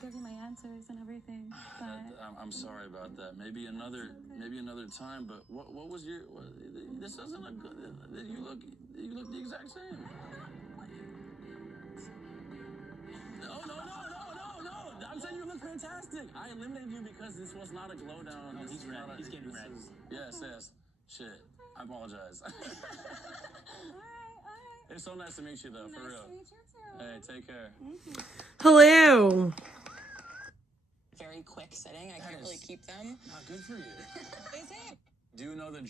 give you my answers and everything. But I'm sorry about that. Maybe another time. But what was your? This doesn't look good. You look the exact same. No. I'm saying you look fantastic. I eliminated you because this was not a glow down. No, he's red. He's getting red. Yes. Shit. I apologize. all right. It's so nice to meet you, though, for real. Nice to meet you too. Hey, take care. Thank you. Hello. Very quick setting. I can't really keep them. Not good for you. Is it? Do you know the?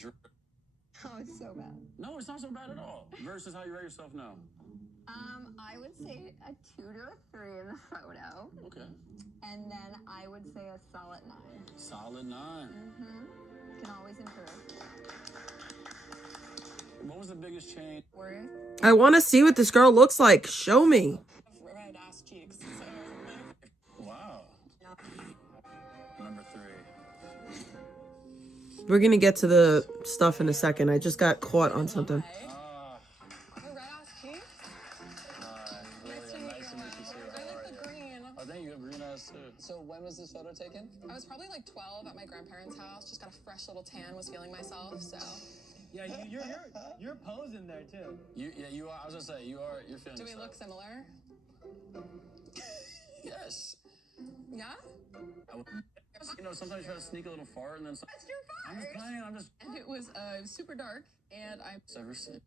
Oh, it's so bad. No, it's not so bad at all. Versus how you rate yourself now. I would say a 2 to a 3 in the photo. Okay. And then I would say a solid 9. Solid 9. Can always improve. What was the biggest change? Worth. I want to see what this girl looks like. Show me. Red ass cheeks. So. Wow. Number 3. We're going to get to the stuff in a second. I just got caught on something. Red ass cheeks? Nice to meet you too. I like the green. I think you have green eyes too. So when was this photo taken? I was probably like 12 at my grandparents' house. Just got a fresh little tan. Was feeling myself. So. Yeah, you're posing there too. You are. I was gonna say you're feeling. Do we yourself. look similar? Yes. Yeah. Sometimes you try to sneak a little fart and then. That's your fart. I'm just playing. And it was super dark, and I Ever seen?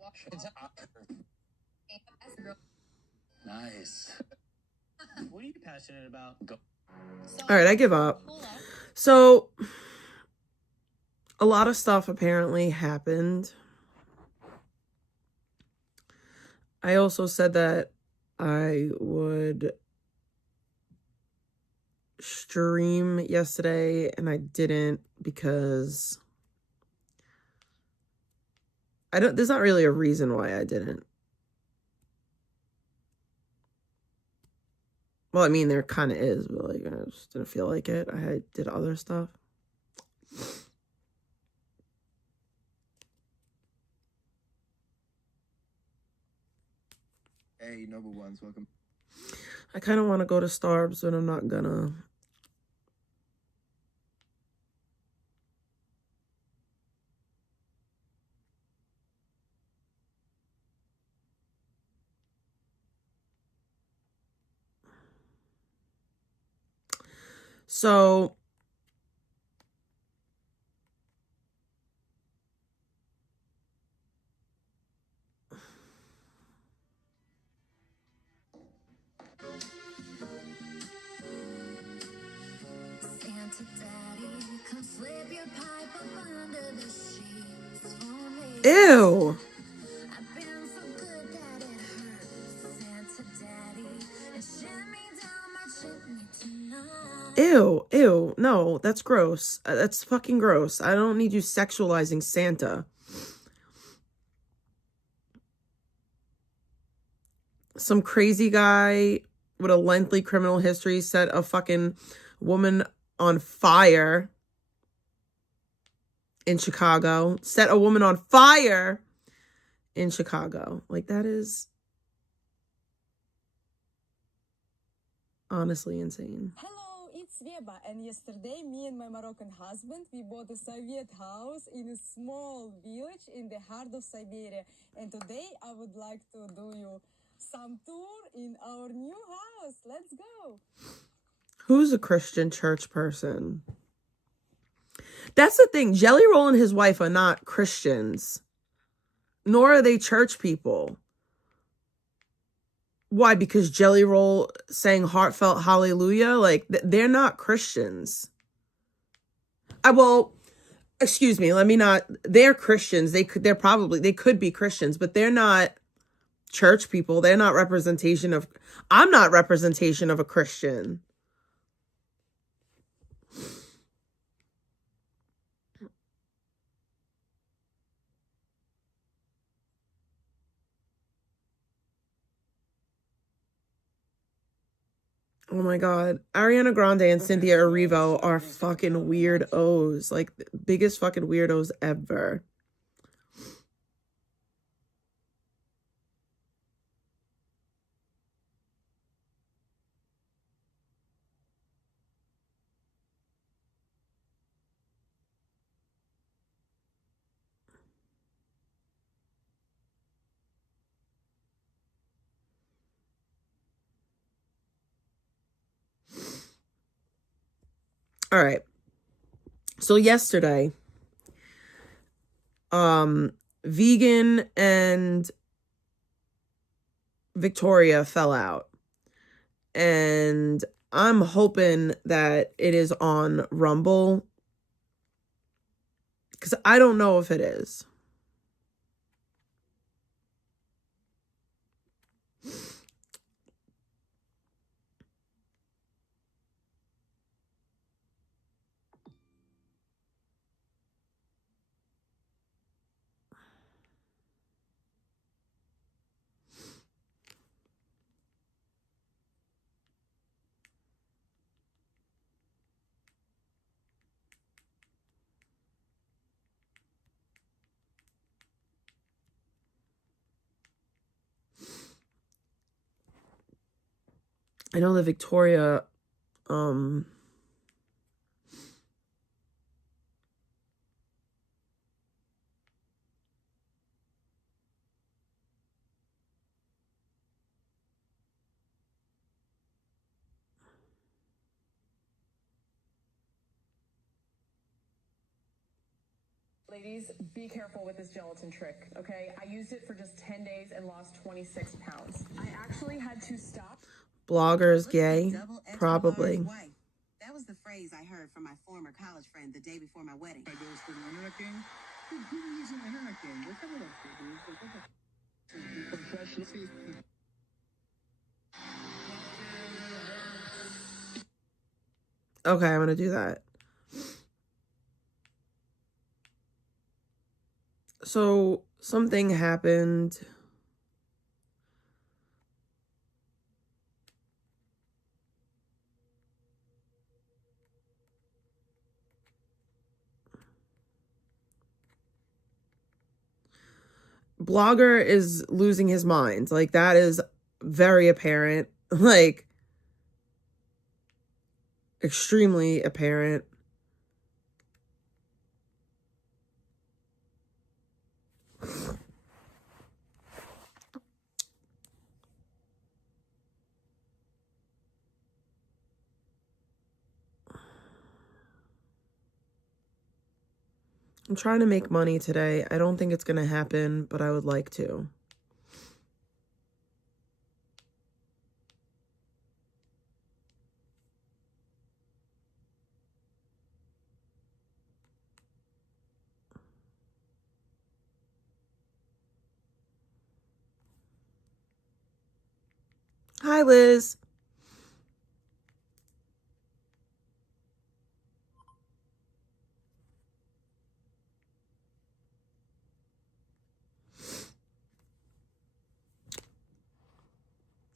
Nice. What are you passionate about? All right, I give up. So, a lot of stuff apparently happened. I also said that I would stream yesterday, and I didn't because there's not really a reason why I didn't. Well, I mean, there kind of is, but like, I just didn't feel like it. I did other stuff. Hey, Noble Ones, welcome. I kind of want to go to Starbs, but I'm not gonna. So ew. Ew, no, that's gross. That's fucking gross. I don't need you sexualizing Santa. Some crazy guy with a lengthy criminal history set a fucking woman on fire in Chicago. Set a woman on fire in Chicago. Like, that is honestly insane. Hello, it's Veba, and yesterday me and my Moroccan husband, we bought a Soviet house in a small village in the heart of Siberia. And today I would like to do you some tour in our new house. Let's go. Who's a Christian church person? That's the thing. Jelly Roll and his wife are not Christians, nor are they church people. Why? Because Jelly Roll sang heartfelt hallelujah? Like, they're not Christians. Well, excuse me, let me not. They're Christians. They could be Christians, but they're not church people. They're not representation of. I'm not representation of a Christian. Oh my God. Ariana Grande and Cynthia Erivo are fucking weirdos. Like, the biggest fucking weirdos ever. All right. So yesterday, Vegan and Victoria fell out. And I'm hoping that it is on Rumble, because I don't know if it is. I know that Victoria, Ladies, be careful with this gelatin trick, okay? I used it for just 10 days and lost 26 pounds. I actually had to stop. Blogger's gay, probably. That was the phrase I heard from my former college friend the day before my wedding. Okay, I'm gonna do that. So something happened. Blogger is losing his mind. Like, that is very apparent. Like, extremely apparent. I'm trying to make money today. I don't think it's going to happen, but I would like to. Hi, Liz.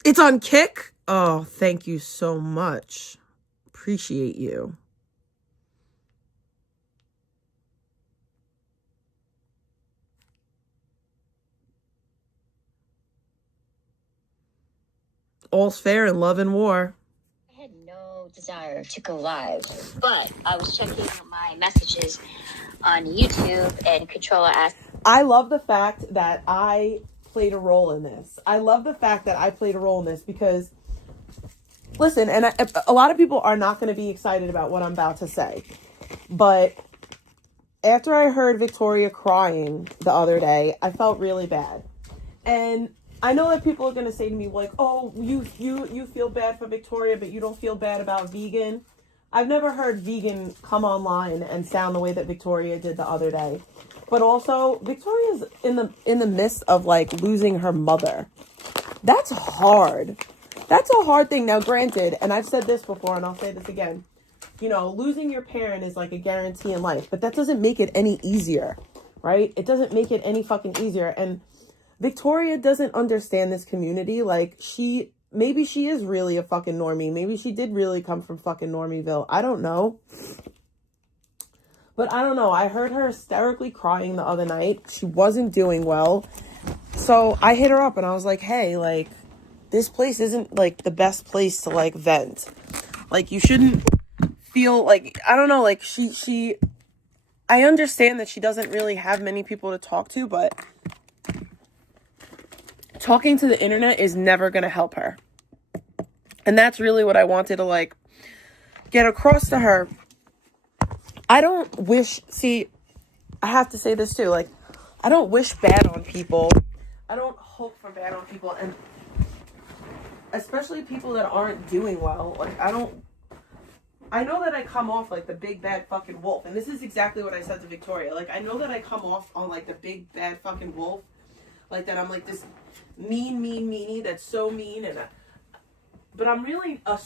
It's on Kick? Oh, thank you so much. Appreciate you. All's fair in love and war. I had no desire to go live, but I was checking my messages on YouTube and Controller asked. I love the fact that I played a role in this. I love the fact that I played a role in this because, listen, and a lot of people are not going to be excited about what I'm about to say, but after I heard Victoria crying the other day, I felt really bad. And I know that people are going to say to me, like, oh, you feel bad for Victoria, but you don't feel bad about Vegan. I've never heard Vegan come online and sound the way that Victoria did the other day. But also, Victoria's in the midst of, like, losing her mother. That's hard. That's a hard thing. Now, granted, and I've said this before, and I'll say this again, you know, losing your parent is like a guarantee in life, but that doesn't make it any easier, right? It doesn't make it any fucking easier. And Victoria doesn't understand this community. Like, maybe she is really a fucking normie. Maybe she did really come from fucking Normieville. I don't know. But I don't know. I heard her hysterically crying the other night. She wasn't doing well. So I hit her up and I was like, hey, like, this place isn't, like, the best place to, like, vent. Like, you shouldn't feel like, I don't know, like, I understand that she doesn't really have many people to talk to, but talking to the internet is never going to help her. And that's really what I wanted to, like, get across to her. I don't wish, see, I have to say this too, like, I don't wish bad on people. I don't hope for bad on people, and especially people that aren't doing well. Like, I know that I come off like the big bad fucking wolf, and this is exactly what I said to Victoria. Like, I know that I come off on like the big bad fucking wolf, like that I'm like this mean meanie that's so mean, but I'm really a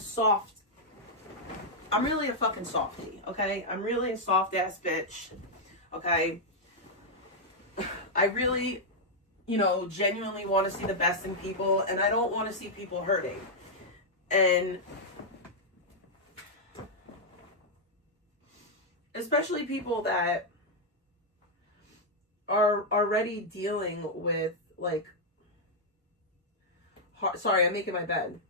fucking softie, okay? I'm really a soft ass bitch, okay? I really, genuinely want to see the best in people, and I don't want to see people hurting. And especially people that are already dealing with, like, sorry, I'm making my bed.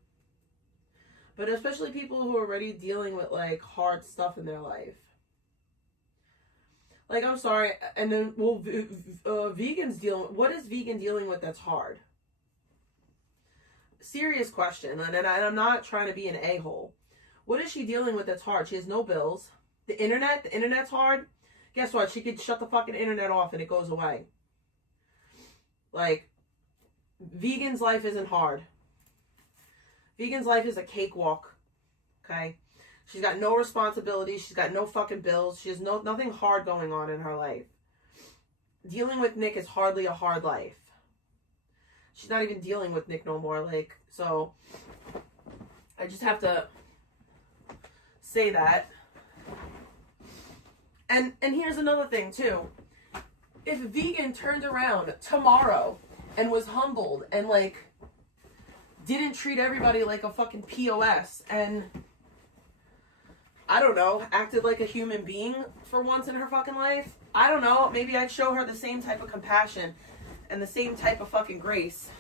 But especially people who are already dealing with, like, hard stuff in their life. Like, I'm sorry, and then, well, vegans what is vegan dealing with that's hard? Serious question, and I'm not trying to be an a-hole. What is she dealing with that's hard? She has no bills. The internet's hard. Guess what? She could shut the fucking internet off and it goes away. Like, vegan's life isn't hard. Vegan's life is a cakewalk, okay? She's got no responsibilities. She's got no fucking bills. She has nothing hard going on in her life. Dealing with Nick is hardly a hard life. She's not even dealing with Nick no more. Like, so I just have to say that. And here's another thing too. If vegan turned around tomorrow and was humbled and like didn't treat everybody like a fucking POS and I don't know, acted like a human being for once in her fucking life, I don't know, maybe I'd show her the same type of compassion and the same type of fucking grace.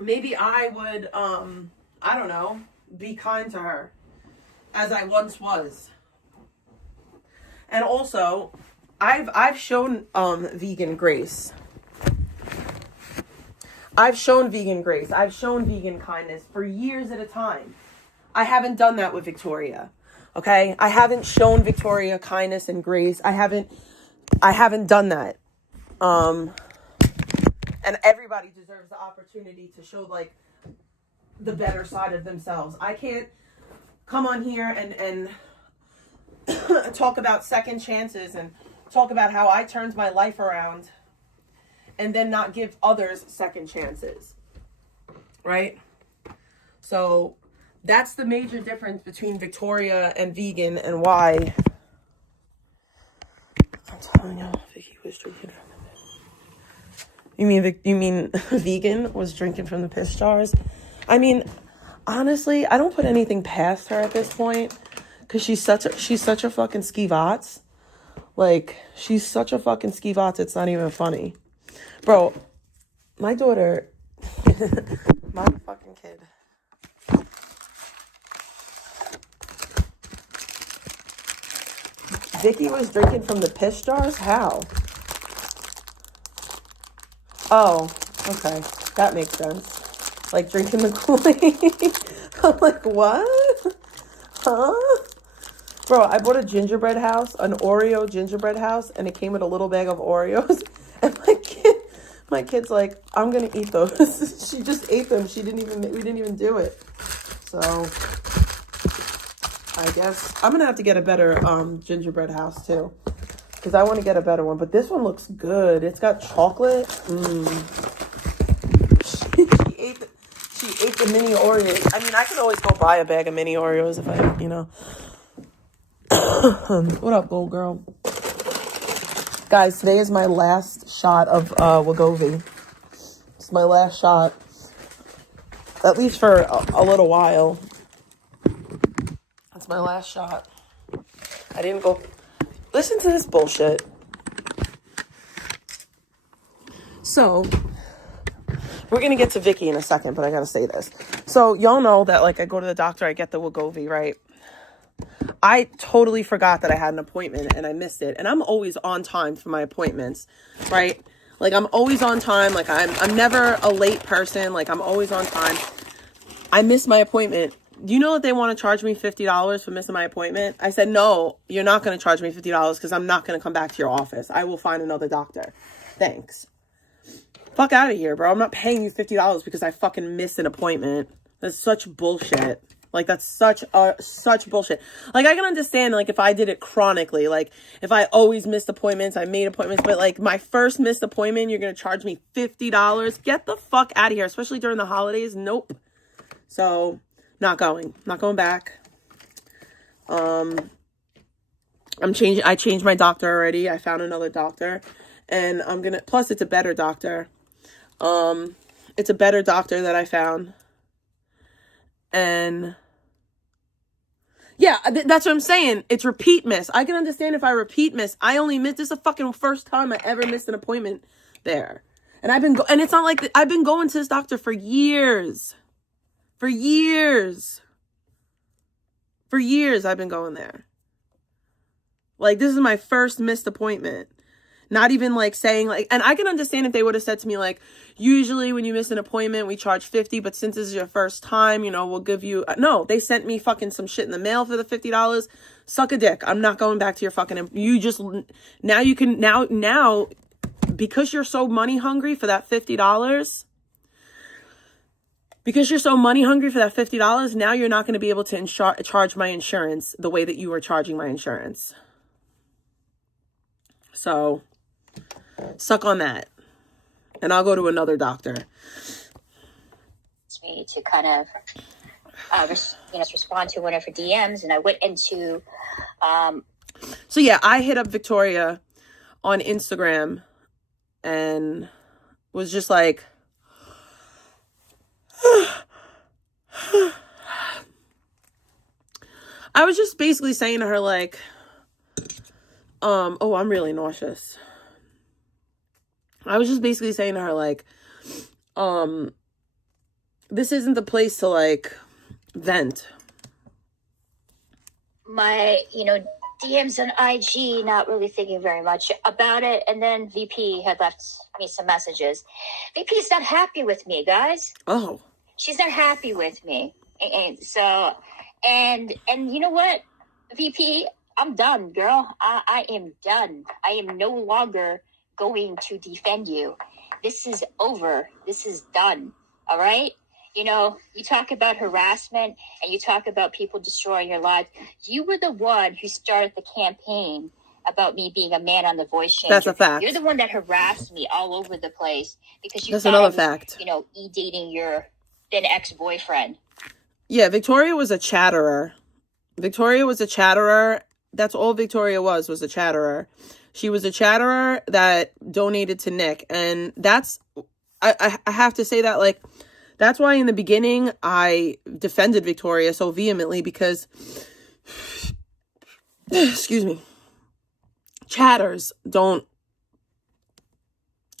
Maybe I would, I don't know, be kind to her as I once was. And also, I've shown vegan grace. I've shown vegan grace. I've shown vegan kindness for years at a time. I haven't done that with Victoria. Okay? I haven't shown Victoria kindness and grace. I haven't done that. And everybody deserves the opportunity to show like the better side of themselves. I can't come on here and talk about second chances and talk about how I turned my life around and then not give others second chances. Right? So that's the major difference between Victoria and vegan and why I'm telling you, Vicky was drinking from the piss. You mean vegan was drinking from the piss jars? I mean, honestly, I don't put anything past her at this point because she's such a fucking skivatz. Like, she's such a fucking skivatz, it's not even funny. Bro, my daughter, my fucking kid. Vicky was drinking from the piss jars? How? Oh, okay. That makes sense. Like drinking the Kool-Aid. I'm like, what? Huh? Bro, I bought a gingerbread house, an Oreo gingerbread house, and it came with a little bag of Oreos. And my kid's like, I'm gonna eat those. She just ate them. We didn't even do it. So I guess I'm gonna have to get a better gingerbread house too, because I want to get a better one. But this one looks good. It's got chocolate. She ate the mini Oreos. I mean, I can always go buy a bag of mini Oreos if I, What up, gold girl? Guys, today is my last shot of Wegovy. It's my last shot, at least for a little while. That's my last shot. I didn't go... Listen to this bullshit. So, we're going to get to Vicky in a second, but I got to say this. So, y'all know that, like, I go to the doctor, I get the Wegovy, right? I totally forgot that I had an appointment, and I missed it. And I'm always on time for my appointments, right? Like, I'm always on time. Like, I'm never a late person. Like, I'm always on time. I missed my appointment you know that they want to charge me $50 for missing my appointment? I said, no, you're not going to charge me $50 because I'm not going to come back to your office. I will find another doctor. Thanks. Fuck out of here, bro. I'm not paying you $50 because I fucking missed an appointment. That's such bullshit. Like, that's such bullshit. Like, I can understand, like, if I did it chronically, like, if I always missed appointments, I made appointments, but, like, my first missed appointment, you're going to charge me $50? Get the fuck out of here, especially during the holidays. Nope. So, not going back. I changed my doctor already. I found another doctor, and plus it's a better doctor. It's a better doctor that I found. And yeah, that's what I'm saying. It's repeat miss. I can understand if I repeat miss. I only missed, this is the fucking first time I ever missed an appointment there. And and it's not like, I've been going to this doctor for years. For years I've been going there. Like, this is my first missed appointment. Not even like saying like, and I can understand if they would have said to me like, usually when you miss an appointment, we charge $50, but since this is your first time, you know, we'll give you, no, they sent me fucking some shit in the mail for the $50. Suck a dick. I'm not going back to your fucking, now, because you're so money hungry for that $50, now you're not going to be able to charge my insurance the way that you were charging my insurance. So, suck on that. And I'll go to another doctor. Me to kind of, respond to one of her DMs, and I went into. So yeah, I hit up Victoria on Instagram, and was just like, I was just basically saying to her like, oh, I'm really nauseous. I was just basically saying to her, like, this isn't the place to, like, vent. My, DMs on IG, not really thinking very much about it. And then VP had left me some messages. VP's not happy with me, guys. Oh. She's not happy with me. And you know what, VP? I'm done, girl. I am done. I am no longer going to defend you. This is over. This is done. All right? You talk about harassment and you talk about people destroying your lives. You were the one who started the campaign about me being a man on the voice changer. That's a fact. You're the one that harassed me all over the place because you That's thought another I was, fact. dating your then ex-boyfriend. Yeah, Victoria was a chatterer. That's all Victoria was a chatterer. She was a chatterer that donated to Nick. And that's, I have to say that, like, that's why in the beginning I defended Victoria so vehemently because, excuse me, chatters you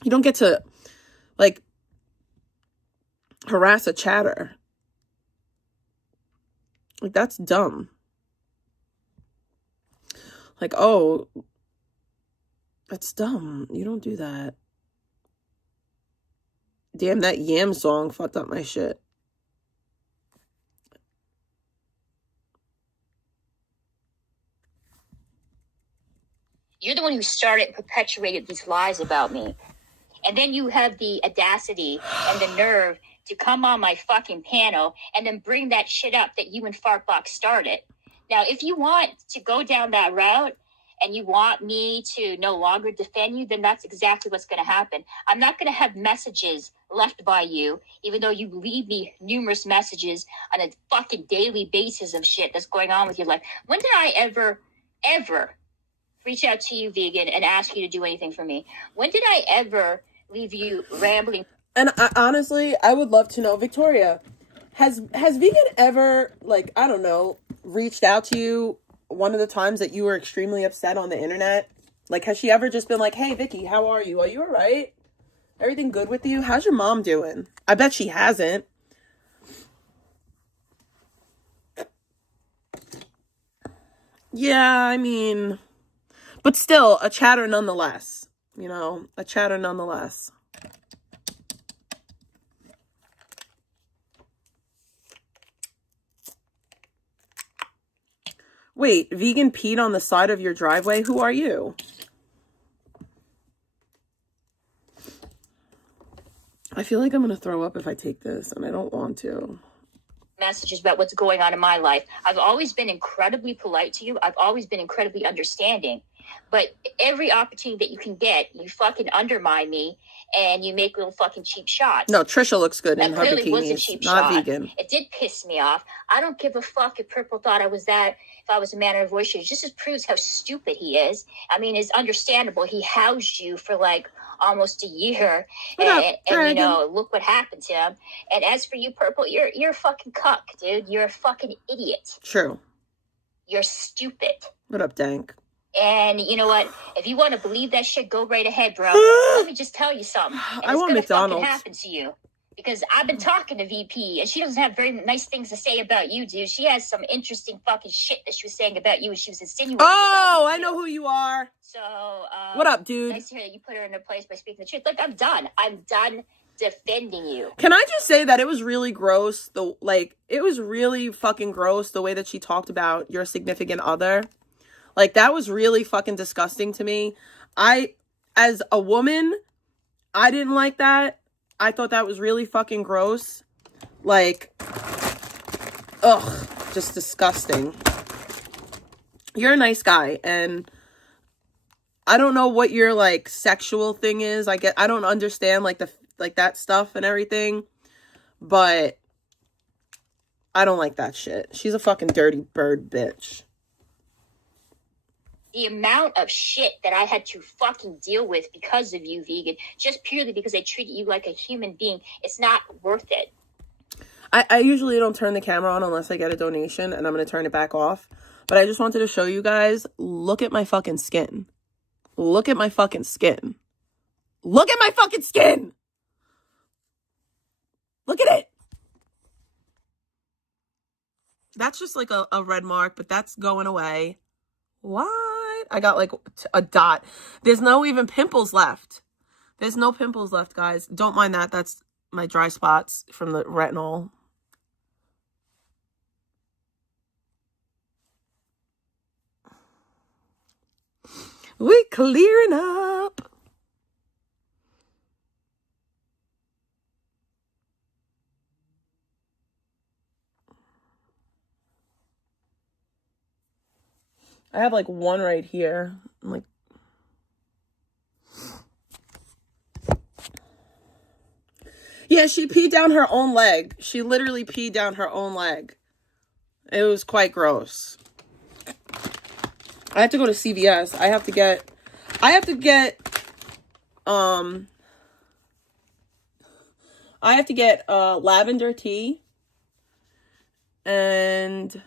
don't get to, like, harass a chatter. Like, that's dumb. Like, oh, that's dumb. You don't do that. Damn, that Yam song fucked up my shit. You're the one who perpetuated these lies about me. And then you have the audacity and the nerve to come on my fucking panel and then bring that shit up that you and Fartbox started. Now, if you want to go down that route and you want me to no longer defend you, then that's exactly what's going to happen. I'm not going to have messages left by you, even though you leave me numerous messages on a fucking daily basis of shit that's going on with your life. When did I ever reach out to you, Vegan, and ask you to do anything for me? When did I ever leave you rambling? And honestly, I would love to know, Victoria, has Vegan ever, like, I don't know, reached out to you one of the times that you were extremely upset on the internet? Like, has she ever just been like, hey, Vicky, how are you? Are you all right? Everything good with you? How's your mom doing? I bet she hasn't. Yeah, I mean, but still, a chatter nonetheless. A chatter nonetheless. Wait, vegan peed on the side of your driveway? Who are you? I feel like I'm going to throw up if I take this, and I don't want to. Messages about what's going on in my life. I've always been incredibly polite to you. I've always been incredibly understanding. But every opportunity that you can get, you fucking undermine me and you make little fucking cheap shots. No, Trisha looks good in That her clearly was a bikinis. cheap Not shot. vegan. It did piss me off. I don't give a fuck if Purple thought I was that, if I was a man or a voice. It just proves how stupid he is. I mean, it's understandable. He housed you for like almost a year, and you know, look what happened to him. And as for you, Purple, you're a fucking cuck, dude. You're a fucking idiot. True. You're stupid. What up, Dank? And you know what? If you want to believe that shit, go right ahead, bro. Let me just tell you something. And I want it's gonna McDonald's. fucking happen to you. Because I've been talking to VP, and she doesn't have very nice things to say about you, dude. She has some interesting fucking shit that she was saying about you, and she was insinuating. Oh, I know who you are. So, what up, dude? Nice to hear that you put her in her place by speaking the truth. Look, I'm done. I'm done defending you. Can I just say that it was really gross? It was really fucking gross the way that she talked about your significant other. Like, that was really fucking disgusting to me. As a woman, I didn't like that. I thought that was really fucking gross. Like, ugh, just disgusting. You're a nice guy, and I don't know what your, like, sexual thing is. I don't understand, like, that stuff and everything, but I don't like that shit. She's a fucking dirty bird bitch. The amount of shit that I had to fucking deal with because of you, vegan, just purely because I treated you like a human being, it's not worth it. I usually don't turn the camera on unless I get a donation, and I'm going to turn it back off. But I just wanted to show you guys, look at my fucking skin. Look at my fucking skin. Look at my fucking skin! Look at it! That's just like a red mark, but that's going away. What? I got like a dot. There's no even pimples left. There's no pimples left, guys. Don't mind that. That's my dry spots from the retinol. We clearing up. I have like one right here. I'm like, yeah, she peed down her own leg. She literally peed down her own leg. It was quite gross. I have to go to CVS. I have to get lavender tea and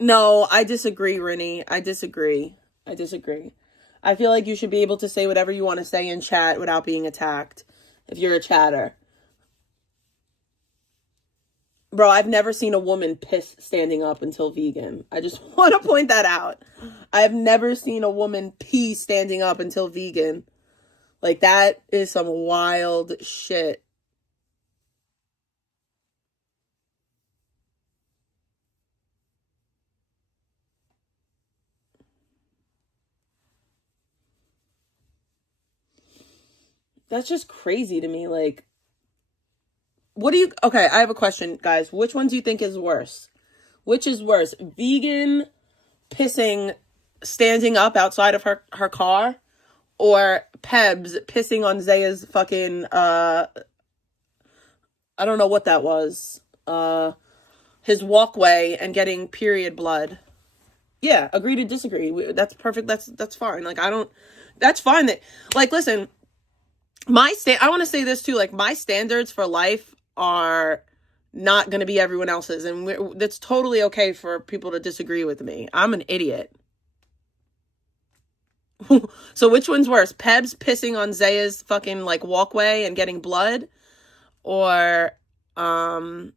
no, I disagree, Rennie. I disagree. I feel like you should be able to say whatever you want to say in chat without being attacked if you're a chatter. Bro, I've never seen a woman piss standing up until vegan. I just want to point that out. I've never seen a woman pee standing up until vegan. Like, that is some wild shit. That's just crazy to me. Like, okay, I have a question, guys. Which one do you think is worse? Which is worse? Vegan pissing standing up outside of her car, or Pebs pissing on Zaya's fucking, I don't know what that was. His walkway and getting period blood. Yeah, agree to disagree. That's perfect. That's fine. Like, that's fine that, like, listen, I want to say this too, like, my standards for life are not going to be everyone else's, and that's totally okay for people to disagree with me. I'm an idiot. So which one's worse? Pebs pissing on Zaya's fucking, like, walkway and getting blood, or vegan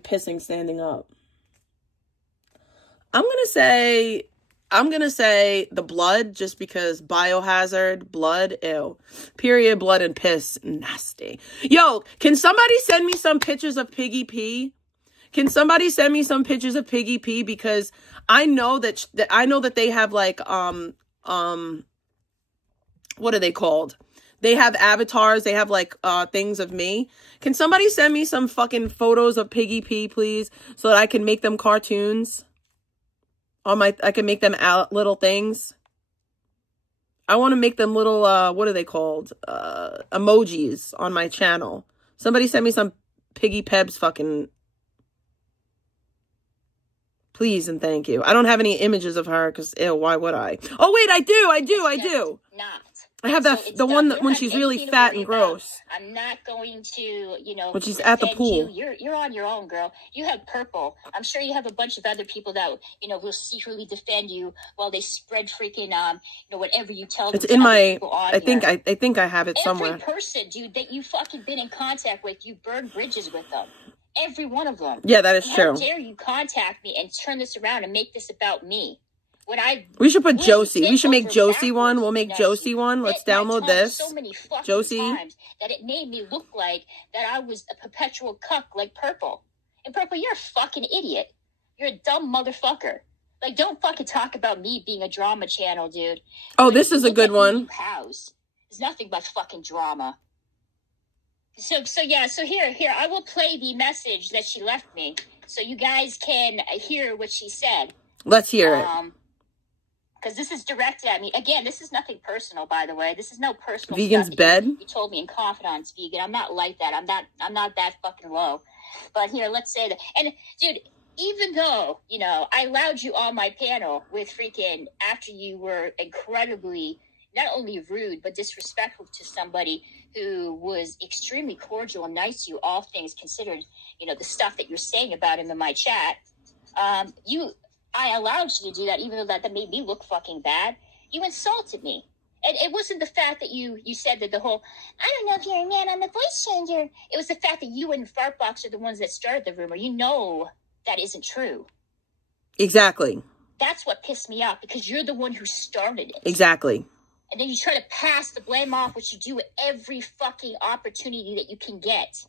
pissing standing up? I'm going to say I'm going to say the blood, just because biohazard, blood, ew. Period, blood, and piss, nasty. Yo, can somebody send me some pictures of Piggy P? Can somebody send me some pictures of Piggy P? Because I know that they have like, what are they called? They have avatars. They have like, things of me. Can somebody send me some fucking photos of Piggy P, please? So that I can make them cartoons. I can make them little things. I want to make them little, what are they called? Emojis on my channel. Somebody send me some Piggy Pebs fucking, please and thank you. I don't have any images of her because, ew, why would I? Oh, wait, I do. Not. I have that, So the one not, that when she's really fat and gross. I'm not going to, when she's at the pool. You're on your own, girl. You have Purple. I'm sure you have a bunch of other people that, will secretly defend you while they spread freaking, whatever you tell them. It's in my, I think I have it somewhere. Every person, dude, that you fucking been in contact with, you burned bridges with them. Every one of them. Yeah, that is true. How dare you contact me and turn this around and make this about me? We should put Josie. We should make Josie one. We'll make Josie one. Let's download this. So many fucking Josie. times that it made me look like that I was a perpetual cuck like Purple. And Purple, you're a fucking idiot. You're a dumb motherfucker. Like, don't fucking talk about me being a drama channel, dude. Oh, this is a good one. House. There's nothing but fucking drama. So here, I will play the message that she left me so you guys can hear what she said. Let's hear it. Because this is directed at me. Again, this is nothing personal, by the way. This is no personal Vegan's stuff. bed? You told me in confidence, Vegan. I'm not like that. I'm not that fucking low. But here, let's say that. And, dude, even though, I allowed you on my panel with freaking, after you were incredibly, not only rude, but disrespectful to somebody who was extremely cordial and nice to you, all things considered, the stuff that you're saying about him in my chat, I allowed you to do that, even though that made me look fucking bad. You insulted me. And it wasn't the fact that you said that the whole, I don't know if you're a man on the voice changer. It was the fact that you and Fartbox are the ones that started the rumor. You know that isn't true. Exactly. That's what pissed me off, because you're the one who started it. Exactly. And then you try to pass the blame off, which you do with every fucking opportunity that you can get.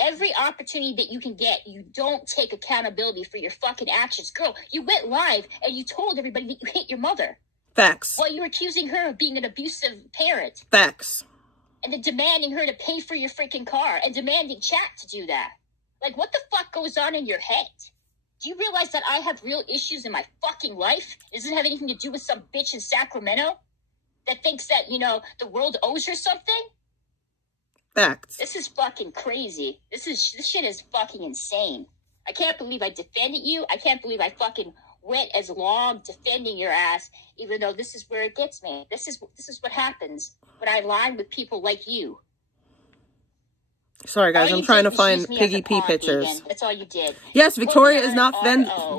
Every opportunity that you can get, you don't take accountability for your fucking actions. Girl, you went live and you told everybody that you hate your mother. Facts. While you were accusing her of being an abusive parent. Facts. And then demanding her to pay for your freaking car and demanding chat to do that. Like, what the fuck goes on in your head? Do you realize that I have real issues in my fucking life? It doesn't have anything to do with some bitch in Sacramento that thinks that, the world owes her something? Facts. This is fucking crazy. This shit is fucking insane. I can't believe I defended you. I can't believe I fucking went as long defending your ass, even though this is where it gets me. This is what happens when I line with people like you. Sorry, guys. I'm trying to find Piggy P pictures. Vegan. That's all you did. Yes, Victoria is not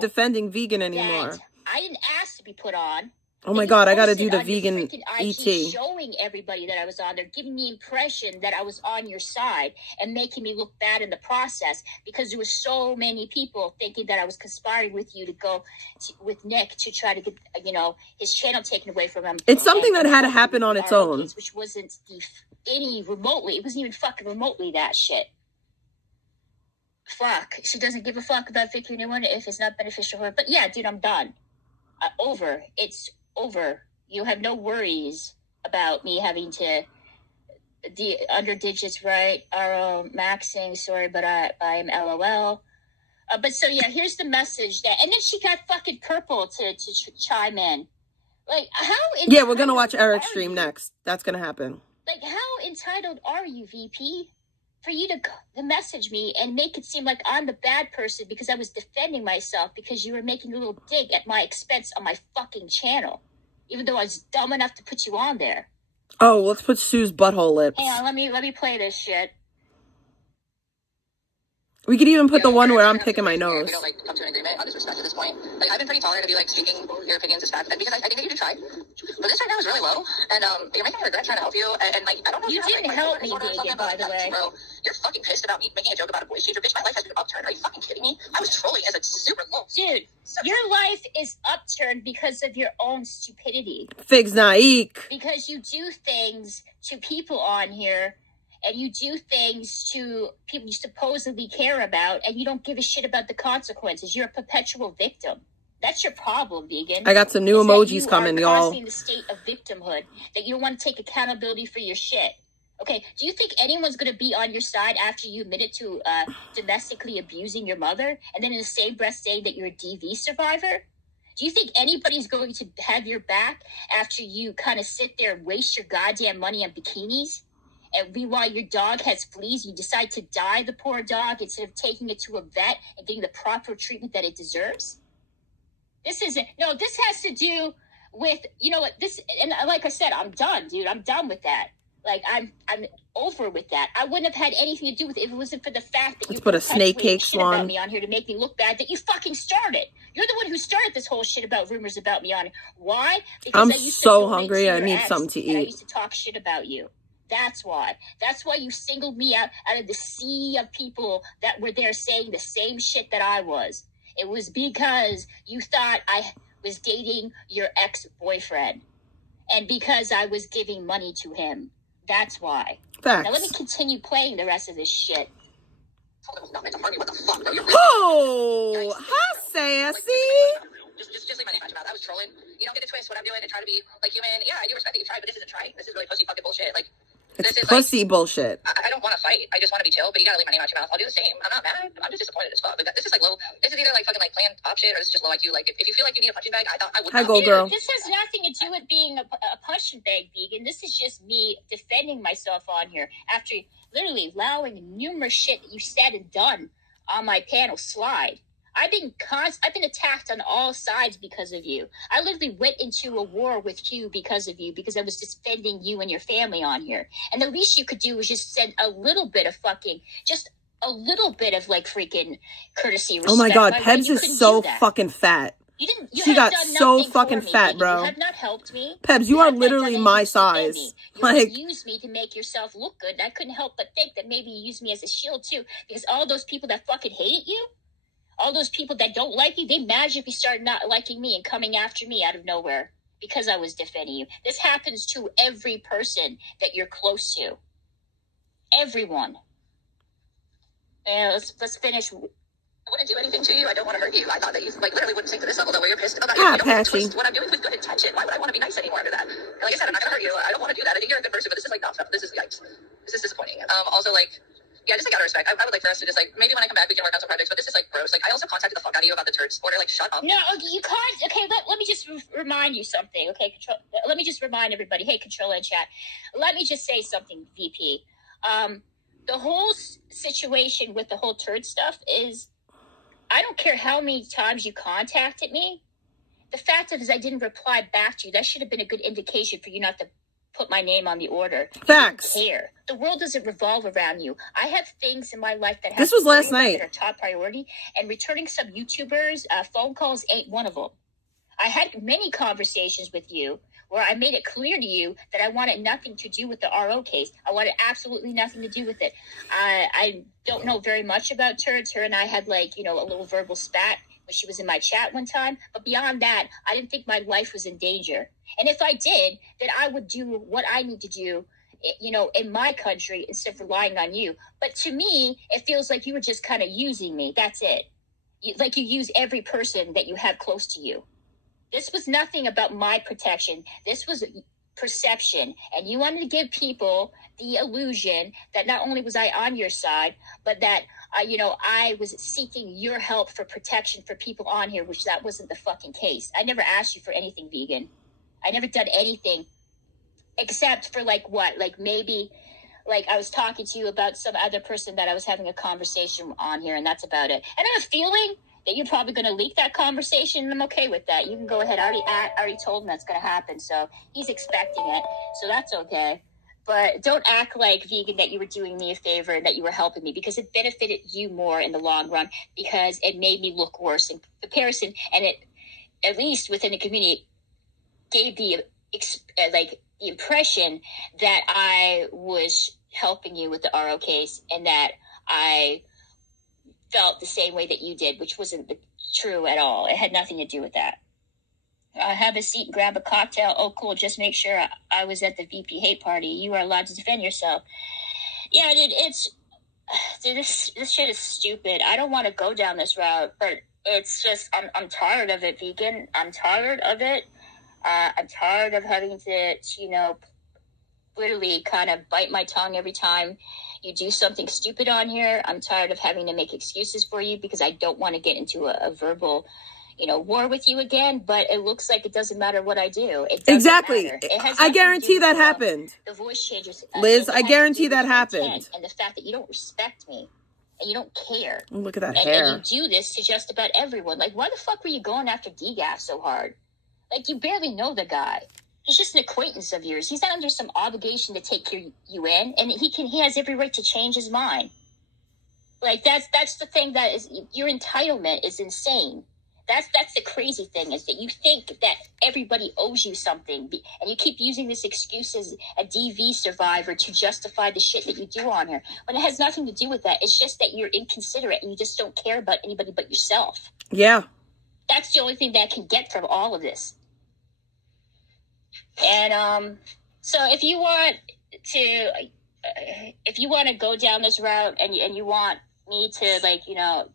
defending Vegan anymore. I didn't ask to be put on. Oh my God, I gotta do the vegan ET. Showing everybody that I was on there, giving the impression that I was on your side and making me look bad in the process, because there were so many people thinking that I was conspiring with you to go with Nick to try to get, his channel taken away from him. It's something that had to happen on its own. Which wasn't it wasn't even fucking remotely that shit. Fuck. She doesn't give a fuck about Vicky anyone if it's not beneficial for her. But yeah, dude, I'm done. Over. It's over. You have no worries about me having to under digits, right? RO maxing, sorry, but I'm LOL. But so yeah, here's the message and then she got fucking Purple to chime in. Like, how yeah, we're gonna watch Eric's stream next. That's gonna happen. Like, how entitled are you, VP, for you to message me and make it seem like I'm the bad person because I was defending myself because you were making a little dig at my expense on my fucking channel, even though I was dumb enough to put you on there. Oh, let's put Sue's butthole lips. Hang on, let me play this shit. We could even put the one where I'm picking my nose. We don't like come to an agreement on this respect at this point. Like I've been pretty tolerant of you like speaking your opinions as fact because I think that you do try. But this right now is really low, and you're making me regret trying to help you. And like I don't know. You didn't help me, Vegan, by the way. Bro, you're fucking pissed about me making a joke about a boy changer. Bitch, my life has been upturned. Are you fucking kidding me? I was trolling as a super low. Dude, your life is upturned because of your own stupidity. Figs Naik. Because you do things to people on here, and you do things to people you supposedly care about, and you don't give a shit about the consequences. You're a perpetual victim. That's your problem, Vegan. I got some new emojis coming, y'all. You're causing the state of victimhood, that you don't want to take accountability for your shit. Okay, do you think anyone's going to be on your side after you admitted to domestically abusing your mother, and then in the same breath saying that you're a DV survivor? Do you think anybody's going to have your back after you kind of sit there and waste your goddamn money on bikinis? And while your dog has fleas, you decide to dye the poor dog instead of taking it to a vet and getting the proper treatment that it deserves? This has to do with, you know what, this, and like I said, I'm done, dude. I'm done with that. Like, I'm over with that. I wouldn't have had anything to do with it if it wasn't for the fact that Let's put a snake cake about me on here to make me look bad, that you fucking started. You're the one who started this whole shit about rumors about me on it. Why? Because I'm I used so to hungry. I need something to eat. I used to talk shit about you. That's why. That's why you singled me out of the sea of people that were there saying the same shit that I was. It was because you thought I was dating your ex-boyfriend. And because I was giving money to him. That's why. Facts. Now let me continue playing the rest of this shit. Oh, how sassy. Just leave my name out your mouth. I was trolling. You don't get to twist what I'm doing and try to be like human. Yeah, I do respect that you tried, but this isn't trying. This is really pussy fucking bullshit. Like, this is pussy like, bullshit. I don't want to fight. I just want to be chill, but you gotta leave my name out your mouth. I'll do the same. I'm not mad. I'm just disappointed as fuck. But this is like low. This is either like fucking like planned pop shit, or this is just low IQ. Like, if you feel like you need a punching bag, I thought I would. Hi, go girl. This has nothing to do with being a punching bag, Vegan. This is just me defending myself on here after literally allowing numerous shit that you said and done on my panel slide. I've been attacked on all sides because of you. I literally went into a war with you because of you, because I was defending you and your family on here. And the least you could do was just send a little bit of just a little bit of like freaking courtesy, respect. Oh my God, Pebs is so fucking fat. She got so fucking fat, bro. You have not helped me. Pebs, you are literally my size. You like, used me to make yourself look good. And I couldn't help but think that maybe you used me as a shield too, because all those people that fucking hate you, all those people that don't like you, they magically start not liking me and coming after me out of nowhere because I was defending you. This happens to every person that you're close to. Everyone. Yeah, let's finish. I wouldn't do anything to you. I don't want to hurt you. I thought that you like literally wouldn't sink to this level, though, where you're pissed about it. You don't twist what I'm doing with good intention. Why would I want to be nice anymore after that? And like I said, I'm not gonna hurt you. I don't want to do that. I think you're a good person, but this is like not stuff. This is yikes. This is disappointing. Also, like, yeah, just like out of respect, I would like for us to just like maybe when I come back we can work on some projects. But this is like gross. Like I also contacted the fuck out of you about the turds order. Like shut up. No, you can't. Okay, let me just remind you something. Okay, let me just remind everybody. Hey, Controller in chat. Let me just say something, VP. The whole situation with the whole turd stuff is, I don't care how many times you contacted me. The fact is I didn't reply back to you. That should have been a good indication for you not to put my name on the order. Facts. You don't care. The world doesn't revolve around you. I have things in my life that have this was last night that are top priority, and returning some YouTubers phone calls ain't one of them. I had many conversations with you where I made it clear to you that I wanted nothing to do with the RO case. I wanted absolutely nothing to do with it. I don't know very much about turds. Her and I had like, a little verbal spat when she was in my chat one time. But beyond that, I didn't think my life was in danger. And if I did, then I would do what I need to do, in my country instead of relying on you. But to me, it feels like you were just kind of using me. That's it. Like you use every person that you have close to you. This was nothing about my protection. This was perception. And you wanted to give people the illusion that not only was I on your side, but that, I was seeking your help for protection for people on here, which that wasn't the fucking case. I never asked you for anything, Vegan. I never done anything except for maybe I was talking to you about some other person that I was having a conversation on here, and that's about it. And I have a feeling that you're probably going to leak that conversation, and I'm okay with that. You can go ahead. I already told him that's going to happen, so he's expecting it, so that's okay. But don't act like, Vegan, that you were doing me a favor and that you were helping me, because it benefited you more in the long run, because it made me look worse in comparison. And it, at least within the community, gave the impression that I was helping you with the RO case and that I felt the same way that you did, which wasn't true at all. It had nothing to do with that. Have a seat and grab a cocktail. Oh, cool. Just make sure I was at the VP hate party. You are allowed to defend yourself. Yeah, dude, this shit is stupid. I don't want to go down this route, but it's just, I'm tired of it, Vegan. I'm tired of it. I'm tired of having to, literally kind of bite my tongue every time you do something stupid on here. I'm tired of having to make excuses for you because I don't want to get into a verbal, war with you again. But it looks like it doesn't matter what I do. It doesn't Exactly. matter. It has I nothing to guarantee do that with, happened. the voice changes. Liz, It I has to guarantee do with that your happened. intent and the fact that you don't respect me and you don't care. Look at that And hair. you do this to just about everyone. Like, why the fuck were you going after DGAF so hard? Like, you barely know the guy. He's just an acquaintance of yours. He's not under some obligation to take you in, and he has every right to change his mind. Like, that's the thing that is, your entitlement is insane. That's the crazy thing, is that you think that everybody owes you something, and you keep using this excuse as a DV survivor to justify the shit that you do on here, when it has nothing to do with that. It's just that you're inconsiderate and you just don't care about anybody but yourself. Yeah. That's the only thing that I can get from all of this. And so if you want to go down this route and you want me to, like, I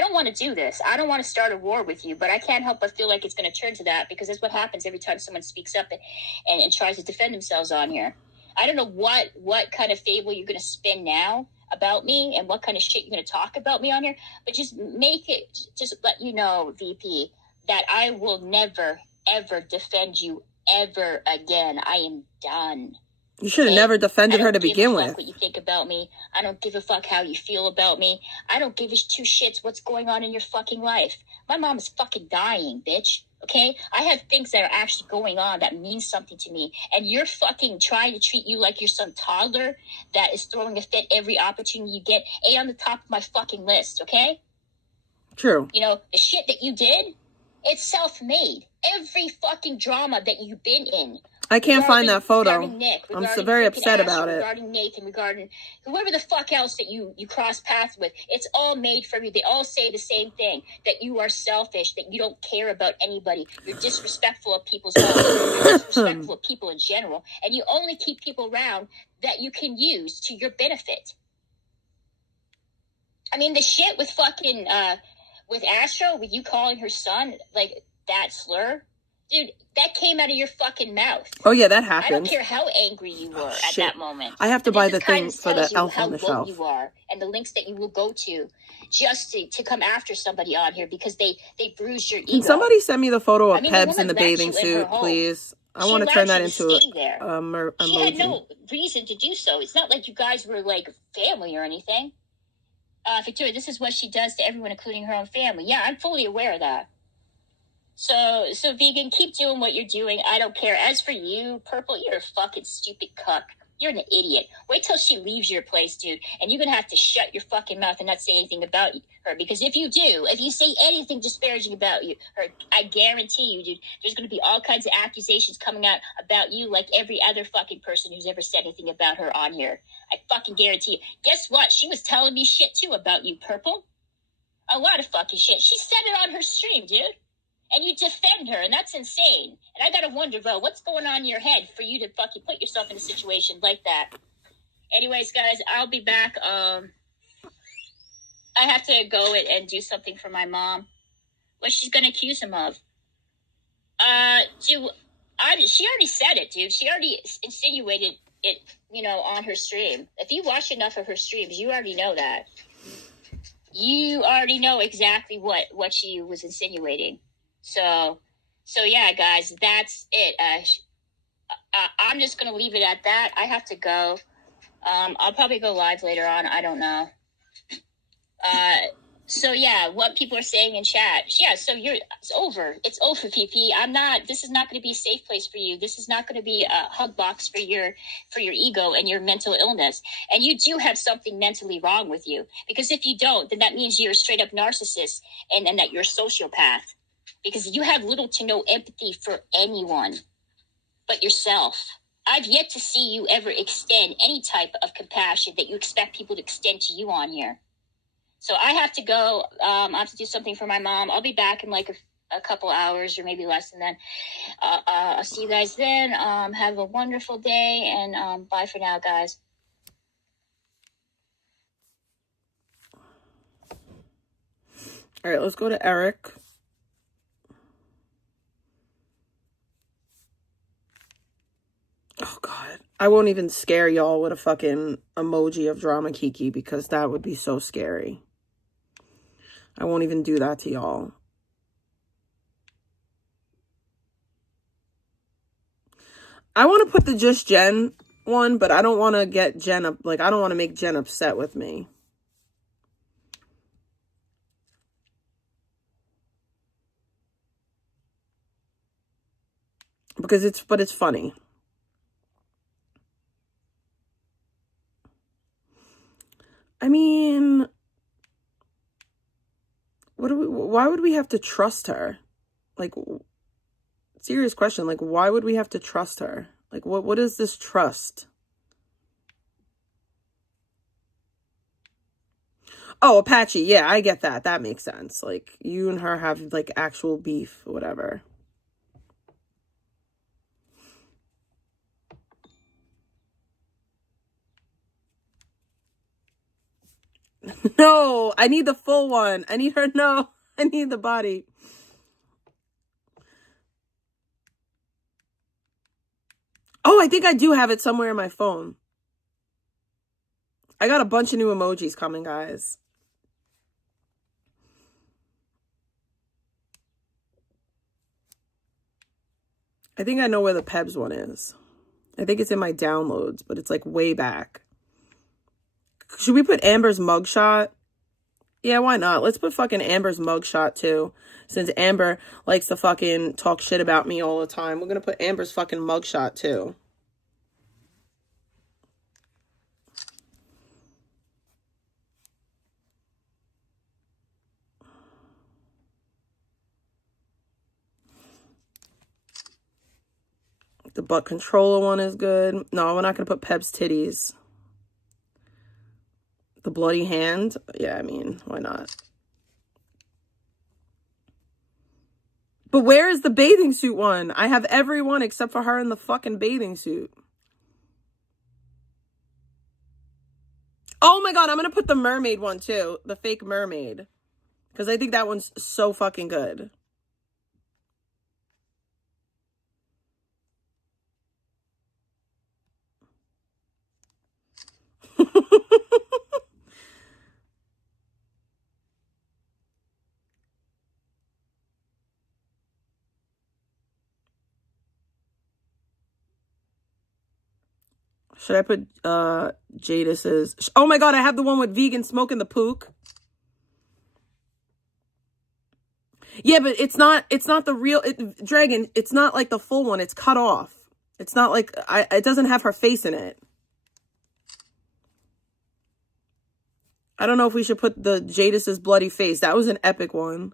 don't want to do this. I don't want to start a war with you, but I can't help but feel like it's going to turn to that, because that's what happens every time someone speaks up and tries to defend themselves on here. I don't know what kind of fable you're going to spin now about me and what kind of shit you're going to talk about me on here, but just let you know, VP, that I will never, ever defend you ever again. I am done. You should have never defended her to begin with. I don't give a fuck what you think about me. I don't give a fuck how you feel about me. I don't give a two shits what's going on in your fucking life. My mom is fucking dying, bitch. Okay? I have things that are actually going on that mean something to me. And you're fucking trying to treat you like you're some toddler that is throwing a fit every opportunity you get. On the top of my fucking list, okay? True. The shit that you did, it's self-made. Every fucking drama that you've been in. I can't find that photo. Nick, I'm so very upset about it. Regarding Nathan, regarding whoever the fuck else that you cross paths with. It's all made from you. They all say the same thing, that you are selfish, that you don't care about anybody. You're disrespectful of people's homes. You're disrespectful of people in general. And you only keep people around that you can use to your benefit. I mean, the shit with fucking, with Astro, with you calling her son, like, that slur. Dude, that came out of your fucking mouth. Oh, yeah, that happened. I don't care how angry you were at that moment. I have to buy the thing for the elf on the shelf. You are, and the links that you will go to just to come after somebody on here because they bruised your ego. Can somebody send me the photo of Pebs in the bathing suit, please? I want to turn that into a emoji. She had no reason to do so. It's not like you guys were like family or anything. Victoria, this is what she does to everyone, including her own family. Yeah, I'm fully aware of that. So Vegan, keep doing what you're doing. I don't care. As for you, Purple, you're a fucking stupid cuck. You're an idiot. Wait till she leaves your place, dude, and you're gonna have to shut your fucking mouth and not say anything about her. Because if you say anything disparaging about her, I guarantee you, dude, there's gonna be all kinds of accusations coming out about you, like every other fucking person who's ever said anything about her on here. I fucking guarantee you. Guess what? She was telling me shit too about you, Purple. A lot of fucking shit. She said it on her stream, dude. And you defend her, and that's insane. And I gotta wonder, bro, what's going on in your head for you to fucking put yourself in a situation like that? Anyways, guys, I'll be back. I have to go and do something for my mom. What she's gonna accuse him of? She already said it, dude. She already insinuated it, on her stream. If you watch enough of her streams, you already know that. You already know exactly what she was insinuating. So yeah, guys, that's it. I'm just going to leave it at that. I have to go. I'll probably go live later on. I don't know. So yeah, what people are saying in chat. Yeah, so it's over. It's over, PP. This is not going to be a safe place for you. This is not going to be a hug box for your ego and your mental illness. And you do have something mentally wrong with you. Because if you don't, then that means you're a straight up narcissist and that you're a sociopath. Because you have little to no empathy for anyone but yourself. I've yet to see you ever extend any type of compassion that you expect people to extend to you on here. So I have to go. I have to do something for my mom. I'll be back in like a couple hours or maybe less. And then I'll see you guys then. Have a wonderful day. And bye for now, guys. All right, let's go to Eric. Oh, God. I won't even scare y'all with a fucking emoji of Drama Kiki because that would be so scary. I won't even do that to y'all. I want to put the Just Jen one, but I don't want to get Jen up. Like, I don't want to make Jen upset with me. Because it's funny. I mean, why would we have to trust her? Like, serious question. Like, why would we have to trust her? Like, what is this trust? Oh, Apache. Yeah, I get that. That makes sense. Like, you and her have, like, actual beef or whatever. No, I need the full one. I need her. No, I need the body. Oh, I think I do have it somewhere in my phone. I got a bunch of new emojis coming, guys. I think I know where the Pebs one is. I think it's in my downloads, but it's like way back. Should we put Amber's mugshot? Yeah, why not? Let's put fucking Amber's mugshot too. Since Amber likes to fucking talk shit about me all the time, we're gonna put Amber's fucking mugshot too. The butt controller one is good. No, we're not gonna put Peb's titties. The bloody hand? Yeah, I mean, why not? But where is the bathing suit one? I have every one except for her in the fucking bathing suit. Oh my God, I'm going to put the mermaid one too. The fake mermaid. Because I think that one's so fucking good. Should I put Jadis's? Oh my God, I have the one with vegan smoking the pook. Yeah, but it's not the real Dragon. It's not like the full one. It's cut off. It's not like it doesn't have her face in it. I don't know if we should put the Jadis's bloody face. That was an epic one.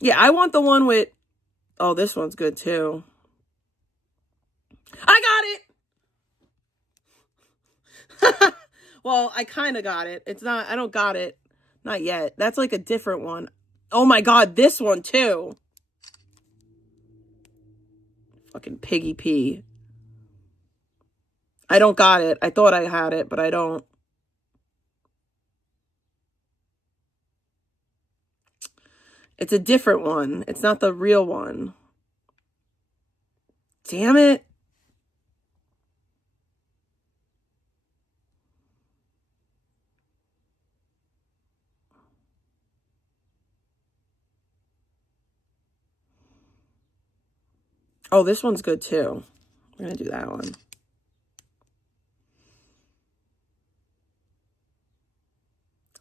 Yeah, I want the one with... Oh, this one's good too. I got it! Well, I kind of got it. It's not... I don't got it. Not yet. That's like a different one. Oh my God, this one too. Fucking Piggy P. I don't got it. I thought I had it, but I don't. It's a different one. It's not the real one. Damn it. Oh, this one's good too. We're going to do that one.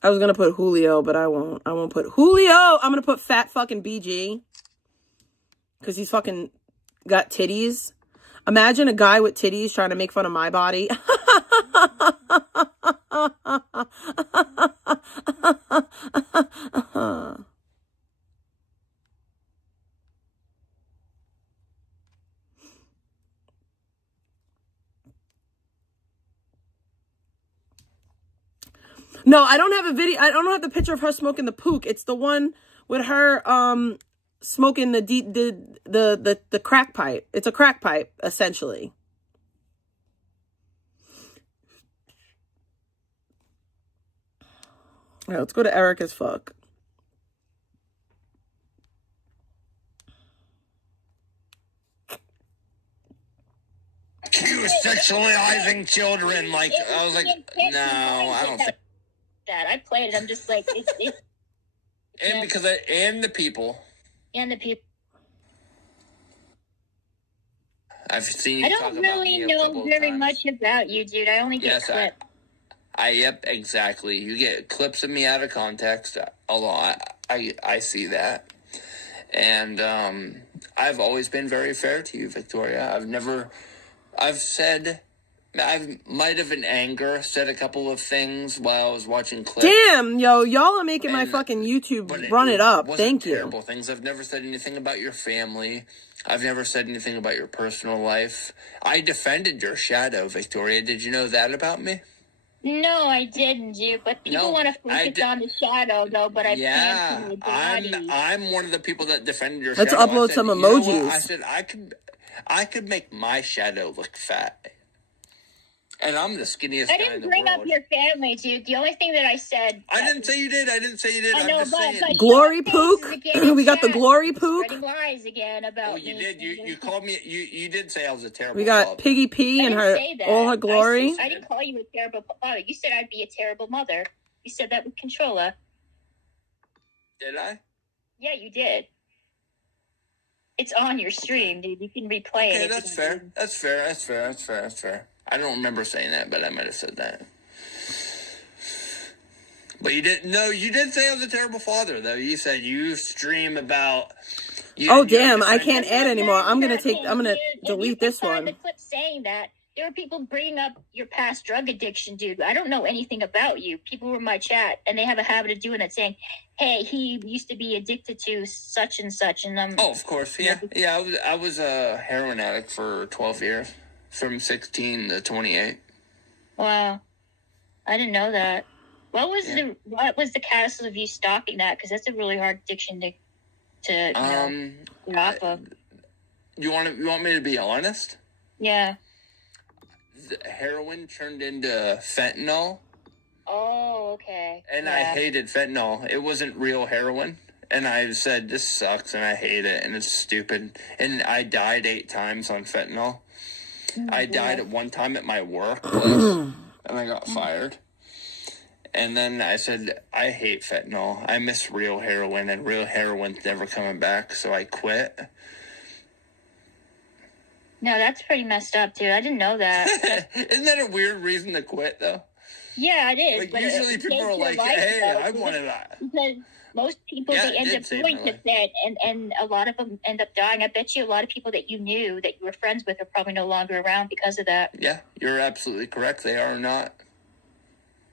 I was going to put Julio, but I won't. I won't put Julio. I'm going to put fat fucking BG. Because he's fucking got titties. Imagine a guy with titties trying to make fun of my body. No, I don't have a video. I don't have the picture of her smoking the pook. It's the one with her smoking the crack pipe. It's a crack pipe, essentially. All right, let's go to Eric as fuck. You sexualizing children, like, I was like, no, I don't think that. I played it. I'm just like, it's and because and the people. I've seen you I talk don't about really me a know couple of very times. much about you, dude. I only get clips. Yep, exactly. You get clips of me out of context a lot. I see that. And I've always been very fair to you, Victoria. I might have in anger said a couple of things while I was watching clips. Damn, yo, y'all are making my fucking YouTube run it up. Thank you. Terrible things. I've never said anything about your family. I've never said anything about your personal life. I defended your shadow, Victoria. Did you know that about me? No, I didn't, dude. But people want to focus on the shadow, though. But I can't see the body. I'm one of the people that defended your Let's shadow. upload some emojis. You know what? I said I could make my shadow look fat. And I'm the skinniest guy in the world. I didn't bring up your family, dude. The only thing that I said... I didn't say you did. I know, I'm just saying. Glory pook? We got the glory pook? Spreading lies again about you did. You called me... You did say I was a terrible We got father. Piggy P and her all her glory. I didn't call you a terrible father. You said I'd be a terrible mother. You said that with Controlla. Did I? Yeah, you did. It's on your stream, dude. You can replay it. Okay, that's fair. I don't remember saying that, but I might have said that. But you didn't. No, you did say I was a terrible father, though. You said you stream about. Oh damn! I can't add anymore. I'm gonna delete this one. The clip saying that there were people bringing up your past drug addiction, dude. I don't know anything about you. People were in my chat, and they have a habit of doing it, saying, "Hey, he used to be addicted to such and such," and Oh, of course, yeah. I was a heroin addict for 12 years. From 16 to 28. Wow, I didn't know that. What was the catalyst of you stopping that? Because that's a really hard addiction to get off of. You want me to be honest? Yeah. The heroin turned into fentanyl. Oh, okay. And I hated fentanyl. It wasn't real heroin. And I said, this sucks, and I hate it, and it's stupid. And I died 8 times on fentanyl. I died at one time at my workplace, and I got fired. And then I said, I hate fentanyl. I miss real heroin, and real heroin's never coming back, so I quit. No, that's pretty messed up, dude. I didn't know that. Isn't that a weird reason to quit, though? Yeah, it is. Like, but usually people are like, hey, I wanted that. Because most people, they end up doing that, and a lot of them end up dying. I bet you a lot of people that you knew, that you were friends with, are probably no longer around because of that. Yeah, you're absolutely correct. They are not.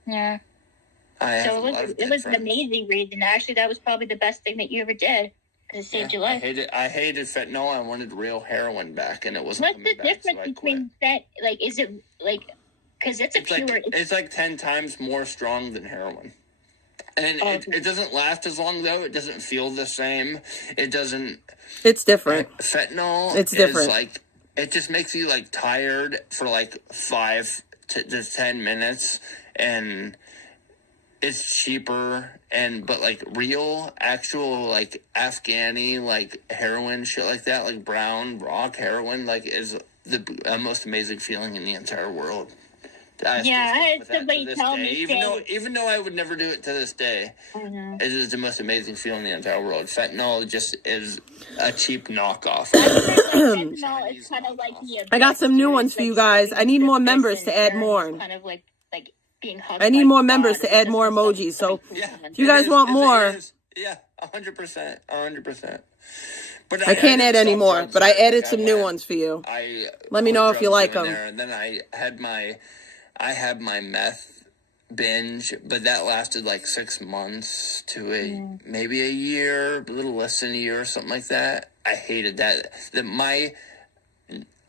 Yeah. It was an amazing reason. Actually, that was probably the best thing that you ever did, because it saved your life. I hated fentanyl. I wanted real heroin back, and it wasn't coming back. What's the difference between that? Like, is it like... Because it's it's like 10 times more strong than heroin. And it doesn't last as long, though. It doesn't feel the same. It doesn't... It's different. Fentanyl it's different. Is like... It just makes you, like, tired for, like, 5 to 10 minutes. And it's cheaper but like real, actual like Afghani like heroin shit like that, like brown rock heroin, like is the most amazing feeling in the entire world. I had somebody tell me, even though I would never do it to this day, it is the most amazing feeling in the entire world. Fentanyl just is a cheap knockoff. Fentanyl is kind of like I got some new ones for you guys. I need more members to add more. Kind of like being I need more members to add more emojis. So if you guys want more, 100%, 100%. But I can't add any more. But I added some new ones for you. Let me know if you like them. And then I had my meth binge, but that lasted like 6 months to maybe a year, a little less than a year or something like that. I hated that.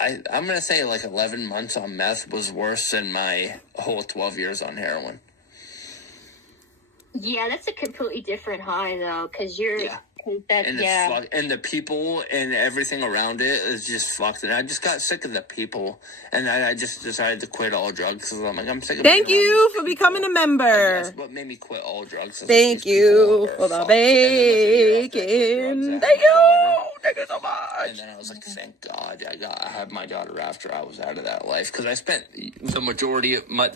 I'm going to say like 11 months on meth was worse than my whole 12 years on heroin. Yeah, that's a completely different high though, because you're... Yeah. And the people and everything around it is just fucked. And I just got sick of the people, and I just decided to quit all drugs because I'm sick of. Thank you for becoming a member. That's what made me quit all drugs. Thank you for the bacon. Thank you so much. And then I was like, thank God I had my daughter after I was out of that life, because I spent the majority of I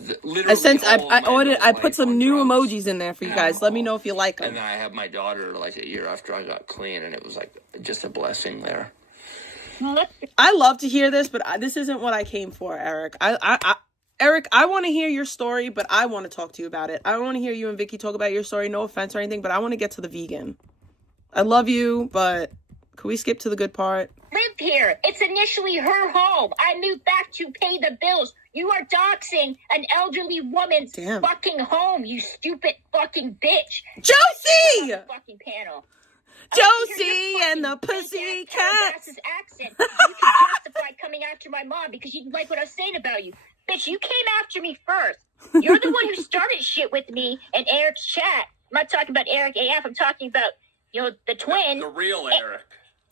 put some new emojis in there for you guys. Let me know if you like them. And then I had my daughter like a year after I got clean, and it was like just a blessing there. I love to hear this, but this isn't what I came for, Eric. Eric, I want to hear your story, but I want to talk to you about it. I don't want to hear you and Vicky talk about your story. No offense or anything, but I want to get to the vegan. I love you, but can we skip to the good part? Live here. It's initially her home. I moved back to pay the bills. You are doxing an elderly woman's fucking home, you stupid fucking bitch. Josie! Fucking panel. Josie and the Pussycats. Accent. You can justify coming after my mom because you didn't like what I was saying about you. Bitch, you came after me first. You're the one who started shit with me and Eric's chat. I'm not talking about Eric AF. I'm talking about, the twin. The real Eric.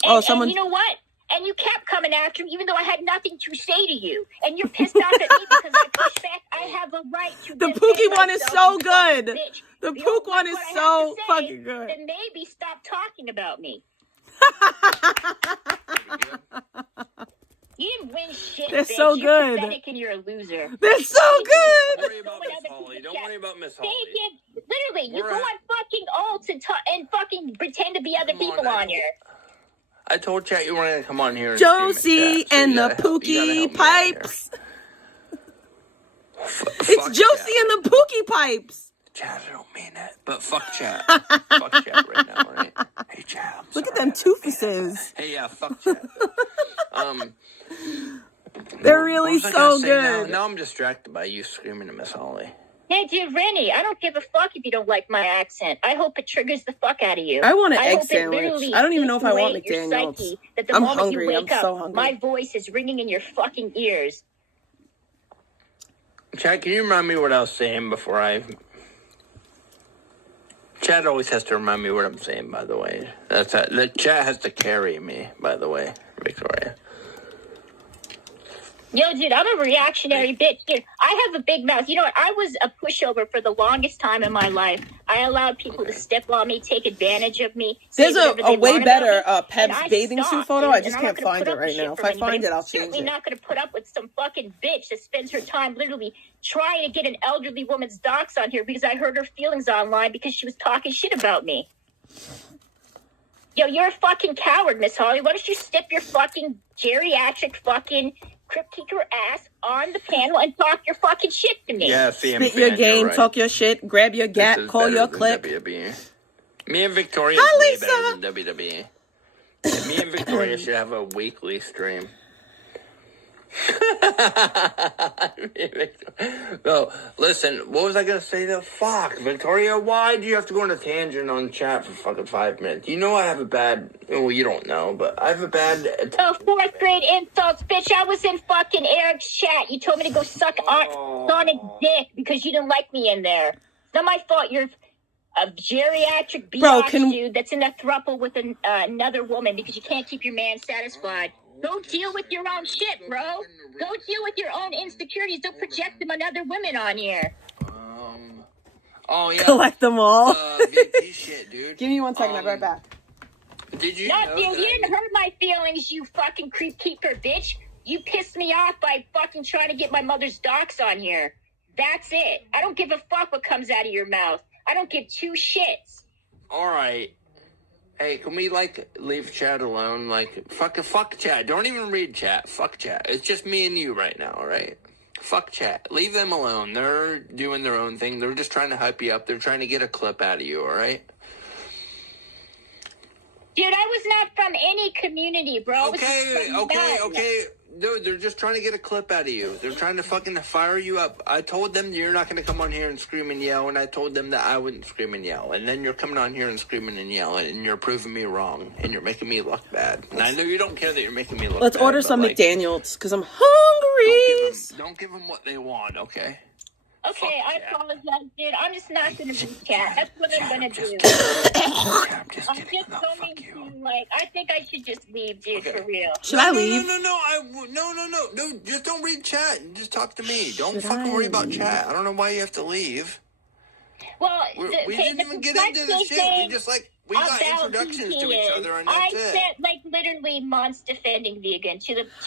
And you know what? And you kept coming after me, even though I had nothing to say to you. And you're pissed off at me because I pushed back. I have a right to The Pookie one is so good. The Pook one is so fucking good. Then maybe stop talking about me. You didn't win shit, They're bitch. so You're good. pathetic and you're a loser. They're so good. Don't worry about Miss Holly. Don't worry about Miss Holly. Literally, you go on fucking alts and fucking pretend to be other people on here. I told chat you weren't going to come on here and Josie and the Pookie Pipes. It's Josie and the Pookie Pipes. Chat, I don't mean it. But fuck chat. Fuck chat right now, right? Hey, chat. Look at them toofuses. Hey, yeah, fuck chat. They're really so good. Now I'm distracted by you screaming at Miss Holly. Hey, dude, Rennie, I don't give a fuck if you don't like my accent. I hope it triggers the fuck out of you. I want an egg sandwich. I don't even know if I want McDaniels. I'm hungry. I'm so hungry. My voice is ringing in your fucking ears. Chat, can you remind me what I was saying before I... Chat always has to remind me what I'm saying, by the way. The chat has to carry me, by the way, Victoria. Yo, dude, I'm a reactionary bitch. Dude, I have a big mouth. You know what? I was a pushover for the longest time in my life. I allowed people to step on me, take advantage of me. There's a way better Peb's bathing suit photo. I just can't find it right now. If I find it, I'll change it. I'm certainly not going to put up with some fucking bitch that spends her time literally trying to get an elderly woman's docs on here because I hurt her feelings online because she was talking shit about me. Yo, you're a fucking coward, Miss Holly. Why don't you step your fucking geriatric fucking crypt kicker ass on the panel and talk your fucking shit to me. Yeah, spit your game, right. Talk your shit, grab your gat, call your click. WWE. Me and Victoria is way better than WWE. Yeah, me and Victoria should have a weekly stream. No, listen, what was I gonna say though? Fuck, Victoria, why do you have to go on a tangent on chat for fucking 5 minutes? You know I have a bad, well, you don't know, but I have a bad... fourth grade insults, bitch. I was in fucking Eric's chat. You told me to go suck Sonic's dick because you didn't like me in there. It's not my fault. You're a geriatric dude that's in a throuple with another woman because you can't keep your man satisfied. Go deal with your own shit, bro. Go deal with your own insecurities. Don't project them on other women on here. Oh, yeah. Collect them all. VIP shit, dude. Give me 1 second. I'll be right back. Did you No, know dude, that? you didn't hurt my feelings, you fucking creep keeper, bitch. You pissed me off by fucking trying to get my mother's docs on here. That's it. I don't give a fuck what comes out of your mouth. I don't give two shits. All right. Hey, can we, like, leave chat alone? Like, fuck chat. Don't even read chat. Fuck chat. It's just me and you right now, all right? Fuck chat. Leave them alone. They're doing their own thing. They're just trying to hype you up. They're trying to get a clip out of you, all right? Dude, I was not from any community, bro. Okay. Dude, they're just trying to get a clip out of you. They're trying to fucking fire you up. I told them you're not going to come on here and scream and yell, and I told them that I wouldn't scream and yell. And then you're coming on here and screaming and yelling, and you're proving me wrong, and you're making me look bad. And I know you don't care that you're making me look Let's bad. order some like, McDaniels, because I'm hungry. Don't give them what they want, okay? Okay, I apologize, dude. I'm just not going to be chat. That's what I'm going to do. I'm just I'm just going to, like, I think I should just leave, dude, for real. Should I leave? No, just don't read chat. Just talk to me. Don't fucking worry about chat. I don't know why you have to leave. Well, we didn't even get into this shit. We just, like, we got introductions to each other, and that's it. I said, like, literally months defending vegan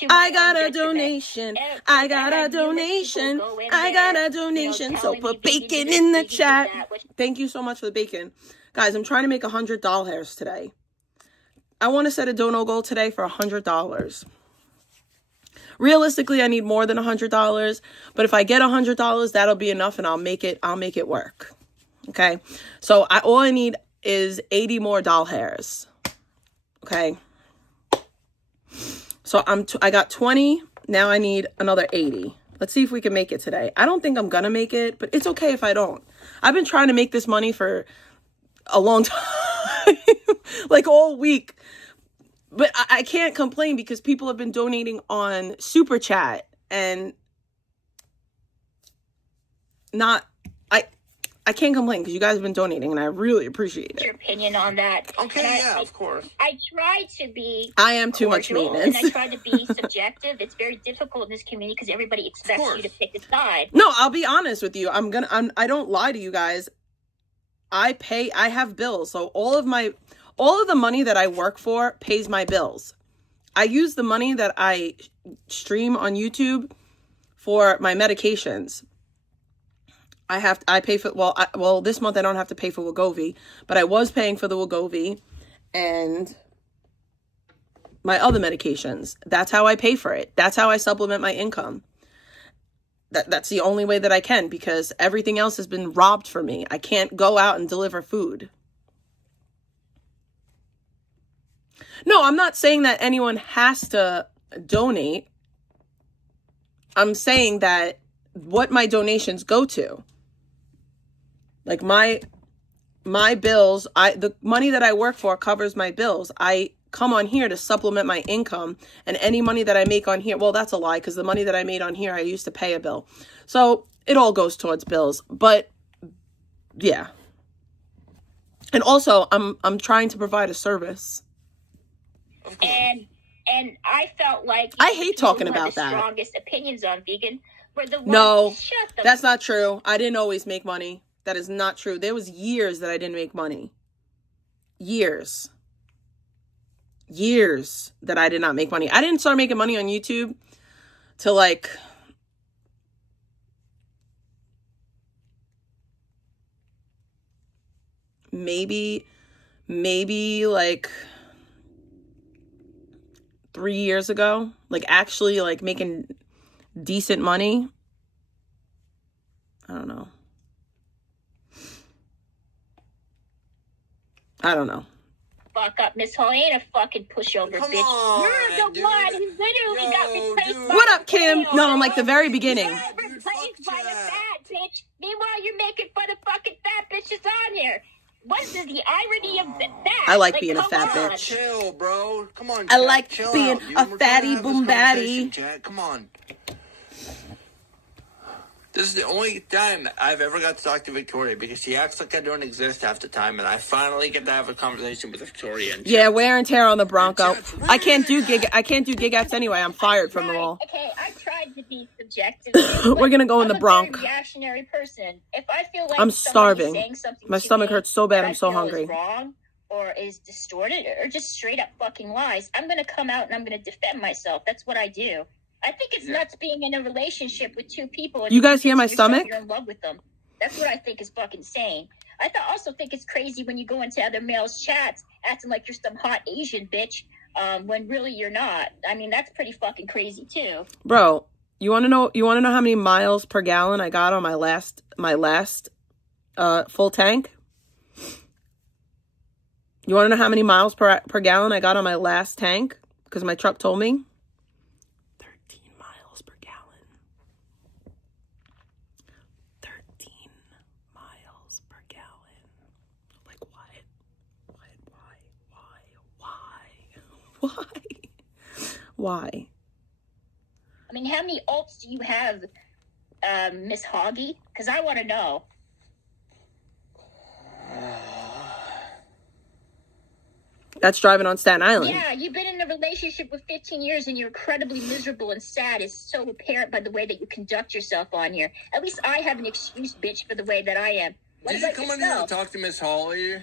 I got a donation. I got a donation. I got a donation. So put bacon in the chat. Thank you so much for the bacon. Guys, I'm trying to make $100 hairs today. I want to set a dono goal today for $100. Realistically, I need more than $100, but if I get $100, that'll be enough, and I'll make it work. Okay? So all I need is 80 more doll hairs. Okay? So I got 20. Now I need another 80. Let's see if we can make it today. I don't think I'm gonna make it, but it's okay if I don't. I've been trying to make this money for a long time. Like all week. But I can't complain because people have been donating on Super Chat and I can't complain because you guys have been donating and I really appreciate it. Your opinion on that? Okay, yeah, of course. I try to be. I am too much maintenance. And I try to be subjective. It's very difficult in this community because everybody expects you to pick a side. No, I'll be honest with you. I don't lie to you guys. I have bills. So all of the money that I work for pays my bills. I use the money that I stream on YouTube for my medications. I pay for, well, this month I don't have to pay for Wegovy, but I was paying for the Wegovy and my other medications. That's how I pay for it. That's how I supplement my income. That's the only way that I can because everything else has been robbed from me. I can't go out and deliver food. No, I'm not saying that anyone has to donate. I'm saying that what my donations go to. Like my bills, the money that I work for covers my bills. I come on here to supplement my income, and any money that I make on here, well, that's a lie because the money that I made on here, I used to pay a bill. So it all goes towards bills. But yeah. And also I'm trying to provide a service. And I felt like I hate talking about that. The strongest opinions on vegan were the ones. No, that's not true. I didn't always make money. That is not true. There was years that I didn't make money. Years that I did not make money. I didn't start making money on YouTube till like maybe like 3 years ago. Like actually like making decent money. I don't know. Fuck up, Miss Ho ain't a fucking pushover, bitch. You're the one who literally got replaced by What up, Kim? No, I'm like the very beginning. You got replaced by a fat bitch. Meanwhile, you're making fun of fucking fat bitches on here. What is the irony of that? I like being a fat bitch. Chill, bro. Come on, I like chill being out. a fatty boom batty. Come on. This is the only time I've ever got to talk to Victoria because she acts like I don't exist half the time, and I finally get to have a conversation with Victoria. And yeah, wear and tear on the Bronco. I can't do gig acts anyway. I'm fired from them all. Okay, I tried tried to be subjective. We're gonna go in the Bronx. I'm a very reactionary person. If I feel like I'm somebody's starving. saying something My to stomach me hurts so bad. that I'm so I feel hungry. is wrong or is distorted or just straight up fucking lies, I'm gonna come out and I'm gonna defend myself. That's what I do. I think it's nuts being in a relationship with two people. And You guys hear my yourself, stomach? You're in love with them. That's what I think is fucking insane. I also think it's crazy when you go into other males' chats acting like you're some hot Asian bitch when really you're not. I mean, that's pretty fucking crazy too. Bro, you want to know how many miles per gallon I got on my last full tank? You want to know how many miles per gallon I got on my last tank? Because my truck told me 13 miles per gallon. 13 miles per gallon. Like what? Why? I mean, how many alts do you have, Miss Hoggy? Because I want to know. That's driving on Staten Island. Yeah, you've been in a relationship with 15 years and you're incredibly miserable and sad. It's so apparent by the way that you conduct yourself on here. At least I have an excuse, bitch, for the way that I am. Did you come on here and talk to Miss Holly?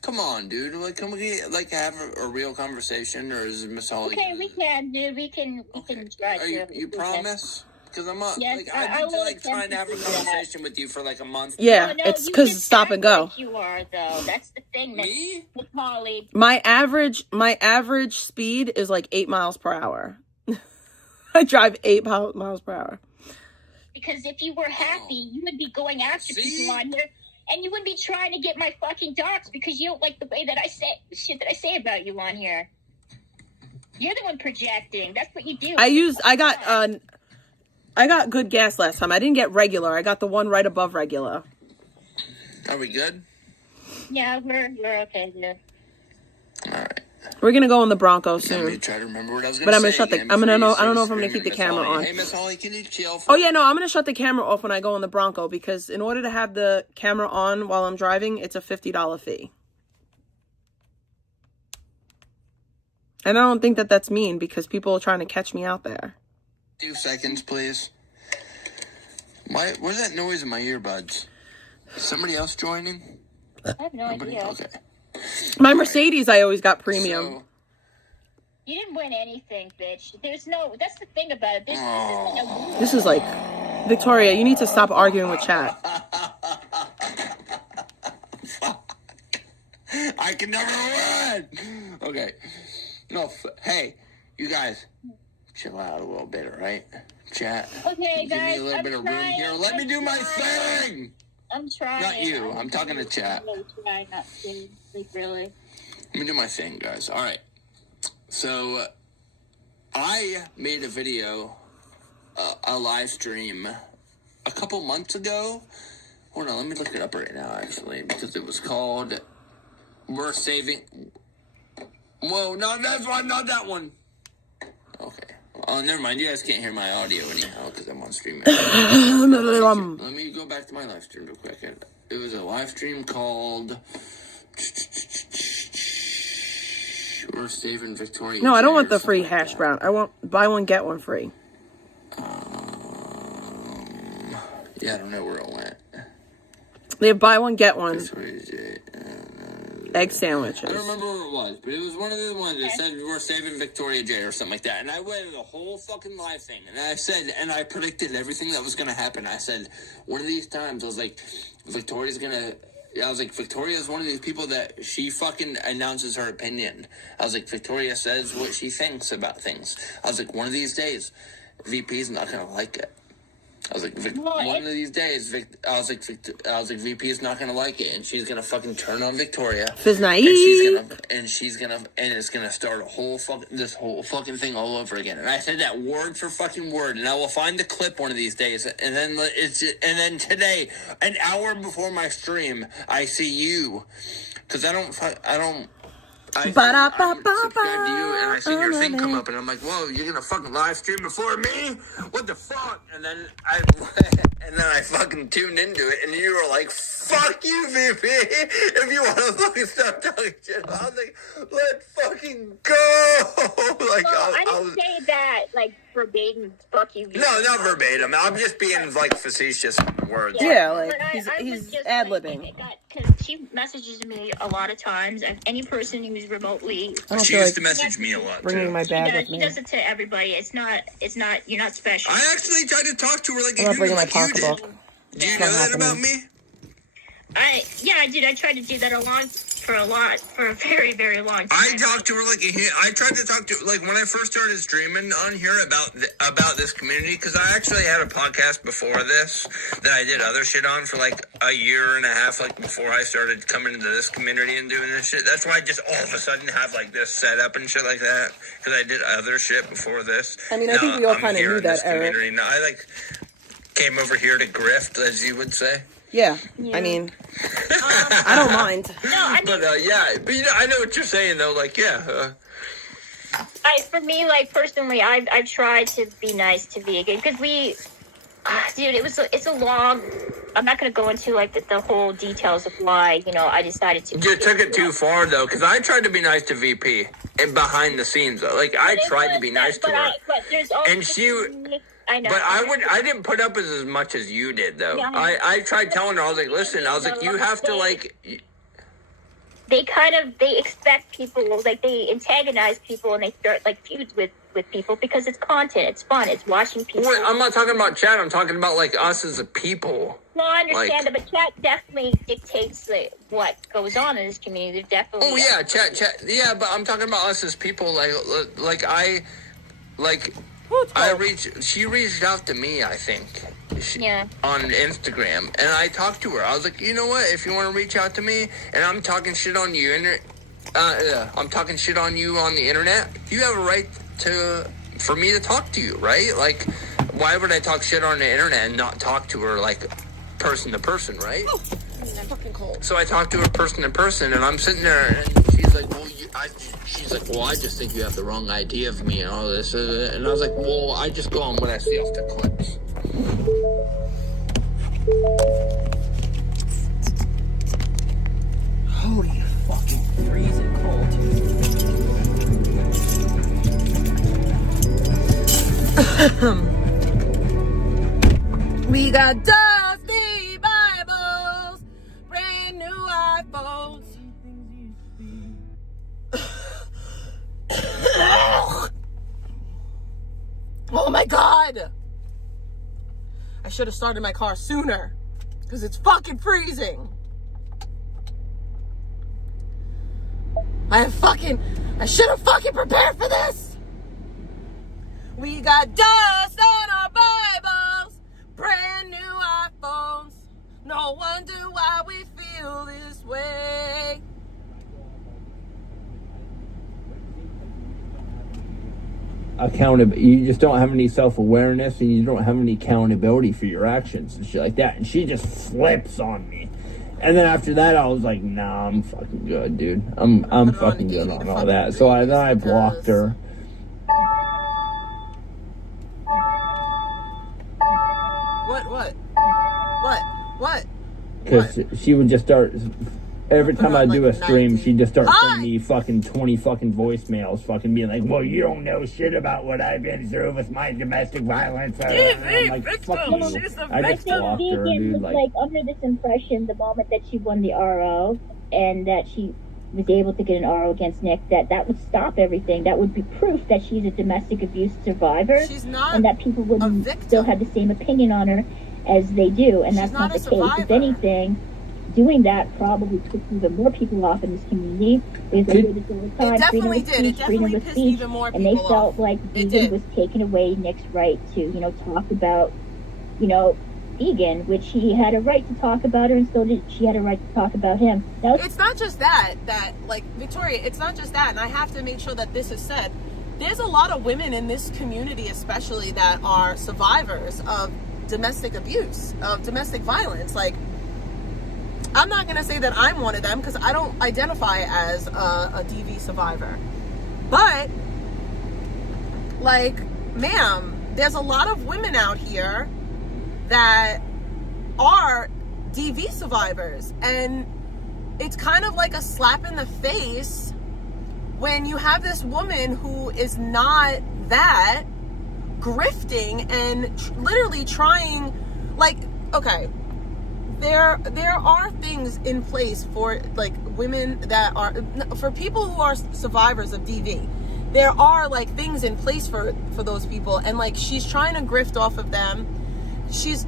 Come on, dude. Like, can we have a real conversation, or is Miss Holly? Okay, we can, dude. We can try to. You promise? Because I'm not. Yes, I've been trying to have a conversation with you for like a month. Yeah, it's because it's stop and go. You are though. That's the thing. Me? Miss Holly. My average speed is like 8 miles per hour. I drive 8 miles per hour. Because if you were happy, you would be going after people on here. And you wouldn't be trying to get my fucking docs because you don't like the way that I say shit that I say about you on here. You're the one projecting. That's what you do. I got good gas last time. I didn't get regular. I got the one right above regular. Are we good? Yeah, we're okay, dude. All right. We're gonna go in the Bronco soon. Let me try to remember what I was gonna say. But I'm gonna shut the. I don't know if I'm gonna keep the camera on. Hey, Miss Holly, can you chill? Oh yeah, no, I'm gonna shut the camera off when I go in the Bronco because in order to have the camera on while I'm driving, it's a $50 fee. And I don't think that that's mean because people are trying to catch me out there. 2 seconds, please. What's that noise in my earbuds? Is somebody else joining? I have no idea. Okay. My Mercedes, I always got premium. So, you didn't win anything, bitch. That's the thing about it. This is like, Victoria, you need to stop arguing with chat. I can never win. Okay. No, hey, you guys, chill out a little bit, all right? Chat. Okay, give guys. me a little bit of room here. Let me do my thing. I'm trying. Not you. I'm talking to chat. I'm really trying not to. Like, really. Let me do my thing, guys. All right. So, I made a video, a live stream, a couple months ago. Hold on, let me look it up right now, actually, because it was called We're Saving... Whoa, not that one, not that one. Okay. Oh, never mind. You guys can't hear my audio anyhow because I'm on stream. Let me go back to my live stream real quick. It was a live stream called We're Saving Victoria. No, I don't want the free hash brown. I want buy one, get one free. Yeah, I don't know where it went. They have buy one, get one. Egg sandwiches. I don't remember where it was, but it was one of the ones that said We're Saving Victoria J or something like that. And I went the whole fucking live thing. And I said, and I predicted everything that was going to happen. I said, one of these times, I was like, Victoria's one of these people that she fucking announces her opinion. I was like, Victoria says what she thinks about things. I was like, one of these days, VP's not going to like it. I was like, one of these days, I was like, VP is not gonna like it, and she's gonna fucking turn on Victoria. And it's gonna start this whole fucking thing all over again. And I said that word for fucking word, and I will find the clip one of these days. And then today, an hour before my stream, I see you, because I don't I subscribe to you, and I seen your thing come up, and I'm like, whoa, you're gonna fucking live stream before me? What the fuck? And then I fucking tuned into it, and you were like, fuck you, VP. If you want to fucking stop talking shit, I was like, let's fucking go. Like, well, I didn't say that, like, verbatim, fuck you, VP. No, not verbatim. I'm just being, like, facetious words. Yeah, like, I he's just, ad-libbing. Because she messages me a lot of times. Any person who's remotely... She used to message me a lot, bringing too. my bag with me. She does it to everybody. It's not, you're not special. I actually tried to talk to her like I'm not bringing my pocketbook. Do you know that about me? Yeah, I did. I tried to do that for a very, very long time. I talked to her I tried to talk to her, like, when I first started streaming on here about this community, because I actually had a podcast before this that I did other shit on for, like, a year and a half, like, before I started coming into this community and doing this shit. That's why I just all of a sudden have, like, this set up and shit like that, because I did other shit before this. I mean, I think we all kind of knew that, Eric. Now, I, like, came over here to grift, as you would say. Yeah. I mean, I don't mind. No, I mean, but you know, I know what you're saying though. Like, for me, like, personally, I've tried to be nice to vegan because dude, it's a long. I'm not gonna go into like the whole details of why I decided to. You took it too far though, because I tried to be nice to VP and behind the scenes though. Like, I tried to be nice to her, and she. I know. But I didn't put up as much as you did, though. Yeah, I tried telling her, I was like, listen, I was like, you have to, like... They expect people, like, they antagonize people and they start, like, feuds with people because it's content, it's fun, it's watching people. Wait, I'm not talking about chat, I'm talking about, like, us as a people. No, I understand that, but chat definitely dictates what goes on in this community. Definitely. Oh, yeah, chat, yeah, but I'm talking about us as people, she reached out to me, I think. On Instagram, and I talked to her. I was like, you know what? If you want to reach out to me, and I'm talking shit on you, I'm talking shit on you on the internet. You have a right for me to talk to you, right? Like, why would I talk shit on the internet and not talk to her like person to person, right? Oh, it's fucking cold. So I talked to her person to person, and I'm sitting there, and she's like, well, I just think you have the wrong idea of me and all this. And I was like, well, I just go on what I see off the clips. Holy fucking freezing cold. We got dusty Bibles, brand new iPhones. Oh my god! I should have started my car sooner because it's fucking freezing. I should have fucking prepared for this. We got dust on our Bibles, brand new iPhones. No wonder why we feel this way. You just don't have any self-awareness, and you don't have any accountability for your actions and shit like that. And she just flips on me, and then after that I was like, nah, I'm fucking good, dude. I'm fucking good on all that. So I blocked her. What? Because she would just start. Every time I do a stream, she'd just start sending me fucking 20 fucking voicemails, fucking being like, well, you don't know shit about what I've been through with my domestic violence. I'm like, fuck you. I just blocked her, dude. Like, under this impression, the moment that she won the RO, and that she was able to get an RO against Nick, that would stop everything. That would be proof that she's a domestic abuse survivor. She's not and that people wouldn't still have the same opinion on her as they do. And that's not the case. If anything, doing that probably took even more people off in this community because they did this all the time. It definitely did. It definitely pissed even more people off. And they felt like vegan was taking away Nick's right to, talk about, vegan, which he had a right to talk about her, and so did she had a right to talk about him. It's not just that, like, Victoria, it's not just that, and I have to make sure that this is said. There's a lot of women in this community, especially, that are survivors of domestic abuse, of domestic violence. Like, I'm not going to say that I'm one of them because I don't identify as a DV survivor. But, like, ma'am, there's a lot of women out here that are DV survivors. And it's kind of like a slap in the face when you have this woman who is not that grifting and literally trying, like, okay, there are things in place for, like, women that are, for people who are survivors of DV. There are, like, things in place for those people, and, like, she's trying to grift off of them. She's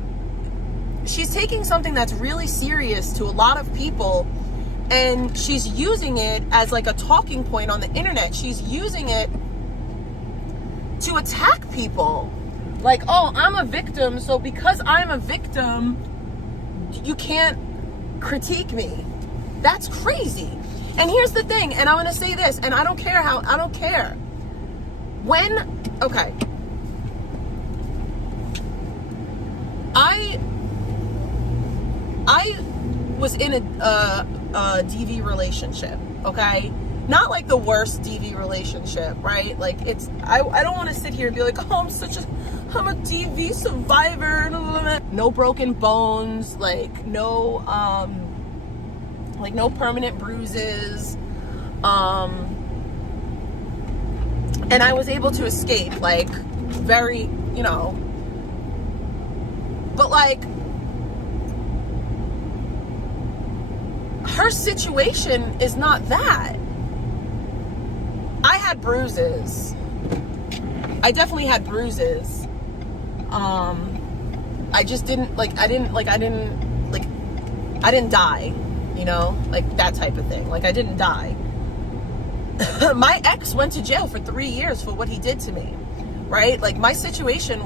taking something that's really serious to a lot of people, and she's using it as, like, a talking point on the internet. She's using it to attack people. Like, oh, I'm a victim, so because I'm a victim, you can't critique me. That's crazy. And here's the thing, and I'm going to say this, and I don't care. Okay. I was in a DV relationship, okay? Not like the worst DV relationship, right? Like, I don't want to sit here and be like, oh, I'm a DV survivor. No broken bones, like no permanent bruises. And I was able to escape, like, very, you know, but, like, her situation is not that. I had bruises. I definitely had bruises. I just didn't, I didn't die, you know, like that type of thing. Like, I didn't die. My ex went to jail for 3 years for what he did to me, right? Like, my situation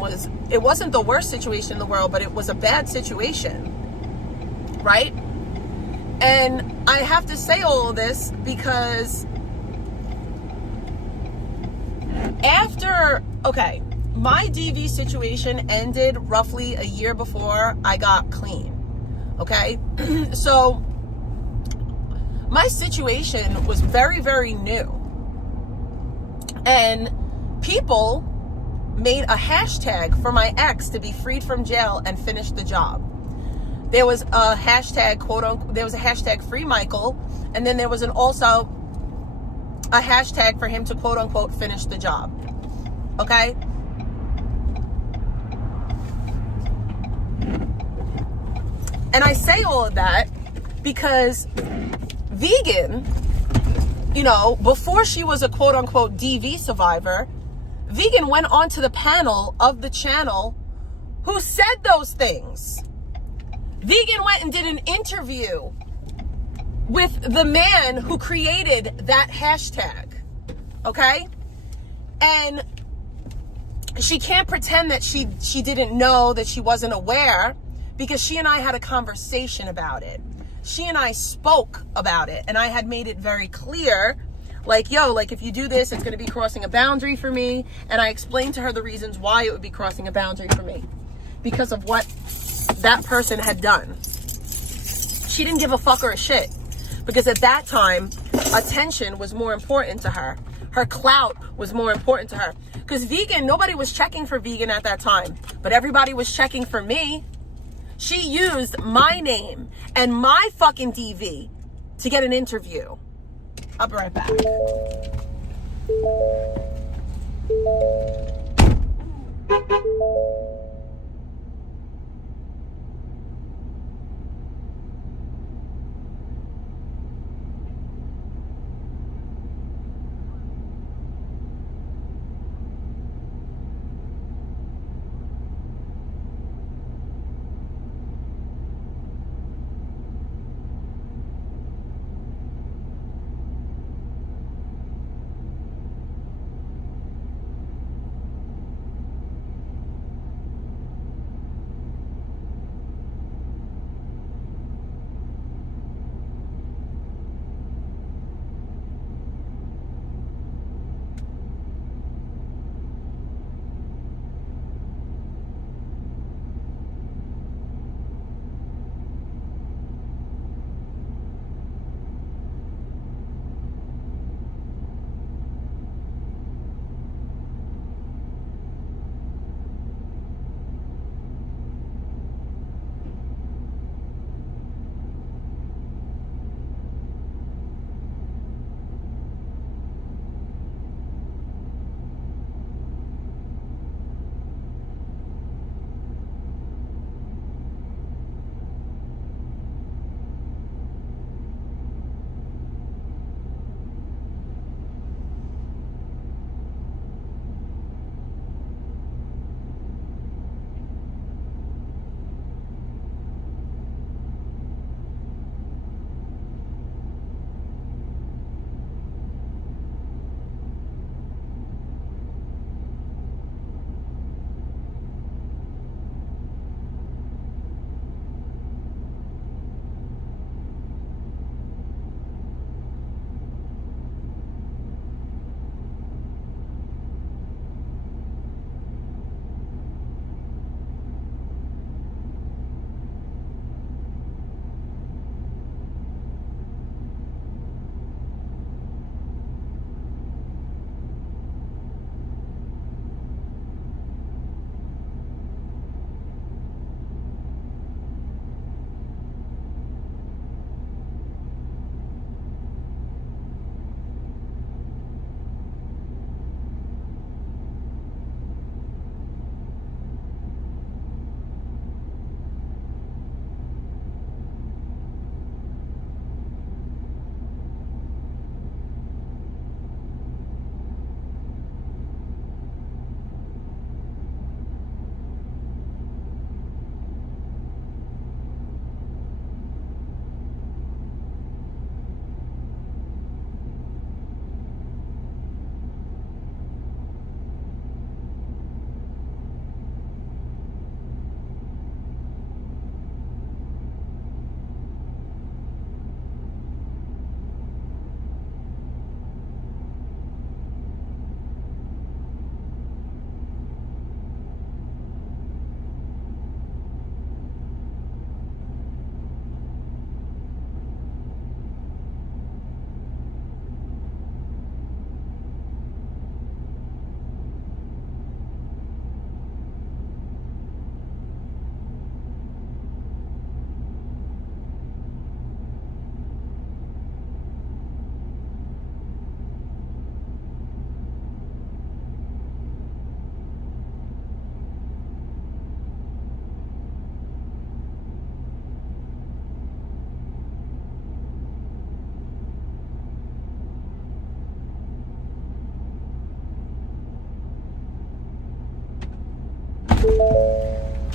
it wasn't the worst situation in the world, but it was a bad situation, right? And I have to say all of this because okay, my DV situation ended roughly a year before I got clean, okay? So my situation was very, very new. And people made a hashtag for my ex to be freed from jail and finish the job. There was a hashtag, quote unquote, there was a hashtag free Michael, and then there was also a hashtag for him to, quote unquote, finish the job. Okay? And I say all of that because Vegan, you know, before she was a quote unquote DV survivor, Vegan went onto the panel of the channel who said those things. Vegan went and did an interview with the man who created that hashtag. Okay? And she can't pretend that she didn't know, that she wasn't aware, because she and I had a conversation about it. She and I spoke about it, and I had made it very clear, like, yo, like, if you do this, it's going to be crossing a boundary for me. And I explained to her the reasons why it would be crossing a boundary for me, because of what that person had done. She didn't give a fuck or a shit, because at that time, attention was more important to her. Her clout was more important to her. Because Vegan, nobody was checking for Vegan at that time, but everybody was checking for me. She used my name and my fucking DV to get an interview. I'll be right back.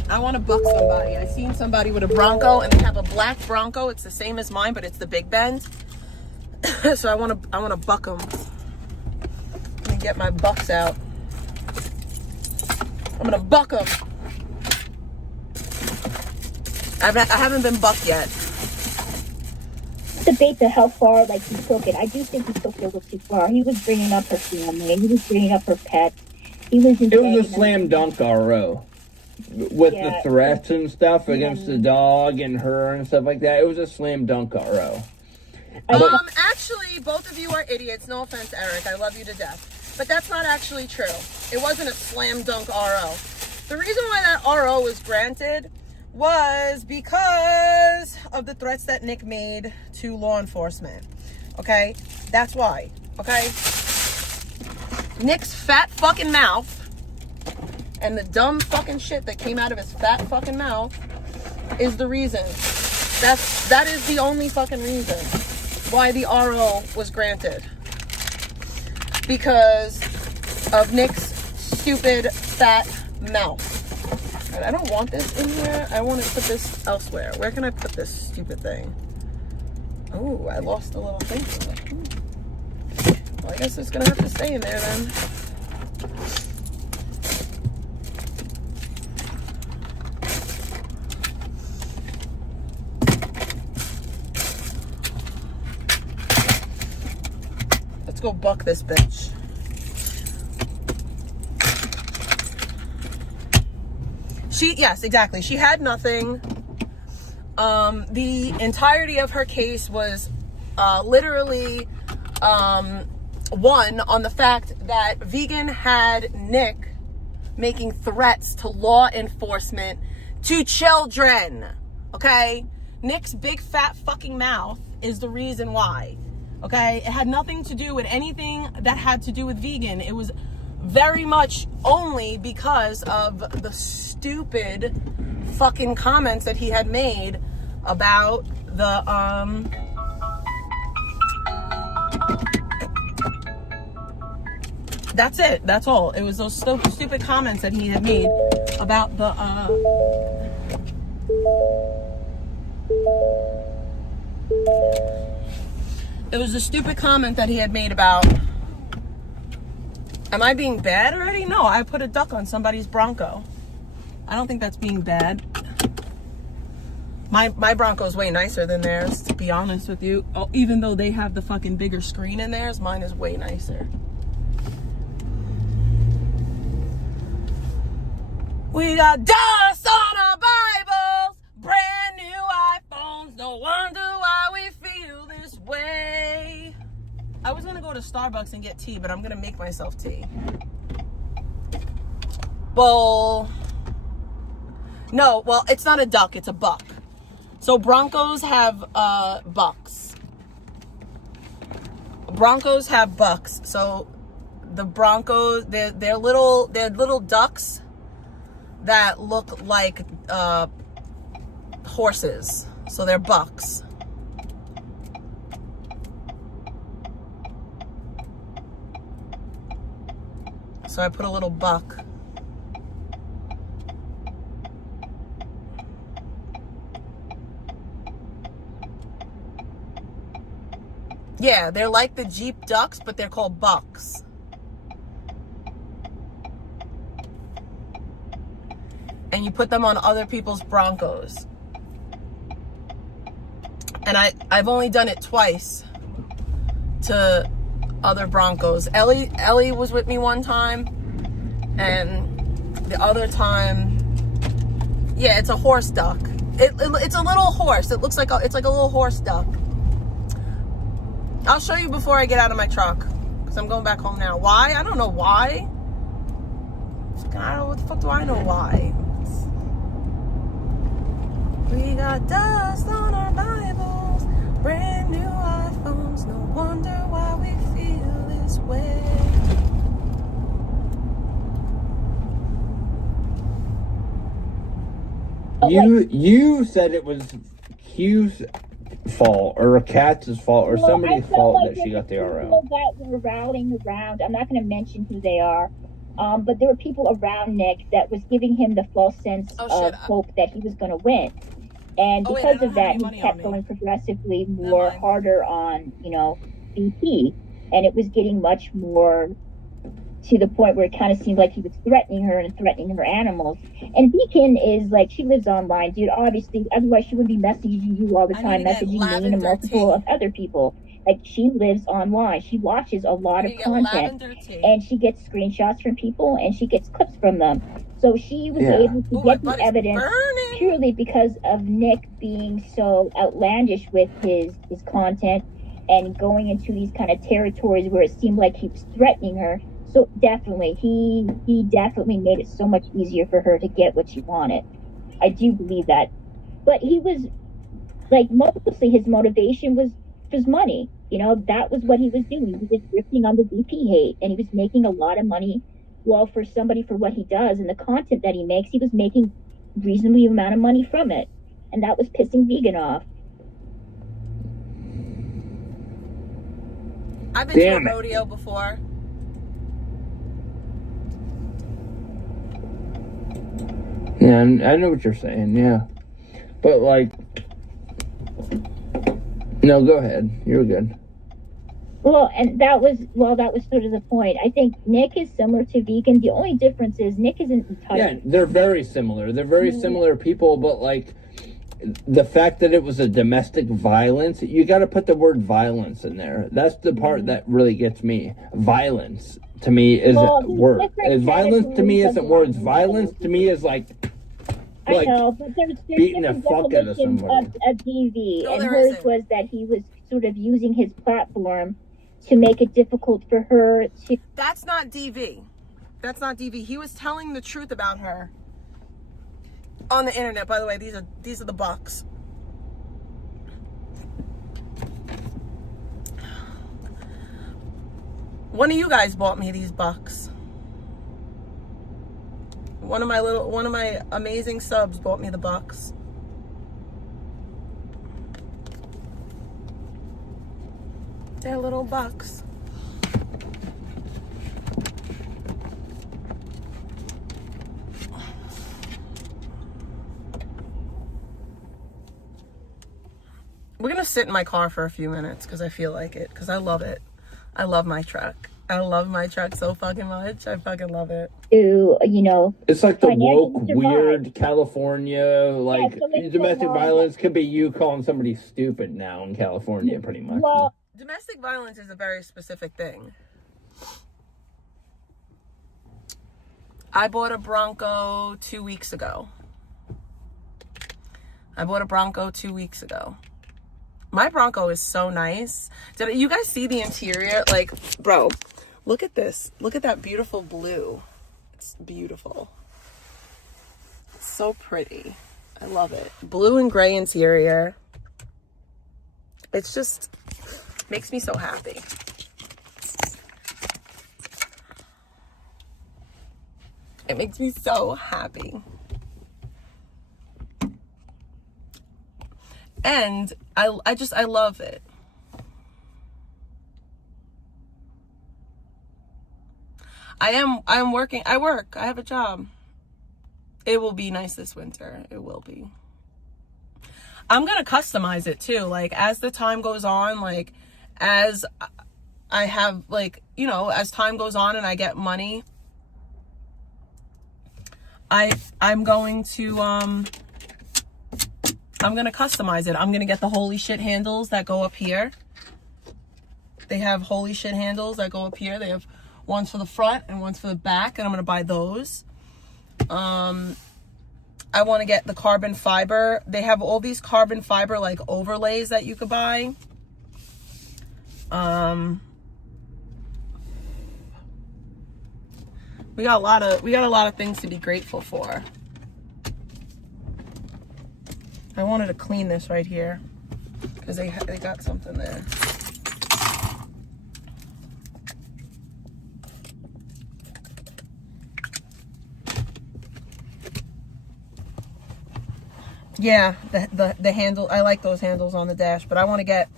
I want to buck somebody. I seen somebody with a Bronco, and they have a black Bronco. It's the same as mine, but it's the Big Bend. So I want to buck them. Let me get my bucks out. I'm gonna buck them. I haven't been bucked yet. Debate how far like he took it. I do think he took it a little too far. He was bringing up her family. He was bringing up her pets. It was a slam dunk RO. With the threats and stuff against the dog and her and stuff like that. It was a slam dunk RO. Actually, both of you are idiots. No offense, Eric. I love you to death. But that's not actually true. It wasn't a slam dunk RO. The reason why that RO was granted was because of the threats that Nick made to law enforcement. Okay? That's why. Okay? Nick's fat fucking mouth and the dumb fucking shit that came out of his fat fucking mouth is the reason. That is the only fucking reason why the RO was granted. Because of Nick's stupid fat mouth. And I don't want this in here. I want to put this elsewhere. Where can I put this stupid thing? Oh, I lost a little thing from it. Well, I guess it's gonna have to stay in there then. Let's go buck this bitch. Yes, exactly. She had nothing. The entirety of her case was literally won on the fact that Vegan had Nick making threats to law enforcement to children. Okay? Nick's big fat fucking mouth is the reason why. Okay? It had nothing to do with anything that had to do with Vegan. It was very much only because of the stupid fucking comments that he had made about the that's it. That's all. It was those stupid comments that he had made about the it was a stupid comment that he had made about. Am I being bad already? No, I put a duck on somebody's Bronco. I don't think that's being bad. My Bronco's way nicer than theirs, to be honest with you. Oh, even though they have the fucking bigger screen in theirs, mine is way nicer. We got dust on our Bibles, brand new iPhones. No wonder why we feel this way. I was gonna go to Starbucks and get tea, but I'm gonna make myself tea. Well, no, well, it's not a duck, it's a buck. So Broncos have bucks. Broncos have bucks. So the Broncos, they're little ducks that look like horses. So they're bucks. So I put a little buck. Yeah, they're like the Jeep ducks, but they're called bucks. And you put them on other people's Broncos. And I've only done it twice to other Broncos. Ellie was with me one time, and the other time, yeah, it's a horse duck. It's a little horse. It looks like it's like a little horse duck. I'll show you before I get out of my truck, because I'm going back home now. Why? I don't know why. I don't know, what the fuck do I know why? We got dust on our Bibles, brand new iPhones. No wonder why we feel this way. You said it was Q's fault or Katz's fault or somebody's fault that she got the RO. People that were rallying around, I'm not going to mention who they are, But there were people around Nick that was giving him the false sense of hope that he was going to win. And because of that, he kept going progressively more harder on, you know, VP. And it was getting much more to the point where it kind of seemed like he was threatening her and threatening her animals. And Beacon is like, she lives online, dude, obviously. Otherwise, she wouldn't be messaging you all the time, messaging me and multiple of other people. Like, she lives online. She watches a lot of content. And she gets screenshots from people, and she gets clips from them. So she was able to get the evidence purely because of Nick being so outlandish with his content and going into these kind of territories where it seemed like he was threatening her. So definitely, he definitely made it so much easier for her to get what she wanted. I do believe that. But he was, like, mostly his motivation was money. You know, that was what he was doing. He was drifting on the VP hate, and he was making a lot of money. Well, for somebody, for what he does and the content that he makes, he was making reasonably amount of money from it. And that was pissing Vegan off. I've been to a rodeo before. Yeah, I know what you're saying, yeah. But, like, no, go ahead. You're good. Well, and that was sort of the point. I think Nick is similar to Vegan. The only difference is Nick isn't entitled. Yeah, they're very similar. They're very similar people, but, like, the fact that it was a domestic violence, you got to put the word violence in there. That's the part that really gets me. Violence, to me, isn't words. Violence, to me, isn't words. Violence, to me, is like I know, but there's beating the fuck out of somebody. Of DV, and hers was that he was sort of using his platform to make it difficult for her to... That's not DV. That's not DV. He was telling the truth about her on the internet. By the way, these are the bucks. One of you guys bought me these bucks. One of my amazing subs bought me the bucks. They're little bucks. We're gonna sit in my car for a few minutes because I feel like it, because I love it. I love my truck. I love my truck so fucking much. I fucking love it. You know, it's like the woke, weird California, like, domestic violence could be you calling somebody stupid now in California, pretty much. Well, domestic violence is a very specific thing. I bought a Bronco 2 weeks ago. My Bronco is so nice. Did you guys see the interior? Like, bro, look at this. Look at that beautiful blue. It's beautiful. It's so pretty. I love it. Blue and gray interior. It's just makes me so happy. It makes me so happy. And I love it. I'm working. I work. I have a job. It will be nice this winter. It will be. I'm going to customize it too. Like, as the time goes on, like, as I have, like, you know, as time goes on and I get money, I'm going to customize it. I'm going to get the holy shit handles that go up here. They have holy shit handles that go up here. They have ones for the front and ones for the back, and I'm going to buy those. I want to get the carbon fiber. They have all these carbon fiber, like, overlays that you could buy. We got a lot of things to be grateful for. I wanted to clean this right here because they got something there. Yeah, the handle, I like those handles on the dash, but I want to get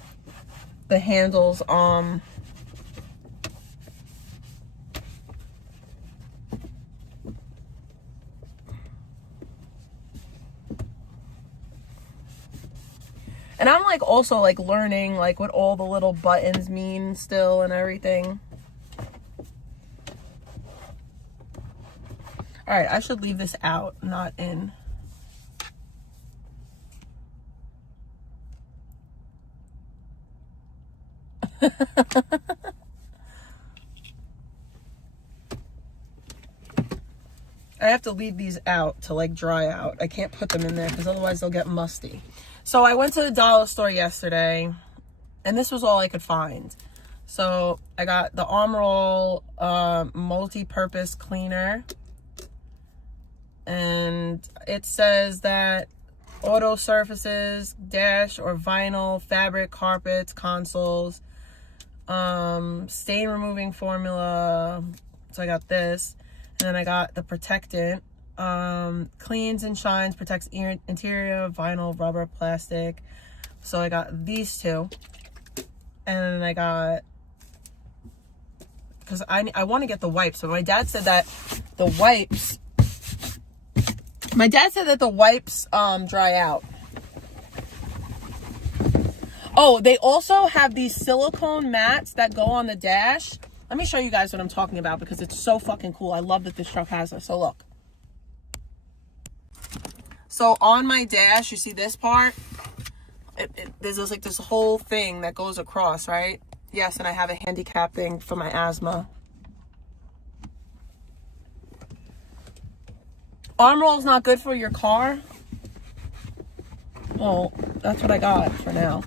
the handles And I'm like also like learning like what all the little buttons mean still and everything. All right, I should leave this out, not in. I have to leave these out to like dry out. I can't put them in there because otherwise they'll get musty. So I went to the dollar store yesterday and this was all I could find. So I got the Armor All multi-purpose cleaner. And it says that auto surfaces, dash or vinyl, fabric, carpets, consoles, stain removing formula. So I got this. And then I got the protectant, cleans and shines, protects interior, vinyl, rubber, plastic. So I got these two. And then I got, because I want to get the wipes. But my dad said that the wipes, dry out. Oh, they also have these silicone mats that go on the dash. Let me show you guys what I'm talking about because it's so fucking cool. I love that this truck has this. So look. So on my dash, you see this part? There's like this whole thing that goes across, right? Yes, and I have a handicap thing for my asthma. Arm Roll is not good for your car. Well, that's what I got for now.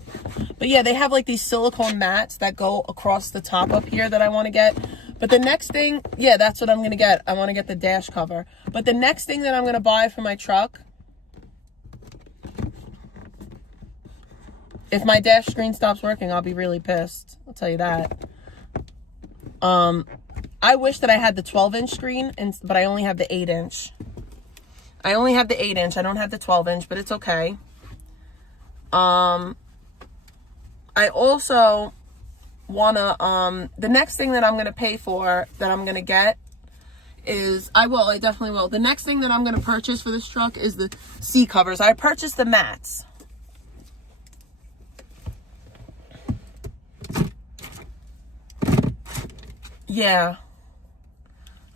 But yeah, they have like these silicone mats that go across the top up here that I want to get. But the next thing, yeah, that's what I'm going to get. I want to get the dash cover. But the next thing that I'm going to buy for my truck, if my dash screen stops working, I'll be really pissed. I'll tell you that. I wish that I had the 12-inch screen, but I only have the 8-inch. I only have the 8-inch. I don't have the 12-inch, but it's okay. I also want to, the next thing that I'm going to pay for, that I'm going to get is, I definitely will. The next thing that I'm going to purchase for this truck is the seat covers. I purchased the mats. Yeah.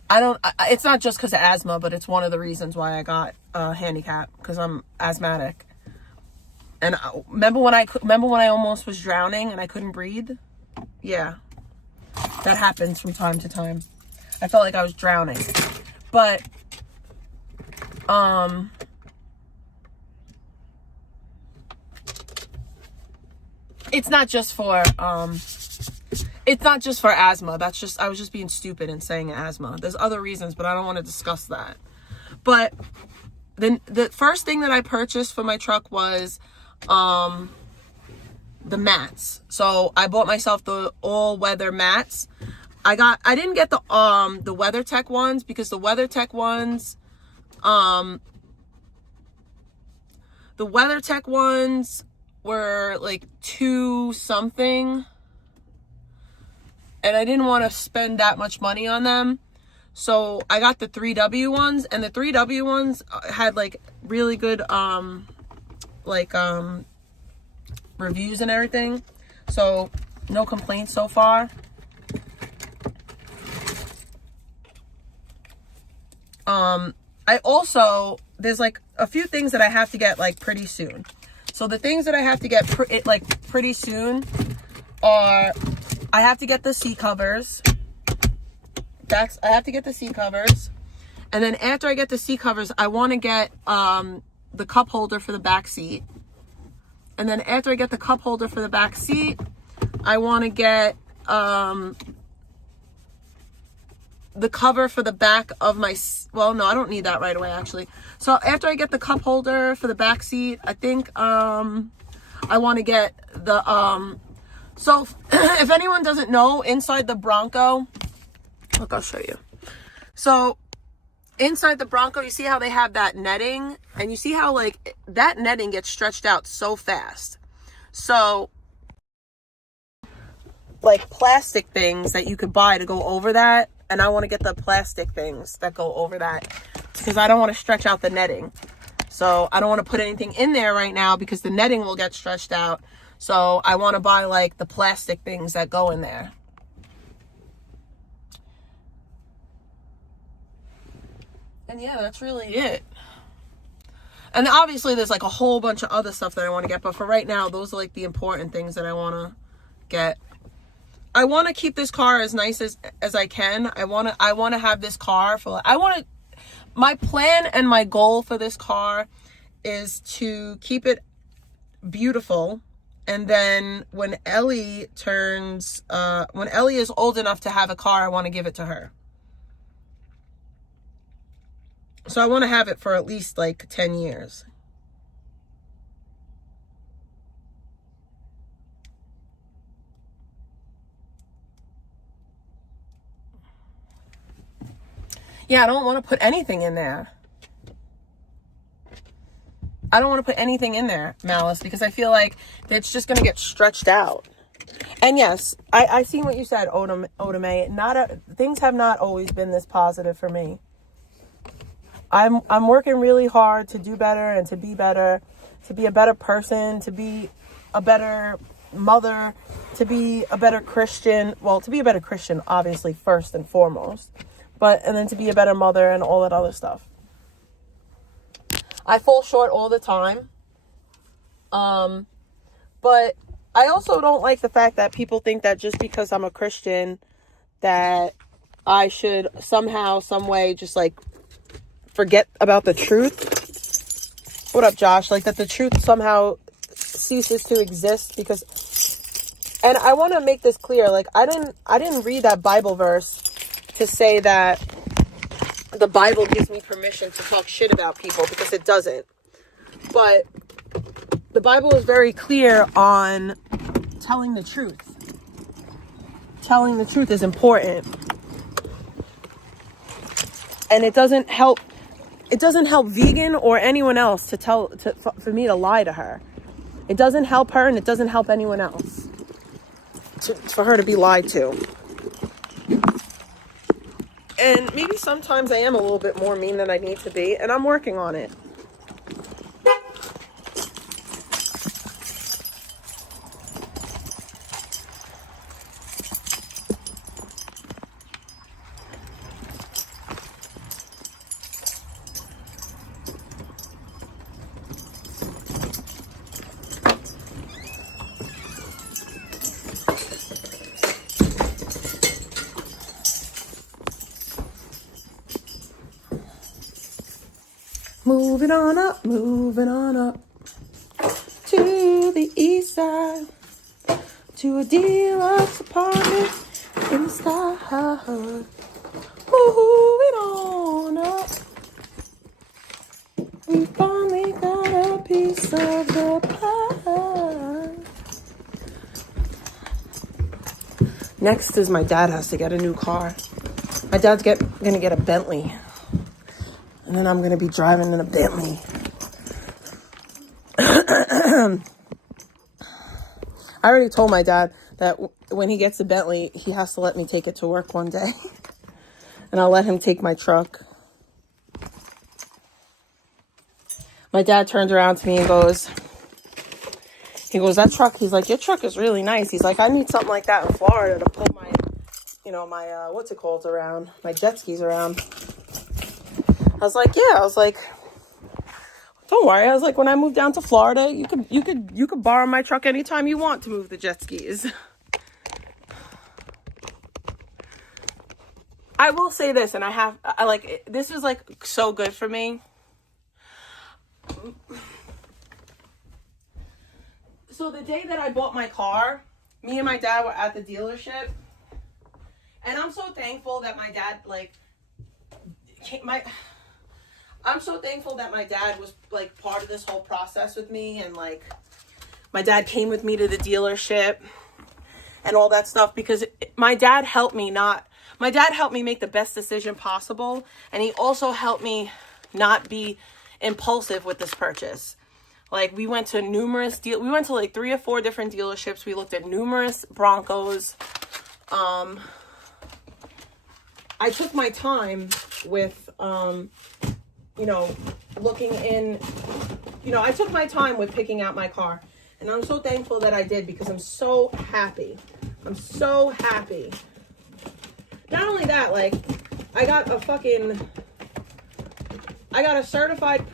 It's not just because of asthma, but it's one of the reasons why I got a handicap, because I'm asthmatic. And remember when I almost was drowning and I couldn't breathe? Yeah. That happens from time to time. I felt like I was drowning. But it's not just for asthma. I was just being stupid and saying asthma. There's other reasons, but I don't want to discuss that. But then the first thing that I purchased for my truck was the mats. So I bought myself the all-weather mats. I didn't get the WeatherTech ones because the WeatherTech ones were like $2 something. And I didn't want to spend that much money on them. So I got the 3W ones, and the 3W ones had like really good reviews and everything. So no complaints so far. There's like a few things that I have to get like pretty soon. So the things that I have to get pretty soon are, I have to get the seat covers. I have to get the seat covers. And then after I get the seat covers, I want to get the cup holder for the back seat. And then after I get the cup holder for the back seat, I want to get the cover for the back of my, well, no, I don't need that right away, actually. So after I get the cup holder for the back seat, I think I want to get the, so if anyone doesn't know, inside the Bronco, look, I'll show you. So inside the Bronco, you see how they have that netting, and you see how like that netting gets stretched out so fast. So like plastic things that you could buy to go over that, and I want to get the plastic things that go over that because I don't want to stretch out the netting. So I don't want to put anything in there right now because the netting will get stretched out. So I want to buy like the plastic things that go in there. And yeah, that's really it. And obviously there's like a whole bunch of other stuff that I want to get, but for right now, those are like the important things that I want to get. I want to keep this car as nice as I can. I want to have this car for, my plan and my goal for this car is to keep it beautiful. And then when Ellie is old enough to have a car, I want to give it to her. So I want to have it for at least like 10 years. Yeah, I don't want to put anything in there. I don't want to put anything in there, Malice, because I feel like it's just going to get stretched out. And yes, I see what you said, Odame. Things have not always been this positive for me. I'm working really hard to do better and to be better, to be a better person, to be a better mother, to be a better Christian. Well, to be a better Christian, obviously, first and foremost. And then to be a better mother and all that other stuff. I fall short all the time. But I also don't like the fact that people think that just because I'm a Christian, that I should somehow, some way, just like forget about the truth. What up, Josh? Like that the truth somehow ceases to exist because, and I want to make this clear. Like I didn't read that Bible verse to say that the Bible gives me permission to talk shit about people, because it doesn't. But the Bible is very clear on telling the truth. Telling the truth is important. And it doesn't help vegan or anyone else for me to lie to her. It doesn't help her and it doesn't help anyone else for her to be lied to. And maybe sometimes I am a little bit more mean than I need to be, and I'm working on it. Moving on up to the east side, to a deluxe apartment in the sky. Moving on up, we finally got a piece of the pie. Next is my dad has to get a new car. My dad's gonna get a Bentley. And then I'm going to be driving in a Bentley. I already told my dad that when he gets a Bentley, he has to let me take it to work one day. And I'll let him take my truck. My dad turns around to me and goes, that truck, he's like, your truck is really nice. He's like, I need something like that in Florida to pull my, what's it called around, my jet skis around. I was like, yeah. I was like, don't worry. I was like, when I move down to Florida, you could borrow my truck anytime you want to move the jet skis. I will say this, and this is like so good for me. So the day that I bought my car, me and my dad were at the dealership, and I'm so thankful that my dad I'm so thankful that my dad was like part of this whole process with me, and like my dad came with me to the dealership and all that stuff, because my dad helped me make the best decision possible, and he also helped me not be impulsive with this purchase. Like we went to like 3 or 4 different dealerships. We looked at numerous Broncos. I took my time with you know, looking in, you know, I took my time with picking out my car. And I'm so thankful that I did because I'm so happy. I'm so happy. Not only that, like, I got a certified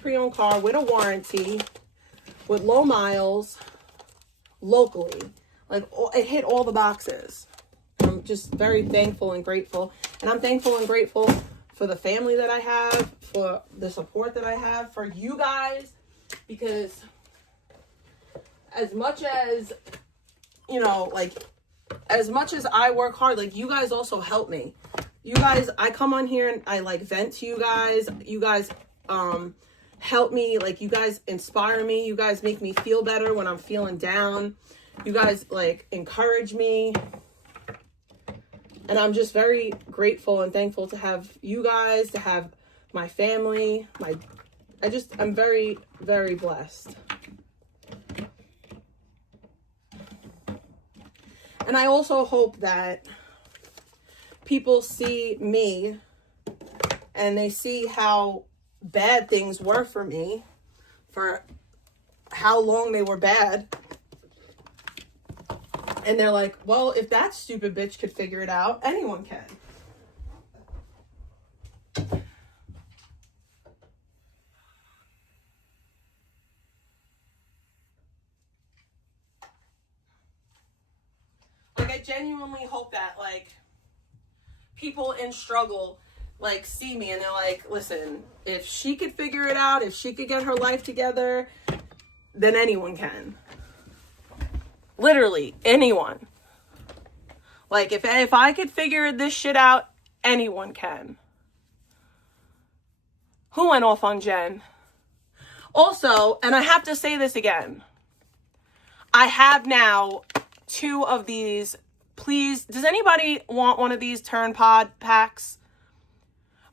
pre-owned car with a warranty, with low miles, locally. Like, it hit all the boxes. I'm just very thankful and grateful. And I'm thankful and grateful for the family that I have, for the support that I have, for you guys. Because as much as, you know, like, as much as I work hard, like, you guys also help me. You guys, I come on here and I, like, vent to you guys. You guys help me. Like, you guys inspire me. You guys make me feel better when I'm feeling down. You guys, like, encourage me. And I'm just very grateful and thankful to have you guys, to have my family, I'm very, very blessed. And I also hope that people see me and they see how bad things were for me, for how long they were bad. And they're like, well, if that stupid bitch could figure it out, anyone can. Like, I genuinely hope that, like, people in struggle, like, see me and they're like, listen, if she could figure it out, if she could get her life together, then anyone can. Literally, anyone. Like, if I could figure this shit out, anyone can. Who went off on Jen? Also, and I have to say this again, I have now 2 of these. Please, does anybody want one of these Turn Pod packs?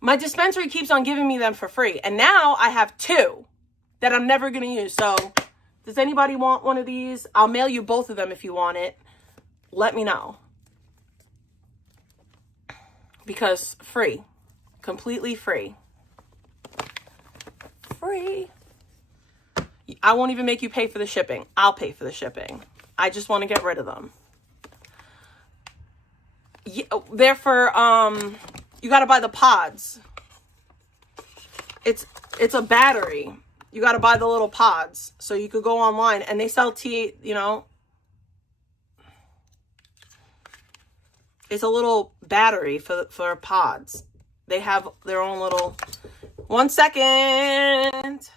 My dispensary keeps on giving me them for free. And now I have 2 that I'm never going to use. So, does anybody want one of these? I'll mail you both of them if you want it. Let me know. Because free. Completely free. Free. I won't even make you pay for the shipping. I'll pay for the shipping. I just want to get rid of them. Yeah, they're for, you got to buy the pods. It's a battery. You got to buy the little pods. So you could go online and they sell you know. It's a little battery for pods. They have their own little... 1 second.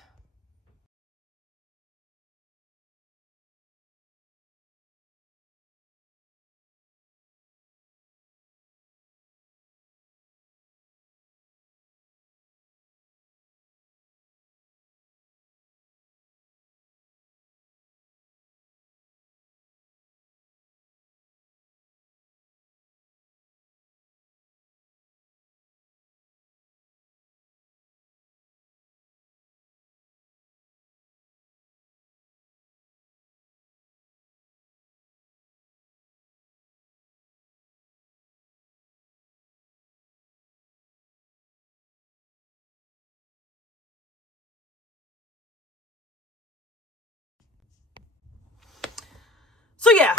So yeah,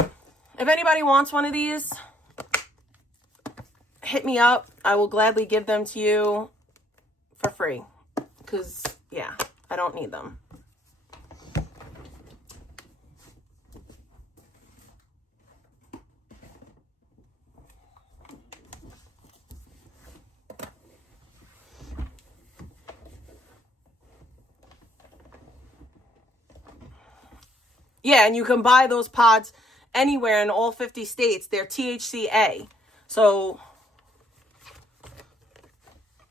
if anybody wants one of these, hit me up. I will gladly give them to you for free. Because, yeah, I don't need them. Yeah, and you can buy those pods anywhere in all 50 states. They're THCA. So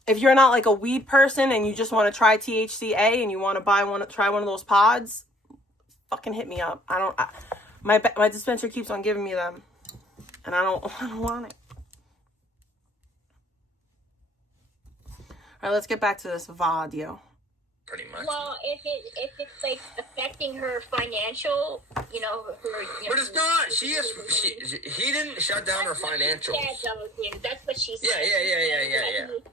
if you're not like a weed person and you just want to try THCA and you want to try one of those pods, fucking hit me up. My dispenser keeps on giving me them, and I don't want it. All right, let's get back to this video. Pretty much. Well, if it's like affecting her financial, you know, but it's not. He didn't shut down her financials. That's what she said.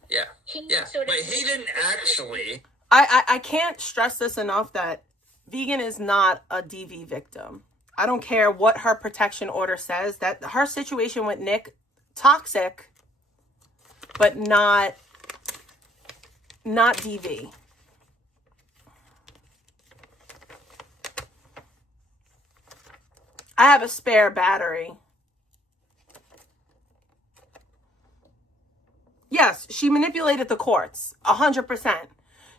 Yeah. Can you Yeah, sort of but he didn't actually. I can't stress this enough that Vegan is not a DV victim. I don't care what her protection order says. That her situation with Nick, toxic, but not DV. I have a spare battery. Yes, she manipulated the courts, 100%.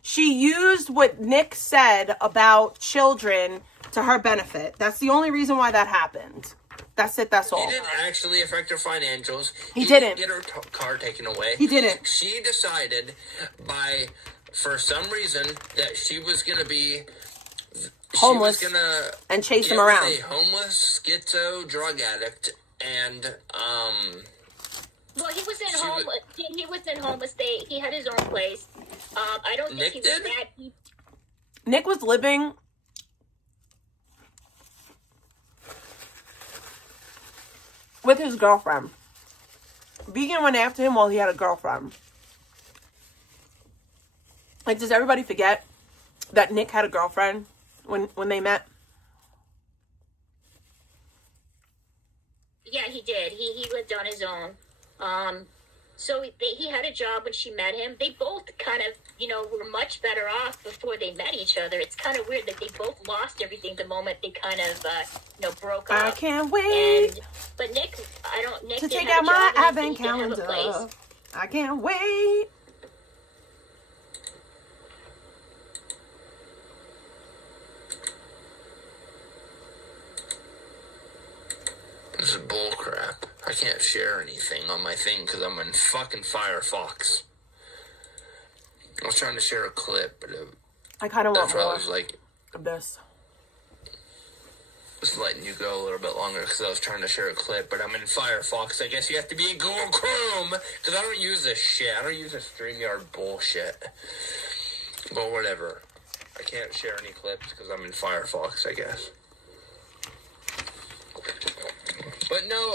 She used what Nick said about children to her benefit. That's the only reason why that happened. That's it, that's all. He didn't actually affect her financials. He didn't. Get her car taken away. He didn't. She decided for some reason, that she was going to be homeless, she was gonna and chase him around. A homeless schizo drug addict, and well, he was in homeless. He was in homeless state. He had his own place. I don't think he was that deep. Nick was living with his girlfriend. Vegan went after him while he had a girlfriend. Like, does everybody forget that Nick had a girlfriend when they met? Yeah, he did. He lived on his own. So he had a job when she met him. They both kind of, were much better off before they met each other. It's kind of weird that they both lost everything the moment they kind of, broke up. I can't wait. But Nick, Nick to didn't take have out a job, my and advent he didn't have a calendar. place. I can't wait. This is bullcrap. I can't share anything on my thing because I'm in fucking Firefox. I was trying to share a clip, but I kind of want more I was of this. Just letting you go a little bit longer because I was trying to share a clip, but I'm in Firefox. I guess you have to be in Google Chrome because I don't use this shit. I don't use this StreamYard bullshit. But whatever. I can't share any clips because I'm in Firefox, I guess. But no,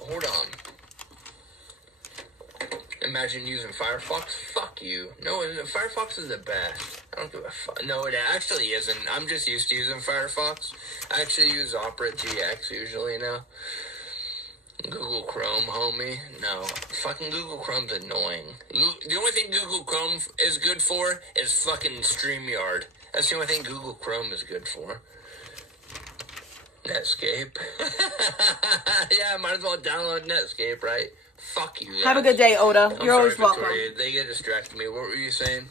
hold on. Imagine using Firefox? Fuck you. No, Firefox is the best. I don't give a fuck. No, it actually isn't. I'm just used to using Firefox. I actually use Opera GX usually now. Google Chrome, homie. No. Fucking Google Chrome's annoying. The only thing Google Chrome is good for is fucking StreamYard. That's the only thing Google Chrome is good for. Netscape. Yeah, might as well download Netscape, right? Fuck you guys. Have a good day, Oda. You're always Victoria. welcome. They get distracted me. What were you saying?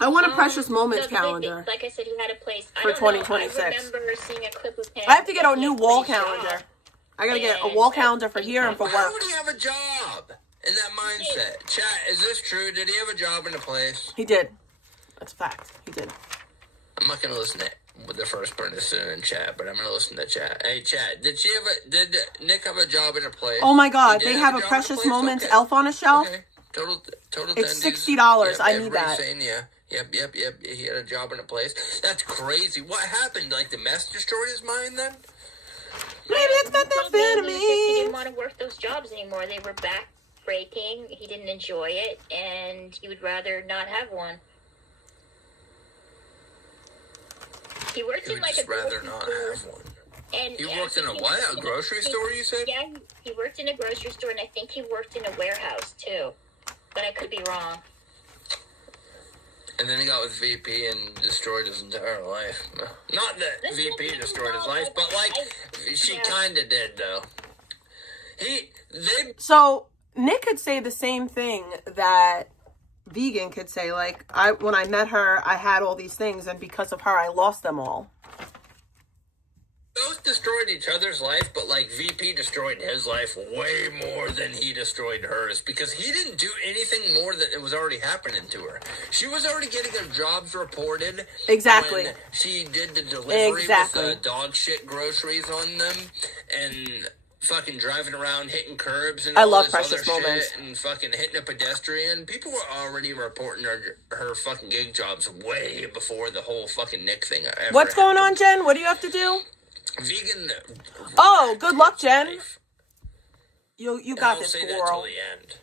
I want a Precious Moments calendar. Like I said, he had a place. For 2026. I remember seeing a clip of him. I have to get a new wall calendar. I gotta get a wall calendar for here and for work. How would he have a job in that mindset? Chat, is this true? Did he have a job in a place? He did. That's a fact. He did. I'm not gonna listen to the first person in chat, but I'm gonna listen to chat. Hey, chat, did Nick have a job in a place? Oh my God, they have a Precious Moments elf on a shelf. Okay. Total. It's $60. I need that. Saying, yeah. Yep. He had a job in a place. That's crazy. What happened? Like the mess destroyed his mind then? Maybe it's methamphetamine. He didn't want to work those jobs anymore. They were back-breaking. He didn't enjoy it, and he would rather not have one. He worked in like a grocery store. And he worked in a what? A grocery store, you said? Yeah, he worked in a grocery store, and I think he worked in a warehouse, too. But I could be wrong. And then he got with VP and destroyed his entire life. Not that VP destroyed his life, but she kind of did, though. So Nick could say the same thing that Vegan could say. Like, when I met her, I had all these things, and because of her, I lost them all. Both destroyed each other's life, but VP destroyed his life way more than he destroyed hers because he didn't do anything more than it was already happening to her. She was already getting her jobs reported. Exactly. When she did the delivery with dog shit groceries on them and fucking driving around hitting curbs and all this other shit and fucking hitting a pedestrian. People were already reporting her fucking gig jobs way before the whole fucking Nick thing ever What's going on, Jen? What do you have to do? Vegan. Oh, good luck, Jen. You got this, say girl. that till the end.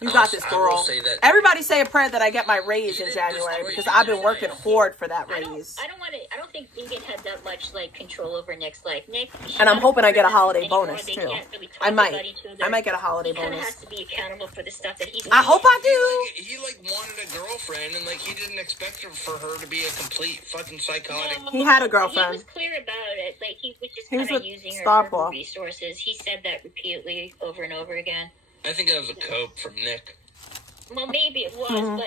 You got this, I will girl. say that Everybody say a prayer that I get my raise in January because I've been working hard for that raise. I don't think Vegan had that much like control over Nick's life. Nick, And I'm hoping I get a holiday anymore. bonus They too. can't really talk I about might. each other. I might get a holiday He kind of bonus. has to be accountable for the stuff that he's. I hope I do. he wanted a girlfriend, and like he didn't expect for her to be a complete fucking psychotic. He had a He girlfriend. was clear about it. Like he was just He was kind of with using her Star for her Paw. resources. He said that repeatedly over and over again. I think that was a cope from Nick. Well, maybe it was, Mm-hmm. but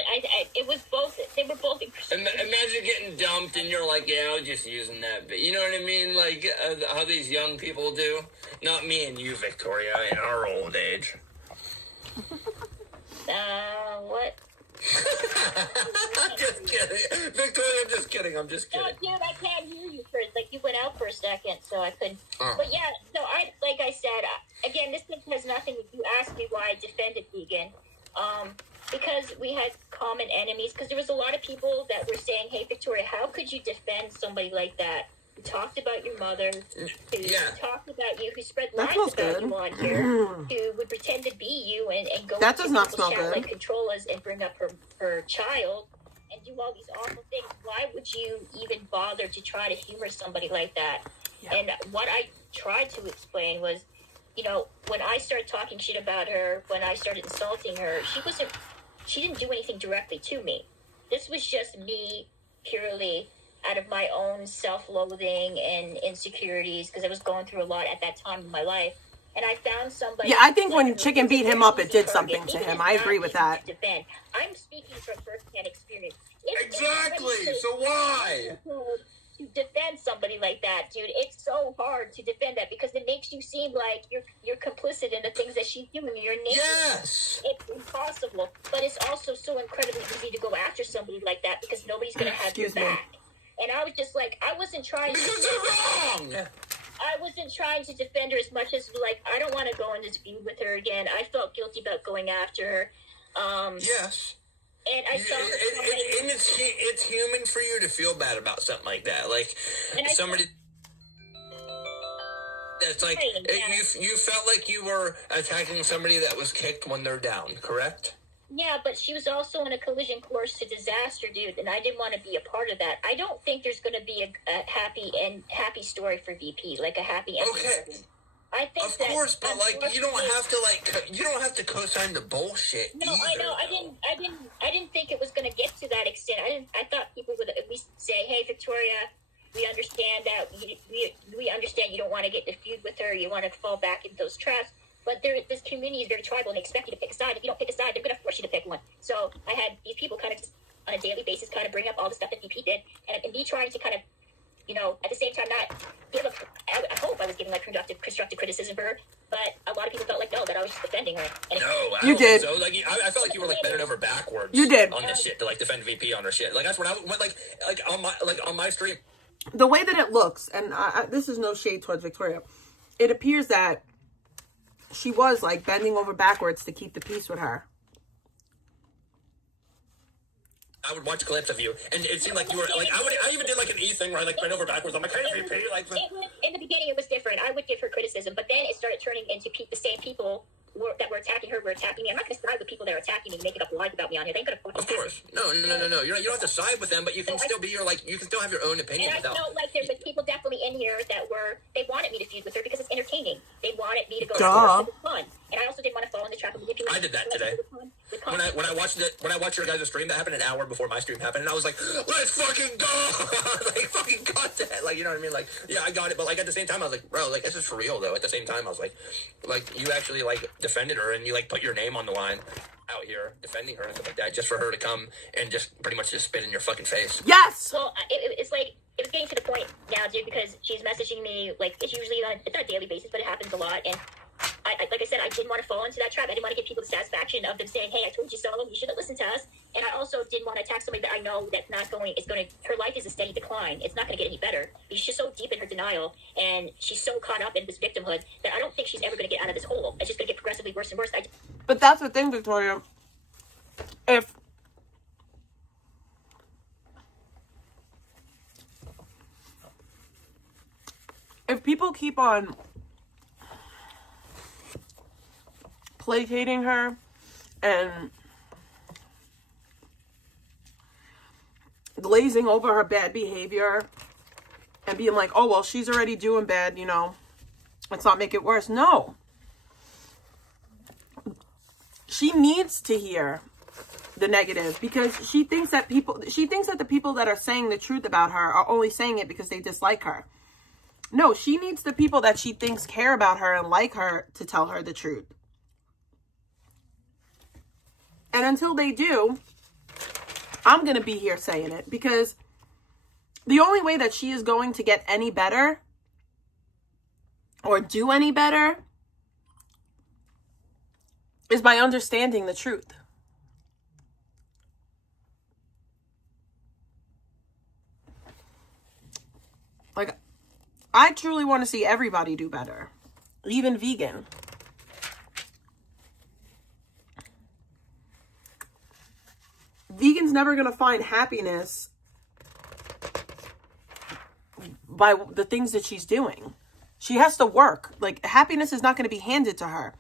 it was both. They were both. Imagine getting dumped and you're like, yeah, I was just using that. But you know what I mean? Like how these young people do. Not me and you, Victoria, in our old age. What? I'm just kidding. Victoria, I'm just kidding. No, dude, I can't hear you first. Like, you went out for a second, so I couldn't. Oh. But yeah, so like I said, again, this thing has nothing. You asked me why I defended Vegan. Because we had common enemies. Because there was a lot of people that were saying, hey, Victoria, how could you defend somebody like that? Who talked about your mother, who talked about you, who spread lies about you on here, who would pretend to be you and go That to does not people's smell chat good. like controllers and bring up her child and do all these awful things. Why would you even bother to try to humor somebody like that? Yeah. And what I tried to explain was, you know, when I started talking shit about her, when I started insulting her, she didn't do anything directly to me. This was just me purely out of my own self-loathing and insecurities because I was going through a lot at that time in my life. And I found somebody... Yeah, I think when Chicken beat him up, it did something to him. I agree with that. Defend. I'm speaking from first-hand experience. Exactly. So why? To defend somebody like that, dude, it's so hard to defend that because it makes you seem like you're complicit in the things that she's doing. You're naked. Yes. It's impossible, but it's also so incredibly easy to go after somebody like that because nobody's gonna have your back. And I was just like, I wasn't trying. Because they're wrong. I wasn't trying to defend her as much as like I don't want to go in this feud with her again. I felt guilty about going after her. Yes. And I saw it's human for you to feel bad about something like that. Like somebody that's like you felt like you were attacking somebody that was kicked when they're down, correct? Yeah, but she was also on a collision course to disaster, dude, and I didn't want to be a part of that. I don't think there's going to be a happy story for VP, like a happy ending. Okay. I think of course, but like you don't have to co-sign the bullshit. No, either, I know. I didn't think it was going to get to that extent. I thought people would at least say, "Hey, Victoria, we understand that we understand you don't want to get in a feud with her. You want to fall back into those traps." But this community is very tribal and they expect you to pick a side. If you don't pick a side, they're going to force you to pick one. So I had these people kind of just on a daily basis kind of bring up all the stuff that VP did, and me trying to kind of, you know, at the same time not give a. I hope I was giving like constructive criticism for her, but a lot of people felt like that I was just defending her. And you did. So like I felt like you were like bending over backwards. You did on this shit to like defend VP on her shit. Like that's when I went like on my stream. The way that it looks, and this is no shade towards Victoria, it appears that she was like bending over backwards to keep the peace with her. I would watch clips of you, and it seemed like you were like I even did like an E thing where I like bent over backwards. I'm like, hey, VP, like. In the beginning, it was different. I would give her criticism, but then it started turning into the same people that were attacking her were attacking me. I'm not going to side with people that are attacking me and making up lies about me on here. They ain't going to. Of course, no. You don't have to side with them, but you can still be you can still have your own opinion. And I felt like there was people definitely in here that they wanted me to feud with her because it's entertaining. They wanted me to go. It was fun, and I also didn't want to fall in the trap of manipulation. I did that today. When I watched your guys' stream, that happened an hour before my stream happened, and I was like, let's fucking go, like fucking cut that, like you know what I mean, like yeah, I got it, but like at the same time, I was like, bro, like this is for real though. At the same time, I was like you actually like defended her and you like put your name on the line out here defending her and stuff like that just for her to come and just pretty much just spit in your fucking face. Yes. Well, it's like it was getting to the point now, dude, because she's messaging me like it's usually it's not a daily basis, but it happens a lot, and. Like I said, I didn't want to fall into that trap. I didn't want to give people the satisfaction of them saying, "Hey, I told you so. You should have listened to us." And I also didn't want to attack somebody that I know that's not going. Her life is a steady decline. It's not going to get any better. She's so deep in her denial, and she's so caught up in this victimhood that I don't think she's ever going to get out of this hole. It's just going to get progressively worse and worse. But that's the thing, Victoria. If people keep on placating her and glazing over her bad behavior and being like, oh, well, she's already doing bad, you know, let's not make it worse. No. She needs to hear the negative because she thinks that the people that are saying the truth about her are only saying it because they dislike her. No, she needs the people that she thinks care about her and like her to tell her the truth. And until they do, I'm going to be here saying it, because the only way that she is going to get any better or do any better is by understanding the truth. Like, I truly want to see everybody do better, even vegan. Vegan's never going to find happiness by the things that she's doing. She has to work. Like, happiness is not going to be handed to her.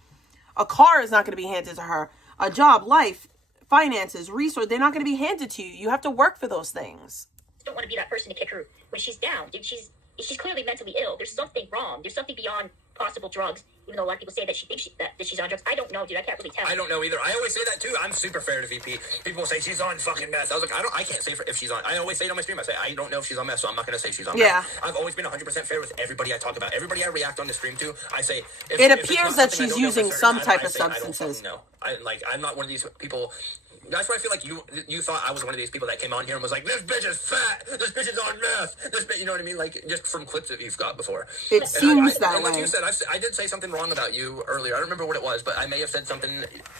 A car is not going to be handed to her. A job, life, finances, resources, they're not going to be handed to you. You have to work for those things. I don't want to be that person to kick her when she's down. Dude, she's clearly mentally ill. There's something wrong. There's something beyond possible drugs, even though a lot of people say that she thinks that she's on drugs. I don't know, dude. I can't really tell. I don't know either. I always say that too. I'm super fair to VP. People say she's on fucking meth. I was like, I can't say if she's on. I always say it on my stream. I say, I don't know if she's on meth, so I'm not going to say she's on meth. I've always been 100% fair with everybody I talk about. Everybody I react on the stream to, I say, it appears that she's using some type of substances. No, I'm not one of these people. That's why I feel like you thought I was one of these people that came on here and was like, this bitch is fat, this bitch is on meth, this bitch, you know what I mean? Like, just from clips that you've got before. It seems that way. Like you said, I did say something wrong about you earlier. I don't remember what it was, but I may have said something,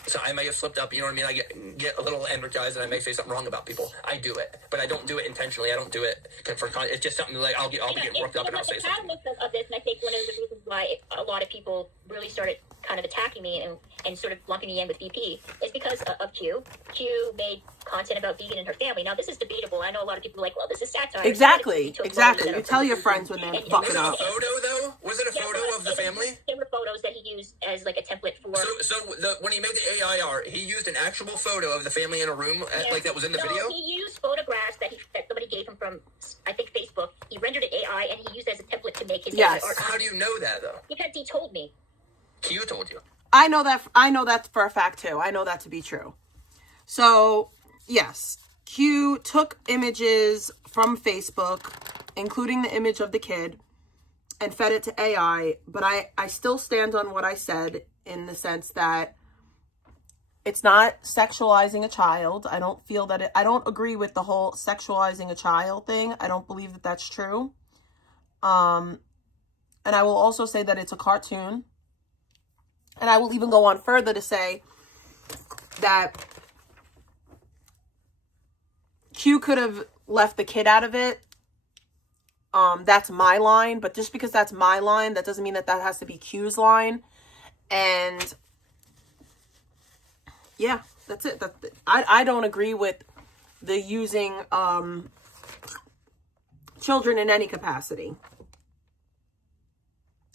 so I may have slipped up, you know what I mean? I get a little energized and I may say something wrong about people. I do it, but I don't do it intentionally. I don't do it for it's just something like I'll be getting worked up and I'll say something. Of this, and I think one of the reasons why a lot of people really started kind of attacking me and sort of lumping me in with VP is because of Q. Q made content about vegan and her family. Now, this is debatable. I know a lot of people are like, well, this is satire. Exactly. You tell your friends when they're fucking up. Was it a photo, though? Was it a photo of the family? There were photos that he used as, like, a template for... So when he made the AIR, he used an actual photo of the family in a room, like that was in the video? He used photographs that somebody gave him from, I think, Facebook. He rendered it AI, and he used it as a template to make his art. How do you know that, though? Because he told me. Q told you. I know that for a fact, too. I know that to be true. So, yes, Q took images from Facebook, including the image of the kid, and fed it to AI. But I still stand on what I said in the sense that it's not sexualizing a child. I don't feel that I don't agree with the whole sexualizing a child thing. I don't believe that that's true. And I will also say that it's a cartoon. And I will even go on further to say that Q could have left the kid out of it. That's my line. But just because that's my line, that doesn't mean that has to be Q's line. And yeah, that's it. I don't agree with the using children in any capacity.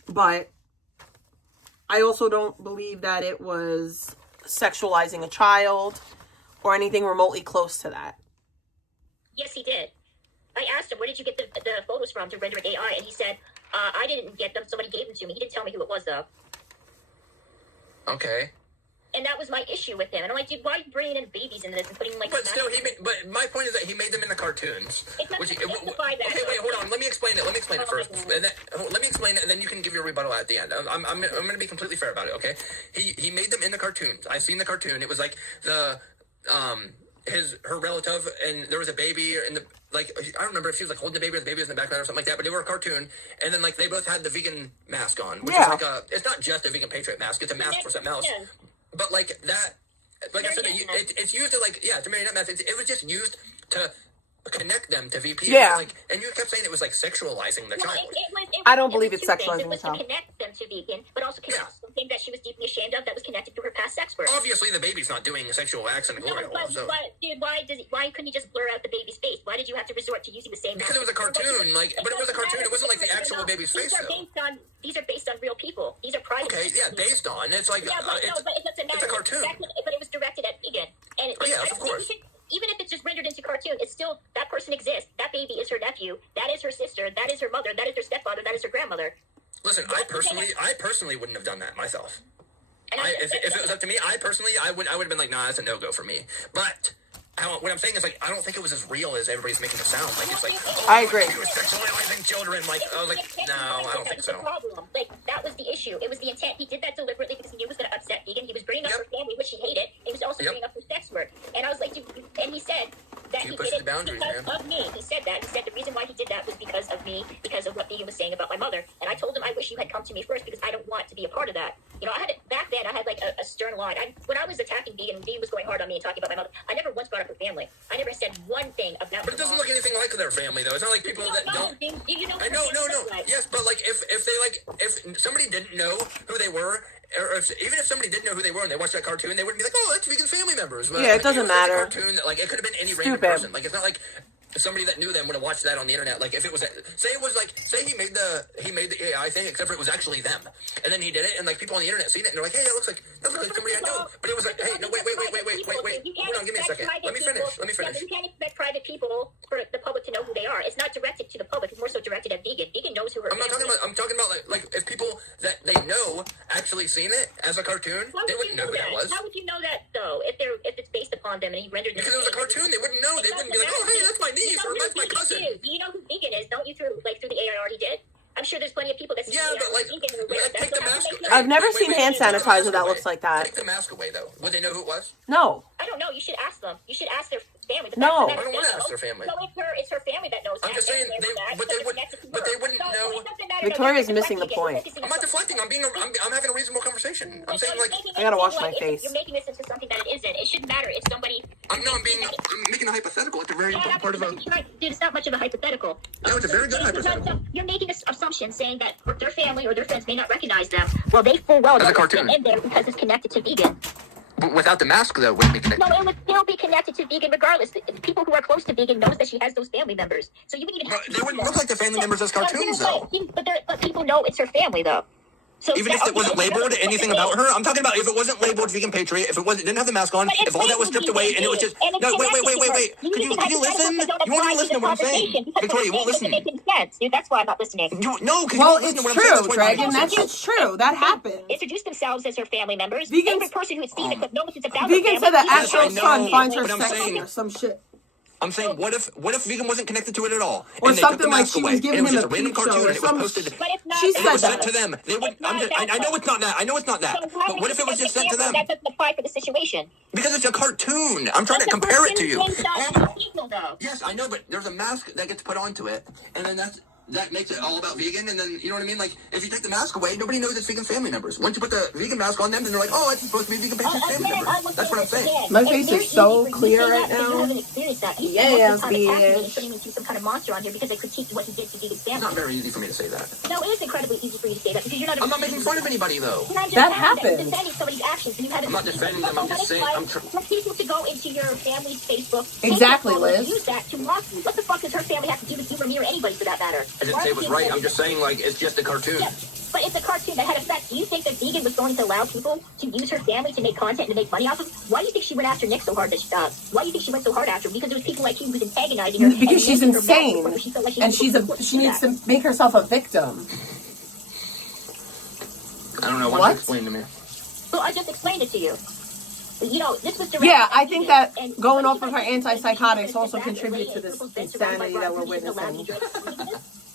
But I also don't believe that it was sexualizing a child or anything remotely close to that. Yes, he did. I asked him, where did you get the photos from to render it AI? And he said, I didn't get them. Somebody gave them to me. He didn't tell me who it was, though. Okay. And that was my issue with him. And I'm like, dude, why are you bringing in babies into this and putting, like... But still, but my point is that he made them into cartoons. It's not Okay, wait, hold on. Let me explain it first. Let me explain it, and then you can give your rebuttal at the end. I'm going to be completely fair about it, okay? He made them into cartoons. I've seen the cartoon. It was like her relative, and there was a baby in the... Like, I don't remember if she was, like, holding the baby or the baby was in the background or something like that, but they were a cartoon, and then, like, they both had the vegan mask on, which is, like, it's not just a vegan patriot mask, it's a mask for something else. But, like, that, like I said, it's used to, like, it's a marionette mask. It was just used to connect them to VP. Yeah. Like, and you kept saying it was like sexualizing the child. I don't believe it's sexualizing the It was child. to connect them to vegan, but also connect something that she was deeply ashamed of that was connected to her past sex work. Obviously, the baby's not doing sexual acts in a glory hole. So. Why couldn't you just blur out the baby's face? Why did you have to resort to using the same? Because it was a cartoon, but it was a cartoon. It wasn't like the actual baby's face, though. These are based on real people. These are private. Okay, yeah, based on. It's like, it's a cartoon. But it was directed at vegan. And yes, of course. Even if it's just rendered into cartoon, it's still, that person exists. That baby is her nephew. That is her sister. That is her mother. That is her stepfather. That is her grandmother. Listen, I personally wouldn't have done that myself. If it was up to me, I would have been like, nah, that's a no-go for me. But what I'm saying is, like, I don't think it was as real as everybody's making it sound. Like, it's like, I agree. She was sexualizing children. Like, I was like, no, I don't think so. Like, that was the issue. It was the intent. He did that deliberately because he knew it was going to upset vegan. He was bringing up her family, which she hated. He was also bringing up her sex work. And I was like, and he said that he did it because of me. He said that. He said the reason why he did that was because of me, because of what vegan was saying about my mother. And I told him I wish you had come to me first because I don't want to be a part of that. You know, back then I had like a stern line. When I was attacking vegan, vegan was going hard on me and talking about my mother. I never once brought up her family. I never said one thing about. But it doesn't look anything like their family, though. It's not like people that don't. I know, no. Yes, but like if somebody didn't know who they were, or even if somebody didn't know who they were and they watched that cartoon, they wouldn't be like, oh, that's vegan family members. But, yeah, it doesn't matter. Cartoon that, like, it could have been any random person. Like, it's not like somebody that knew them would have watched that on the internet. Like, if it was, say he made the AI thing, except for it was actually them, and then he did it, and like people on the internet seen it, and they're like, hey, that looks like somebody I know. But it was like, hey, no, wait, hold on, give me a second. Let me finish. Yeah, you can't expect private people for the public to know who they are. It's not directed to the public. It's more so directed at vegan. Vegan knows who her. I'm talking about like if people that they know actually seen it as a cartoon, they wouldn't know who that was. How would you know that though? If it's based upon them and he rendered it because it was a cartoon, they wouldn't know. They wouldn't be like, oh, hey, that's my niece or that's my cousin. Do you know who vegan is? Don't you through the AIR he did? I'm sure there's plenty of people that see but like, take the mask. I've never seen hand sanitizer that looks like that. Take the mask away, though. Would they know who it was? No. I don't know. You should ask them. You should ask their family. No. I don't want to ask their family. No, it's her family that knows. I'm just saying, but they wouldn't know. Victoria's missing the point. I'm not deflecting. I'm having a reasonable conversation. I'm saying like I gotta wash my face. You're making this into something that it isn't. It shouldn't matter if somebody. I'm making a hypothetical. It's a very important part of a. Dude, it's not much of a hypothetical. No, it's a very good hypothetical. You're making an assumption saying that their family or their friends may not recognize them. Well, they full well know it's in there because it's connected to vegan. But without the mask, though, wouldn't be connected. No, it would still be connected to vegan regardless. The people who are close to vegan knows that she has those family members. So you wouldn't even. They wouldn't look like the family members as cartoons, though. But people know it's her family, though. So even if it wasn't labeled anything about her, I'm talking about if it wasn't labeled vegan patriot, if it didn't have the mask on, if all that was stripped away and it was just no, wait. Could you listen? You won't even listen to what I'm saying, Victoria. You won't listen. Dude, that's why I'm not listening. Well, it's true, Dragon. That's true. That happened. Introduce themselves as her family members. Vegan Every person who had seen it knows it's about. Vegan said that actual son finds her sexy or some shit. I'm saying, what if vegan wasn't connected to it at all? Or and they something took the like mask she away, was giving and it was him just a random cartoon and it was posted. She said it was sent that. to them. They would. I know it's not that. I know it's not that. But what if it was just sent to them? That doesn't apply for the situation. Because it's a cartoon. I'm trying to compare it to you. People, though. Yes, I know, but there's a mask that gets put onto it, and then that makes it all about vegan, and then, you know what I mean? Like, if you take the mask away, nobody knows it's vegan family members. Once you put the vegan mask on them, then they're like, oh, it's supposed to be vegan family members. That's what I'm saying. My face is so clear right now. Yeah, bitch. Putting him into some kind of monster on here because they critique what he did to vegan family. It's not very easy for me to say that. No, it is incredibly easy for you to say that because you're not. I'm not making fun of anybody, though. That happened. You're defending somebody's actions, and you haven't. I'm not defending them. I'm just saying. For people to go into your family's Facebook. Exactly, Liz. Use that to mock you. What the fuck does her family have to do with you or me or anybody for that matter? I didn't say it was right. I'm just saying, like, it's just a cartoon. Yeah, but it's a cartoon that had effect. Do you think that vegan was going to allow people to use her family to make content and to make money off of? Why do you think she went after Nick so hard that she why do you think she went so hard after him? Because there was people like you who was antagonizing her. Because she's insane. And she needs to make herself a victim. I don't know. Why don't you explain to me? Well, I just explained it to you. You know, this was directed. Yeah, I think that going off of her antipsychotics also contributes to this insanity that we're witnessing.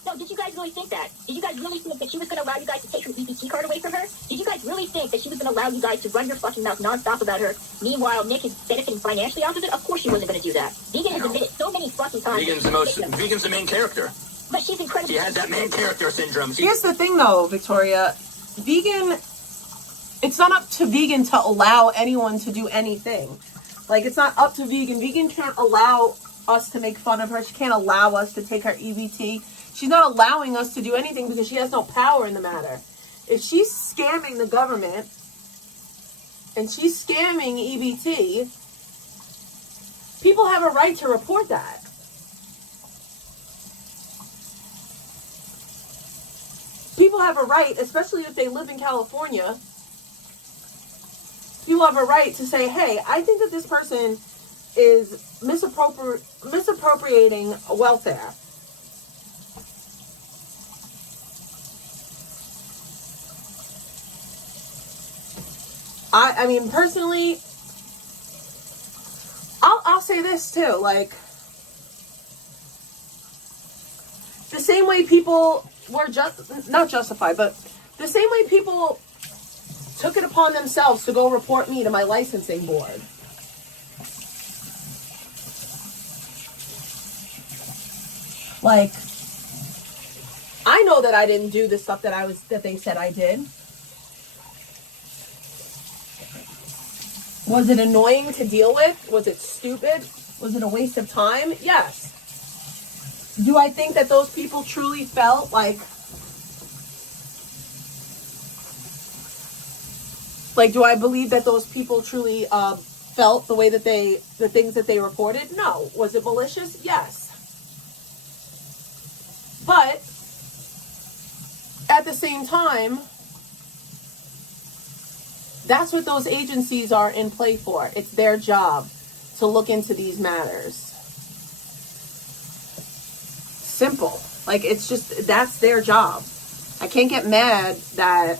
No, did you guys really think that? Did you guys really think that she was going to allow you guys to take her EBT card away from her? Did you guys really think that she was going to allow you guys to run your fucking mouth nonstop about her? Meanwhile, Nick is benefiting financially off of it? Of course she wasn't going to do that. Vegan has admitted so many fucking times. Vegan's the main character. But she's incredible. She has that main character syndrome. Here's the thing, though, Victoria. Vegan... It's not up to vegan to allow anyone to do anything. Like, it's not up to vegan. Vegan can't allow us to make fun of her. She can't allow us to take her EBT. She's not allowing us to do anything because she has no power in the matter. If she's scamming the government and she's scamming EBT, people have a right to report that. People have a right, especially if they live in California, people have a right to say, hey, I think that this person is misappropriating welfare. I mean, personally, I'll say this too, like, the same way people were not justified, but the same way people took it upon themselves to go report me to my licensing board. Like, I know that I didn't do the stuff that they said I did. Was it annoying to deal with? Was it stupid? Was it a waste of time? Yes. Do I think that those people truly felt like do I believe that those people truly felt the way that the things that they reported? No. Was it malicious? Yes. But at the same time, that's what those agencies are in play for. It's their job to look into these matters. Simple. Like, it's just, that's their job. I can't get mad that,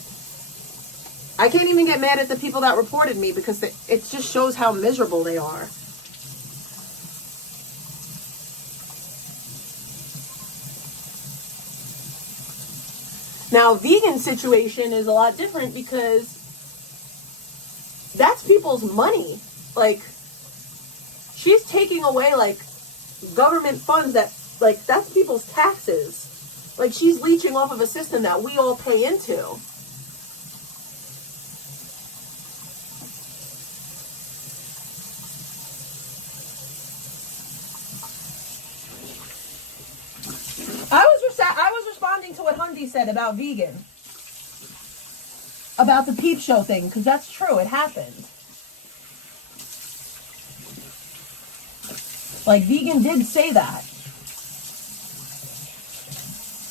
I can't even get mad at the people that reported me because it just shows how miserable they are. Now, vegan situation is a lot different because that's people's money. Like, she's taking away, like, government funds that, like, that's people's taxes. Like, she's leeching off of a system that we all pay into. I was responding to what Hundi said about vegan. About the peep show thing, because that's true, it happened. Like, vegan did say that.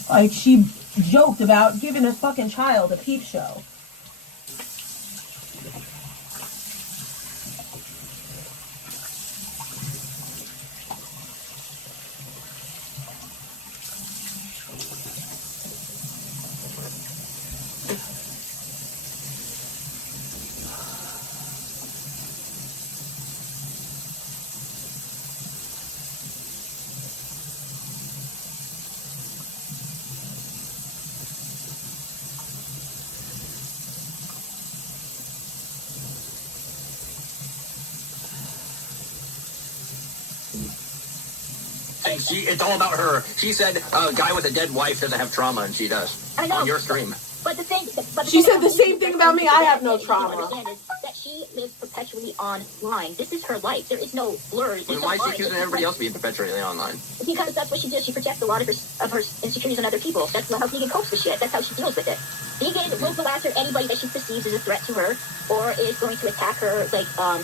Like, she joked about giving a fucking child a peep show. It's all about her. She said a guy with a dead wife doesn't have trauma, and she does. I know. On your stream. But the thing, she said the same thing about me. I have no trauma. Understand is that she lives perpetually online. This is her life. There is no blur. Then why is she accusing everybody else being perpetually online? Because that's what she does. She projects a lot of her insecurities on other people. That's how Vegan copes with shit. That's how she deals with it. Vegan will go after anybody that she perceives as a threat to her, or is going to attack her, like, on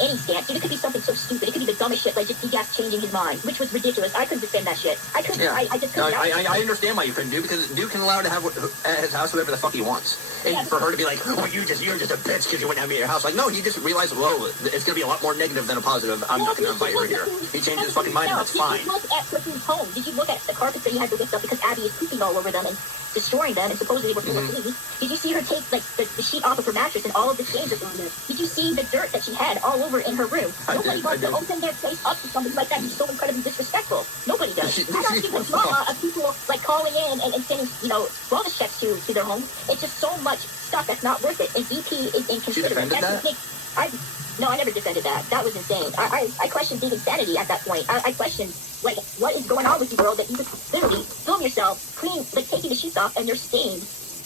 any stance. It could be something so stupid. It could be the dumbest shit, like just Degas changing his mind, which was ridiculous. I couldn't defend that shit. I couldn't. Yeah. I just couldn't. I understand why you couldn't do, because Duke can allow to have at his house whatever the fuck he wants. And yeah, for her to be like, oh, you're just a bitch because you wouldn't have me at your house. Like, no, he just realized, whoa, it's going to be a lot more negative than a positive. I'm not going to invite her here. He changed his fucking mind, and that's fine. Did you look at Clifton's home? Did you look at the carpets that he had to lift up because Abby is pooping all over them and destroying them, and supposedly were full of fleas? Did you see her take, like, the sheet off of her mattress and all of the stains are on there? Did you see the dirt that she had all over in her room? Nobody wants to open their face up to somebody like that who's so incredibly disrespectful. Nobody does. I don't see the drama of people, like, calling in and sending, wellness checks to their home. It's just so much stuff that's not worth it. And VP is inconsiderate. She defended that? No, I never defended that. That was insane. I questioned Vegan's sanity at that point. I questioned, like, what is going on with you, girl, that you could literally film yourself clean, like, taking the sheets off, and you're stained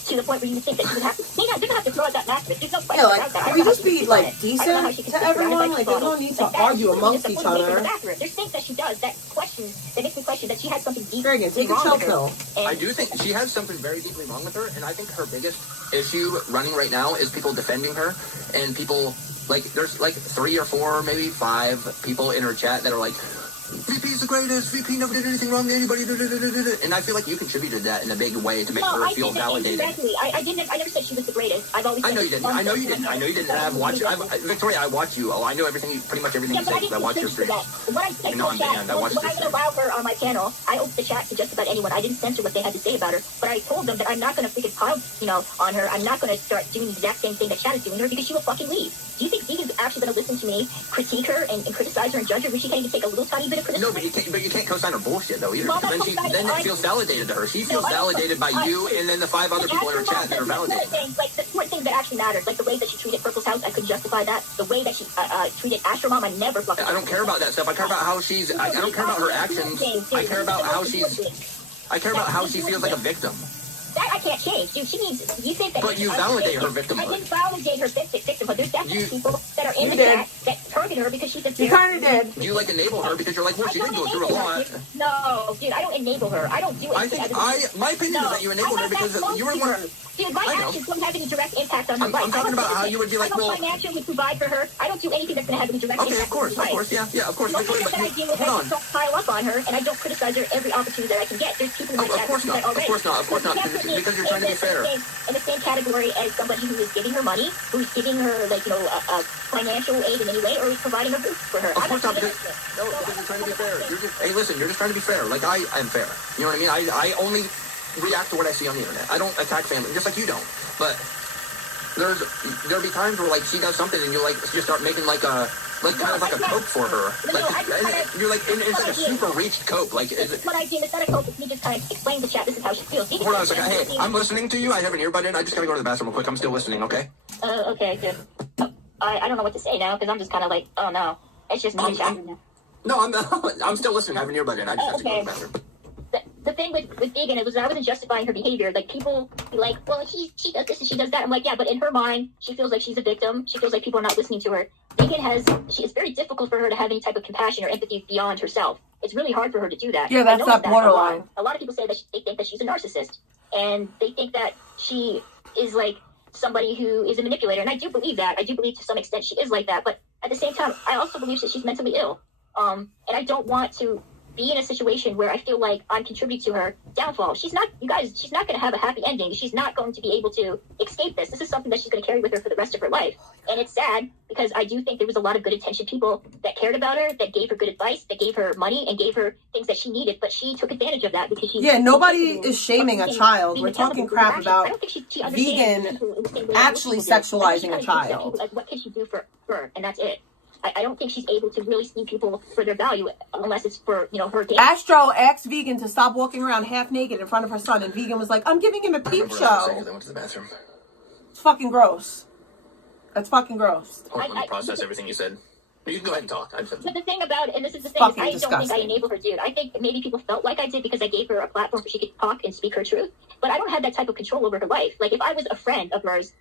to the point where you would think that she would have to. They're gonna have to throw out that mask. There's no question Yeah, like, about that. can we just be, like, decent to everyone? Like, there's no need to argue amongst each other. There's things that she does that makes me question that she has something deep Dragon, take a chill pill. I do think she has something very deeply wrong with her, and I think her biggest issue running right now is people defending her, and people, like, there's like 3 or 4, maybe 5 people in her chat that are like, VP's the greatest, VP never did anything wrong to anybody, and I feel like you contributed that in a big way to make her feel validated. Exactly. I never said she was the greatest. I've always. I know you didn't. I know you didn't. I've watched. Victoria, I watch you. Oh, I know everything. Pretty much everything you say. I watch your streams. When I would allow her on my channel, I opened the chat to just about anyone. I didn't censor what they had to say about her, but I told them that I'm not going to freaking pile, on her. I'm not going to start doing the exact same thing that Chat is doing to her because she will fucking leave. Do you think Vegan's actually going to listen to me critique her and criticize her and judge her when she can't even take a little tiny bit of criticism? No, but you can't co-sign her bullshit though either. Then it feels validated to her. She feels validated by you and then the 5 other people in her chat that are validated. Like the smart things that actually mattered, like the way that she treated Purple's house, I could justify that. The way that she treated Astro Mom, I never fucking. I don't care about that stuff. I care about how she's. I don't care about her actions. I care about how she's. I care about how she feels like a victim. That I can't change, dude. She needs. You think that? But you validate her victimhood. I didn't validate her victimhood. There's definitely people that are in the chat that target her because she's a. You kind of did. You like enable her because you're like, well, she did go through a lot. No, dude, I don't enable her. I don't do anything. My opinion is that you enabled her because you were one. Dude, my actions don't have any direct impact on her life. I'm talking about how you would be like, well, I don't financially provide for her. I don't do anything that's going to have any direct impact. Okay, of course, yeah, of course. Most things that I do is I don't pile up on her, and I don't criticize her every opportunity that I can get. There's people in my chat that already. Of course not, because you're trying to be fair. In the same category as somebody who is giving her money, who's giving her, like, a financial aid in any way, or is providing her boost for her. Of course not, because you're trying to be fair. Hey, listen, you're just trying to be fair. Like, I am fair. You know what I mean? I only react to what I see on the internet. I don't attack family, just like you don't. But there'll be times where, like, she does something and you start making kind of like a cope for her. You're like, it's like a super reached cope. Like, is it? What I do, it's not a cope. It's me just kind of explain the chat. This is how she feels. Hold on a second. Hey, I'm listening to you. I have an earbud in. I just gotta go to the bathroom real quick. I'm still listening. Okay. Okay, good. I don't know what to say now because I'm just kind of like, oh no, it's just me chatting now. No, I'm still listening. I have an earbud in. I just have to go to the bathroom. The thing with Vegan, it was that I wasn't justifying her behavior. Like, people be like, well, she does this and she does that. I'm like, yeah, but in her mind, she feels like she's a victim. She feels like people are not listening to her. Vegan it's very difficult for her to have any type of compassion or empathy beyond herself. It's really hard for her to do that. Yeah, that's that borderline. A lot of people say that they think that she's a narcissist. And they think that she is like somebody who is a manipulator. And I do believe that. I do believe to some extent she is like that. But at the same time, I also believe that she's mentally ill. And I don't want to be in a situation where I feel like I'm contributing to her downfall. She's not going to have a happy ending. She's not going to be able to escape this. This is something that she's going to carry with her for the rest of her life. And it's sad because I do think there was a lot of good intentioned people that cared about her, that gave her good advice, that gave her money and gave her things that she needed, but she took advantage of that because she... Yeah, nobody is shaming a child. We're talking crap about Vegan actually sexualizing a child. Like, what can she do for her? And that's it. I don't think she's able to really see people for their value unless it's for, her gain. Astro asked Vegan to stop walking around half naked in front of her son, and Vegan was like, I'm giving him a peep show. I went to the bathroom. It's fucking gross. That's fucking gross. Hold on, let me process everything you said. You can go ahead and talk. But the thing about it, and this is the thing, I don't think I enable her, dude. I think maybe people felt like I did because I gave her a platform where she could talk and speak her truth. But I don't have that type of control over her life. Like, if I was a friend of hers,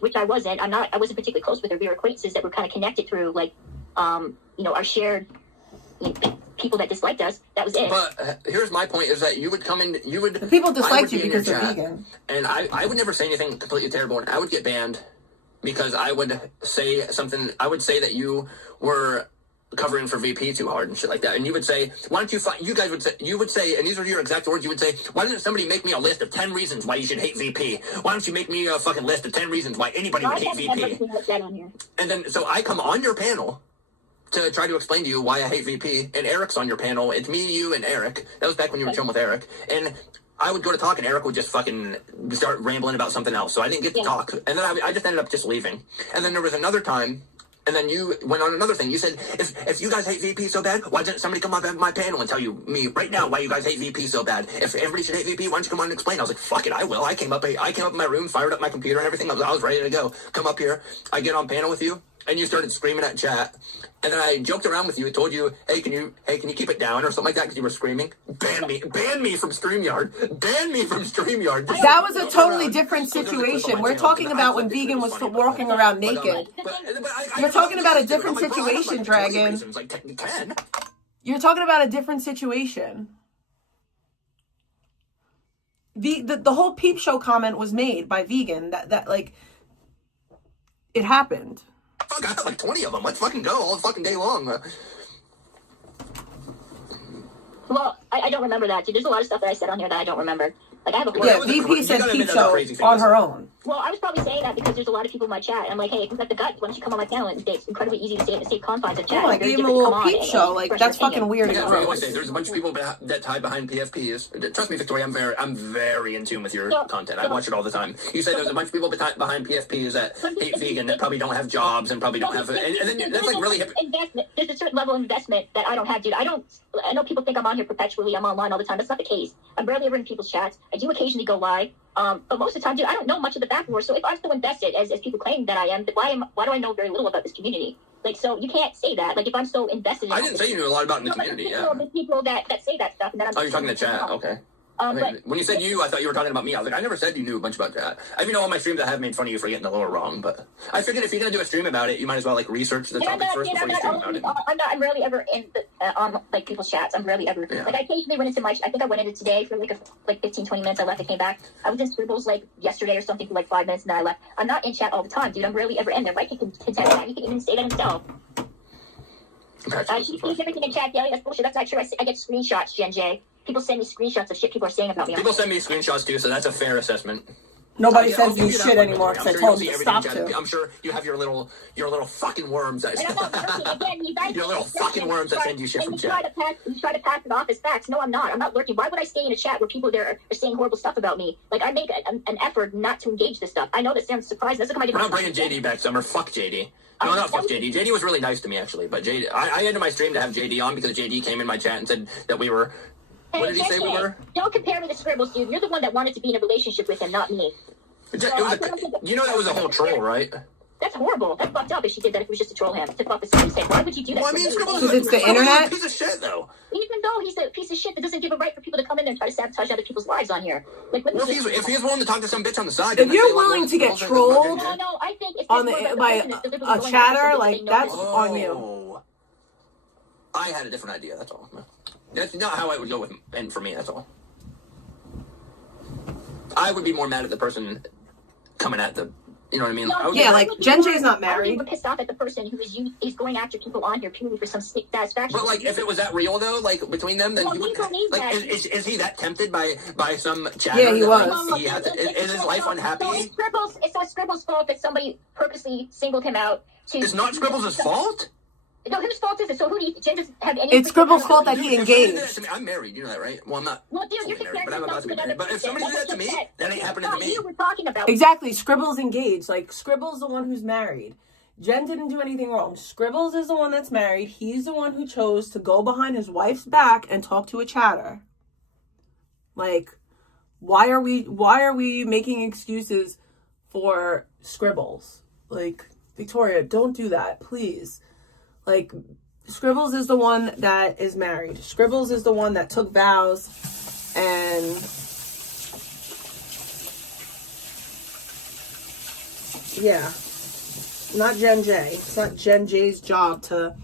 which I wasn't particularly close with her. We were acquaintances that were kind of connected through, like, our shared people that disliked us. That was it. But here's my point: is that you would come in, the people disliked you because they're vegan, and I would never say anything completely terrible, and I would get banned because I would say something. I would say that you were covering for VP too hard and shit like that, and you would say, why don't you find, you guys would say, and these are your exact words, you would say, why doesn't somebody make me a list of 10 reasons why you should hate VP? Why don't you make me a fucking list of 10 reasons why anybody would hate VP? And then, so I come on your panel to try to explain to you why I hate VP, and Eric's on your panel. It's me, you, and Eric. That was back when you were chilling with Eric, and I would go to talk, and Eric would just fucking start rambling about something else, so I didn't get to talk, and then I just ended up just leaving. And then there was another time, and then you went on another thing. You said, if you guys hate VP so bad, why didn't somebody come up at my panel and tell me right now why you guys hate VP so bad? If everybody should hate VP, why don't you come on and explain? I was like, fuck it, I will. I came up in my room, fired up my computer and everything. I was ready to go. Come up here. I get on panel with you. and you started screaming at chat. And then I joked around with you and told you, hey, can you keep it down or something like that because you were screaming? Ban me from StreamYard. Ban me from StreamYard. That was a totally different situation. We're talking about when Vegan was walking around naked. You're talking about a different situation, Dragon. You're talking about a different situation. The whole Peep Show comment was made by Vegan that like it happened. Fuck, I have like 20 of them. Let's fucking go all fucking day long. Well, I don't remember that, dude. There's a lot of stuff that I said on here that I don't remember. Like, I have a Yeah, VP said Peep Show on her own. Well, I was probably saying that because there's a lot of people in my chat. I'm like, hey, if you've got the guts, why don't you come on my channel? And it's incredibly easy to say in the safe confines of chat. Oh, I gave him a little Peep Show. Like, that's fucking weird. Yeah, there's a bunch of people that hide behind PFPs. Trust me, Victoria, I'm very in tune with your content. I watch it all the time. You say there's a bunch of people behind PFPs that hate vegan, that probably don't have jobs and probably don't have... And then that's like really... Investment. There's a certain level of investment that I don't have, dude. I know people think I'm on here perpetually. I'm online all the time. That's not the case. I'm barely ever in people's chats. I do occasionally go live. But most of the time, dude, I don't know much of the backboard. So if I'm still invested, as people claim that I am, then why do I know very little about this community? Like, so you can't say that. Like, if I'm so invested in I didn't say you knew a lot about the community, yeah. The people that say that stuff. And then you're talking to chat, okay. When you said you, I thought you were talking about me. I was like, I never said you knew a bunch about that. I mean, all my streams I have made fun of you for getting the lore wrong, but I figured if you're gonna do a stream about it, you might as well like research the topic first before you stream about it. I'm rarely ever in on like people's chats. I'm rarely ever like I occasionally went into I think I went into today for like 15-20 minutes. I left. I came back. I was in Scribbles like yesterday or something for like 5 minutes, and then I left. I'm not in chat all the time, dude. I'm rarely ever in there. Mike can contest that. He can even say that himself. He sees everything in chat. Yeah, that's bullshit. That's not true. I get screenshots, Gen J. People send me screenshots of shit people are saying about me. People send me screenshots too, so that's a fair assessment. Nobody sends you shit anymore because I told them to stop to. I'm sure you have your little fucking worms that your little fucking worms that send you shit from chat. You try to pass it off as facts. No, I'm not. I'm not lurking. Why would I stay in a chat where people there are saying horrible stuff about me? Like, I make an effort not to engage this stuff. I know that sounds surprising. That's We're not bringing JD back, Summer. Fuck JD. No, not fuck JD. JD was really nice to me, actually. But JD, I ended my stream to have JD on because JD came in my chat and said that we were... What did he say we were? Don't compare me to Scribbles, dude. You're the one that wanted to be in a relationship with him, not me. You know that was a whole troll, right? That's horrible. That's fucked up if she did that if it was just to troll him. To fuck the same. Why would you do that? Well, I mean, Scribbles is the internet. A piece of shit, though. Even though he's a piece of shit that doesn't give a right for people to come in there and try to sabotage other people's lives on here. Like, well, if he's willing to talk to some bitch on the side, if you're willing to get trolled I think by a chatter, like that's on you. I had a different idea. That's all. That's not how I would go with, and for me, that's all. I would be more mad at the person coming at the, you know what I mean? Like Jen J's not married. I would be pissed off at the person who is going after people on here purely for some sick satisfaction. But like, if it was that real though, like between them, then is he that tempted by some chatter? Yeah, he was. Is his life unhappy? It's not Scribbles' fault that somebody purposely singled him out. It's not Scribbles' fault. No, whose fault is it? So Jen doesn't have any... It's Scribbles' fault that he engaged. I'm married, you know that, right? Well, I'm not. Well, dude, you're married, but I'm about to be married. But if somebody did that to me, that ain't happening to me. You were talking about... Exactly, Scribbles engaged. Like, Scribbles the one who's married. Jen didn't do anything wrong. Scribbles is the one that's married. He's the one who chose to go behind his wife's back and talk to a chatter. Like, why are we making excuses for Scribbles? Like, Victoria, don't do that, please. Like, Scribbles is the one that is married. Scribbles is the one that took vows and yeah. Not Jen J. It's not Jen J's job to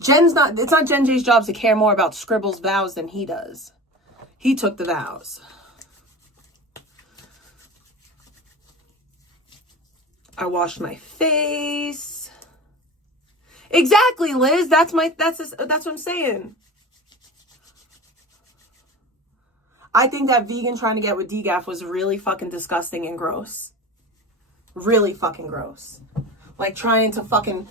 it's not Jen J's job to care more about Scribbles' vows than he does. He took the vows. I washed my face. Exactly, Liz. That's what I'm saying. I think that Vegan trying to get with DGAF was really fucking disgusting and gross. Really fucking gross. Like trying to fucking...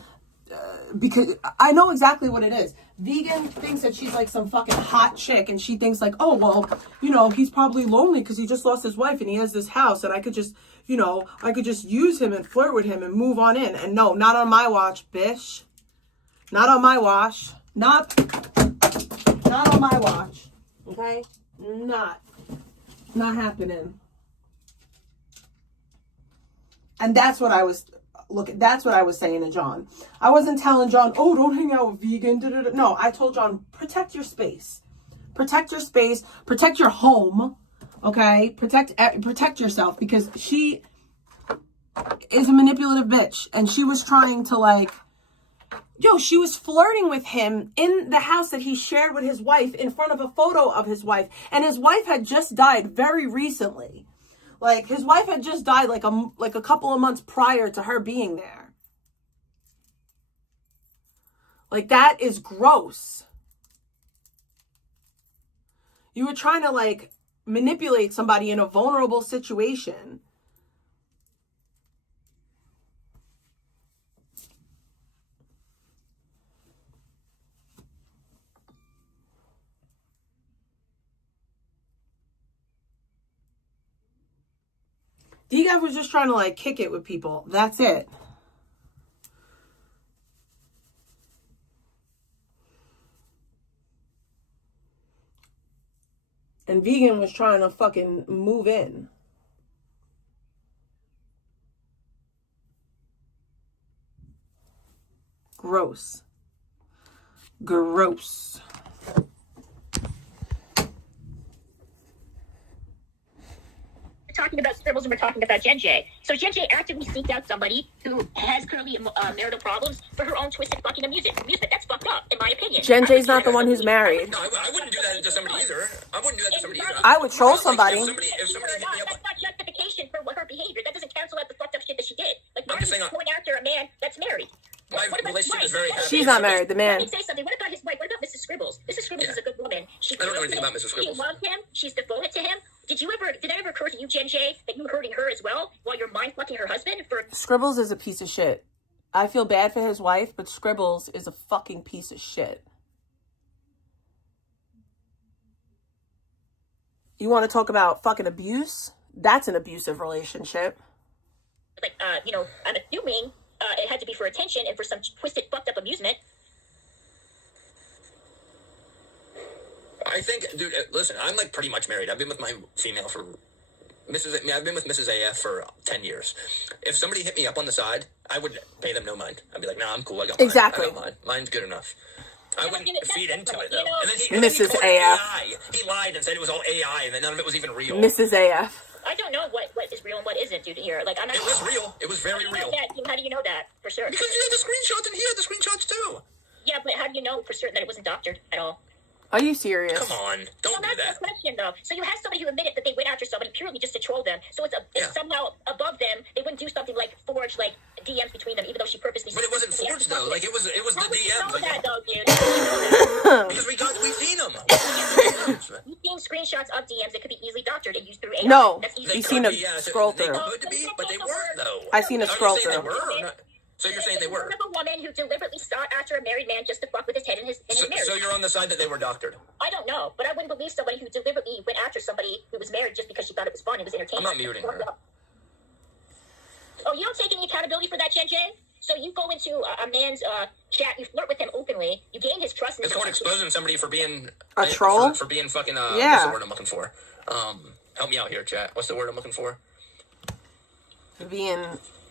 because I know exactly what it is. Vegan thinks that she's like some fucking hot chick and she thinks like, oh, well, you know, he's probably lonely because he just lost his wife and he has this house and I could just, you know, I could just use him and flirt with him and move on in. And no, not on my watch, bitch. Not on my watch. Not on my watch. Okay? Not happening. And that's what I was saying to John. I wasn't telling John, oh, don't hang out with vegan. Da, da, da. No, I told John, protect your space. Protect your space. Protect your home. Okay? Protect yourself, because she is a manipulative bitch. And she was trying to like, she was flirting with him in the house that he shared with his wife in front of a photo of his wife. And his wife had just died very recently. Like, his wife had just died like a couple of months prior to her being there. Like, that is gross. You were trying to, like, manipulate somebody in a vulnerable situation. D-Gav was just trying to, like, kick it with people. That's it. And Vegan was trying to fucking move in. Gross. Gross. Talking about Scribbles and we're talking about Jen J. So Jen J actively seeked out somebody who has currently marital problems for her own twisted fucking amusement. That's fucked up, in my opinion. Jen J's not the one who's married. No, I wouldn't do that to somebody either. I wouldn't do that to somebody either. I would troll somebody. If somebody hit me up, that's not justification for her behavior. That doesn't cancel out the fucked up shit that she did. Like, I'm just saying, going after a man that's married. My relationship is very happy. She's not married, the man. Let me say something. What about his wife? What about Mrs. Scribbles? Mrs. Scribbles is a good woman. I don't know anything about Mrs. Scribbles. She loved him. She's devoted to him. Did that ever occur to you, Jen J, that you were hurting her as well while you're mind fucking her husband? Scribbles is a piece of shit. I feel bad for his wife, but Scribbles is a fucking piece of shit. You want to talk about fucking abuse? That's an abusive relationship. Like, I'm assuming it had to be for attention and for some twisted, fucked up amusement. I think, dude, listen, I'm like pretty much married. I've been with my female for I've been with Mrs. AF for 10 years. If somebody hit me up on the side, I would pay them no mind. I'd be like, nah, I'm cool. I got mine. Exactly. I got mine. Mine's good enough. I wouldn't feed into it, though. And then he Mrs. called it AF. AI. He lied and said it was all AI, and that none of it was even real. Mrs. AF. I don't know what is real and what isn't, dude, here. Like, I'm not... It was real. It was very real. How do you know that, for sure? Because you had the screenshots, and he had the screenshots, too. Yeah, but how do you know for certain that it wasn't doctored at all? Are you serious? Come on, don't do that. That's the question, though. So you have somebody who admitted that they went after somebody purely just to troll them. So it's somehow above them. They wouldn't do something like forge like DMs between them, even though she purposely. But it wasn't forged though. Like it was the DMs. Like that, though, dude. Because we've seen them. You've seen screenshots of DMs that could be easily doctored and used through AI. No, you've seen them scroll through. They could be, but they weren't though. I've seen a scroll through. So you're saying they were? A woman who deliberately sought after a married man just to fuck with his head in his marriage. So you're on the side that they were doctored? I don't know, but I wouldn't believe somebody who deliberately went after somebody who was married just because she thought it was fun. It was entertaining. I'm not muting her. Oh, you don't take any accountability for that, Jen Jen? So you go into a man's chat, you flirt with him openly, you gain his trust. It's called exposing somebody for being a troll. For being fucking. Yeah. What's the word I'm looking for? Help me out here, chat. What's the word I'm looking for? Being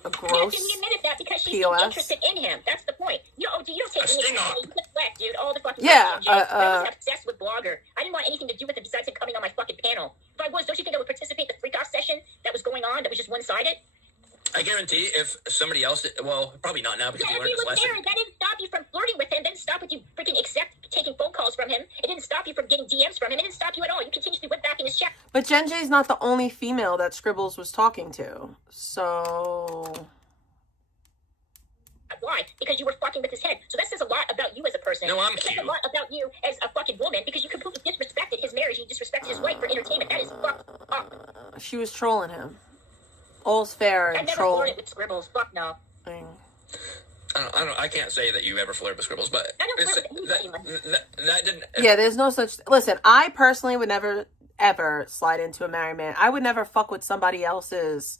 a gross. He admitted that because she's interested in him. That's the point. You don't take any deflect, dude. All the fucking I was obsessed with Blogger. I didn't want anything to do with it besides him coming on my fucking panel. If I was, don't you think I would participate in the freak off session that was going on that was just one sided? I guarantee if somebody else, well, probably not now because you learned this lesson. That didn't stop you from flirting with him. That didn't stop you freaking taking phone calls from him. It didn't stop you from getting DMs from him. It didn't stop you at all. You continuously went back in his chat. But Jen J's not the only female that Scribbles was talking to. So... Why? Because you were fucking with his head. So that says a lot about you as a person. No, I'm cute. cute. It says a lot about you as a fucking woman because you completely disrespected his marriage. You disrespected his wife for entertainment. That is fucked up. She was trolling him. All's fair and troll. I never flirted with Scribbles. Fuck no. I can't say that you ever flirted with Scribbles, but that didn't. Yeah, there's no such. Listen, I personally would never ever slide into a married man. I would never fuck with somebody else's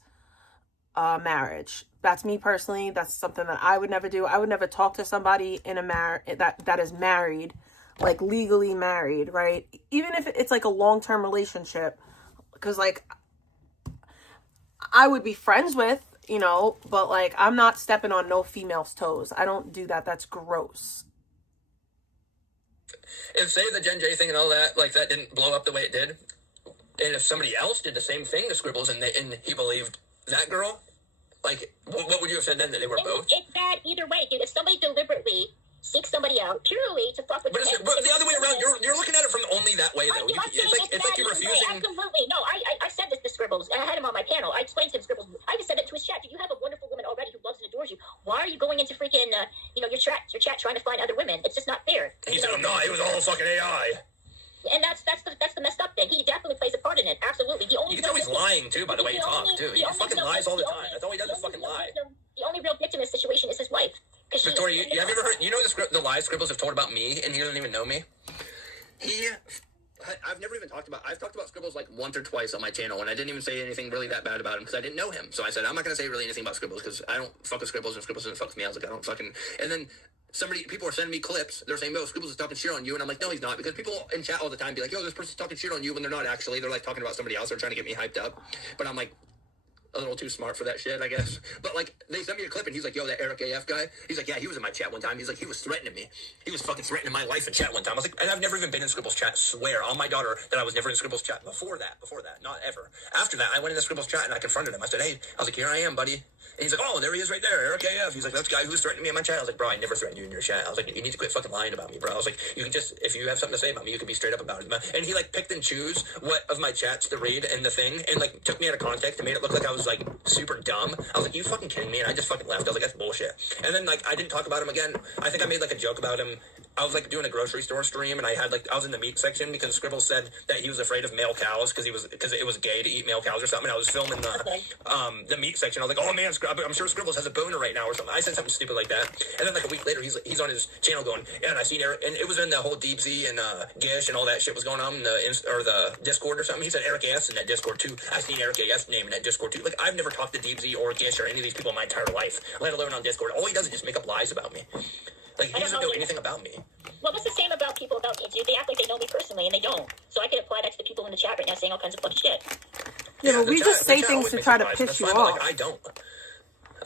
marriage. That's me personally. That's something that I would never do. I would never talk to somebody in a that is married, like legally married, right? Even if it's like a long-term relationship, because like I would be friends with you know, but like, I'm not stepping on no female's toes. I don't do that. That's gross. If, say, the Gen J thing and all that, like, that didn't blow up the way it did, and if somebody else did the same thing to Scribbles and he believed that girl, like, what would you have said then, that they were both? It's bad either way, dude. If somebody deliberately seeks somebody out purely to fuck with but the other way around, you're looking at it from only that way, though. It's like you're refusing. Absolutely. No, I said this to Scribbles, and I had him on my panel. I explained to him, Scribbles, I just said that to his chat. You have a wonderful woman already who loves and adores you. Why are you going into freaking, your chat trying to find other women? It's just not fair. He said, no, it was all fucking AI. And that's the messed up thing. He definitely plays a part in it. Absolutely. You can tell he's lying, too, by the way he talks, too. He fucking lies all the time. That's all he does is fucking lie. The only real victim in this situation is his wife. Victoria, have you ever heard, the lies Scribbles have told about me, and he doesn't even know me? I've never even talked about Scribbles like once or twice on my channel, and I didn't even say anything really that bad about him, because I didn't know him. So I said, I'm not going to say really anything about Scribbles, because I don't fuck with Scribbles, and Scribbles doesn't fuck with me. I was like, I don't fucking... And then people are sending me clips. They're saying, "No, Scribbles is talking shit on you," and I'm like, "No, he's not," because people in chat all the time be like, "Yo, this person's talking shit on you," when they're not actually. They're like talking about somebody else. They're trying to get me hyped up, but I'm like a little too smart for that shit, I guess. But like, they sent me a clip, and he's like, "Yo, that Eric AF guy." He's like, "Yeah, he was in my chat one time." He's like, "He was threatening me. He was fucking threatening my life in chat one time." I was like, and I've never even been in Scribbles chat. Swear on my daughter that I was never in Scribbles chat before that, not ever. After that, I went in the Scribbles chat and I confronted him. I said, "Hey," I was like, "Here I am, buddy." And he's like, "Oh, there he is right there, Eric AF." He's like, "That's the guy who's threatening me in my chat." I was like, "Bro, I never threatened you in your chat." I was like, "You need to quit fucking lying about me, bro." I was like, "You can just, if you have something to say about me, you can be straight up about it." And he like picked and choose what of my chats to read and the thing, and like took me out of context and made it look like I was like super dumb. I was like, "You fucking kidding me?" And I just fucking left. I was like, "That's bullshit." And then like I didn't talk about him again. I think I made like a joke about him. I was like doing a grocery store stream, and I was in the meat section because Scribbles said that he was afraid of male cows because it was gay to eat male cows or something. And I was filming the meat section. I was like, "Oh man, I'm sure Scribbles has a boner right now or something." I said something stupid like that, and then like a week later, he's on his channel going, "Yeah, and I seen Eric," and it was in the whole Deep Z and Gish and all that shit was going on in the Discord or something. He said Eric AF's in that Discord too. I seen Eric AF's name in that Discord too. Like, I've never talked to Deep Z or Gish or any of these people in my entire life, let alone on Discord. All he does is just make up lies about me. Like, he doesn't know anything about me. Well, what's the same about people about me, dude? They act like they know me personally, and they don't. So I could apply that to the people in the chat right now saying all kinds of fucking shit. Yeah, but we just say things to try to piss you off. Like, I don't.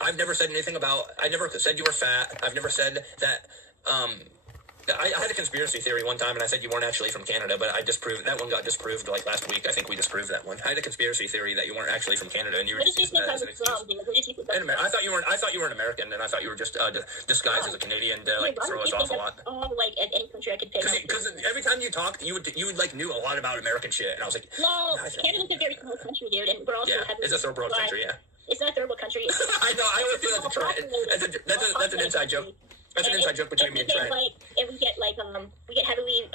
I've never said anything about... I never said you were fat. I've never said that... I had a conspiracy theory one time, and I said you weren't actually from Canada, but I disproved... That one got disproved, like, last week. I think we disproved that one. I had a conspiracy theory that you weren't actually from Canada, and you were just using that as an excuse. I thought you were an American, and I thought you were just disguised as a Canadian to, like, throw us off a lot. Like, any country I could pick. Because every time you talked, you would, like, knew a lot about American shit, and I was like... No, Canada's a very small country, dude, and we're also... Yeah, it's a third world country, yeah. It's not a third world country. I know, I always feel that's a trend. That's an inside joke. That's an inside joke between me and Trent. And we get heavily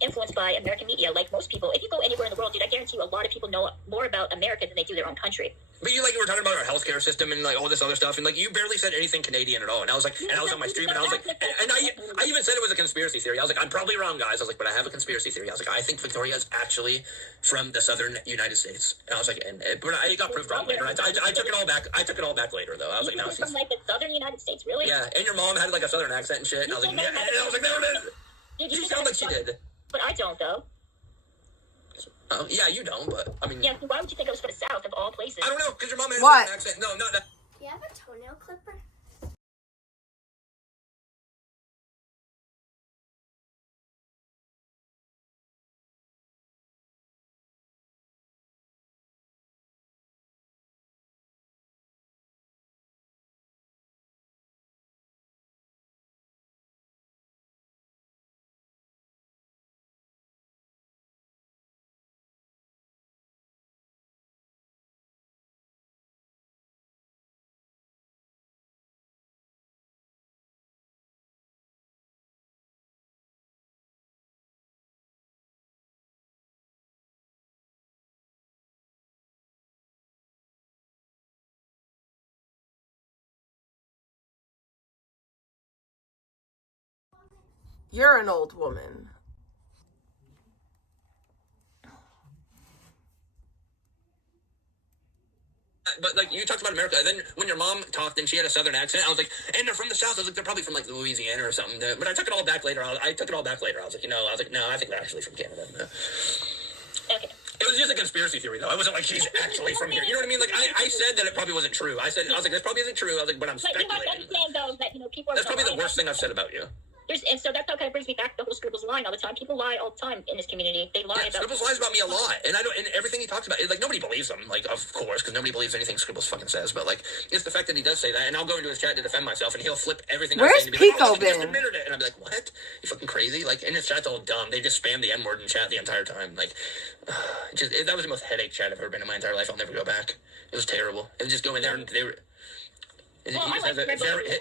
influenced by American media, like most people. If you go anywhere in the world, dude, I guarantee you a lot of people know more about America than they do their own country. But you were talking about our healthcare system and like all this other stuff, and like you barely said anything Canadian at all. And I was like, and I was on my stream, and I was like, and I even said it was a conspiracy theory. I was like, I'm probably wrong, guys. I was like, but I have a conspiracy theory. I was like, I think Victoria is actually from the southern United States. And I was like, but I got proved wrong later. I took it all back. I took it all back later, though. I was like, no, she's from like the southern United States, really? Yeah, and your mom had like a southern accent and shit. And I was like, yeah, and I was like, there it is. She sounded like she did. But I don't, though. Yeah, you don't, but I mean... Yeah, why would you think I was from the South of all places? I don't know, because your mom has an accent. No, not that. Do you have a toenail clipper? You're an old woman. But like you talked about America, and then when your mom talked and she had a southern accent, I was like, and they're from the South. I was like, they're probably from like Louisiana or something. But I took it all back later. I was like, no, I think they're actually from Canada. Okay. It was was just a conspiracy theory, though. I wasn't like she's actually from here. You know what I mean? Like I said that it probably wasn't true. I was like, this probably isn't true. I was like, but I'm speculating. You have to understand, though, that people are. That's probably the worst thing I've said about you. And so that kind of brings me back to the whole Scribbles lying all the time. People lie all the time in this community. They lie about. Scribbles lies about me a lot, and and everything he talks about, like nobody believes him. Like of course, because nobody believes anything Scribbles fucking says. But like, it's the fact that he does say that, and I'll go into his chat to defend myself, and he'll flip everything. Where's I say and be like, Pico he just been? admitted it, and I'm like, what? You fucking crazy? Like, and his chat's all dumb. They just spam the N word in chat the entire time. Like, that was the most headache chat I've ever been in my entire life. I'll never go back. It was terrible. It was just go in there and they were.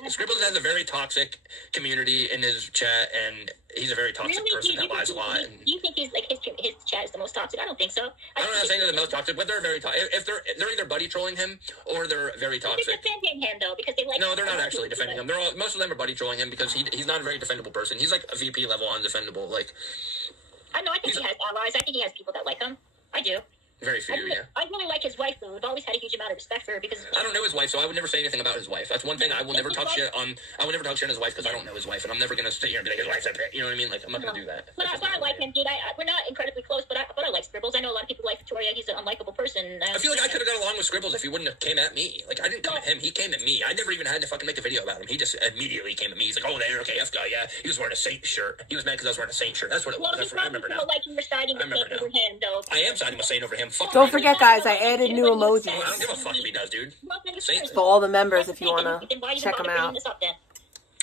Scribbles has a very toxic community in his chat, and he's a very toxic person that lies a lot. You think he's like his chat is the most toxic? I don't think so. I'm not saying they're the most toxic, but they're very toxic. If they're either buddy trolling him or they're very toxic. They're defending him though because they like. No, they're not actually defending him. Most of them are buddy trolling him because he's not a very defendable person. He's like a VP level undefendable. Like. I know. I think he has allies. I think he has people that like him. I do. Very few, yeah. I really like his wife, though. We've always had a huge amount of respect for her because... I don't know his wife, so I would never say anything about his wife. That's one thing I will never talk shit on. I will never talk shit on his wife because I don't know his wife, and I'm never going to sit here and be like, his wife's a bitch. You know what I mean? Like, I'm not going to do that. But I like him, dude. We're not incredibly close, but I like Scribbles. I know a lot of people like Victoria. He's an unlikable person. I feel like I could have got along with Scribbles if he wouldn't have came at me. Like, I didn't come at him. He came at me. I never even had to fucking make a video about him. He just immediately came at me. He's like, oh, there, okay, F guy, yeah. He was wearing a Saint shirt. He was mad because I was wearing a Saint shirt. That's what it was. That's what I remember now. Like you were siding with Saint over him, though. I am siding with Saint over him. Fuck Don't forget, guys, I added new emojis. I don't give a fuck if he does, dude. For all the members, if you want to check them out.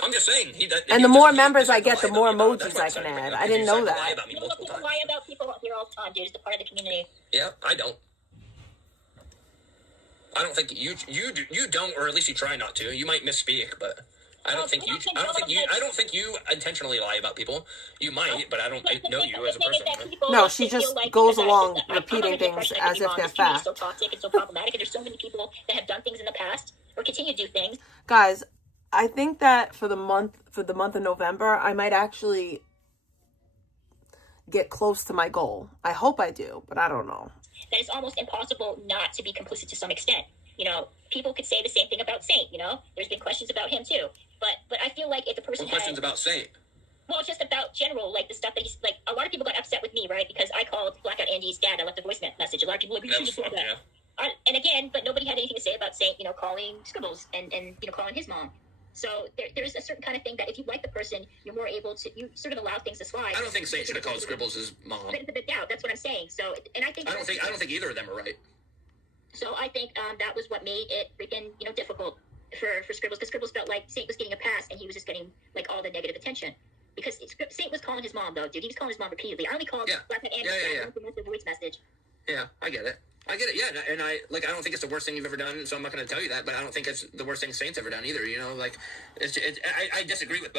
I'm just saying. And the more members I get, the more emojis I can add. I didn't know that. People lie about people here all the time, dude. It's a part of the community. Yeah, I don't. I don't think you don't, or at least you try not to. You might misspeak, but I don't think you intentionally lie about people. You might, but I don't know you as a person. No, she just goes along repeting things as if they're fact. So toxic and so problematic, and there's so many people that have done things in the past or continue to do things. Guys, I think that for the month of November, I might actually get close to my goal. I hope I do, but I don't know. That it's almost impossible not to be complicit to some extent. You know, people could say the same thing about Saint. You know, there's been questions about him too. But I feel like if the person questions about Saint. Well, just about general, like the stuff that he's like. A lot of people got upset with me, right? Because I called Blackout Andy's dad. I left a voice message. A lot of people were like, that. And again, but nobody had anything to say about Saint. You know, calling Scribbles and you know calling his mom. So there's a certain kind of thing that if you like the person, you're more able to you sort of allow things to slide. I don't think Saint should have called Scribbles his mom. Benefit of the doubt. That's what I'm saying. So, and I don't think either of them are right. So I think that was what made it freaking difficult for Scribbles because Scribbles felt like Saint was getting a pass and he was just getting like all the negative attention because Saint was calling his mom though, dude. He was calling his mom repeatedly. I only called Blackout Andy voice message. Yeah, I get it. Yeah, and I don't think it's the worst thing you've ever done, so I'm not going to tell you that, but I don't think it's the worst thing Saint's ever done either, you know, like, I disagree with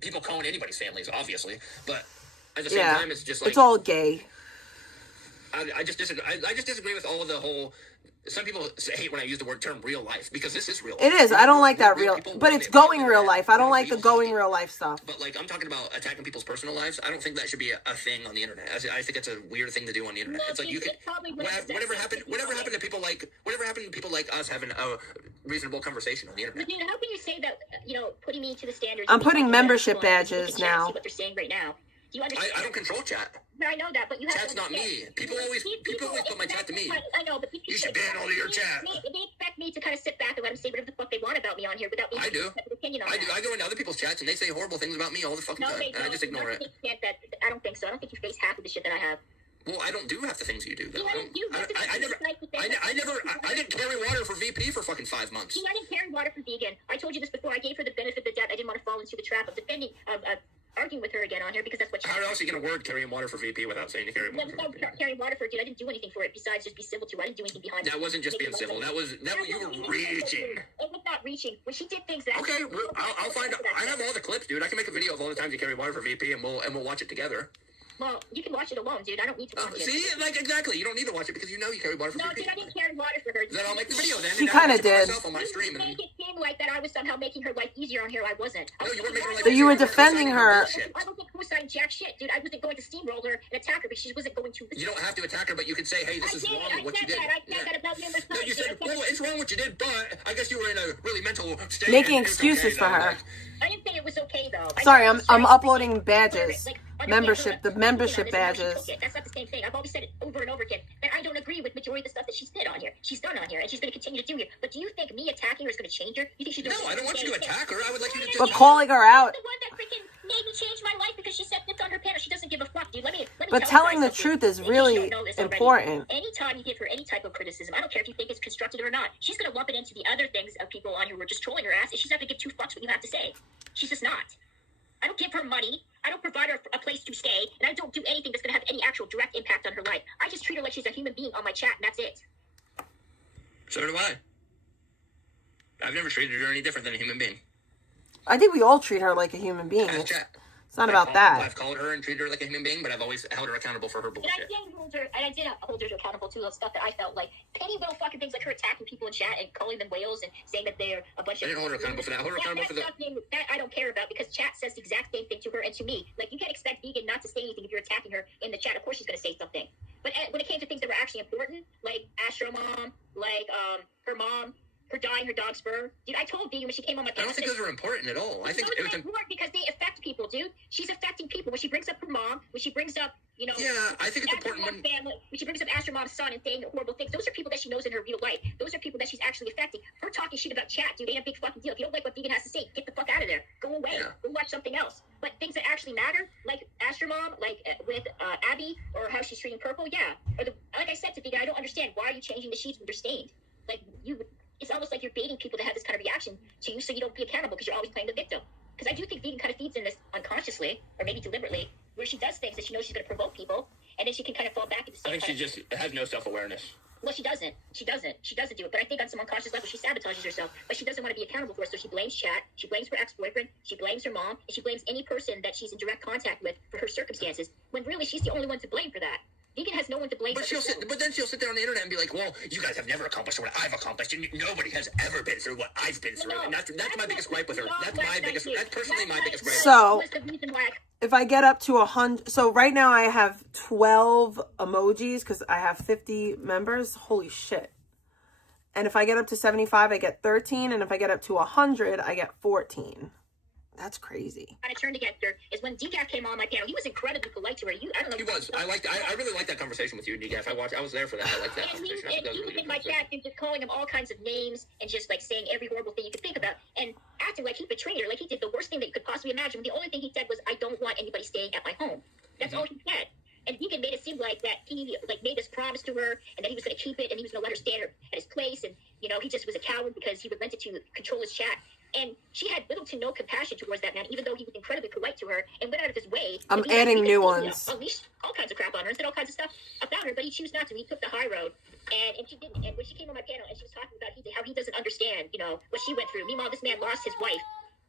people calling anybody's families, obviously, but at the same time, it's just like... It's all gay. I just disagree with all of the whole... Some people hate when I use the term real life, because this is real life. It is. I don't like that but it's going real life. I don't like the going real life stuff. But, like, I'm talking about attacking people's personal lives. I don't think that should be a thing on the internet. I think it's a weird thing to do on the internet. It's like you can... Whatever happened to people like us having a reasonable conversation on the internet? But, dude, how can you say that, you know, putting me to the standards... I'm putting membership badges now. See what they're saying right now. Do you understand? I don't control chat. I know that, but you have Chat's not me. People always put my chat to me. I know, but people... You should ban all of your chat. They expect me to kind of sit back and let them say whatever the fuck they want about me on here without me I do. Opinion on I do. I go into other people's chats and they say horrible things about me all the fucking time, and I just ignore it. I don't think so. I don't think you face half of the shit that I have. Well, I don't do half the things you do, though. I didn't carry water for VP for fucking 5 months. See, I didn't carry water for vegan. I told you this before. I gave her the benefit of the doubt. I didn't want to fall into the trap of defending, arguing with her again on here because that's what she... How else are you going to word carrying water for VP without saying to carry water for VP? Carrying water for it, dude. I didn't do anything for it besides just be civil to her. I didn't do anything behind it. That wasn't just being civil. That was you were reaching. It was not reaching. When she did things that... Okay, well, I'll find out. I have all the clips, dude. I can make a video of all the times you carry water for VP and we'll watch it together. Well, you can watch it alone, dude. I don't need to watch it. See, like, exactly. You don't need to watch it because you know you carry water for VP. No, dude, I didn't carry water for her. Then I'll make the video then. She kind of did. On my stream make it seem like that I was somehow making her life easier on here. I wasn't. No, you weren't making her life easier. So you were defending her. I wasn't co-signing jack shit, dude. I wasn't going to steamroll her and attack her, but she wasn't going to... You don't have to attack her, but you could say, hey, this is wrong with what you did. I said that about numerous times. No, you said, well, it's wrong what you did, but I guess you were in a really mental state. Making excuses for her. I didn't say it was okay, though. Sorry, I'm uploading badges. Membership, the membership badges. That's not the same thing. I've always said it over and over again that I don't agree with majority of the stuff that she's done on here. She's done on here, and she's going to continue to do here. But do you think me attacking her is going to change her? You think she's No, I don't want you to attack her. I would like you to do But calling her out. The one that freaking made me change my life because she said it's on her panel. She doesn't give a fuck, dude. Let me But telling the truth is really important. Anytime you give her any type of criticism, I don't care if you think it's constructive or not, she's going to lump it into the other things of people on here who are just trolling her ass, and she's not going to give two fucks what you have to say. She's just not. I don't give her money. I don't provide her a place to stay, and I don't do anything that's going to have any actual direct impact on her life. I just treat her like she's a human being on my chat, and that's it. So do I. I've never treated her any different than a human being. I think we all treat her like a human being. It's not about that. I've called her and treated her like a human being, but I've always held her accountable for her bullshit. And I did hold her accountable too, those stuff that I felt like petty little fucking things like her attacking people in chat and calling them whales and saying that they're a bunch of... I didn't hold her accountable for that. Hold her accountable for that I don't care about, because chat says the exact same thing to her and to me. Like, you can't expect Vegan not to say anything if you're attacking her in the chat. Of course she's going to say something. But when it came to things that were actually important, like Astro Mom, like her mom, her dying her dog's fur. Dude, I told Vegan when she came on my I don't think those are important at all. I think it was important because they affect people, dude. She's affecting people. When she brings up her mom, when she brings up, you know... Yeah, I think it's important when... Family, when she brings up Astro Mom's son and saying horrible things, those are people that she knows in her real life. Those are people that she's actually affecting. Her talking shit about chat, dude, ain't a big fucking deal. If you don't like what Vegan has to say, get the fuck out of there. Go away. Yeah. Go watch something else. But things that actually matter, like Astro Mom, like with Abby, or how she's treating Purple, yeah. Or like I said to Vegan, I don't understand. Why are you changing the sheets when they're stained? Like, it's almost like you're baiting people to have this kind of reaction to you so you don't be accountable because you're always playing the victim. Because I do think Vegan kind of feeds in this unconsciously, or maybe deliberately, where she does things that she knows she's going to provoke people, and then she can kind of fall back into... I think she just has no self-awareness. Well, she doesn't do it. But I think on some unconscious level, she sabotages herself. But she doesn't want to be accountable for it, so she blames chat, she blames her ex-boyfriend, she blames her mom, and she blames any person that she's in direct contact with for her circumstances, when really she's the only one to blame for that. Vegan has no one to blame. But then she'll sit there on the internet and be like, well, you guys have never accomplished what I've accomplished, and nobody has ever been through what I've been through. And that's my biggest gripe with her. That's personally my biggest gripe. So, if I get up to 100... So, right now I have 12 emojis because I have 50 members. Holy shit. And if I get up to 75, I get 13. And if I get up to 100, I get 14. That's crazy. I turned against her is when Decaf came on my panel. He was incredibly polite to her. I don't know. He was. I really liked that conversation with you, Decaf. I was there for that. I liked that conversation. He was in my chat and just calling him all kinds of names and just like saying every horrible thing you could think about and acting like he betrayed her, like he did the worst thing that you could possibly imagine. The only thing he said was, "I don't want anybody staying at my home." That's all he said. And Vegan made it seem like that he like made this promise to her and that he was going to keep it and he was going to let her stay at his place, and you know he just was a coward because he relented to control his chat. And she had little to no compassion towards that man, even though he was incredibly polite to her and went out of his way. I'm adding new ones. Unleashed all kinds of crap on her and said all kinds of stuff about her, but he chose not to. He took the high road, and she didn't. And when she came on my panel and she was talking about how he doesn't understand, you know, what she went through. Meanwhile, this man lost his wife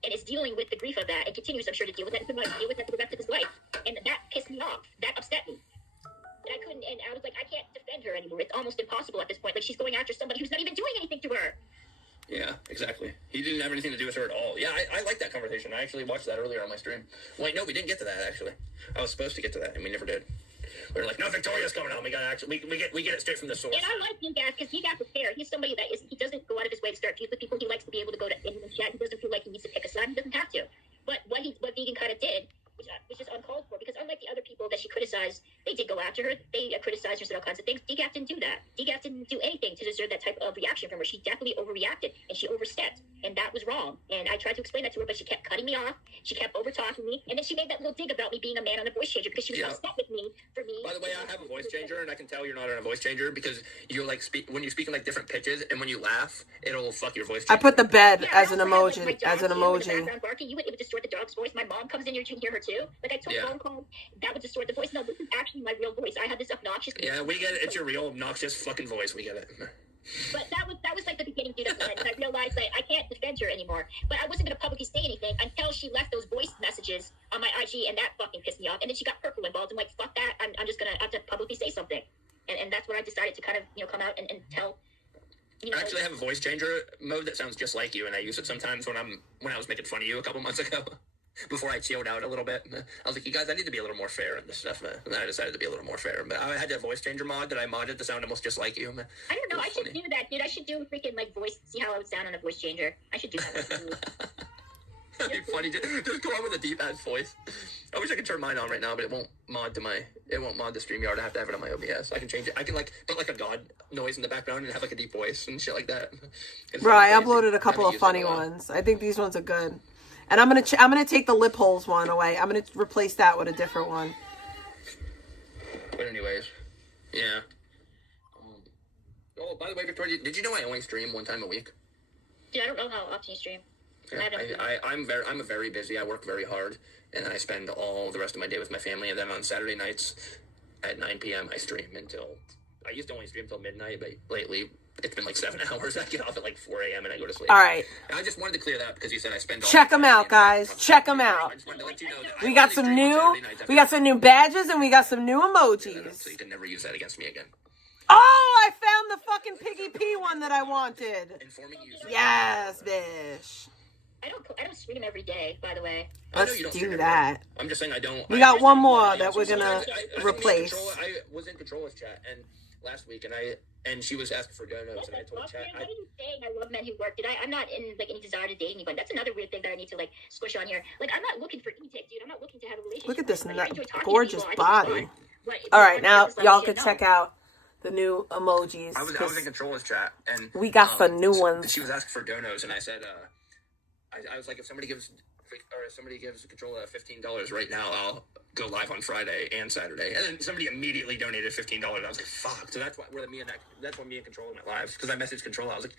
and is dealing with the grief of that and continues, I'm sure, to deal with that for the rest of his life. And that pissed me off. That upset me. And I couldn't. And I was like, I can't defend her anymore. It's almost impossible at this point. Like she's going after somebody who's not even doing anything to her. Yeah, exactly. He didn't have anything to do with her at all. Yeah, I like that conversation. I actually watched that earlier on my stream. Wait, no, we didn't get to that, actually. I was supposed to get to that, and we never did. We were like, no, Victoria's coming on. We got actually, we get it straight from the source. And I like Decaf because Decaf is fair. He's somebody that he doesn't go out of his way to start feuds with people. He likes to be able to go to anyone chat. He doesn't feel like he needs to pick a side. He doesn't have to. But what Vegan kind of did, which is uncalled for, because unlike the other people that she criticized, they did go after her. They criticized her, said all kinds of things. Decaf didn't do that. Decaf didn't do anything to deserve that type of reaction from her. She definitely overreacted, and she overstepped, and that was wrong. And I tried to explain that to her, but she kept cutting me off. She kept over-talking me, and then she made that little dig about me being a man on a voice changer because she was upset with me for me. By the way, I have a voice changer, and I can tell you're not on a voice changer because you're like when you speak in like different pitches, and when you laugh, it'll fuck your voice changer. I put the bed as an emoji. It would distort the dog's voice. My mom comes in here to hear her too. Like I took phone calls, that would distort the voice. No, this is actually my real voice. I have this obnoxious. Yeah, we get it. It's your real obnoxious fucking voice. We get it. But that was like the beginning of it. And I realized that I can't defend her anymore. But I wasn't going to publicly say anything until she left those voice messages on my IG, and that fucking pissed me off. And then she got Purple involved. I'm like, fuck that. I'm just going to have to publicly say something. And that's when I decided to kind of, come out and tell. I actually have a voice changer mode that sounds just like you, and I use it sometimes when I was making fun of you a couple months ago. Before I chilled out a little bit, I was like, you guys, I need to be a little more fair in this stuff. And then I decided to be a little more fair. But I had that voice changer mod that I modded to sound almost just like you. I don't know. I should do that, dude. I should do a freaking, voice, see how I would sound on a voice changer. I should do that. That'd be funny. Just go on with a deep-ass voice. I wish I could turn mine on right now, but it won't mod the StreamYard. I have to have it on my OBS. I can change it. I can like put like a God noise in the background and have like a deep voice and shit like that. Bro, I uploaded a couple of funny ones. I think these ones are good. And I'm gonna take the lip holes one away. I'm gonna replace that with a different one. But anyways, yeah. Oh, by the way, Victoria, did you know I only stream one time a week? Dude, I don't know how often you stream. Yeah, I'm very busy. I work very hard, and then I spend all the rest of my day with my family. And then on Saturday nights at 9 p.m. I stream until. I used to only stream until midnight, but lately it's been like 7 hours. I get off at like 4 a.m. and I go to sleep. All right. And I just wanted to clear that because you said I spend. Check them out, guys. Check them out. I just wanted to let you know that We got some new badges and we got some new emojis. So you can never use that against me again. Oh, I found the fucking Piggy P one that I wanted. Yes, bitch. I don't stream every day, by the way. Let's do that. I'm just saying I don't. We got one more that we're gonna replace. I was in Controlla's chat and last week, and she was asking for donuts, and I told chat. What are you saying? I love men who work. I'm not in like any desire to date anybody. That's another weird thing that I need to like squish on here. Like I'm not looking for e-dick, dude. I'm not looking to have a relationship. Look at this like, gorgeous body. All right, now y'all can check out the new emojis. I was in Controlla's chat, and we got some new ones. She was asking for donos, and I said, I was like, if somebody gives Controlla $15 right now, I'll go live on Friday and Saturday. And then somebody immediately donated $15. I was like, fuck. So that's why me and Controlla went live, because I messaged Controlla. I was like,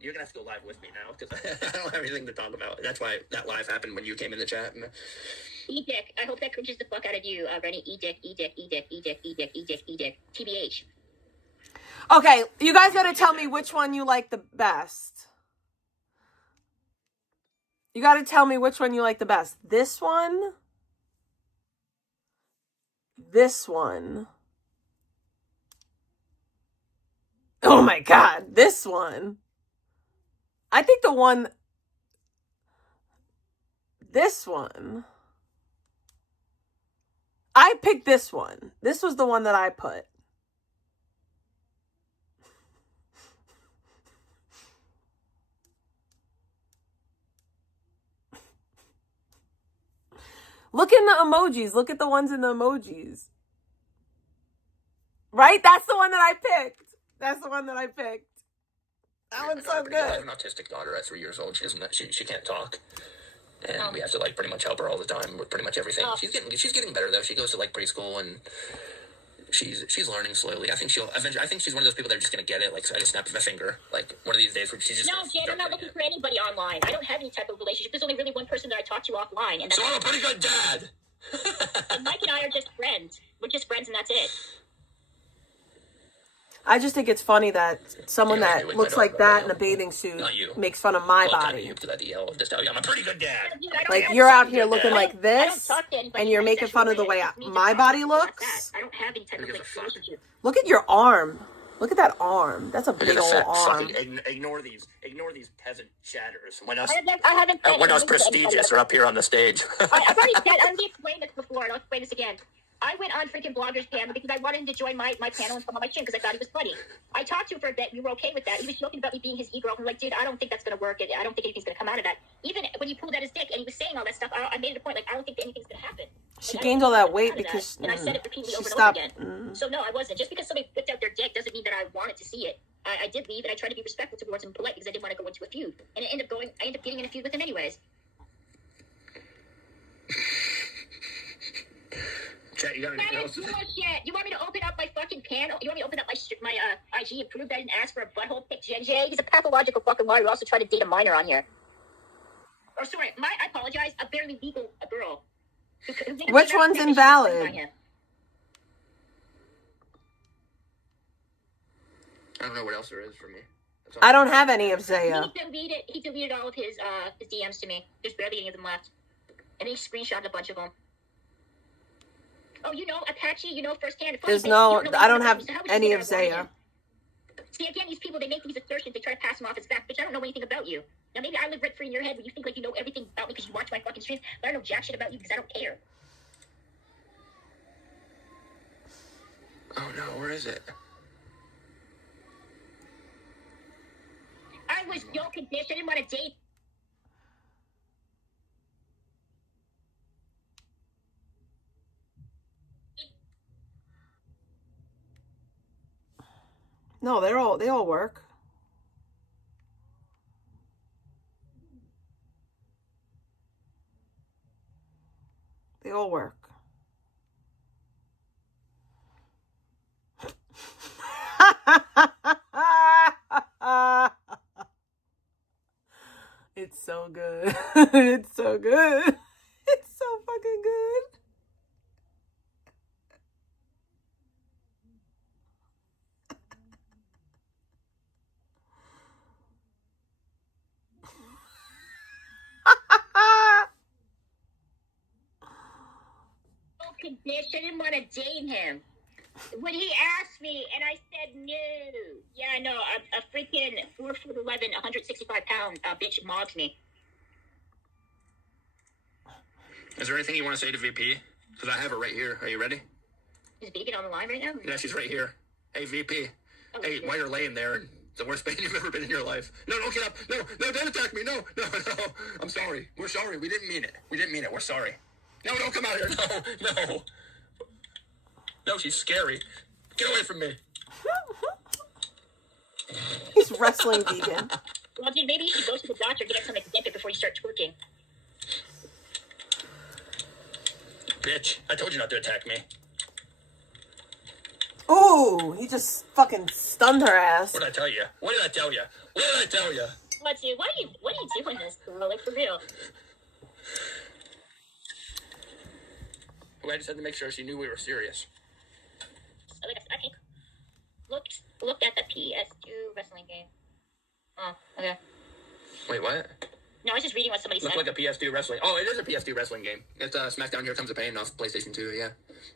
you're gonna have to go live with me now because I don't have anything to talk about. And that's why that live happened when you came in the chat. E-dick. I hope that cringes the fuck out of you, Rennie. E-dick, E-dick, E-dick, E-dick, E-dick, E-dick, E-dick. TBH. Okay, you guys gotta tell me which one you like the best. You gotta tell me which one you like the best. This one? This one? Oh my god, this one. I think the one... This one. I picked this one. This was the one that I put. Look in the emojis. Look at the ones in the emojis. Right? That's the one that I picked. That's the one that I picked. That one's so good. I have an autistic daughter at 3 years old. She can't talk. And we have to like pretty much help her all the time with pretty much everything. She's getting better though. She goes to like preschool and she's learning slowly. I think she's one of those people that are just gonna get it. Like so I just snap of a finger. Like one of these days where she's just. No, Jade, I'm not looking for anybody online. I don't have any type of relationship. There's only really one person that I talk to offline, and so I'm a pretty good dad. And Mike and I are just friends. We're just friends, and that's it. I just think it's funny that someone that looks like that in a bathing suit makes fun of my body. I'm a pretty good dad. Like, you're out here looking like this, and you're making fun of the way my body looks. I don't have any type of relationship. Look at your arm. Look at that arm. That's a big old arm. Ignore these peasant chatters. When us prestigious are up here on the stage. I've already said, I've explained this before, and I'll explain this again. I went on freaking Blogger's panel because I wanted him to join my panel and come on my stream because I thought he was funny. I talked to him for a bit. We were okay with that. He was joking about me being his e-girl. I'm like, dude, I don't think that's going to work. I don't think anything's going to come out of that. Even when he pulled out his dick and he was saying all that stuff, I made it a point, like, I don't think that anything's going to happen. She gained all that weight because and I said it repeatedly over and over again. So no, I wasn't. Just because somebody whipped out their dick doesn't mean that I wanted to see it. I did leave, and I tried to be respectful towards him and polite because I didn't want to go into a feud. And I ended up getting in a feud with him anyways. Chat, you got anything else? You want me to open up my fucking panel? You want me to open up my IG and prove that I didn't ask for a butthole pic, Jen J? He's a pathological fucking liar who also tried to date a minor on here. Or sorry, I apologize, a barely legal girl. Which one's invalid? I don't know what else there is for me. I don't have any of Zaya. He deleted all of his DMs to me. There's barely any of them left. And he screenshotted a bunch of them. Oh, Apache, firsthand. I don't have any of Zaya. See, again, these people, they make these assertions. They try to pass them off as fact, bitch, I don't know anything about you. Now, maybe I live rent-free in your head, but you think like you know everything about me because you watch my fucking streams, but I don't know jack shit about you because I don't care. Oh, no, where is it? I was no condition. I didn't want to date. No, they all work. They all work. It's so good. It's so good. It's so fucking good. Bitch, I didn't want to date him. When he asked me, and I said no. Yeah, no, a freaking 4'11", 165-pound bitch mobbed me. Is there anything you want to say to VP? Because I have her right here. Are you ready? Is Vegan on the line right now? Yeah, she's right here. Hey, VP. Oh, hey, while you're laying there, and the worst pain you've ever been in your life. No, don't get up. No, don't attack me. No. I'm sorry. We're sorry. We didn't mean it. We're sorry. No, don't come out here. No. No, she's scary. Get away from me. He's wrestling Vegan. Well, dude, maybe you should go to the doctor and get some Ozempic before you start twerking. Bitch, I told you not to attack me. Ooh, he just fucking stunned her ass. What did I tell you? What did I tell you? What, dude? What are you doing this, bro? Like, for real. I just had to make sure she knew we were serious. Like, I think looked at the PS2 wrestling game. Oh, okay. Wait, what? No, I was just reading what somebody said. Looks like a PS2 wrestling. Oh, it is a PS2 wrestling game. It's SmackDown Here Comes the Pain off PlayStation 2. Yeah,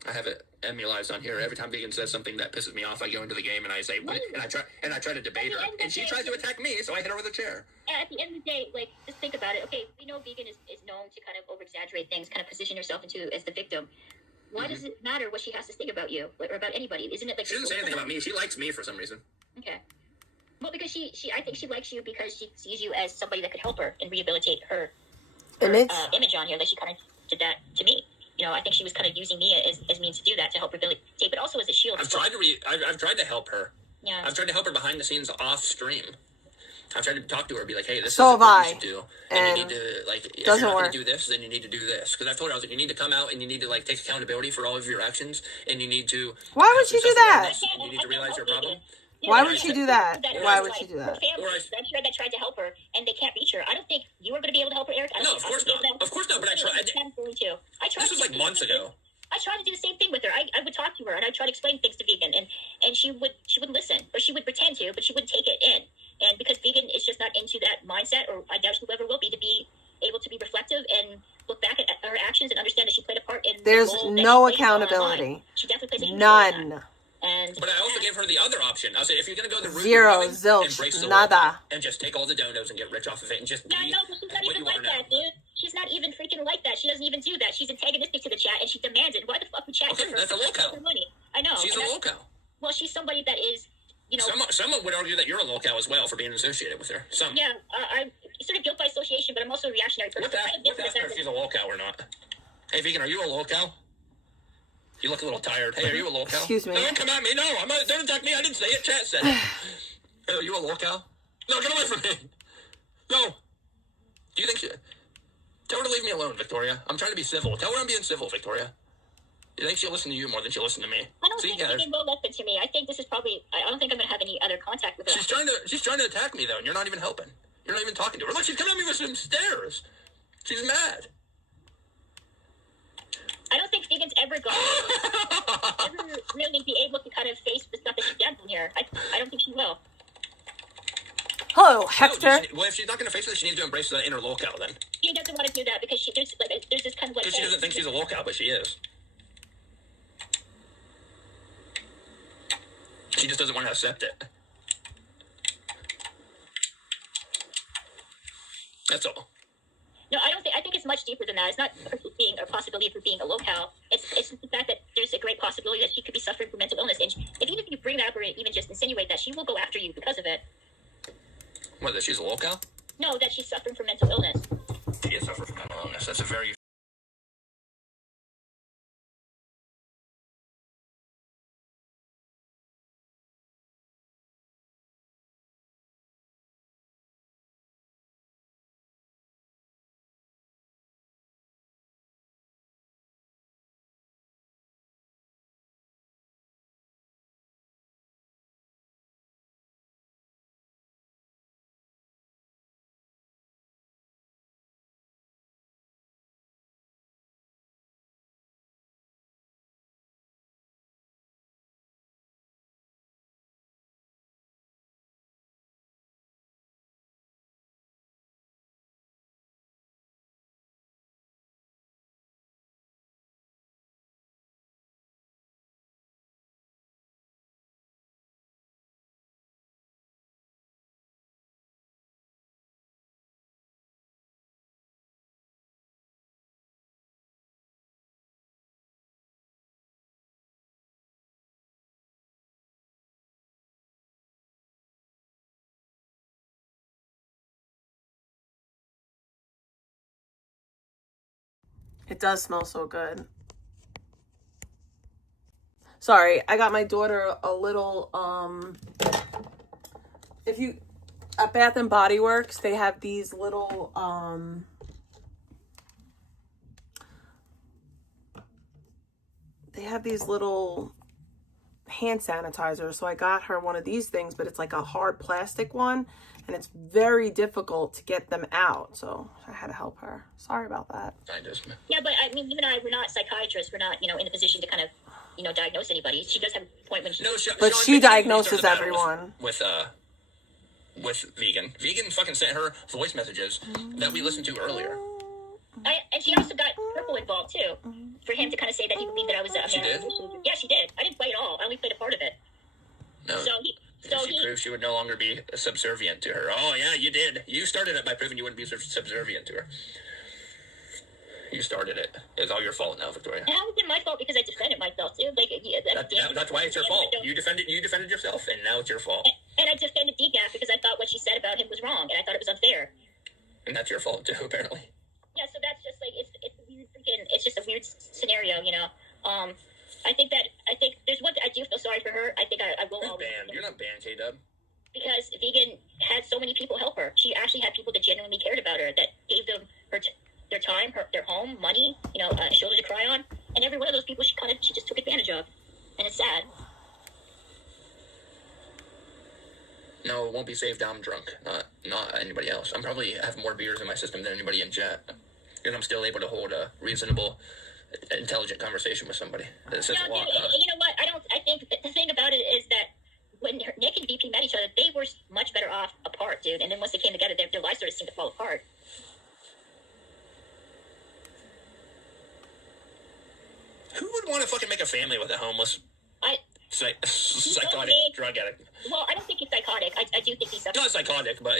I have it emulized on here. Every time Vegan says something that pisses me off, I go into the game and I say, "What?" and I try to debate her, and she tries to attack me, so I hit her with a chair. At the end of the day, like, just think about it. Okay, we know Vegan is known to kind of over-exaggerate things, kind of position herself into as the victim. Why does it matter what she has to say about you or about anybody? Isn't it like she doesn't say anything about me? She likes me for some reason. Okay. Well, because I think she likes you because she sees you as somebody that could help her and rehabilitate her image on here. Like she kind of did that to me. You know, I think she was kind of using me as means to do that to help rehabilitate, but also as a shield. I've tried to help her. Yeah. I've tried to help her behind the scenes off stream. I've tried to talk to her, be like, "Hey, this is what you should do, and you need to like. If you're not going to do this, then you need to do this." Because I've told her, I was like, "You need to come out and you need to like take accountability for all of your actions, and you need to." Why would she do that? You need to realize your problem. Why would she do that? Why would she do that? Her family, I'm sure that tried to help her, and they can't reach her. I don't think you were going to be able to help her, Eric. No, of course not. Of course not. But I tried. I'm going to. I tried. This was like months ago. I tried to do the same thing with her. I would talk to her, and I tried to explain things to Vegan, and she wouldn't listen, or she would pretend to, but she wouldn't take it in. And because Vegan is just not into that mindset, or I doubt she ever will be, to be able to be reflective and look back at her actions and understand that she played a part in. There's no accountability. She definitely plays a huge None. role in that. But I also gave her the other option. I said, if you're going to go the route, Zero, zilch, nada, and just take all the donos and get rich off of it, and just be no, but she's not even like that, dude. She's not even freaking like that. She doesn't even do that. She's antagonistic to the chat, and she demands it. Why the fuck would chat give her? That's a lolcow. Money? I know. She's a lolcow. Well, she's somebody that is, you know. Someone would argue that you're a lolcow as well for being associated with her. Some. Yeah, I'm sort of guilt by association, but I'm also a reactionary person. Let's ask her if she's a lolcow or not. Hey, Vegan, are you a lolcow? You look a little tired. Hey, are you a lolcow? Excuse me. No, don't come at me. No, don't attack me. I didn't say it. Chat said it. Hey, are you a lolcow? No, get away from me. No. Do you think she... Tell her to leave me alone, Victoria. I'm trying to be civil. Tell her I'm being civil, Victoria. You think she'll listen to you more than she'll listen to me? I don't think Vegan will listen to me. I think this is probably... I don't think I'm going to have any other contact with her. She's trying to attack me, though, and you're not even helping. You're not even talking to her. Look, she's coming at me with some stares. She's mad. I don't think Vegan's ever really be able to kind of face the stuff that she's done here. I don't think she will. Hello, Hector. Well, if she's not going to face it, she needs to embrace the inner lolcow then. She doesn't want to do that because there's this kind of like... Because she doesn't think she's a lolcow, but she is. She just doesn't want to accept it. That's all. No, I think it's much deeper than that. It's not her being a possibility for being a lolcow. It's the fact that there's a great possibility that she could be suffering from mental illness. And even if you bring that up or even just insinuate that, she will go after you because of it. What, that she's a lolcow? No, that she's suffering from mental illness. She is suffering from mental illness. That's a very It does smell so good. Sorry, I got my daughter a little, if you, at Bath and Body Works, they have these little, hand sanitizers. So I got her one of these things, but it's like a hard plastic one, and it's very difficult to get them out. So I had to help her. Sorry about that. Yeah, but I mean, even we're not psychiatrists. We're not, in a position to kind of, diagnose anybody. She does have a point when she... But she diagnoses everyone. With Vegan. Vegan fucking sent her voice messages that we listened to earlier. And she also got Purple involved, too. For him to kind of say that he believed that I was a man. She did? Yeah, she did. I didn't play it all. I only played a part of it. No. She proved she would no longer be subservient to her. Oh, yeah, you did. You started it by proving you wouldn't be subservient to her. You started it. It's all your fault now, Victoria. How is it my fault? Because I defended myself, too. That's why it's your fault. You defended yourself, and now it's your fault. And I defended DGAF because I thought what she said about him was wrong, and I thought it was unfair. And that's your fault, too, apparently. Yeah, so that's just it's a weird it's just a weird scenario, I think there's one I do feel sorry for her. I think I will always. You're not banned, K-Dub. Because Vegan had so many people help her. She actually had people that genuinely cared about her, that gave them their time, their home, money, a shoulder to cry on. And every one of those people she just took advantage of. And it's sad. No, it won't be saved. I'm drunk, not anybody else. I'm probably have more beers in my system than anybody in chat, and I'm still able to hold a reasonable, intelligent conversation with somebody. That says a lot. You know what? I think the thing about it is that when Nick and VP met each other, they were much better off apart, dude. And then once they came together, their lives started to fall apart. Who would want to fucking make a family with a homeless? Psychotic drug addict. Well, I don't think he's psychotic. I do think he's not psychotic, but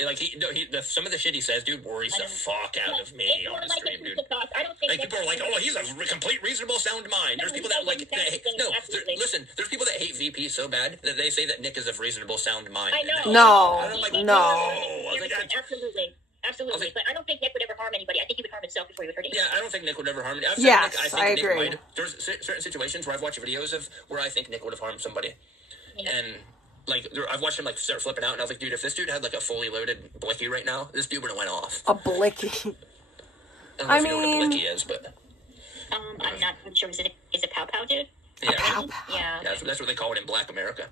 some of the shit he says, dude, worries the fuck out of me on the stream, dude. I don't think people are like, oh, he's a complete reasonable sound mind. There's people that listen. There's people that hate VP so bad that they say that Nick is of reasonable sound mind. I know. No. Absolutely. But I don't think Nick would ever harm anybody. I think he would harm himself before he would hurt anyone. Yeah, I don't think Nick would ever harm anyone. Yes, I agree. There's certain situations where I've watched videos of where I think Nick would have harmed somebody. Yeah. And, I've watched him, start flipping out, and I was like, dude, if this dude had, a fully loaded blicky right now, this dude would have went off. A blicky? I don't know if you know what a blicky is, but... I'm not sure. Is it pow pow, dude? Yeah. Pow pow. Yeah. That's what they call it in Black America.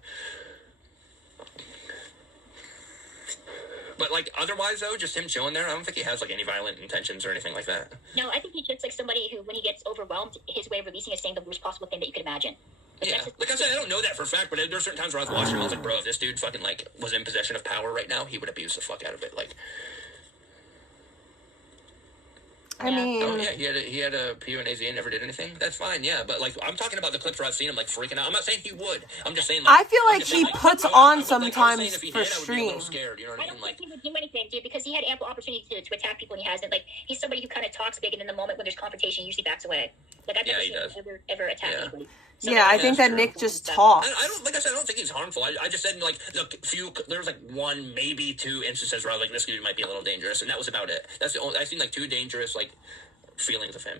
But, otherwise, though, just him chilling there, I don't think he has, any violent intentions or anything like that. No, I think he's just, somebody who, when he gets overwhelmed, his way of releasing is saying the worst possible thing that you could imagine. Yeah, like I said, I don't know that for a fact, but there are certain times where I was watching him, I was like, bro, if this dude fucking, was in possession of power right now, he would abuse the fuck out of it, I mean... Oh, yeah, he had a PU and AZ and never did anything? That's fine, yeah, but, I'm talking about the clips where I've seen him, freaking out. I'm not saying he would. I'm just saying, I feel like he puts on sometimes for stream. I don't think he would do anything, dude, because he had ample opportunity to attack people, and he hasn't. He's somebody who kind of talks big, and in the moment when there's confconfrontation, he usually backs away. I've never seen him ever attack anybody. So I think that Nick just talks. I don't, like I said, I don't think he's harmful. I just said, there's one, maybe two instances where I was like, this dude might be a little dangerous, and that was about it. That's the only, I've seen, two dangerous, feelings of him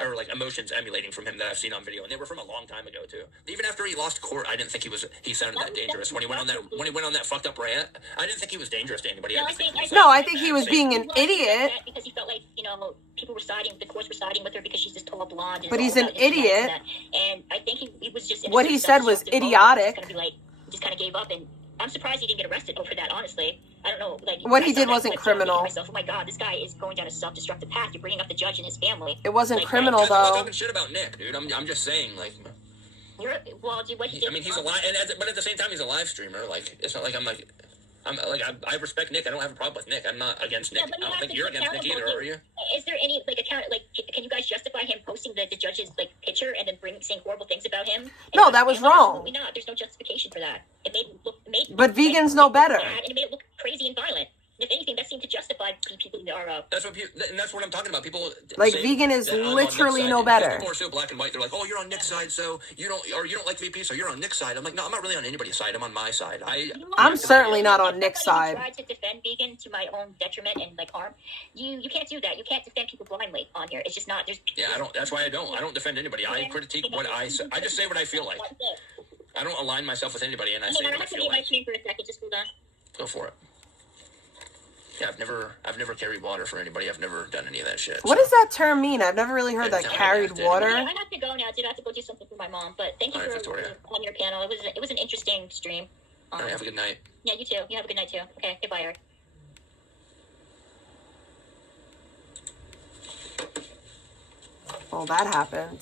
or emotions emulating from him that I've seen on video, and they were from a long time ago too. Even after he lost court, I didn't think he sounded that dangerous when he went on that fucked up rant. I didn't think he was dangerous to anybody. I think he was being an idiot because he felt like people were siding, the courts were siding with her because she's this tall blonde. But he's an idiot, and I think he was just what he said was idiotic. Just kind of gave up, and I'm surprised he didn't get arrested over that, honestly. I don't know. What he did wasn't criminal. Oh my God, this guy is going down a self-destructive path. You're bringing up the judge and his family. It wasn't criminal, though. I'm not talking shit about Nick, dude. I'm just saying, dude, what he did. I mean, he's a live, but at the same time, he's a live streamer. It's not like I respect Nick. I don't have a problem with Nick. I'm not against Nick. I don't think you're against Nick either, are you? Is there any can you guys justify him posting the judge's picture and then saying horrible things about him? No, that was wrong. Absolutely not. There's no justification for that. It made But vegans know better. And it made it look crazy and violent. If anything, that seemed to justify people that are. That's what and that's what I'm talking about. People like say vegan is that I'm on literally Nick's no side. better. People are so black and white. They're like, "Oh, you're on Nick's side, so you don't like VP, so you're on Nick's side." I'm like, "No, I'm not really on anybody's side. I'm on my side." I'm certainly not on Nick's side. I tried to defend vegan to my own detriment and like harm. You can't do that. You can't defend people blindly on here. It's just not. I don't. That's why I don't defend anybody. I critique what I say. I just say what I feel like. I don't align myself with anybody, and I say what I feel like. My screen for a second. Just hold on. Go for it. Yeah, I've never carried water for anybody. I've never done any of that shit. What does that term mean? I've never really heard that. Carried water. I have to go now, dude. I have to go do something for my mom. But thank you for on your panel. It was an interesting stream. All right, have a good night. Yeah, you too. You have a good night too. Okay, goodbye, Eric. Well, that happened.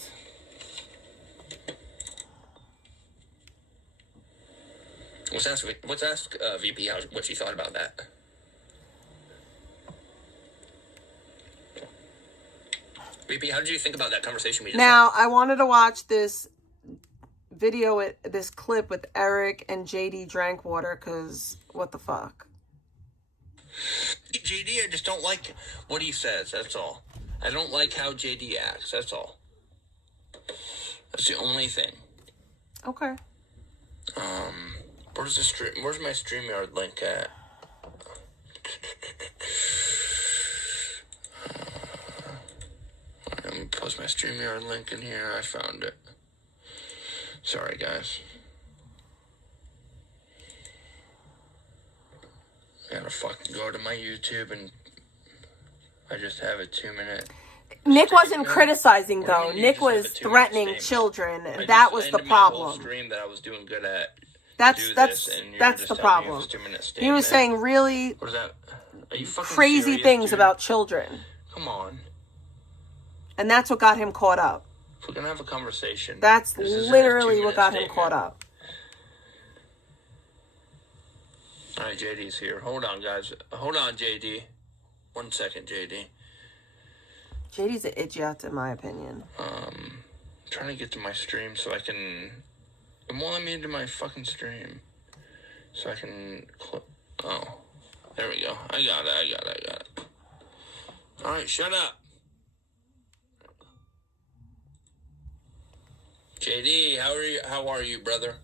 Let's ask VP what she thought about that. VP, how did you think about that conversation we just had? I wanted to watch this video, this clip with Eric and JD drank water, because what the fuck? JD, I just don't like what he says, that's all. I don't like how JD acts, that's all. That's the only thing. Okay. Where's my StreamYard link at? Let me post my StreamYard link in here. I found it. Sorry, guys. I gotta fucking go to my YouTube and I just have a 2-minute. Nick wasn't criticizing though. Nick was threatening children, and that was the problem. Stream that I was doing good at. That's the problem. He was saying really what is that? Are you fucking crazy serious, things dude? about children. Come on. And that's what got him caught up. If we're gonna have a conversation. That's literally what got him caught up. All right, JD's here. Hold on, guys. Hold on, JD. 1 second, JD. JD's an idiot, in my opinion. Trying to get to my stream so I can. It won't let me into my fucking stream, so I can. Oh, there we go. I got it. All right, shut up. JD, how are you, brother?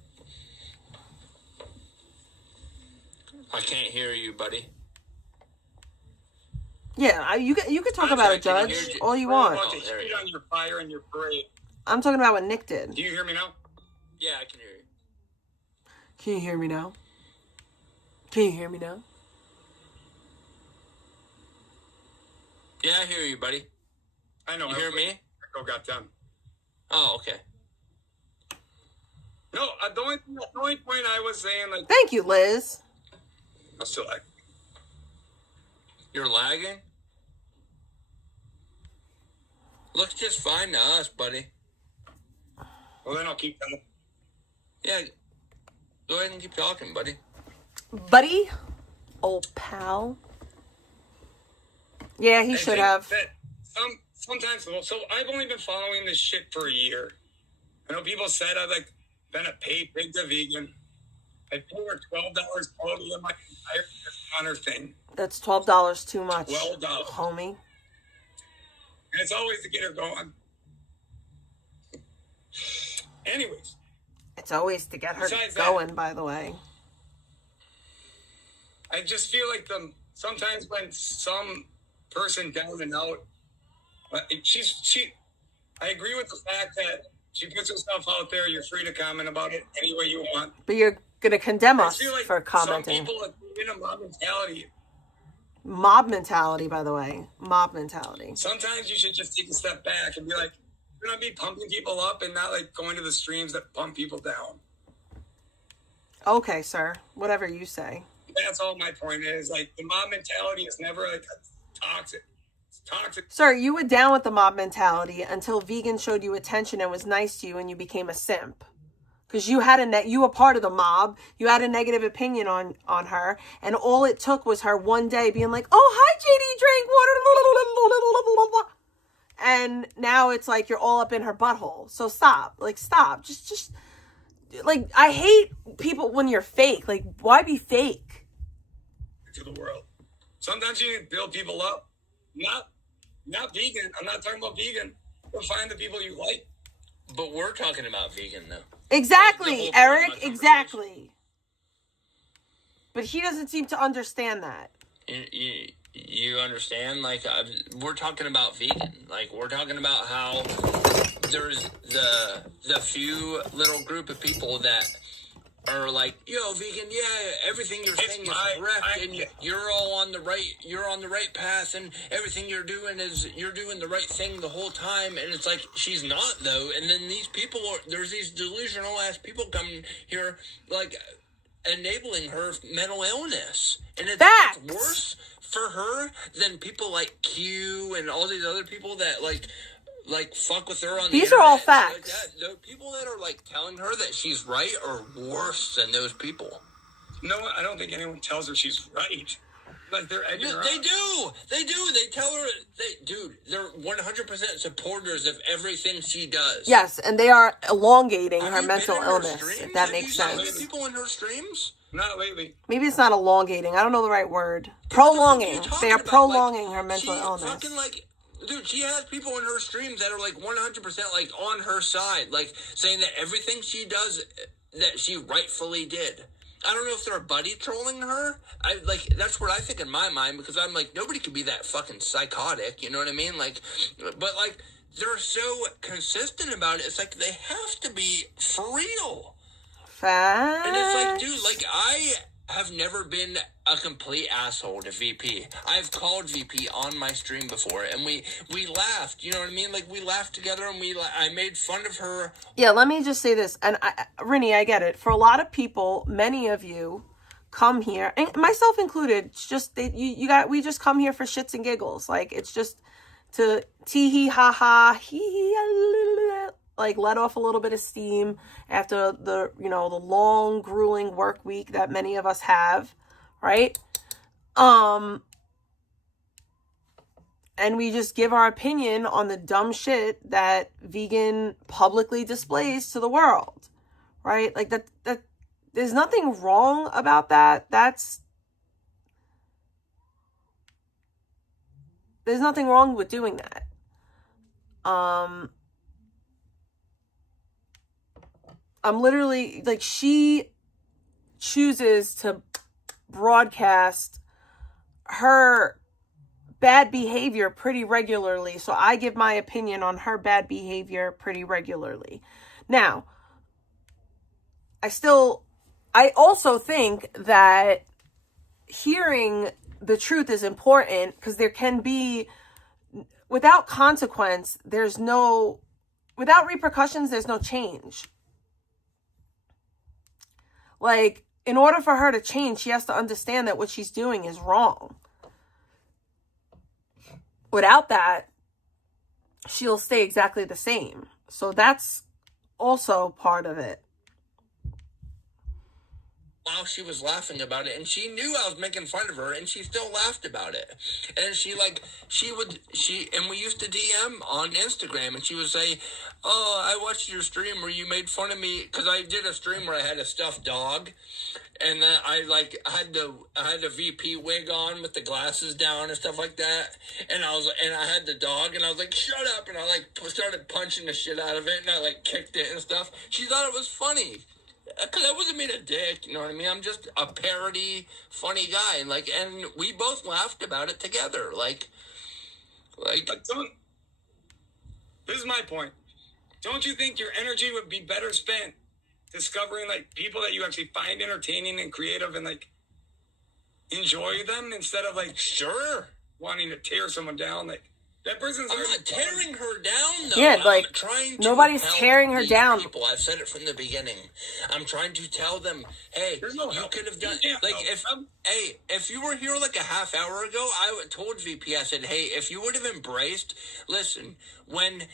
I can't hear you, buddy. Yeah, you could talk about it, Judge, all you want. On your fire and your parade. I'm talking about what Nick did. Do you hear me now? Yeah, I can hear you. Can you hear me now? Can you hear me now? Yeah, I hear you, buddy. I know. You hear me? Echo got done. Oh, okay. No, the only point I was saying, like. Thank you, Liz. I'm still lagging. You're lagging? Looks just fine to us, buddy. Well, then I'll keep going. Yeah. Go ahead and keep talking, buddy. Buddy? Old pal? Yeah, he should have. Sometimes, so I've only been following this shit for a year. I know people said I've like been a paid pig to vegan. I paid her $12 total in my entire honor thing. That's $12 too much. $12. Homie. And it's always to get her going. Anyways. It's always to get her going, by the way. I just feel like sometimes when some person down and out, I agree with the fact that she puts herself out there. You're free to comment about it any way you want. But you're going to condemn us like for commenting. Some people are in a mob mentality. Mob mentality, by the way. Mob mentality. Sometimes you should just take a step back and be like, you're going to be pumping people up and not like going to the streams that pump people down. Okay, sir. Whatever you say. That's all my point is. Like, the mob mentality is never like toxic. It's toxic. Sir, you were down with the mob mentality until vegan showed you attention and was nice to you and you became a simp. Because you were part of the mob. You had a negative opinion on her. And all it took was her one day being like, oh, hi, JD, drink water. And now it's like you're all up in her butthole. So stop. Like, stop. Just, like, I hate people when you're fake. Like, why be fake? To the world. Sometimes you need to build people up. Not vegan. I'm not talking about vegan. But find the people you like. But we're talking about vegan, though. Exactly, Eric. Exactly. But he doesn't seem to understand that. You understand? Like, we're talking about vegan. Like, we're talking about how there's the few little group of people that are like, yo, vegan, yeah, everything you're saying is correct, and you're all on the right path, and everything you're doing the right thing the whole time, and it's like, she's not, though. And then there's these delusional ass people coming here, like, enabling her mental illness. And it's worse for her than people like Q and all these other people that like fuck with her on the internet. These are all facts. Like that. The people that are like telling her that she's right are worse than those people. No, I don't think anyone tells her she's right. Like, they're egging her on. They do. They tell her. They're 100% supporters of everything she does. Yes, and they are elongating her mental illness, if that makes sense. Have you seen people in her streams? Not lately. Maybe it's not elongating. I don't know the right word. Prolonging. They are prolonging her mental illness. Fucking, like, dude, she has people in her streams that are like 100% like on her side, like saying that everything she does that she rightfully did. I don't know if they're buddy trolling her. That's what I think in my mind, because I'm like, nobody could be that fucking psychotic, you know what I mean? Like, but like, they're so consistent about it. It's like they have to be for real. Facts. And it's like, dude, like, I have never been a complete asshole to VP. I've called VP on my stream before, and we laughed, you know what I mean? Like, we laughed together, and I made fun of her. Yeah, let me just say this, and Rinny, I get it. For a lot of people, many of you come here, and myself included, it's just we just come here for shits and giggles. Like, it's just to tee hee ha ha hee, like, let off a little bit of steam after the long, grueling work week that many of us have, right? And we just give our opinion on the dumb shit that vegan publicly displays to the world, right? Like, that there's nothing wrong about that. There's nothing wrong with doing that. I'm literally, like, she chooses to broadcast her bad behavior pretty regularly. So I give my opinion on her bad behavior pretty regularly. Now, I also think that hearing the truth is important, because there can be, without consequence, without repercussions, there's no change. Like, in order for her to change, she has to understand that what she's doing is wrong. Without that, she'll stay exactly the same. So that's also part of it. While she was laughing about it, and she knew I was making fun of her, and she still laughed about it. And and we used to DM on Instagram, and she would say, oh, I watched your stream where you made fun of me, because I did a stream where I had a stuffed dog, and then I had the VP wig on with the glasses down and stuff like that, and I had the dog, and I was like, shut up, and I started punching the shit out of it, and I kicked it and stuff. She thought it was funny. Because I wasn't being a dick, you know what I mean? I'm just a parody, funny guy, and we both laughed about it together, This is my point. Don't you think your energy would be better spent discovering people that you actually find entertaining and creative and enjoy them, instead of sure, wanting to tear someone down? That person's I'm not tearing her down, though. Yeah, I'm trying to nobody's help tearing her these down. People, I've said it from the beginning. I'm trying to tell them, hey, you could have done if you were here a half hour ago, I told VP, I said, hey, if you would have embraced, listen, when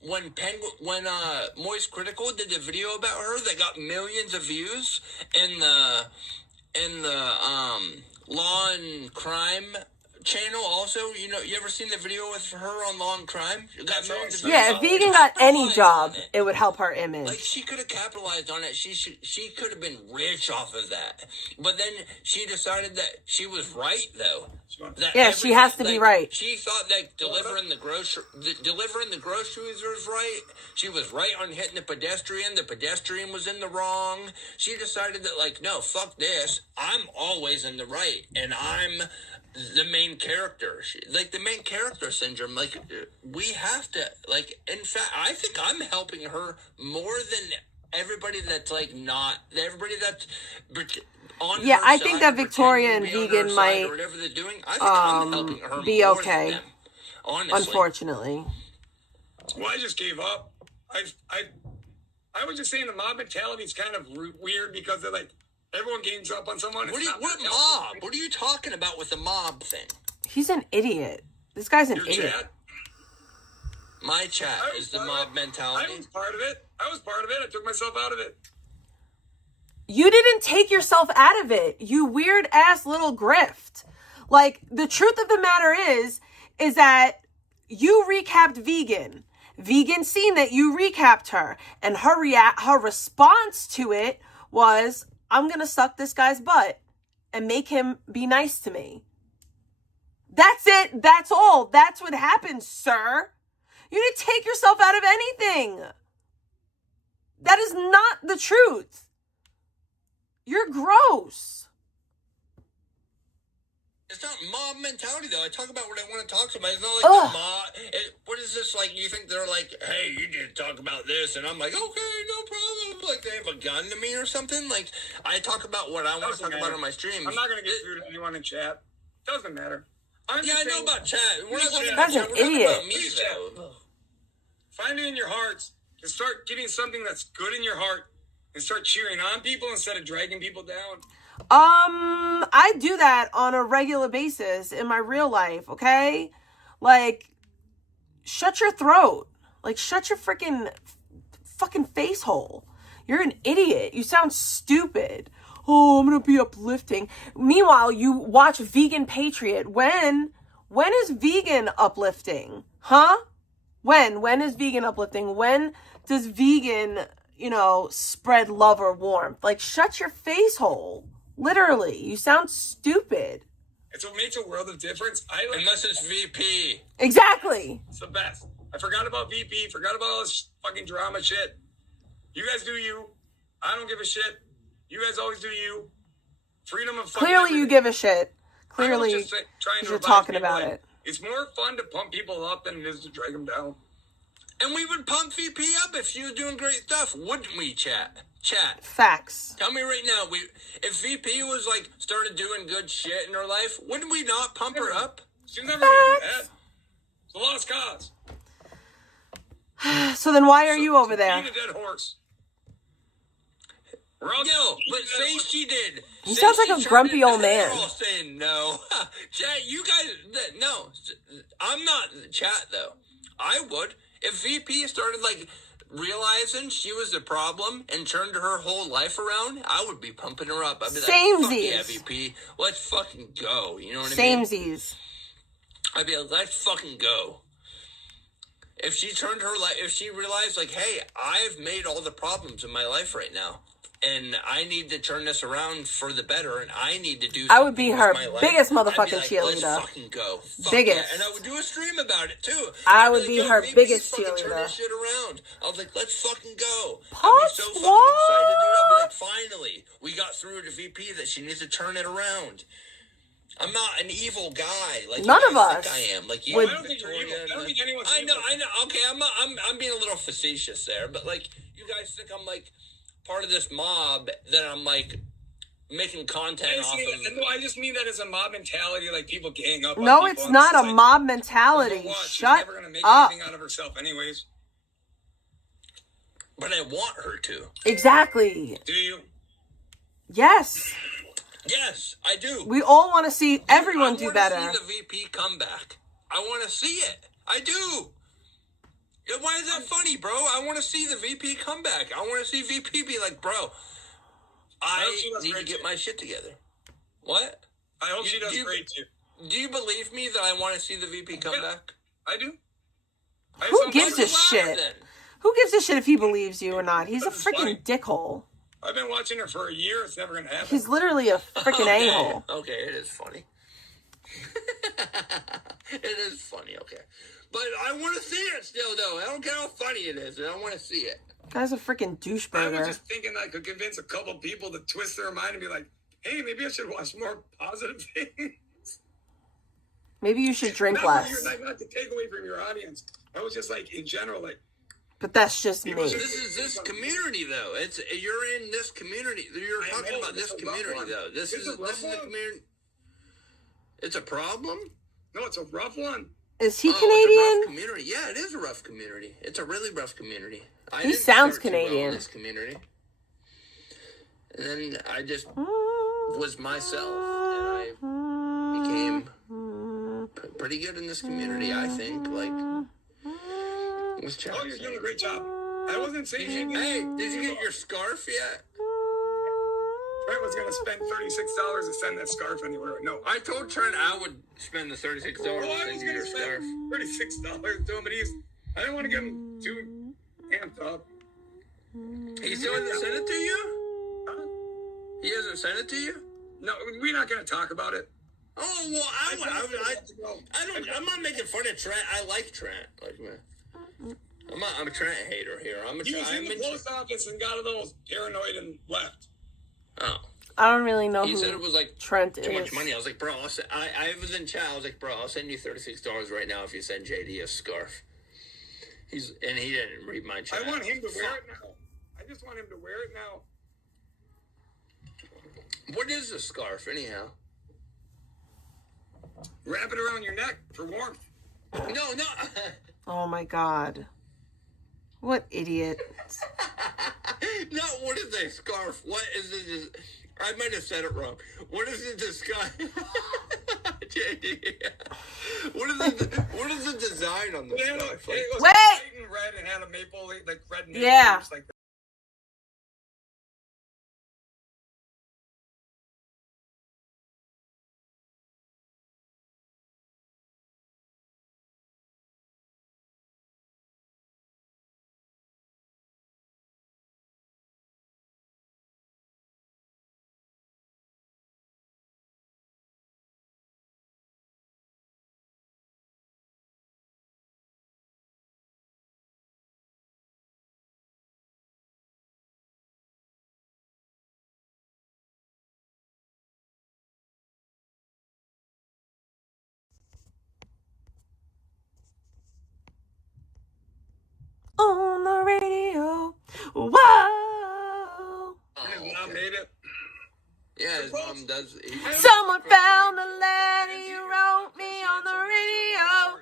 Moist Critical did the video about her that got millions of views in the law and crime channel also, you know, you ever seen the video with her on Law and Crime? Yeah, if Vegan got any job, it would help her image. Like, she could have capitalized on it. She could have been rich off of that. But then she decided that she was right, though. Yeah, she has to be right. She thought that delivering the groceries was right. She was right on hitting the pedestrian. The pedestrian was in the wrong. She decided that, like, no, fuck this. I'm always in the right, and I'm the main character. Like, the main character syndrome. Like, we have to, like, in fact, I think I'm helping her more than everybody that's, like, not, everybody that's on yeah, her I side think that Victoria and Vegan might whatever they're doing, I think I'm helping her be more okay. than them, honestly. Unfortunately. Well, I just gave up. I was just saying the mob mentality is kind of weird because they're like, everyone gangs up on someone. What mob? What are you talking about with the mob thing? He's an idiot. This guy's an Your idiot. chat? My chat is the mob mentality. I was part of it. I took myself out of it. You didn't take yourself out of it, you weird ass little grift. Like, the truth of the matter is that you recapped Vegan. Vegan seen that you recapped her, and her response to it was, I'm gonna suck this guy's butt and make him be nice to me. That's it. That's all. That's what happened, sir. You didn't take yourself out of anything. That is not the truth. You're gross. It's not mob mentality, though. I talk about what I want to talk about. It's not like the mob. What is this like? You think they're like, hey, you need to talk about this, and I'm like, okay, no problem. Like they have a gun to me or something. Like I talk about what I want to talk about on my streams. I'm not gonna get through to anyone in chat. Doesn't matter. I know about chat. We're not talking That's about an chat. We're idiot. talking about me, though. Find it in your hearts and start getting something that's good in your heart and start cheering on people instead of dragging people down. I do that on a regular basis in my real life, okay? Like, shut your throat. Like, shut your fucking face hole. You're an idiot. You sound stupid. Oh, I'm gonna be uplifting. Meanwhile, you watch Vegan Patriot. When is Vegan uplifting? Huh? When is Vegan uplifting? When does Vegan, spread love or warmth? Like, shut your face hole. Literally, you sound stupid. It's what makes a world of difference. Unless it's VP. Exactly. It's the best. I forgot about VP. Forgot about all this fucking drama shit. You guys do you. I don't give a shit. You guys always do you. Freedom of fucking Clearly, you give a shit. I Clearly, was just trying to you're advise talking people, about like, it. It's more fun to pump people up than it is to drag them down. And we would pump VP up if she was doing great stuff, wouldn't we, chat? Facts. Tell me right now, if VP was like started doing good shit in her life, wouldn't we not pump her up? She's never gonna do that. It's a lost cause. So then why are you over there? Being a dead horse. No, but say she did. He sounds like a grumpy old man. They're all saying no. Chat, you guys, no. I'm not chat, though. I would. If VP started, like, realizing she was the problem and turned her whole life around, I would be pumping her up. I'd be like, fuck yeah, VP. Let's fucking go. You know what I mean? Samesies. I'd be like, let's fucking go. If she turned her life, if she realized, like, hey, I've made all the problems in my life right now, and I need to turn this around for the better, and I need to do something. I would be her with my life, biggest I'd be motherfucking like, cheerleader. Let's fucking go. Fuck Biggest. yeah. And I would do a stream about it, too. I would be like, her maybe biggest fucking turn cheerleader. this shit around. I was like, let's fucking go. Pause, I'd be so fucking excited, dude. I'd be like, finally, we got through to VP that she needs to turn it around. I'm not an evil guy. Like None you of guys us think I am. Like you, I don't think you're evil. I don't think anyone's evil. I know. Okay, I'm being a little facetious there, but like you guys think I'm like part of this mob that I'm like making content off of. No, I just mean that as a mob mentality, like people gang up. No, on it's people, not a like, mob mentality. She's Shut never gonna make up. anything out of herself, anyways. But I want her to. Exactly. Do you? Yes. Yes, I do. We all want to see everyone do better. I want to see the VP come back. I want to see it. I do. Why is that funny, bro? I want to see the VP come back. I want to see VP be like, bro, I need to get my shit together. What? I hope she does great too. Do you believe me that I want to see the VP come back? I do. Who gives a shit? Who gives a shit if he believes you or not? He's a freaking dickhole. I've been watching her for a year. It's never going to happen. He's literally a freaking a-hole. Okay, it is funny. It is funny, okay. But I want to see it still, though. I don't care how funny it is. I want to see it. Guy's a freaking douchebag. I was just thinking I could convince a couple people to twist their mind and be like, hey, maybe I should watch more positive things. Maybe you should drink not less. Not to take away from your audience. I was just like, in general, like. But that's just me. This is this community, though. You're in this community. You're talking about this community, though. This is the community. It's a problem? No, it's a rough one. Is he Canadian? Canadian? It's a rough community. Yeah, it is a rough community. It's a really rough community. He sounds Canadian. Well in this community. And then I just was myself, and I became pretty good in this community, I think. Like, what's Chad you're doing a great job. I wasn't saying Hey, did you get your scarf yet? Trent was going to spend $36 to send that scarf anywhere. No. I told Trent I would spend the $36 to I was send you going your to scarf. spend $36 to him, but I didn't want to get him too amped up. He still hasn't sent it to you? Huh? He hasn't sent it to you? No, we're not going to talk about it. Oh, well, I'm not making fun of Trent. I like Trent. Like, man. I'm a Trent hater here. He was in the post office and got a little paranoid and left. Oh. I don't really know He who said it was like Trent too is. much money. I was like, bro, I was in chat. I was like, bro, I'll send you $36 right now if you send JD a scarf. And he didn't read my chat. I want him to wear it now. I just want him to wear it now. What is a scarf, anyhow? Wrap it around your neck for warmth. No. Oh my god. What idiot. No, what is a scarf? What is it? I might have said it wrong. What is it disguise? JD. What is the design on the scarf? It was Wait! white and red and had a maple, like red maple. Yeah. Like On the radio. Whoa. his mom made it. Yeah, his mom does. Someone found the letter you wrote me on the radio.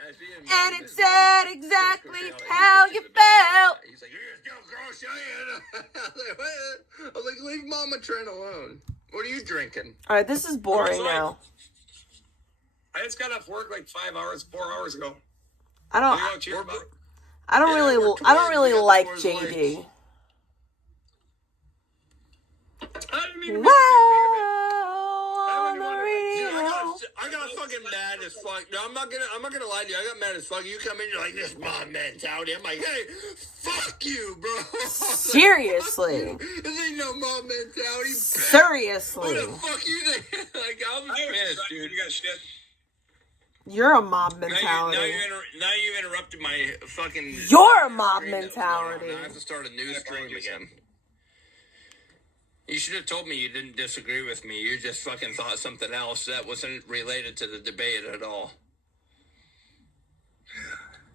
And it said exactly how you felt. He's like, you're just gonna cross I was like, leave Mama Trent alone. What are you drinking? Alright, this is boring now. I just got off work like 4 hours ago. I don't really like JD. I got fucking mad as fuck. No, I'm not gonna lie to you. I got mad as fuck. You come in, you're like, this mom mentality. I'm like, hey, fuck you, bro. Seriously. This ain't no mom mentality. Seriously. What the fuck you think? Like, I was pissed, dude. You got shit. You're a mob mentality. Now you interrupted my fucking... You're a mob mentality. I have to start a new stream again. You should have told me you didn't disagree with me. You just fucking thought something else that wasn't related to the debate at all.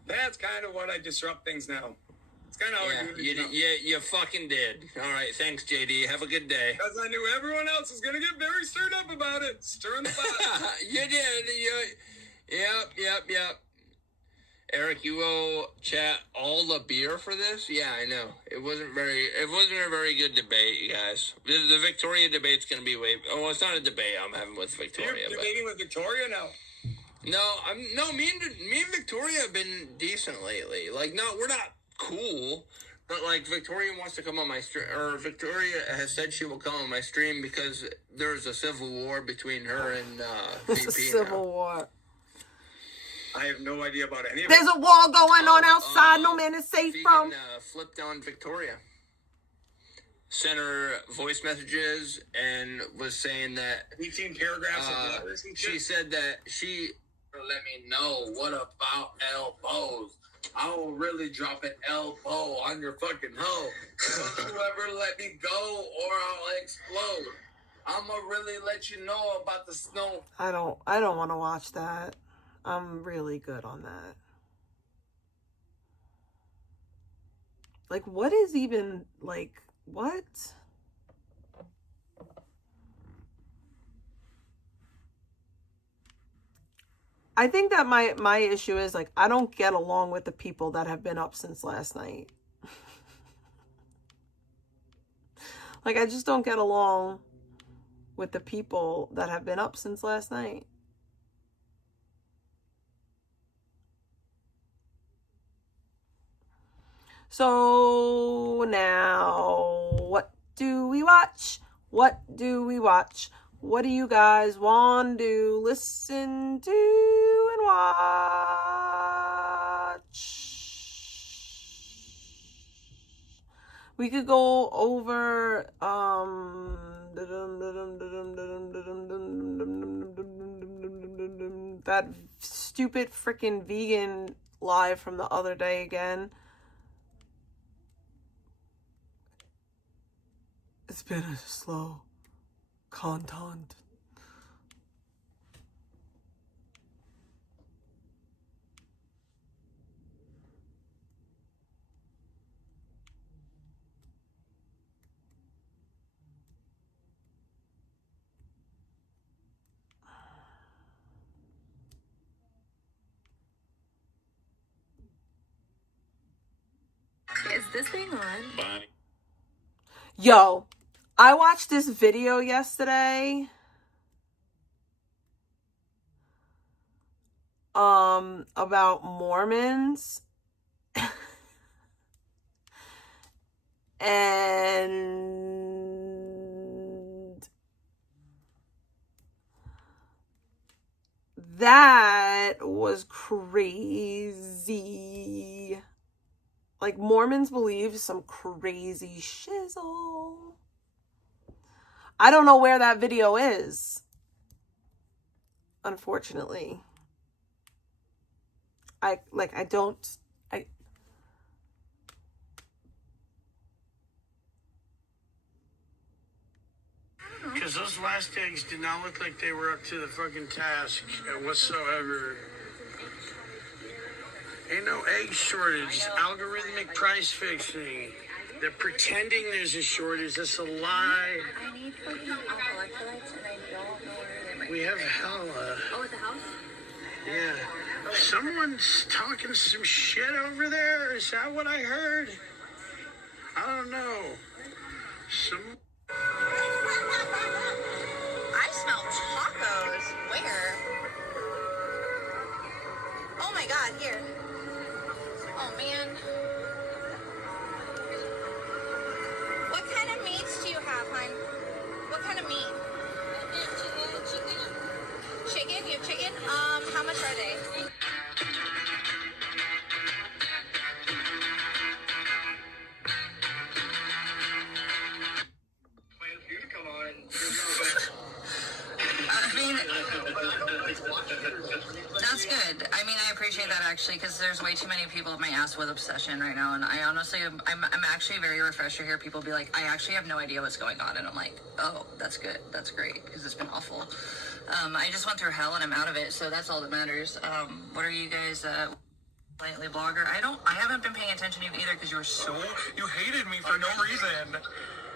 That's kind of what I disrupt things now. It's kind of how I do it. You fucking did. All right, thanks, JD. Have a good day. Because I knew everyone else was going to get very stirred up about it. Stirring the pot. You did. Yep. Eric, you owe chat all the beer for this? Yeah, I know. It wasn't a very good debate, you guys. The Victoria debate's going to be it's not a debate I'm having with Victoria. You're debating with Victoria now? No, me and Victoria have been decent lately. Like, no, we're not cool, But, like, Victoria wants to come on my stream, or Victoria has said she will come on my stream because there's a civil war between her and It's VP a civil war. I have no idea about any of it. There's a war going on outside. No man is safe from. Flipped on Victoria. Sent her voice messages and was saying that 18 paragraphs of letters. She said that she let me know what about elbows. I will really drop an elbow on your fucking hoe. Don't you ever let me go or I'll explode. I'ma really let you know about the snow. I don't want to watch that. I'm really good on that. Like, what is even, like, what? I think that my issue is, like, I don't get along with the people that have been up since last night. Like, I just don't get along with the people that have been up since last night. So now, what do we watch? What do we watch? What do you guys want to listen to and watch? We could go over that stupid freaking vegan live from the other day again. It's been a slow content. Is this thing on? Yo, I watched this video yesterday. About Mormons. And that was crazy. Like, Mormons believe some crazy shizzle. I don't know where that video is, unfortunately. Because those last eggs did not look like they were up to the fucking task whatsoever. Ain't no egg shortage. Algorithmic price fixing. They're pretending there's a shortage. That's a lie. I need fucking electrolytes and I don't know where they We have hella. Oh, at the house? Yeah. Someone's talking some shit over there. Is that what I heard? I don't know. I smell tacos. Where? Oh my god, here. Oh man. What kind of meats do you have, hon? What kind of meat? Chicken? You have chicken? How much are they? That's good. I mean, I appreciate that actually, because there's way too many people up my ass with obsession right now, and I honestly, I'm actually very refreshed to hear people be like, I actually have no idea what's going on, and I'm like, oh, that's good, that's great, because it's been awful. I just went through hell and I'm out of it, so that's all that matters. What are you guys, lately blogger? I haven't been paying attention to you either, because you hated me for no reason,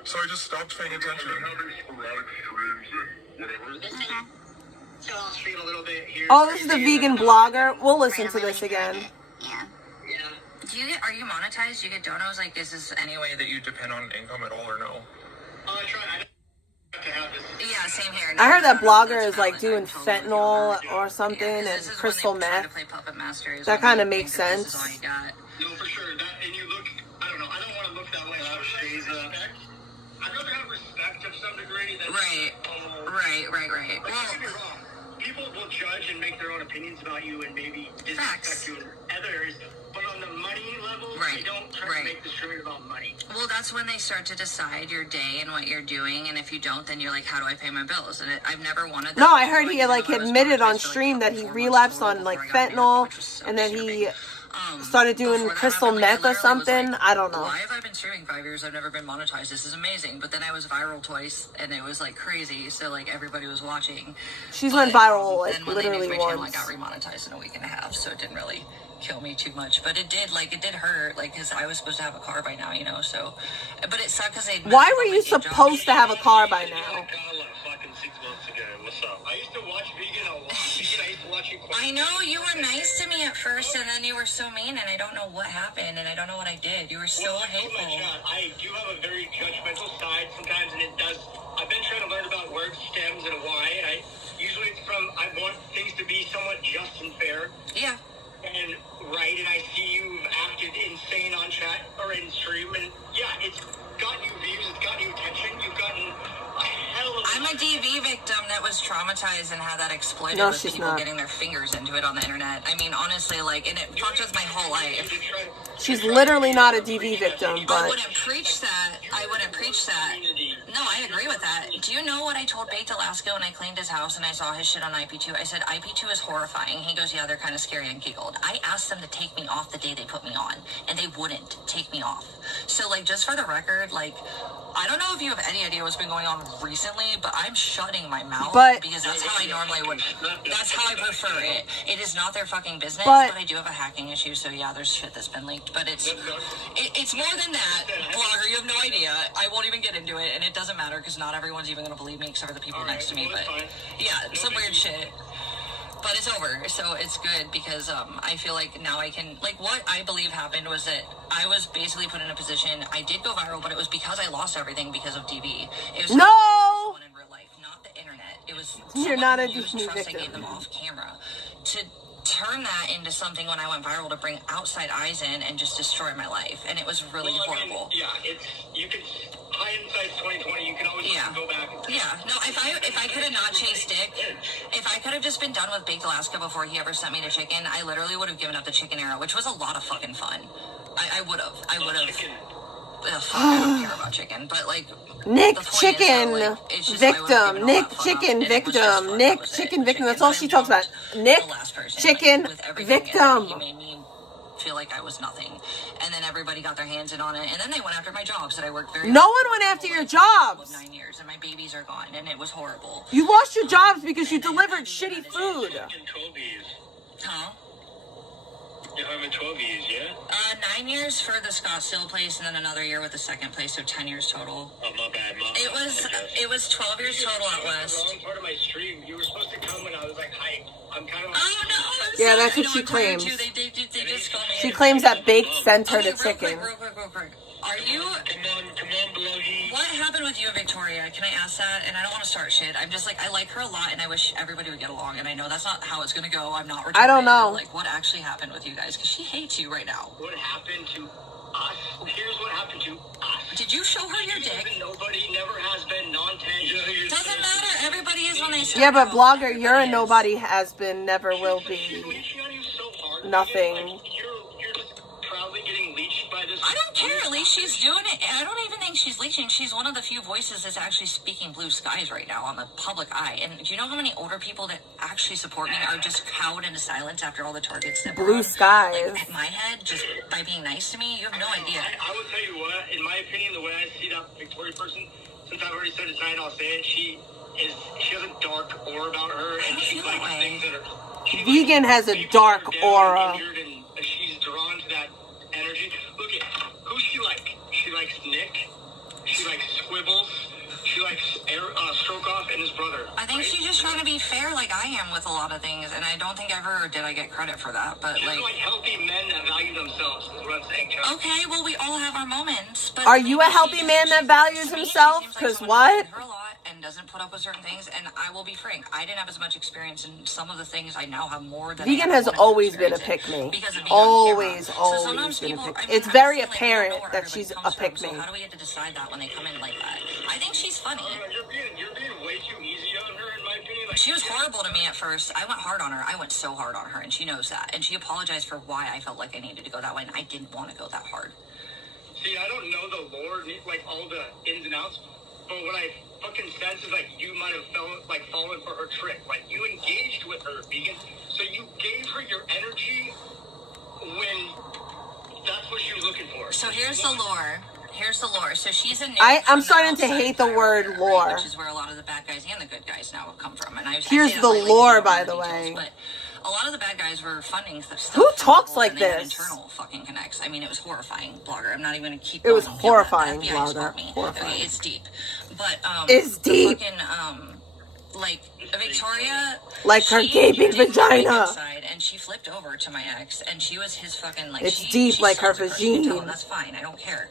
so I just stopped paying attention. Oh, this is the vegan blogger. We'll listen to this again. Yeah. Are you monetized? Do you get donos? Like, is this any way that you depend on income at all, or no? Yeah, same here. I heard that blogger is like doing fentanyl or something and crystal meth. That kind of makes sense. No, for sure. And you look, I don't know. I don't want to I'd rather have respect of some degree than Right. Like, don't get me wrong. People will judge and make their own opinions about you and maybe disrespect you and others, but on the money level, they don't try to make the stream about money. Well, that's when they start to decide your day and what you're doing, and if you don't, then you're like, how do I pay my bills? And I've never wanted that. No, I heard he like admitted on stream that he relapsed on like fentanyl, and then he started doing crystal meth or something. I don't know. Why have I been streaming 5 years? I've never been monetized. This is amazing. But then I was viral twice, and it was like crazy. So like everybody was watching. She's went viral like Then literally when they moved my once. channel, I got remonetized in a week and a half, so it didn't really kill me too much. But it did hurt, like, because I was supposed to have a car by now, you know. So, but it sucked because they. Why were you supposed to have a car by now? I used to watch Vegan a lot. I used to watch you quite I know you were nice to me at first, and then you were so mean, and I don't know what happened, and I don't know what I did. You were so hateful. I do have a very judgmental side sometimes, and it does. I've been trying to learn about words, stems, and why. Usually it's from I want things to be somewhat just and fair. Yeah. And right, and I see you've acted insane on chat or in stream, and yeah, it's got you views, it's got you attention, you've gotten a hell of a I'm a DV victim that was traumatized and had that exploited No, with she's people not. getting their fingers into it on the internet. I mean, honestly, like, and it fucked with my whole life. She's literally not a DV victim, I but wouldn't preach that. No, I agree with that. Do you know what I told Baked Alaska when I cleaned his house and I saw his shit on IP2? I said, IP2 is horrifying. He goes, yeah, they're kind of scary, and giggled. I asked them to take me off the day they put me on, and they wouldn't take me off. So, like, just for the record, like, I don't know if you have any idea what's been going on recently, but I'm shutting my mouth because that's how I normally would. That's how I prefer it. It is not their fucking business, but I do have a hacking issue, so yeah, there's shit that's been leaked. But it's more than that. Blogger, you have no idea. I won't even get into it, and it doesn't matter because not everyone's even going to believe me except for the people next to me. But yeah, some weird shit. But it's over, so it's good because I feel like now I can, like, what I believe happened was that I was basically put in a position, I did go viral, but it was because I lost everything because of DV. It was no! In real life, not the internet. It was You're not a used DV trust I gave them off camera to turn that into something when I went viral to bring outside eyes in and just destroy my life, and it was really horrible. Yeah, you can. Hindsight's 2020. You can always go back. Yeah, no. If I could have not chased Dick, if I could have just been done with Baked Alaska before he ever sent me to chicken, I literally would have given up the chicken era, which was a lot of fucking fun. I would have. I don't care about chicken, but like Nick Chicken victim, Nick Chicken victim, Nick Chicken victim. That's all she talks about. Nick Chicken victim. He made me feel like I was nothing, and then everybody got their hands in on it, and then they went after my jobs that I worked very. No one went after your jobs. 9 years, and my babies are gone, and it was horrible. You lost your jobs because you delivered shitty food. Huh? You're home in 12 years, yeah? 9 years for the Scottsdale place, and then another year with the second place, so 10 years total. Oh, my bad, Mom. It was 12 years total at West. The wrong part of my stream. You were supposed to come when I was like, hi. I'm kind of like... Oh, no, I'm Yeah, sorry. that's what No, she I told claims. you. They just called me. She claims that Baked sent her to chicken. Real quick. Are you... Come on, Bloggy. What happened with you and Victoria? Can I ask that? And I don't want to start shit. I'm just like, I like her a lot, and I wish everybody would get along. And I know that's not how it's going to go. I'm not retarded. I don't know. But, like, what actually happened with you guys? Because she hates you right now. What happened to us? Here's what happened to us. Did you show her your dick? Nobody never has been non-tangible. Doesn't matter. Everybody is when they start. Yeah, but blogger, you're a nobody, has been, never will be. Nothing. You're just proudly getting leached by this. I don't care. At least she's doing it. I don't even think she's leeching. She's one of the few voices that's actually speaking blue skies right now on the public eye. And do you know how many older people that actually support me are just cowed into silence after all the targets that Blue skies. Like, at my head, just by being nice to me, you have no idea. I will tell you what, in my opinion, the way I see that Victoria person, since I've already said it tonight, I'll say it, she has a dark aura about her, and she likes things that are... Vegan has a dark aura. And she's drawn to that energy. Look at who's she like? She likes Nick. She likes Squibbles. She likes Stroke Off and his brother. I think she's just trying to be fair like I am with a lot of things, and I don't think ever did I get credit for that, but just like healthy men that value themselves is what I'm saying, Chuck. Okay, well, we all have our moments, but... Are you a healthy man that values himself? Because what? Her a lot, and doesn't put up with certain things. And I will be frank, I didn't have as much experience in some of the things. I now have more than Vegan I has wanted to always been a experience pick me. because of being Always, on camera. always So sometimes been a people, pick. I mean, It's very honestly, like, we don't know apparent where that everybody she's comes a pick from, me. so how do we get to decide that when they come in like that? I think she's funny. You're being way too easy on her, in my opinion. Like, She was horrible to me at first. I went hard on her. I went so hard on her, and she knows that. And she apologized for why I felt like I needed to go that way, and I didn't want to go that hard. See, I don't know the lore, like all the ins and outs, but what I fucking sense is like you might have fallen for her trick. Like you engaged with her, Vegan, so you gave her your energy when that's what she was looking for. So here's the lore. Here's the lore. So she's a new. I'm starting to hate the word lore. Which is where a lot of the bad guys and the good guys now have come from. And Here's the lore, by the way. But a lot of the bad guys were funding stuff. Who talks like and they had this? internal fucking connects. I mean, it was horrifying, blogger. I'm not even gonna keep. It was going down horrifying, that. FBI blogger. me. Horrifying. Okay, it's deep, but It's deep. Fucking like Victoria, like her gaping vagina. Inside, and she flipped over to my ex, and she was his fucking like. It's deep like her vagina. vagina. That's fine. I don't care.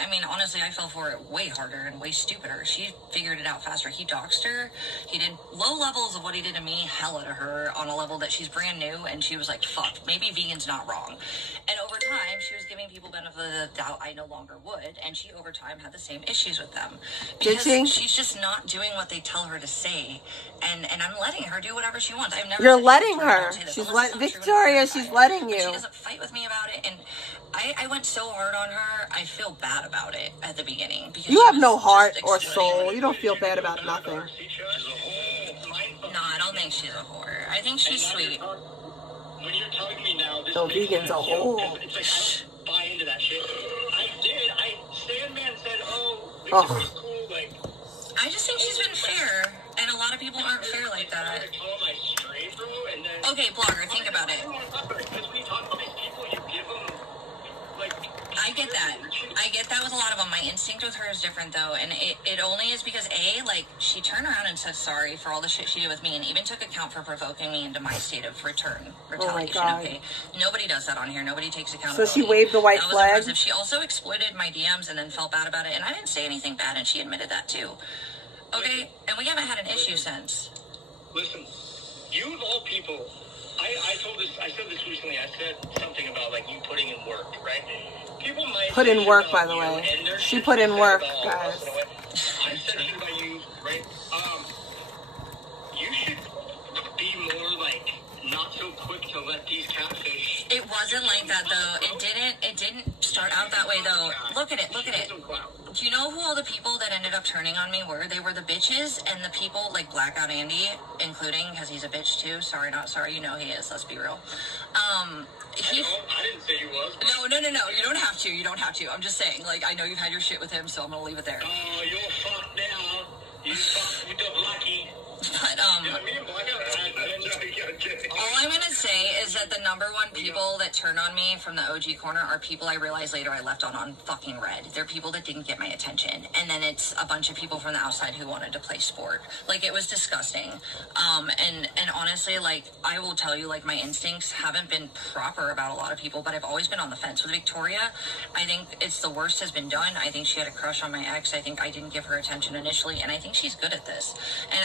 I mean, honestly, I fell for it way harder and way stupider. She figured it out faster. He doxed her. He did low levels of what he did to me, hella to her, on a level that she's brand new, and she was like, fuck, maybe Vegan's not wrong. And over time, she was giving people benefit of the doubt I no longer would, and she, over time, had the same issues with them. Because she's just not doing what they tell her to say, and I'm letting her do whatever she wants. I've never You're said, letting Victoria, her. don't say this. She's Unless it's not Victoria, true, she's letting but you. she doesn't fight with me about it, and I went so hard on her, I feel bad about it at the beginning. Because You have no heart or soul. You don't feel bad about nothing. No, I don't think she's a whore. I think she's sweet. When you're telling me now, this So Vegan's a whore. It's like I don't buy into that shit. I did. Sandman said, "Oh, Victoria's cool." Like, I just think she's been fair, and a lot of people aren't fair like that. Okay, blogger, think about it. I get that. I get that with a lot of them. My instinct with her is different, though, and it only is because, A, like, she turned around and said sorry for all the shit she did with me, and even took account for provoking me into my state of retaliation. Oh my God. Okay, nobody does that on here. Nobody takes accountability. So she waved the white that was flag? impressive. She also exploited my DMs and then felt bad about it, and I didn't say anything bad, and she admitted that, too. Okay, and we haven't had an issue since. Listen, you of all people, I said this recently. I said something about like you putting in work, right? People might Put in work, by the way. She put in work, guys. I said shit about you, right? You should be more like not so quick to let these catfish. It wasn't like that though. It didn't start out that way though. Look at it. Do you know who all the people that ended up turning on me were? They were the bitches and the people like Blackout Andy, including, because he's a bitch too. Sorry, not sorry. You know he is. Let's be real. I didn't say he was. No. You don't have to. You don't have to. I'm just saying. Like, I know you've had your shit with him, so I'm gonna leave it there. Oh, you're fucked now. You fucked with the lucky. But Yeah, me and Blackout all I'm gonna say is that the number one people that turn on me from the OG corner are people I realized later I left on fucking red. They're people that didn't get my attention, and then it's a bunch of people from the outside who wanted to play sport. Like, it was disgusting. And honestly, like, I will tell you, like, my instincts haven't been proper about a lot of people, but I've always been on the fence with Victoria. I think it's the worst has been done. I think she had a crush on my ex. I think I didn't give her attention initially, and I think she's good at this. And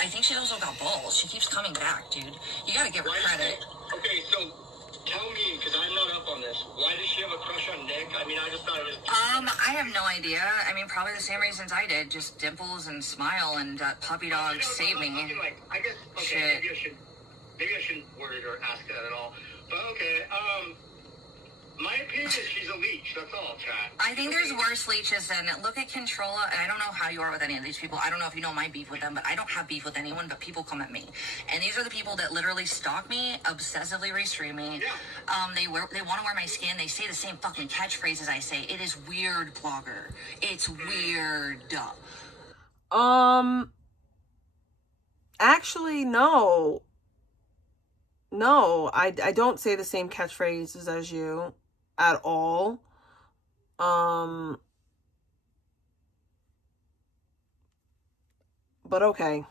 I think she's also got balls. She keeps coming back, dude. You gotta give her credit. Okay, so tell me, because I'm not up on this. Why does she have a crush on Nick? I mean, I just thought it was. I have no idea. I mean, probably the same reasons I did. Just dimples and smile and puppy dog save me. I guess. Okay, maybe I shouldn't word it or ask that at all. But okay, my opinion is she's a leech. That's all, chat. I think there's worse leeches than, look at Controlla, and I don't know how you are with any of these people. I don't know if you know my beef with them, but I don't have beef with anyone, but people come at me. And these are the people that literally stalk me, obsessively restream me. Yeah. They want to wear my skin. They say the same fucking catchphrases I say. It is weird, blogger. It's weird. Actually, no. No, I don't say the same catchphrases as you at all. But okay.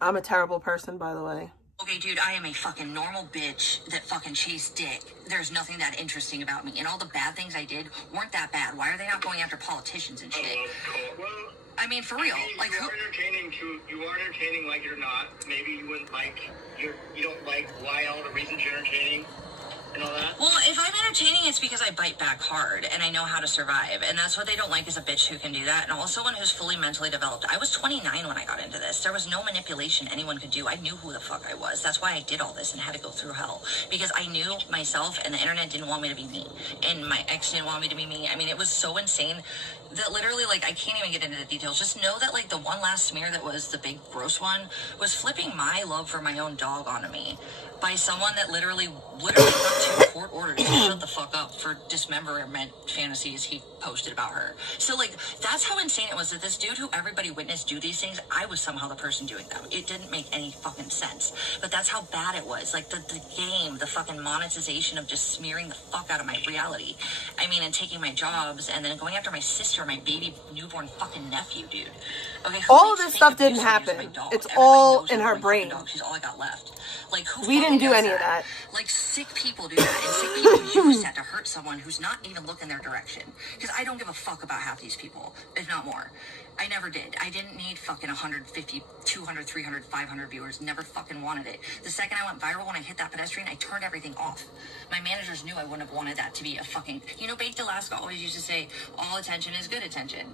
I'm a terrible person, by the way. Okay, dude, I am a fucking normal bitch that fucking chased dick. There's nothing that interesting about me. And all the bad things I did weren't that bad. Why are they not going after politicians and shit? Well, I mean, for real. Like, you are entertaining like you're not. Maybe you wouldn't like, you don't like why all the reasons you're entertaining and all that. Well, if I'm entertaining, it's because I bite back hard and I know how to survive. And that's what they don't like, is a bitch who can do that. And also one who's fully mentally developed. I was 29 when I got into this. There was no manipulation anyone could do. I knew who the fuck I was. That's why I did all this and had to go through hell. Because I knew myself, and the internet didn't want me to be me. And my ex didn't want me to be me. I mean, it was so insane that literally, like, I can't even get into the details. Just know that, like, the one last smear that was the big gross one was flipping my love for my own dog onto me by someone that literally got 2 court orders to shut the fuck up for dismemberment fantasies he posted about her. So, like, that's how insane it was that this dude who everybody witnessed do these things, I was somehow the person doing them. It didn't make any fucking sense. But that's how bad it was. Like, the game, the fucking monetization of just smearing the fuck out of my reality. I mean, and taking my jobs and then going after my sister, my baby newborn fucking nephew, dude. Okay, all of this stuff didn't happen. It's all in her brain. She's all I got left. Like, who We didn't do does any of that. Like, sick people do that, and sick people use that to hurt someone who's not even looking their direction. Because I don't give a fuck about half these people, if not more. I never did. I didn't need fucking 150, 200, 300, 500 viewers. Never fucking wanted it. The second I went viral, when I hit that pedestrian, I turned everything off. My managers knew I wouldn't have wanted that to be a fucking... You know, Baked Alaska always used to say, all attention is good attention.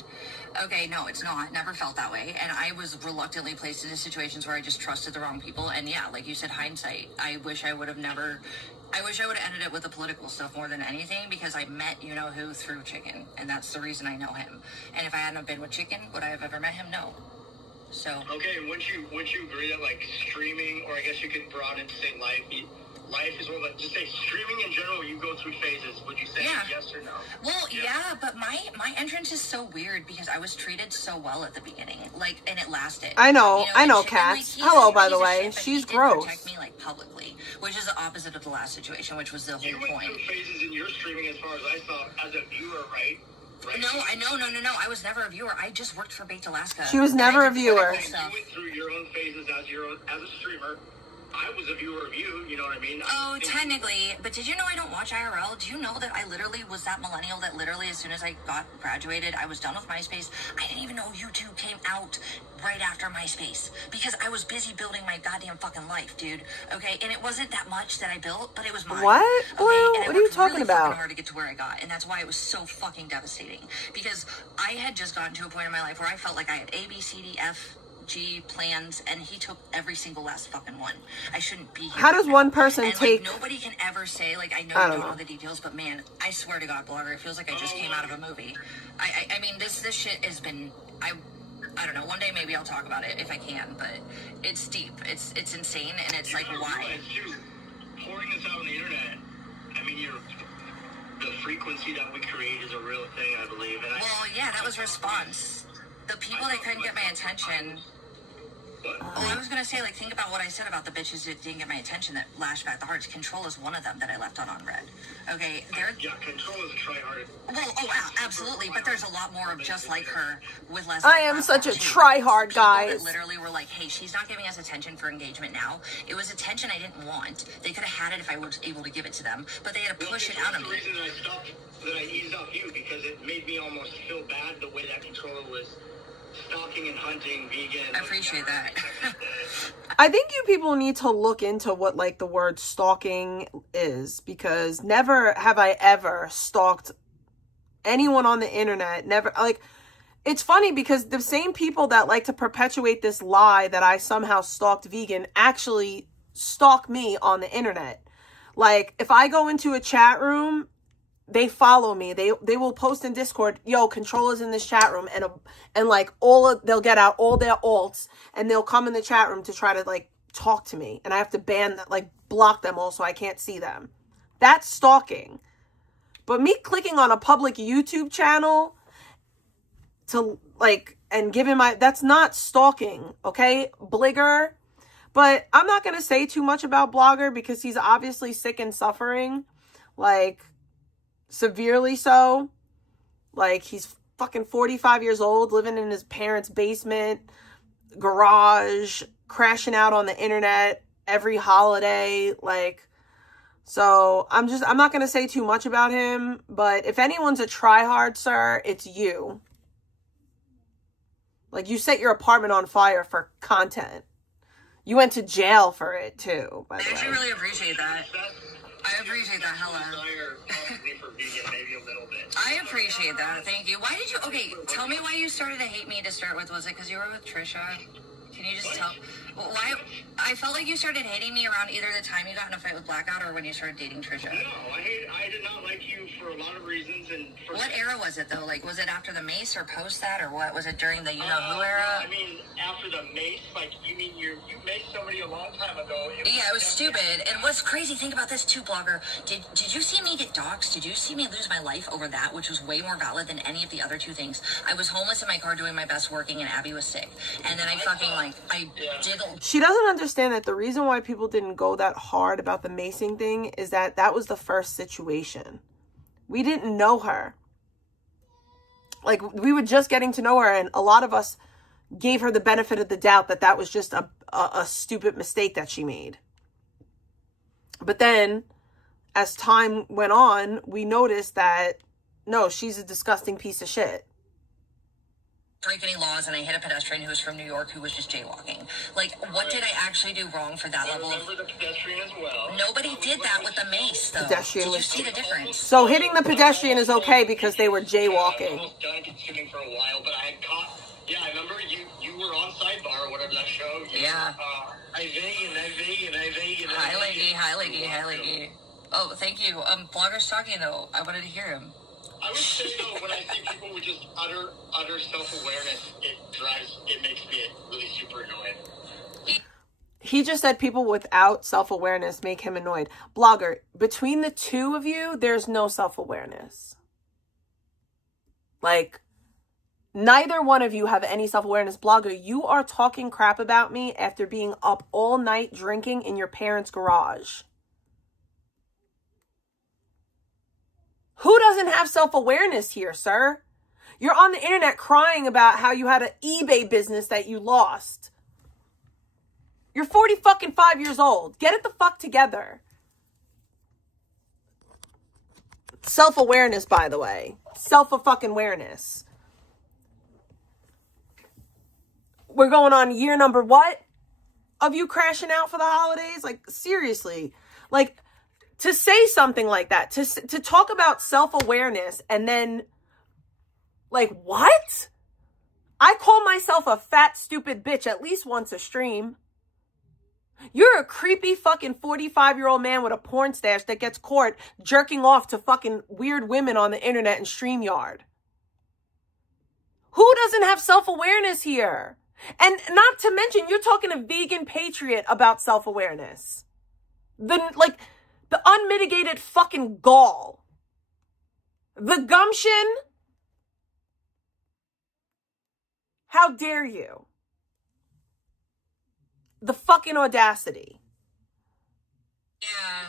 Okay, no, it's not. Never felt that way. And I was reluctantly placed into situations where I just trusted the wrong people. And yeah, like you said, hindsight. I wish I would have never... I wish I would have ended it with the political stuff more than anything, because I met you-know-who through Chicken, and that's the reason I know him. And if I hadn't have been with Chicken, would I have ever met him? No. So... Okay, and wouldn't you agree that, like, streaming, or I guess you could broaden to say life is one of the... Just say streaming in general, you go through phases. Would you say yes or no? Well, yeah, but my entrance is so weird because I was treated so well at the beginning. Like, and it lasted. I know, you know, I know, Chicken, Cats. like, Hello, by the he's a way. shit, but She's he did gross. protect me, like, publicly, which is the opposite of the last situation, which was the whole You point. went through phases in your streaming, as far as I saw, as a viewer, right? No, I was never a viewer. I just worked for Baked Alaska. She was never a viewer. You went through your own phases as a streamer. I was a viewer of you, you know what I mean? Oh, technically. But did you know I don't watch IRL? Do you know that I literally was that millennial that literally as soon as I graduated, I was done with MySpace. I didn't even know YouTube came out right after MySpace because I was busy building my goddamn fucking life, dude. Okay? And it wasn't that much that I built, but it was mine. What? Okay? Blue? And I What are you worked talking really about? fucking hard to get to where I got, and that's why it was so fucking devastating. Because I had just gotten to a point in my life where I felt like I had A, B, C, D, F, G plans, and he took every single last fucking one. I shouldn't be here. How does one person and, take... Like, nobody can ever say, like, I know I you don't don't know know the details, but man, I swear to God, Blogger, it feels like I just came out of a movie. I mean, this shit has been... I don't know, one day maybe I'll talk about it if I can, but it's deep. It's insane, and it's like, why? Pouring this out on the internet, I mean, the frequency that we create is a real thing, I believe. And well, yeah, that was response. The people that couldn't get my attention... Oh, I was going to say, like, think about what I said about the bitches that didn't get my attention that lashed back the hearts. Control is one of them that I left on unread. Okay, Yeah, Control is a try-hard. Well, absolutely, but there's a lot more of just like her with less... I am such a try-hard, guys. That literally were like, hey, she's not giving us attention for engagement now. It was attention I didn't want. They could have had it if I was able to give it to them, but they had to push it out of me. That's the reason that I eased off you, because it made me almost feel bad the way that Controller was stalking and hunting vegan. I appreciate that. I think you people need to look into what, like, the word stalking is, because never have I ever stalked anyone on the internet. Never, like, it's funny because the same people that like to perpetuate this lie that I somehow stalked vegan actually stalk me on the internet. Like, if I go into a chat room, they follow me. They will post in Discord, yo, Controller's in this chat room, and like they'll get out all their alts and they'll come in the chat room to try to like talk to me, and I have to block them all so I can't see them. That's stalking. But me clicking on a public YouTube channel to like and giving that's not stalking, okay, Bligger. But I'm not gonna say too much about Blogger because he's obviously sick and suffering, like severely so. Like, he's fucking 45 years old, living in his parents' basement, garage, crashing out on the internet every holiday. Like, so I'm not going to say too much about him, but if anyone's a tryhard, sir, it's you. Like, you set your apartment on fire for content. You went to jail for it too, by the way. I actually really appreciate that. I appreciate that, hella. I appreciate that, thank you. Why did you, okay, tell me why you started to hate me to start with. Was it because you were with Trisha? Can you just tell, why, I felt like you started hating me around either the time you got in a fight with Blackout or when you started dating Trisha. No, I did not like you for a lot of reasons. And what era was it though? Like, was it after the Mace or post that, or what? Was it during the you-know-who era? I mean, after the Mace, like, you mean you maced somebody a long time ago. Yeah, it was stupid. And what's crazy, think about this too, blogger. Did you see me get doxxed? Did you see me lose my life over that, which was way more valid than any of the other two things? I was homeless in my car doing my best working, and Abby was sick. And then I fucking, like, I did... She doesn't understand that the reason why people didn't go that hard about the macing thing is that that was the first situation. We didn't know her. Like, we were just getting to know her, and a lot of us gave her the benefit of the doubt that that was just a stupid mistake that she made. But then, as time went on, we noticed that, no, she's a disgusting piece of shit. Break any laws, and I hit a pedestrian who was from New York who was just jaywalking. Like, what did I actually do wrong for that level of... I remember the pedestrian as well. Nobody did that with the mace, though. Pedestrian. Did you see the difference? So hitting the pedestrian is okay because they were jaywalking. I was almost done consuming for a while, but I had caught... Yeah, I remember you were on Sidebar or whatever that show. Yeah. I vegan. Hi, Leggy. Oh, thank you. Blogger's talking, though. I wanted to hear him. I would say, though, when I see people with just utter self-awareness, it makes me really super annoyed. He just said people without self-awareness make him annoyed. Blogger, between the two of you, there's no self-awareness. Like, neither one of you have any self-awareness. Blogger, you are talking crap about me after being up all night drinking in your parents' garage. Who doesn't have self-awareness here, sir? You're on the internet crying about how you had an eBay business that you lost. You're 45 years old. Get it the fuck together. Self-awareness, by the way. Self-fucking-awareness. We're going on year number what? Of you crashing out for the holidays? Like, seriously. Like... to say something like that, to talk about self-awareness and then, like, what? I call myself a fat, stupid bitch at least once a stream. You're a creepy fucking 45-year-old man with a porn stash that gets caught jerking off to fucking weird women on the internet and StreamYard. Who doesn't have self-awareness here? And not to mention, you're talking a vegan patriot about self-awareness. The unmitigated fucking gall. The gumption. How dare you? The fucking audacity. Yeah,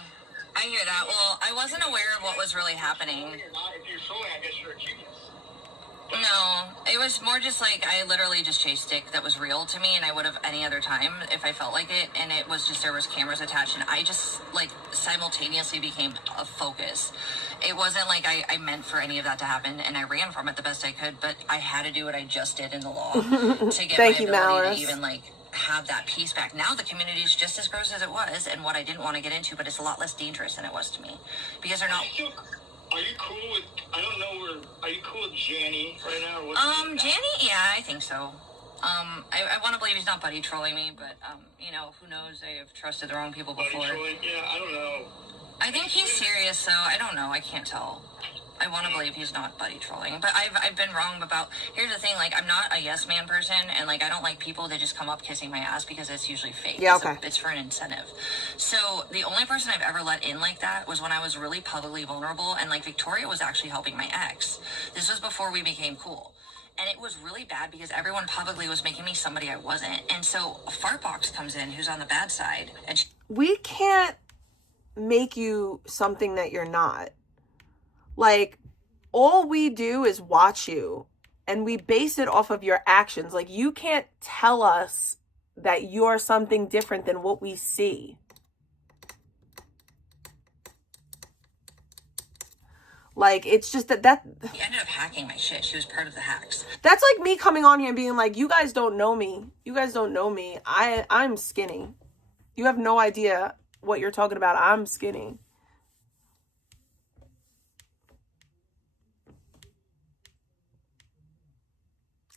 I hear that. Well, I wasn't aware of what was really happening. If you're trolling, I guess you're a genius. No, it was more just like I literally just chased dick that was real to me, and I would have any other time if I felt like it, and it was just there was cameras attached, and I just like simultaneously became a focus. It wasn't like I meant for any of that to happen, and I ran from it the best I could, but I had to do what I just did in the law to get my ability to even like have that peace back. Now the community is just as gross as it was, and what I didn't want to get into, but it's a lot less dangerous than it was to me because they're not. Are you cool with, I don't know, are you cool with Janny right now? Janny, yeah, I think so. I want to believe he's not buddy trolling me, but, you know, who knows, I have trusted the wrong people before. Buddy trolling? Yeah, I don't know. I think he's serious, though. I don't know, I can't tell. I want to believe he's not buddy trolling, but I've been wrong about, here's the thing, like, I'm not a yes man person, and, like, I don't like people that just come up kissing my ass because it's usually fake. Yeah, okay. It's for an incentive. So, the only person I've ever let in like that was when I was really publicly vulnerable, and, like, Victoria was actually helping my ex. This was before we became cool. And it was really bad because everyone publicly was making me somebody I wasn't. And so, Fartbox comes in, who's on the bad side, and we can't make you something that you're not. Like, all we do is watch you, and we base it off of your actions. Like, you can't tell us that you're something different than what we see. Like, it's just that She ended up hacking my shit. She was part of the hacks. that's like me coming on here and being like, you guys don't know me. You guys don't know me. I'm skinny. You have no idea what you're talking about. I'm skinny.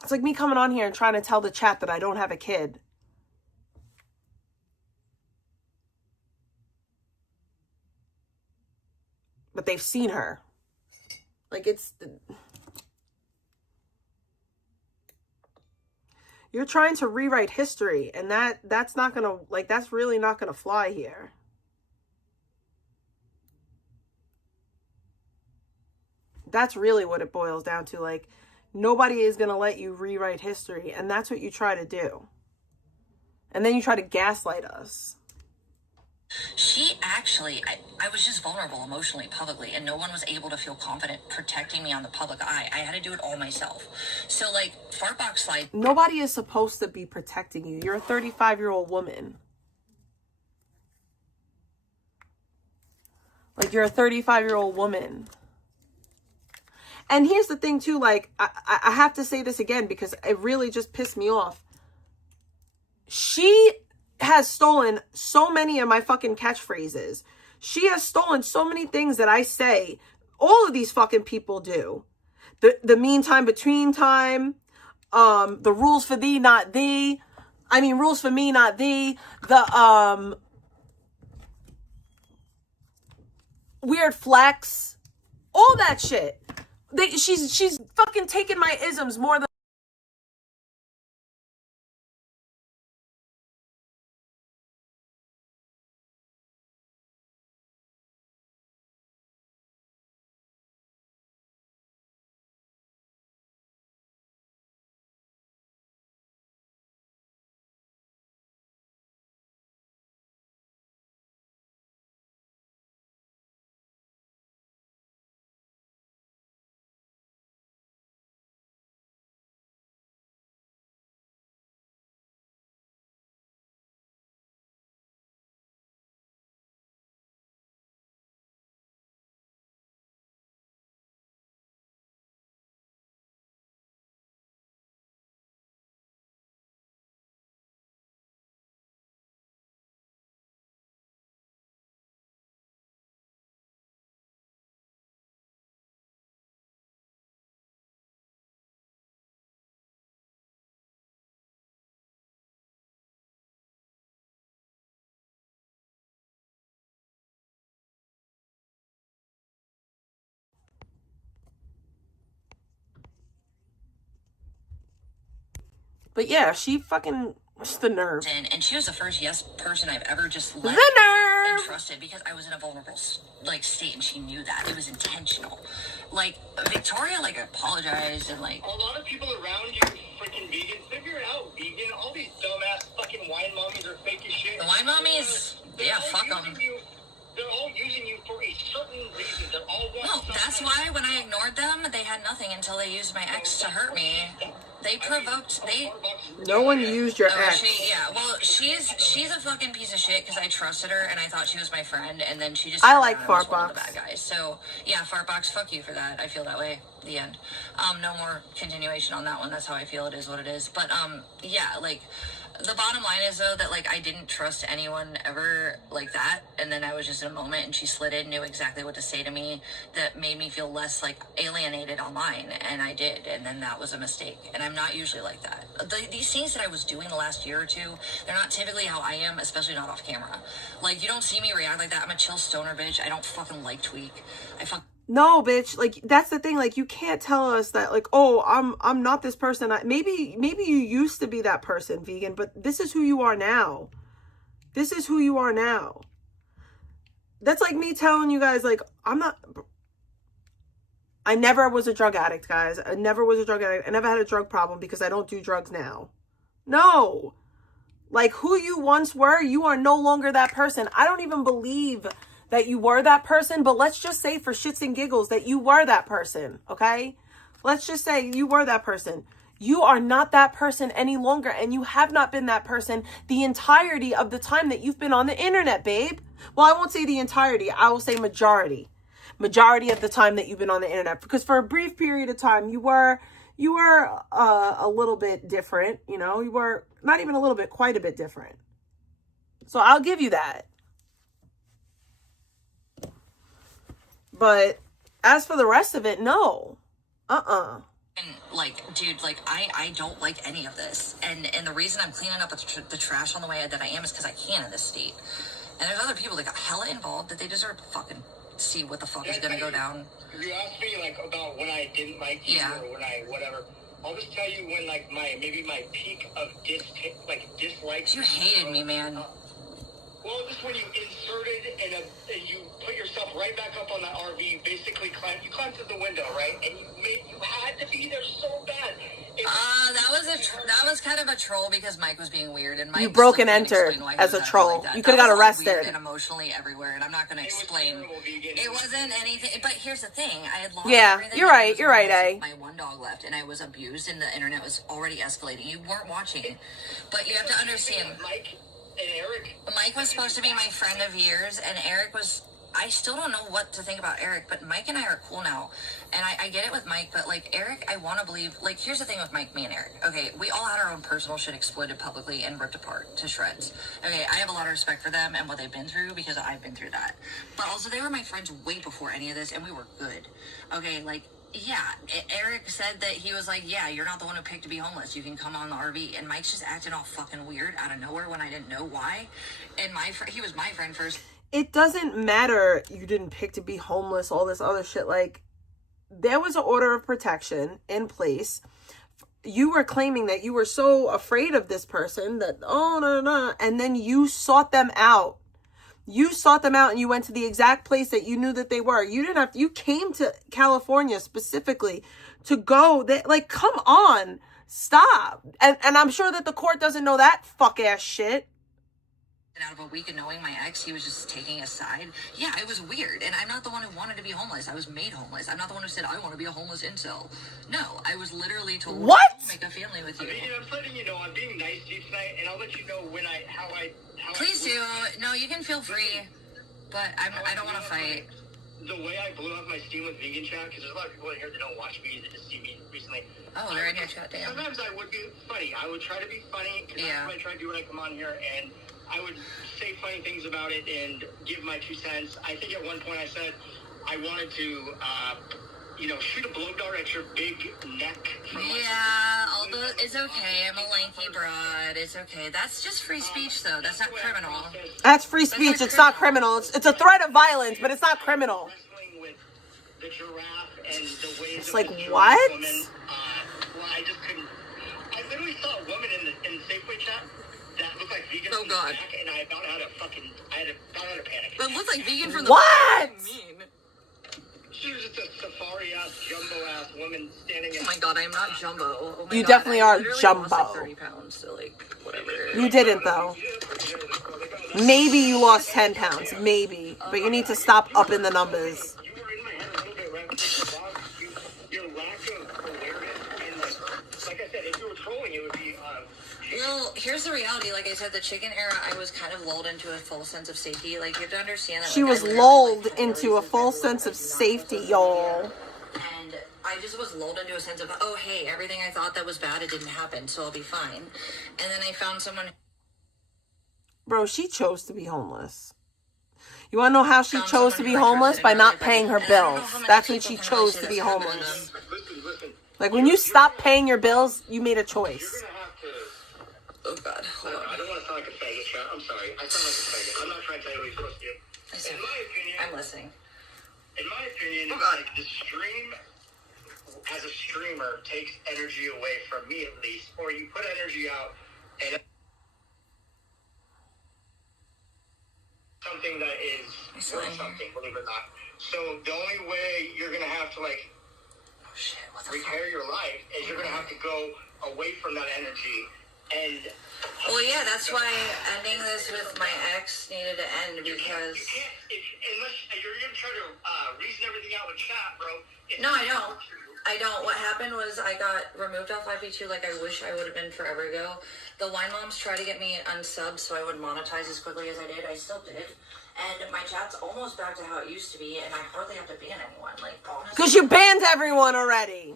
It's like me coming on here and trying to tell the chat that I don't have a kid. But they've seen her. Like, you're trying to rewrite history, and that's not gonna, like, that's really not gonna fly here. That's really what it boils down to. Like, nobody is gonna let you rewrite history, and that's what you try to do. And then you try to gaslight us. She actually, I was just vulnerable emotionally, publicly, and no one was able to feel confident protecting me on the public eye. I had to do it all myself. So, like, Fartbox slide. Nobody is supposed to be protecting you. You're a 35-year-old woman. Like, you're a 35-year-old woman. And here's the thing, too. Like, I have to say this again because it really just pissed me off. She has stolen so many of my fucking catchphrases. She has stolen so many things that I say. All of these fucking people do. The meantime, between time, the rules for thee, not thee. I mean, rules for me, not thee. The weird flex. All that shit. She's fucking taking my isms more than. But yeah, she fucking, just the nerve. And she was the first yes person I've ever just let and trusted because I was in a vulnerable like state, and she knew that. It was intentional. Like, Victoria, like, apologized and like. A lot of people around you freaking vegans, figure it out, vegan. All these dumbass fucking wine mommies are fake as shit. The wine mommies, yeah, fuck them. They're all using you for a certain reason. They're all No, that's why when I ignored them, they had nothing until they used my ex to hurt me. They provoked. No one used your ex. Well, she's a fucking piece of shit because I trusted her and I thought she was my friend, and then she just. I like Fartbox. One of the Fartbox. bad guys. So yeah, Fartbox, fuck you for that. I feel that way. The end. No more continuation on that one. That's how I feel. It is what it is. But yeah, like. The bottom line is, though, that, like, I didn't trust anyone ever like that, and then I was just in a moment, and she slid in, knew exactly what to say to me that made me feel less, like, alienated online, and I did, and then that was a mistake, and I'm not usually like that. These things that I was doing the last year or two, they're not typically how I am, especially not off camera. Like, you don't see me react like that. I'm a chill stoner bitch. I don't fucking like tweak. No, bitch. Like, that's the thing. Like, you can't tell us that, like, oh, I'm not this person. Maybe you used to be that person, vegan, but this is who you are now. This is who you are now. That's like me telling you guys, like, I never was a drug addict, guys. I never was a drug addict. I never had a drug problem because I don't do drugs now. No. Like, who you once were, you are no longer that person. I don't even believe that you were that person, but let's just say for shits and giggles that you were that person, okay? Let's just say you were that person. You are not that person any longer, and you have not been that person the entirety of the time that you've been on the internet, babe. Well, I won't say the entirety. I will say majority of the time that you've been on the internet, because for a brief period of time, you were a little bit different. You know, you were not even a little bit, quite a bit different. So I'll give you that. But as for the rest of it, no. And like, dude, like I don't like any of this, and the reason I'm cleaning up the trash on the way that I am is because I can in this state. And there's other people that got hella involved that they deserve to fucking see what the fuck is gonna go down. You asked me like about when I didn't like you or when I whatever. I'll just tell you when like my peak of dislikes. You hated me, man. Well, just when you inserted and you put yourself right back up on that RV, basically climbed to the window, right? And you had to be there so bad. That was kind of a troll because Mike was being weird, and Mike you broke and entered as a troll. Like you could have got arrested. And emotionally everywhere, and I'm not going to explain. It wasn't anything. But here's the thing: I had lost. Yeah, everything. you're right. You're right, eh? My one dog left, and I was abused, and the internet was already escalating. You weren't watching, but you have to understand. Mike and Eric. Mike was supposed to be my friend of years, and Eric was. I still don't know what to think about Eric, but Mike and I are cool now. And I get it with Mike, but like Eric, I want to believe, like, here's the thing with Mike, me and Eric. Okay, we all had our own personal shit exploited publicly and ripped apart to shreds. Okay, I have a lot of respect for them and what they've been through because I've been through that. But also, they were my friends way before any of this, and we were good. Okay, like, yeah, Eric said that he was like, yeah, you're not the one who picked to be homeless. You can come on the RV. And Mike's just acting all fucking weird out of nowhere when I didn't know why. And he was my friend first. It doesn't matter you didn't pick to be homeless, all this other shit. Like, there was an order of protection in place. You were claiming that you were so afraid of this person that, oh, no. And then you sought them out. You sought them out and you went to the exact place that you knew that they were. You didn't have to, you came to California specifically to go. Like, come on, stop. And I'm sure that the court doesn't know that fuck ass shit. Out of a week of knowing my ex, he was just taking a side. Yeah, it was weird. And I'm not the one who wanted to be homeless. I was made homeless. I'm not the one who said I want to be a homeless incel. No, I was literally told what? Make a family with you. I mean, I'm letting you know I'm being nice to you tonight, and I'll let you know when how Please do. No, you can feel free, but I don't want to fight. The way I blew up my steam with vegan chat, because there's a lot of people in here that don't watch me that just see me recently. Oh, they're in your chat, damn. Sometimes I would be funny. I would try to be funny, because that's what I try to do when I come on here, and I would say funny things about it and give my 2 cents. I think at one point I said I wanted to, shoot a blow dart at your big neck. Yeah, although it's okay. I'm a lanky broad. It's okay. That's just free speech, though. That's not criminal. That's free speech. It's not criminal. It's a threat of violence, but it's not criminal. Wrestling with the giraffe and the ways it's of like, the what? Woman, I just couldn't. I literally saw a woman in the Safeway chat that looked like vegan from the back, and I about had a panic. That looked like vegan from the what? She was just a safari-ass, jumbo-ass woman standing in... Oh my god, I am not jumbo. Oh my you god, definitely are jumbo. Lost like 30 pounds, so like, whatever. You didn't, though. Maybe you lost 10 pounds. Maybe. But you need to stop upping the numbers. You were in my head a little bit right before your lack of awareness, and like I said, if you were trolling, it would be... Well, here's the reality. Like I said, the chicken era, I was kind of lulled into a full sense of safety. Like, you have to understand that. She was lulled into a full sense of safety, y'all. And I just was lulled into a sense of, oh, hey, everything I thought that was bad, it didn't happen, so I'll be fine. And then I found someone... Bro, she chose to be homeless. You want to know how she chose to be homeless? By not paying her bills. That's when she chose to be homeless. Like, when you stop paying your bills, you made a choice. Oh god, hold on. I don't want to sound like a faggot, Chat. I'm sorry. I sound like a faggot. I'm not trying to tell you what you're supposed to do. In my opinion... I'm listening. In my opinion, like, the stream, as a streamer, takes energy away from me, at least. Or you put energy out, and... something that is worth something, believe it or not. So the only way you're going to have to, like, repair your life is you're going to have to go away from that energy. And well, yeah, that's why ending this with my ex needed to end because you can't unless you're gonna try to reason everything out with chat, bro. No, I don't. I don't. What happened was I got removed off IP2 like I wish I would have been forever ago. The wine moms tried to get me unsubbed so I would monetize as quickly as I did. I still did. And my chat's almost back to how it used to be, and I hardly have to ban anyone. Like, honestly. Because you banned everyone already.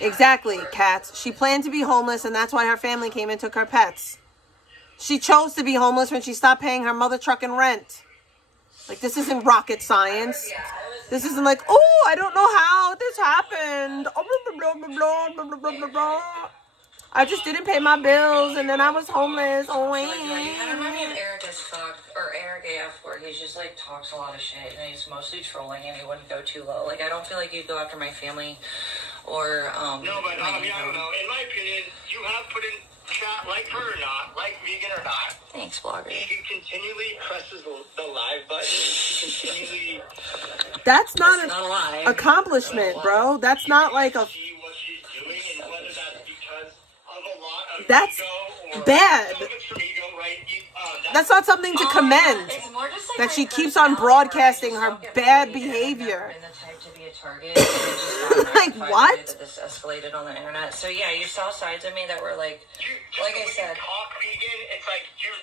Exactly, Cats. She planned to be homeless, and that's why her family came and took her pets. She chose to be homeless when she stopped paying her mother trucking rent. Like, this isn't rocket science. This isn't like, oh, I don't know how this happened. Oh, blah, blah, blah, blah, blah, blah, blah, blah. I just didn't pay my bills, and then I was homeless. Oh, You kind of remind me of Eric as fuck, or Eric AF, where he just, like, talks a lot of shit, and he's mostly trolling, and he wouldn't go too low. Like, I don't feel like you'd go after my family, or, No, but, I don't know. In my opinion, you have put in chat, like her or not, like vegan or not. Thanks, blogger. She continually presses the live button. She continually... That's not an not a lie. accomplishment, bro. That's not like a... See what she's doing, and whether that's because of a lot of That's ego or... bad. Some of it's from ego, right? That's not something to commend. It's more just like That my she keeps on personality, broadcasting where I her just don't get bad bullied, and I've behavior. never been the type to be a target, and it just got Like, magnified what? the way that this escalated on the internet. So yeah, you saw sides of me that were like I said. Talk vegan, it's like you're...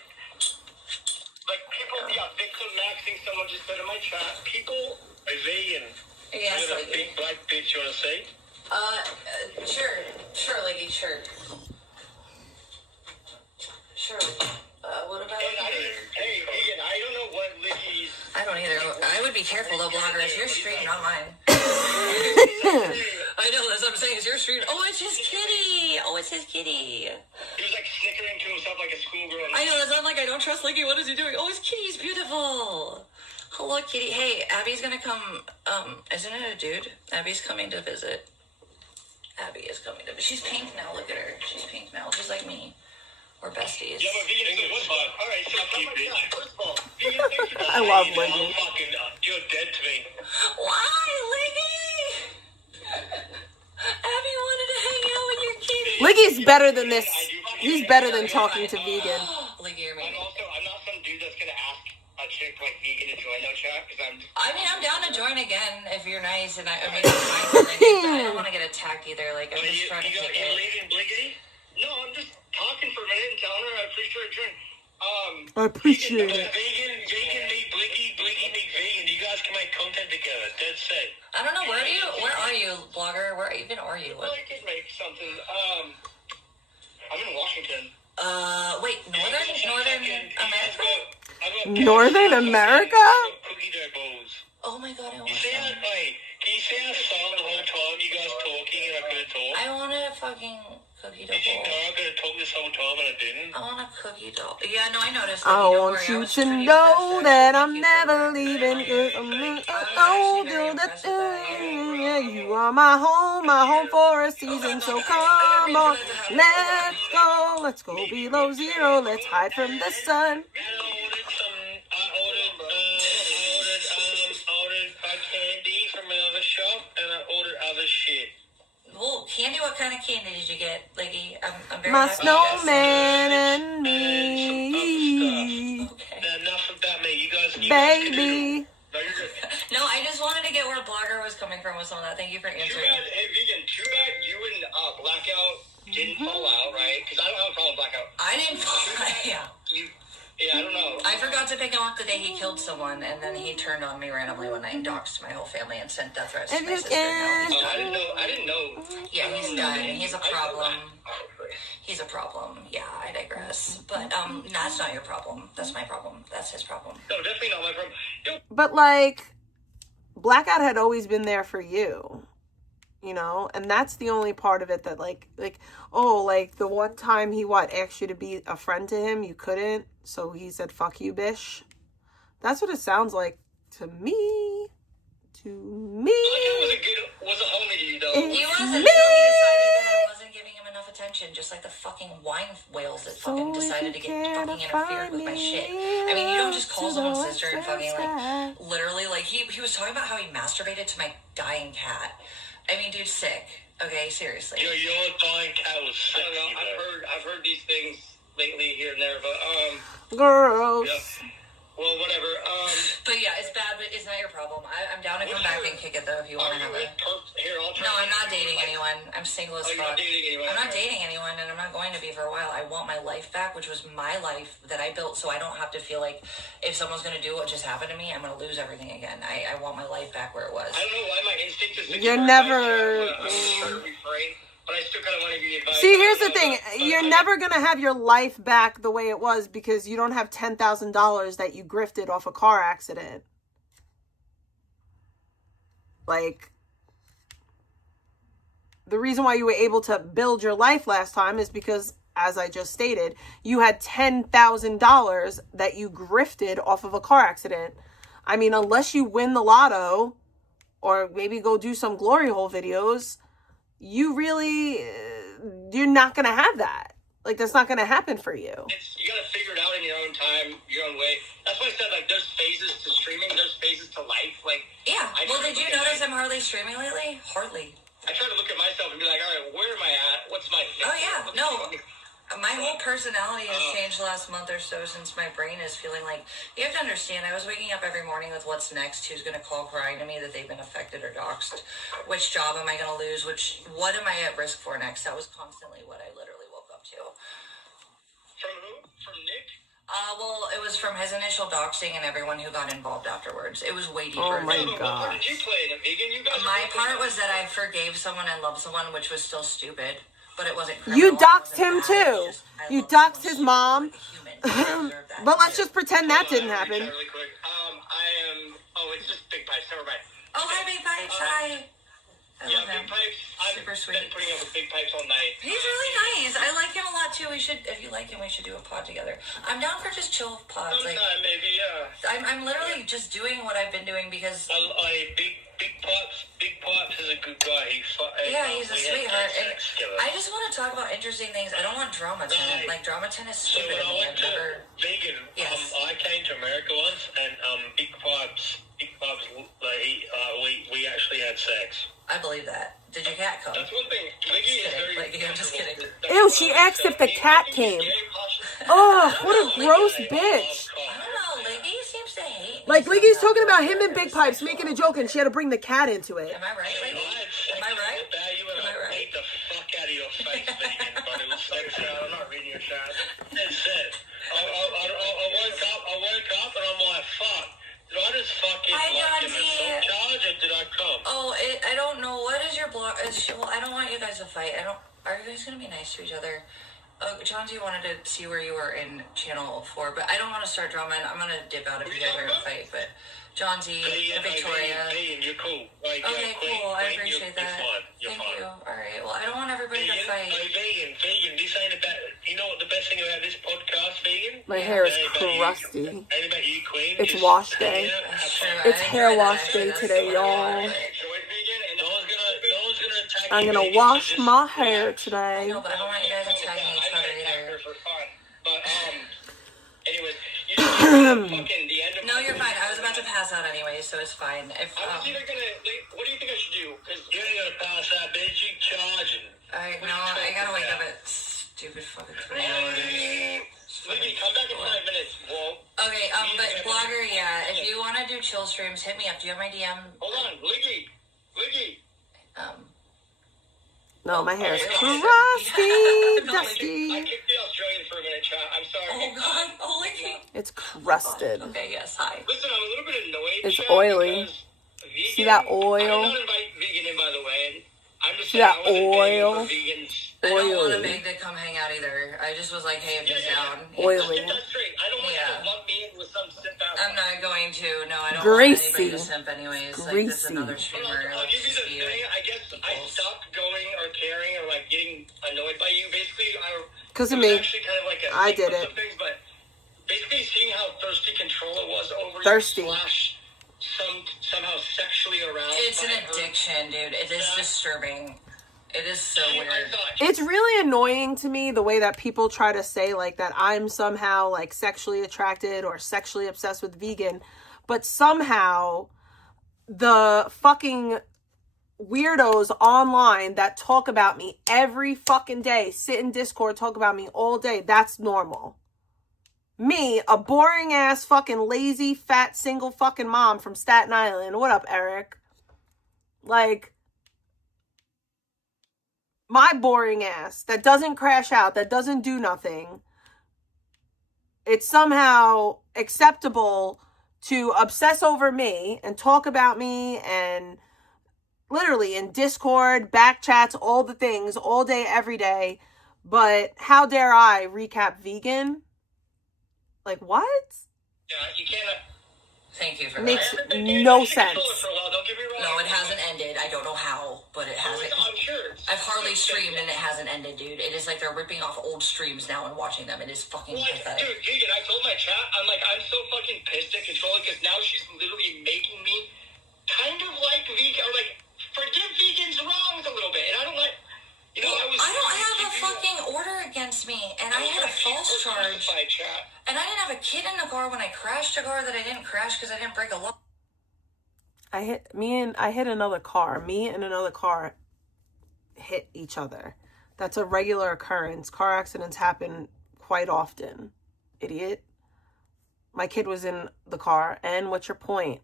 Like, people, victim maxing, someone just said in my chat, people are vegan. Yes, You're a like, big black bitch, you want to say? sure, Leggy, sure. What about Hey, vegan, I don't know what Liggy's... I don't either. I would be careful though, blogger. It's your stream, not mine. I know, that's what I'm saying. It's your stream. Oh, it's his kitty. Oh, it's his kitty. He was like snickering to himself like a schoolgirl. I know, that's not like I don't trust Liggy. What is he doing? Oh, his kitty's beautiful. Hello, kitty. Hey, Abby's gonna come. Isn't it a dude? Abby's coming to visit. Abby is coming to visit. She's pink now. Look at her. She's pink now. She's like me. We're besties. Yeah, but vegan is what's fun. All right, so first of all, vegan, thank you for I love I'm Liggy. fucking, you're dead to me. Why, Liggy? Abby wanted to hang out with your kitty. Liggy's better than this. He's better than talking to vegan. Liggy, you're I'm not some dude that's gonna ask a chick like vegan to join no chat because I mean, I'm down to join again if you're nice, and I mean, I don't want to get attacked either. Like, I'm just trying to kick You're it. leaving Bliggity? No, I'm just talking for a minute and telling her I appreciate her join. I appreciate it. Vegan make Bliggy make vegan. You guys can make content together. Dead set. I don't know, where are you, blogger? Where even are you? Well, I could make something. I'm in Washington. Wait, Northern America? Northern America? Cookie dough balls. Oh my god, I want Can you say I saw the whole time you guys talking and I couldn't talk? I want a fucking cookie dough. Did you know I could have talked this whole time and I didn't? I want a cookie dough. Yeah, no, I noticed. I want you to know that I'm never leaving. Cause I'm do the thing. Yeah, you are my home for a season. So come on, let's go below zero. Let's hide from the sun. I ordered candy from another shop and I ordered other shit. Oh, candy? What kind of candy did you get, Liggy? I'm very My happy. snowman and me. Okay. Enough about me. You guys Baby. No, I just wanted to get where Blogger was coming from with some of that. Thank you for answering. Hey, vegan, too bad you and Blackout didn't fall out, right? Because I don't have a problem with Blackout. I didn't fall out, yeah. Yeah, I don't know. I forgot to pick him up the day he killed someone, and then he turned on me randomly one night and doxed my whole family and sent death threats to my sister. I didn't know. Yeah, he's done. He's a problem. He's a problem. Yeah, I digress. But that's not your problem. That's my problem. That's his problem. No, definitely not my problem. But like, Blackout had always been there for you. You know, and that's the only part of it that like, oh, like the one time he asked you to be a friend to him, you couldn't, so he said, fuck you, bish. That's what it sounds like to me. Was a homie to you, though. He wasn't until he decided that I wasn't giving him enough attention, just like the fucking wine whales that fucking decided to get fucking interfered with my shit. I mean, you don't just call someone's sister and fucking, like, literally, like, he was talking about how he masturbated to my dying cat. I mean, dude, sick. Okay, seriously. Your dying cat was sick. I don't know. I've heard these things lately here and there, but Girls. Yeah. Well, whatever. But But yeah, it's bad, but it's not your problem. I'm down to come back and kick it though if you want to have it. No, I'm not dating anyone. I'm single as fuck. You're not dating anyone? I'm not dating anyone, and I'm not going to be for a while. I want my life back, which was my life that I built, so I don't have to feel like if someone's going to do what just happened to me, I'm going to lose everything again. I want my life back where it was. I don't know why my instinct is to You're never... But I still kind of want to give you advice. See, here's the thing. You're never going to have your life back the way it was because you don't have $10,000 that you grifted off a car accident. Like, the reason why you were able to build your life last time is because, as I just stated, you had $10,000 that you grifted off of a car accident. I mean, unless you win the lotto or maybe go do some glory hole videos, you really, you're not going to have that. Like, that's not going to happen for you. You got to figure it out in your own time, your own way. That's why I said, like, there's phases to streaming, there's phases to life. Like, yeah. Well, did you notice I'm hardly streaming lately? Hardly. I try to look at myself and be like, all right, where am I at? What's my... Oh, yeah. No. My whole personality has changed the last month or so since my brain is feeling like... You have to understand, I was waking up every morning with what's next, who's going to call crying to me that they've been affected or doxxed, which job am I going to lose, what am I at risk for next? That was constantly what I literally woke up to. From who? From Nick? Well, it was from his initial doxing and everyone who got involved afterwards. It was way deeper. Oh my God. What part did you play in it, Megan? You guys my part was that I forgave someone and loved someone, which was still stupid. But it wasn't criminal. You doxed him too. You doxed his mom. But let's just pretend that didn't happen. Really quick. It's just Big Pipes. Never mind. Oh, hi, Big Pipes. Hi. Yeah, Big Pipes. Super sweet. Been putting up with Big Pipes all night. He's really nice. I like him a lot too. If you like him, we should do a pod together. I'm down for just chill pods. Sometime, maybe, yeah. I'm literally just doing what I've been doing because... Big Pops is a good guy. He's a sweetheart. And I just want to talk about interesting things. I don't want drama 10. Like, drama 10 is stupid. So when I went to Vegan, I came to America once, and Big Pops, we actually had sex. I believe that. Did your cat come? That's one thing. I'm just kidding. Ew, she asked if the cat came. Oh, what a gross bitch. I don't know. Liggy seems to hate me. Like, Liggy's talking about him and Big Pipes making a joke, and she had to bring the cat into it. Am I right, Liggy? Am I right? Am I right? Ate the fuck out of your face, Vegan, but it was so sad. I'm not reading your chat. It's it. I woke up and I'm like, fuck. Did I just fucking like an assault charge or did I come? Oh, I don't know. What is your blog? Well, I don't want you guys to fight. Are you guys going to be nice to each other? John, you wanted to see where you were in channel 4, but I don't want to start drama, and I'm going to dip out if you guys are going to fight, but John Z, Victoria. You're cool. Like, okay, cool. I appreciate that. You're Thank fine. you. All right. Well, I don't want everybody to fight. Vegan, this ain't about... You know what the best thing about this podcast, Vegan? My hair is crusty. Ain't about you, Queen. It's wash day. It's hair wash day today, y'all. I'm gonna wash my hair today. No, but I don't want you guys attacking each other either. But, anyways, no, you're fine. I was about to pass out anyway, so it's fine. I was either gonna... What do you think I should do? Because you ain't gonna pass out, bitch. You charging. I gotta wake up at stupid fucking 3 hours. Liggy, come back in 5 minutes, whoa. Okay, but Blogger, yeah, if you want to do chill streams, hit me up. Do you have my DM? Hold on, Liggy. No, my hair is crusty, dusty. I kicked the Australian for a minute, chat. I'm sorry. Oh, God. Oh, Liggy. It's crusted. Okay, yes, hi. Listen, I'm a little bit annoyed. It's oily. See that oil? I did not invite Vegan in, by the way. I'm just See saying, that I wasn't oil? paying for vegans. I don't want to Oily. beg to come hang out either. I just was like, hey, if he's down. Oily. That's straight. I don't want you to lump me in with some simp out. I'm not going to. No, I don't Greasy. want anybody to simp anyways. Like, this is another streamer. I'll give you the thing. I guess I stopped going or caring or like getting annoyed by you. Basically, Because of me. Actually kind of like a I did it. some things, but basically seeing how thirsty Controlla was over Thirsty. you / somehow sexually aroused. It's an addiction, dude. It is disturbing. It is so weird. It's really annoying to me the way that people try to say like that I'm somehow like sexually attracted or sexually obsessed with vegan, but somehow the fucking weirdos online that talk about me every fucking day, sit in Discord, talk about me all day, that's normal. Me, a boring ass fucking lazy fat single fucking mom from Staten Island. What up, Eric? Like, my boring ass that doesn't crash out, that doesn't do nothing. It's somehow acceptable to obsess over me and talk about me and literally in Discord, back chats, all the things, all day, every day. But how dare I recap vegan? Like, what? Yeah, you can't. Thank you for Makes that. no sense. No, it hasn't ended. I don't know how, but it hasn't. I'm sure. I've hardly streamed and it hasn't ended, dude. It is like they're ripping off old streams now and watching them. It is fucking pathetic. Dude, Vegan, I told my chat, I'm so fucking pissed at Controlla because now she's literally making me kind of like vegan, or like, forgive vegans' wrongs a little bit. And I don't like, you know, I don't have a fucking order against me, and I had a false charge. And I didn't have a kid in the car when I crashed a car that I didn't crash because I didn't break a law. I hit another car. Me and another car hit each other. That's a regular occurrence. Car accidents happen quite often. Idiot. My kid was in the car. And what's your point?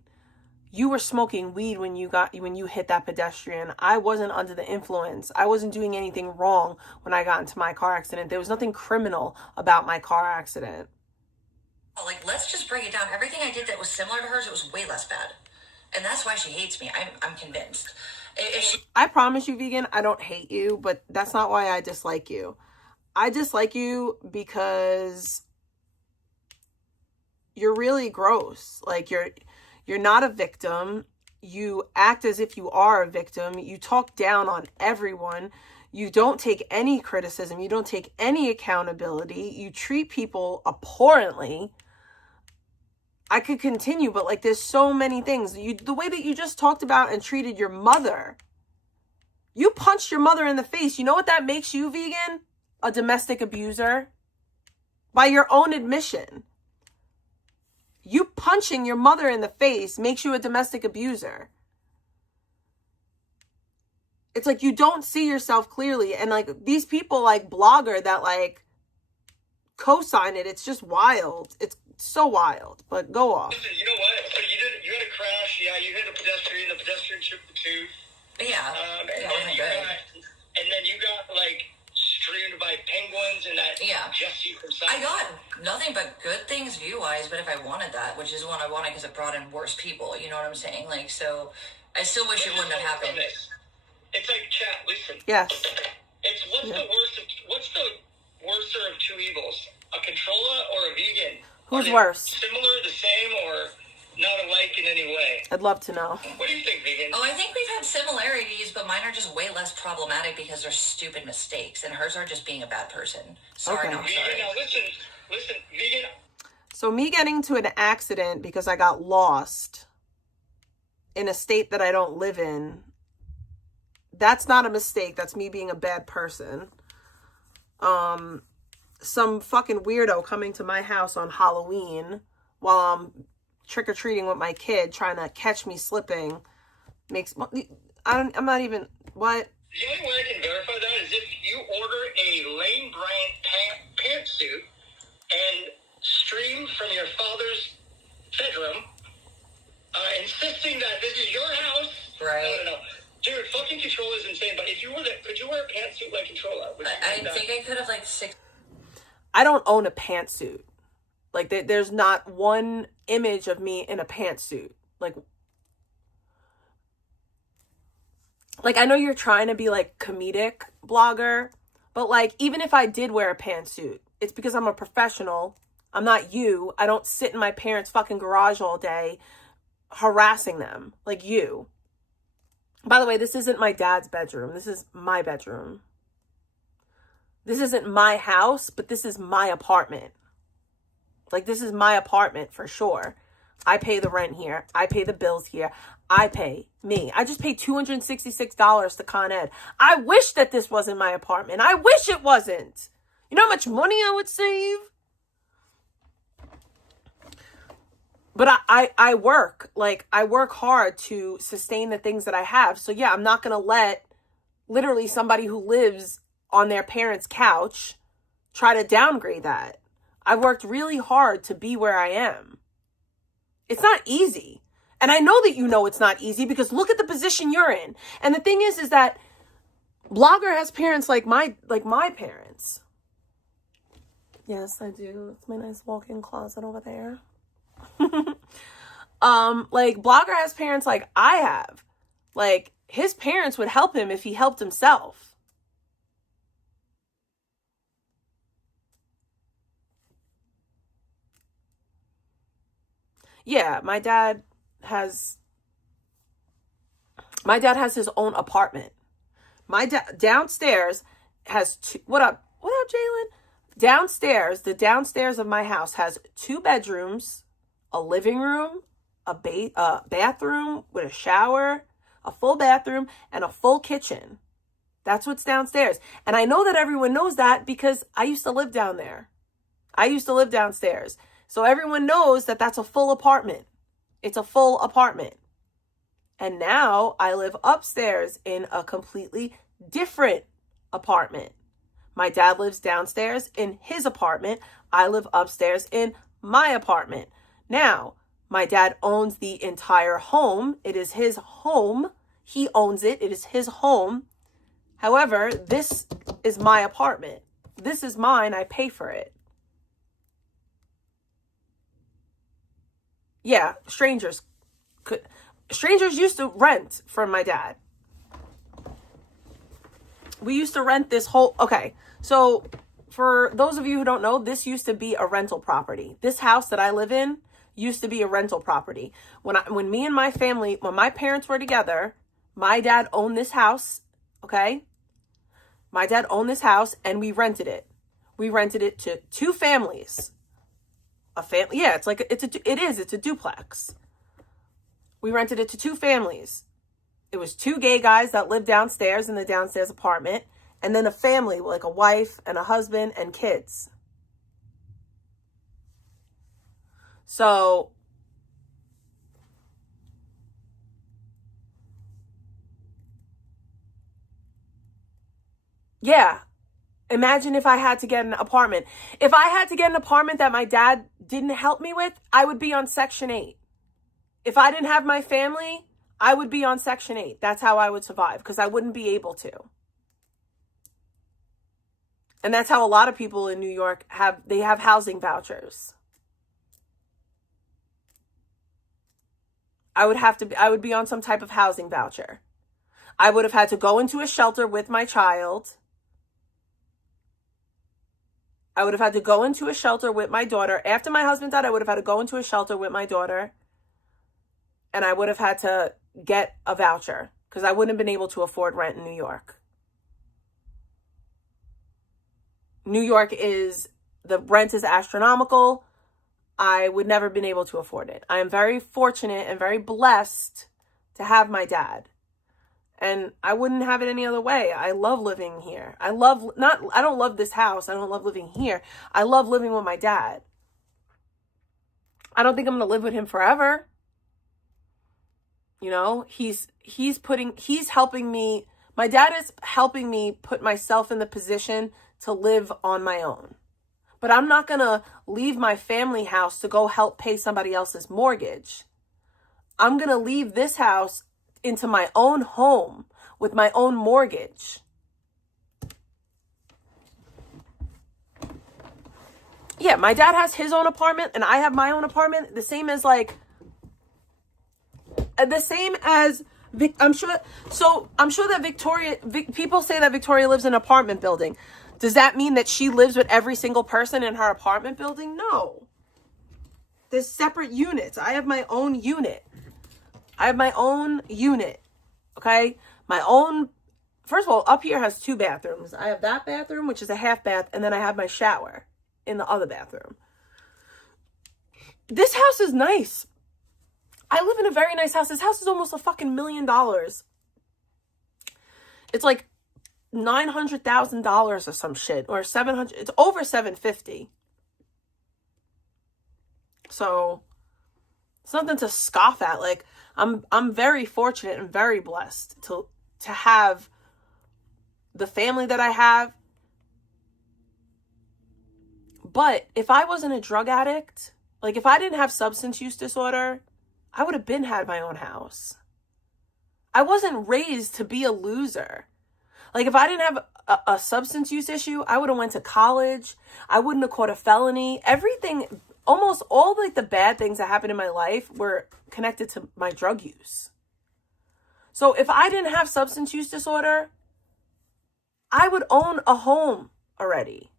You were smoking weed when you hit that pedestrian. I wasn't under the influence. I wasn't doing anything wrong when I got into my car accident. There was nothing criminal about my car accident. Like, let's just break it down. Everything I did that was similar to hers, it was way less bad. And that's why she hates me. I'm convinced. I promise you, vegan, I don't hate you, but that's not why I dislike you. I dislike you because you're really gross. Like, you're not a victim. You act as if you are a victim. You talk down on everyone. You don't take any criticism. You don't take any accountability. You treat people abhorrently. I could continue, but like, there's so many things. The way that you just talked about and treated your mother. You punched your mother in the face. You know what that makes you, vegan? A domestic abuser. By your own admission. You punching your mother in the face makes you a domestic abuser. It's like you don't see yourself clearly. And like these people like Blogger that like co-sign it. It's just wild. It's so wild. But go off. Listen, you know what? So you had a crash. Yeah, you hit a pedestrian. The pedestrian chipped the tooth. Yeah. And then you got like streamed by penguins and that Jesse from South. I got nothing but good things view-wise, but if I wanted that, which is what I wanted because it brought in worse people, you know what I'm saying? Like, so I still wish it wouldn't have happened. It's like, chat, listen. Yes. It's what's the worser of two evils? A Controlla or a vegan? Who's worse? Similar, the same, or not alike in any way? I'd love to know. What do you think, vegan? Oh, I think we've had similarities, but mine are just way less problematic because they're stupid mistakes, and hers are just being a bad person. Sorry, Okay. no, sorry. Vegan, now listen, vegan. So me getting to an accident because I got lost in a state that I don't live in, that's not a mistake. That's me being a bad person. Some fucking weirdo coming to my house on Halloween while I'm trick-or-treating with my kid trying to catch me slipping makes... I'm not even... What? The only way I can verify that is if you order a Lane Bryant pantsuit and stream from your father's bedroom, insisting that this is your house. Right. No. Dude, fucking Controlla is insane, but if you were that, could you wear a pantsuit like Controlla? I think I could have like 6... I don't own a pantsuit. Like, there's not one image of me in a pantsuit. Like, I know you're trying to be, like, comedic blogger, but, like, even if I did wear a pantsuit, it's because I'm a professional. I'm not you. I don't sit in my parents' fucking garage all day harassing them like you. By the way, this isn't my dad's bedroom. This is my bedroom. This isn't my house, but this is my apartment. Like, this is my apartment for sure. I pay the rent here. I pay the bills here. I just paid $266 to Con Ed. I wish that this wasn't my apartment. I wish it wasn't. You know how much money I would save? But I work. Like, I work hard to sustain the things that I have. So, yeah, I'm not going to let literally somebody who lives on their parents' couch try to downgrade that. I've worked really hard to be where I am. It's not easy. And I know that you know it's not easy because look at the position you're in. And the thing is that Blogger has parents like my parents. Yes, I do. That's my nice walk-in closet over there. Like Blogger has parents like I have. Like his parents would help him if he helped himself. Yeah, my dad has his own apartment. My dad downstairs has two, what up, Jalen? Downstairs, the downstairs of my house has 2 bedrooms, a living room, a bathroom with a shower, a full bathroom, and a full kitchen. That's what's downstairs. And I know that everyone knows that because I used to live down there. I used to live downstairs. So everyone knows that that's a full apartment. It's a full apartment. And now I live upstairs in a completely different apartment. My dad lives downstairs in his apartment. I live upstairs in my apartment. Now, my dad owns the entire home. It is his home. He owns it. It is his home. However, this is my apartment. This is mine. I pay for it. Yeah, strangers used to rent from my dad. We used to rent this whole, okay. So for those of you who don't know, this used to be a rental property. This house that I live in used to be a rental property. When me and my family, when my parents were together, my dad owned this house, okay? My dad owned this house and we rented it. We rented it to 2 families. A family, yeah, it's a duplex. We rented it to 2 families. It was 2 gay guys that lived downstairs in the downstairs apartment, and then a family, like a wife and a husband and kids. So, yeah. Imagine if I had to get an apartment. If I had to get an apartment that my dad didn't help me with, I would be on Section 8. If I didn't have my family, I would be on Section 8. That's how I would survive because I wouldn't be able to. And that's how a lot of people in New York have housing vouchers. I would be on some type of housing voucher. I would have had to go into a shelter with my child. I would have had to go into a shelter with my daughter. After my husband died, I would have had to go into a shelter with my daughter. And I would have had to get a voucher because I wouldn't have been able to afford rent in New York. New York the rent is astronomical. I would never have been able to afford it. I am very fortunate and very blessed to have my dad. And I wouldn't have it any other way. I love living here. I don't love this house. I don't love living here. I love living with my dad. I don't think I'm going to live with him forever. You know, he's helping me. My dad is helping me put myself in the position to live on my own. But I'm not going to leave my family house to go help pay somebody else's mortgage. I'm going to leave this house into my own home with my own mortgage. Yeah, my dad has his own apartment and I have my own apartment. The same as I'm sure that people say that Victoria lives in an apartment building. Does that mean that she lives with every single person in her apartment building? No. There's separate units. I have my own unit. Okay? First of all, up here has 2 bathrooms. I have that bathroom, which is a half bath, and then I have my shower in the other bathroom. This house is nice. I live in a very nice house. This house is almost $1 million. It's like $900,000 or some shit, or 700. It's over 750. So it's nothing to scoff at. Like I'm very fortunate and very blessed to have the family that I have. But if I wasn't a drug addict, like if I didn't have substance use disorder, I would have been had my own house. I wasn't raised to be a loser. Like if I didn't have a substance use issue, I would have went to college. I wouldn't have caught a felony. Everything, almost all like the bad things that happened in my life were connected to my drug use. So if I didn't have substance use disorder, I would own a home already.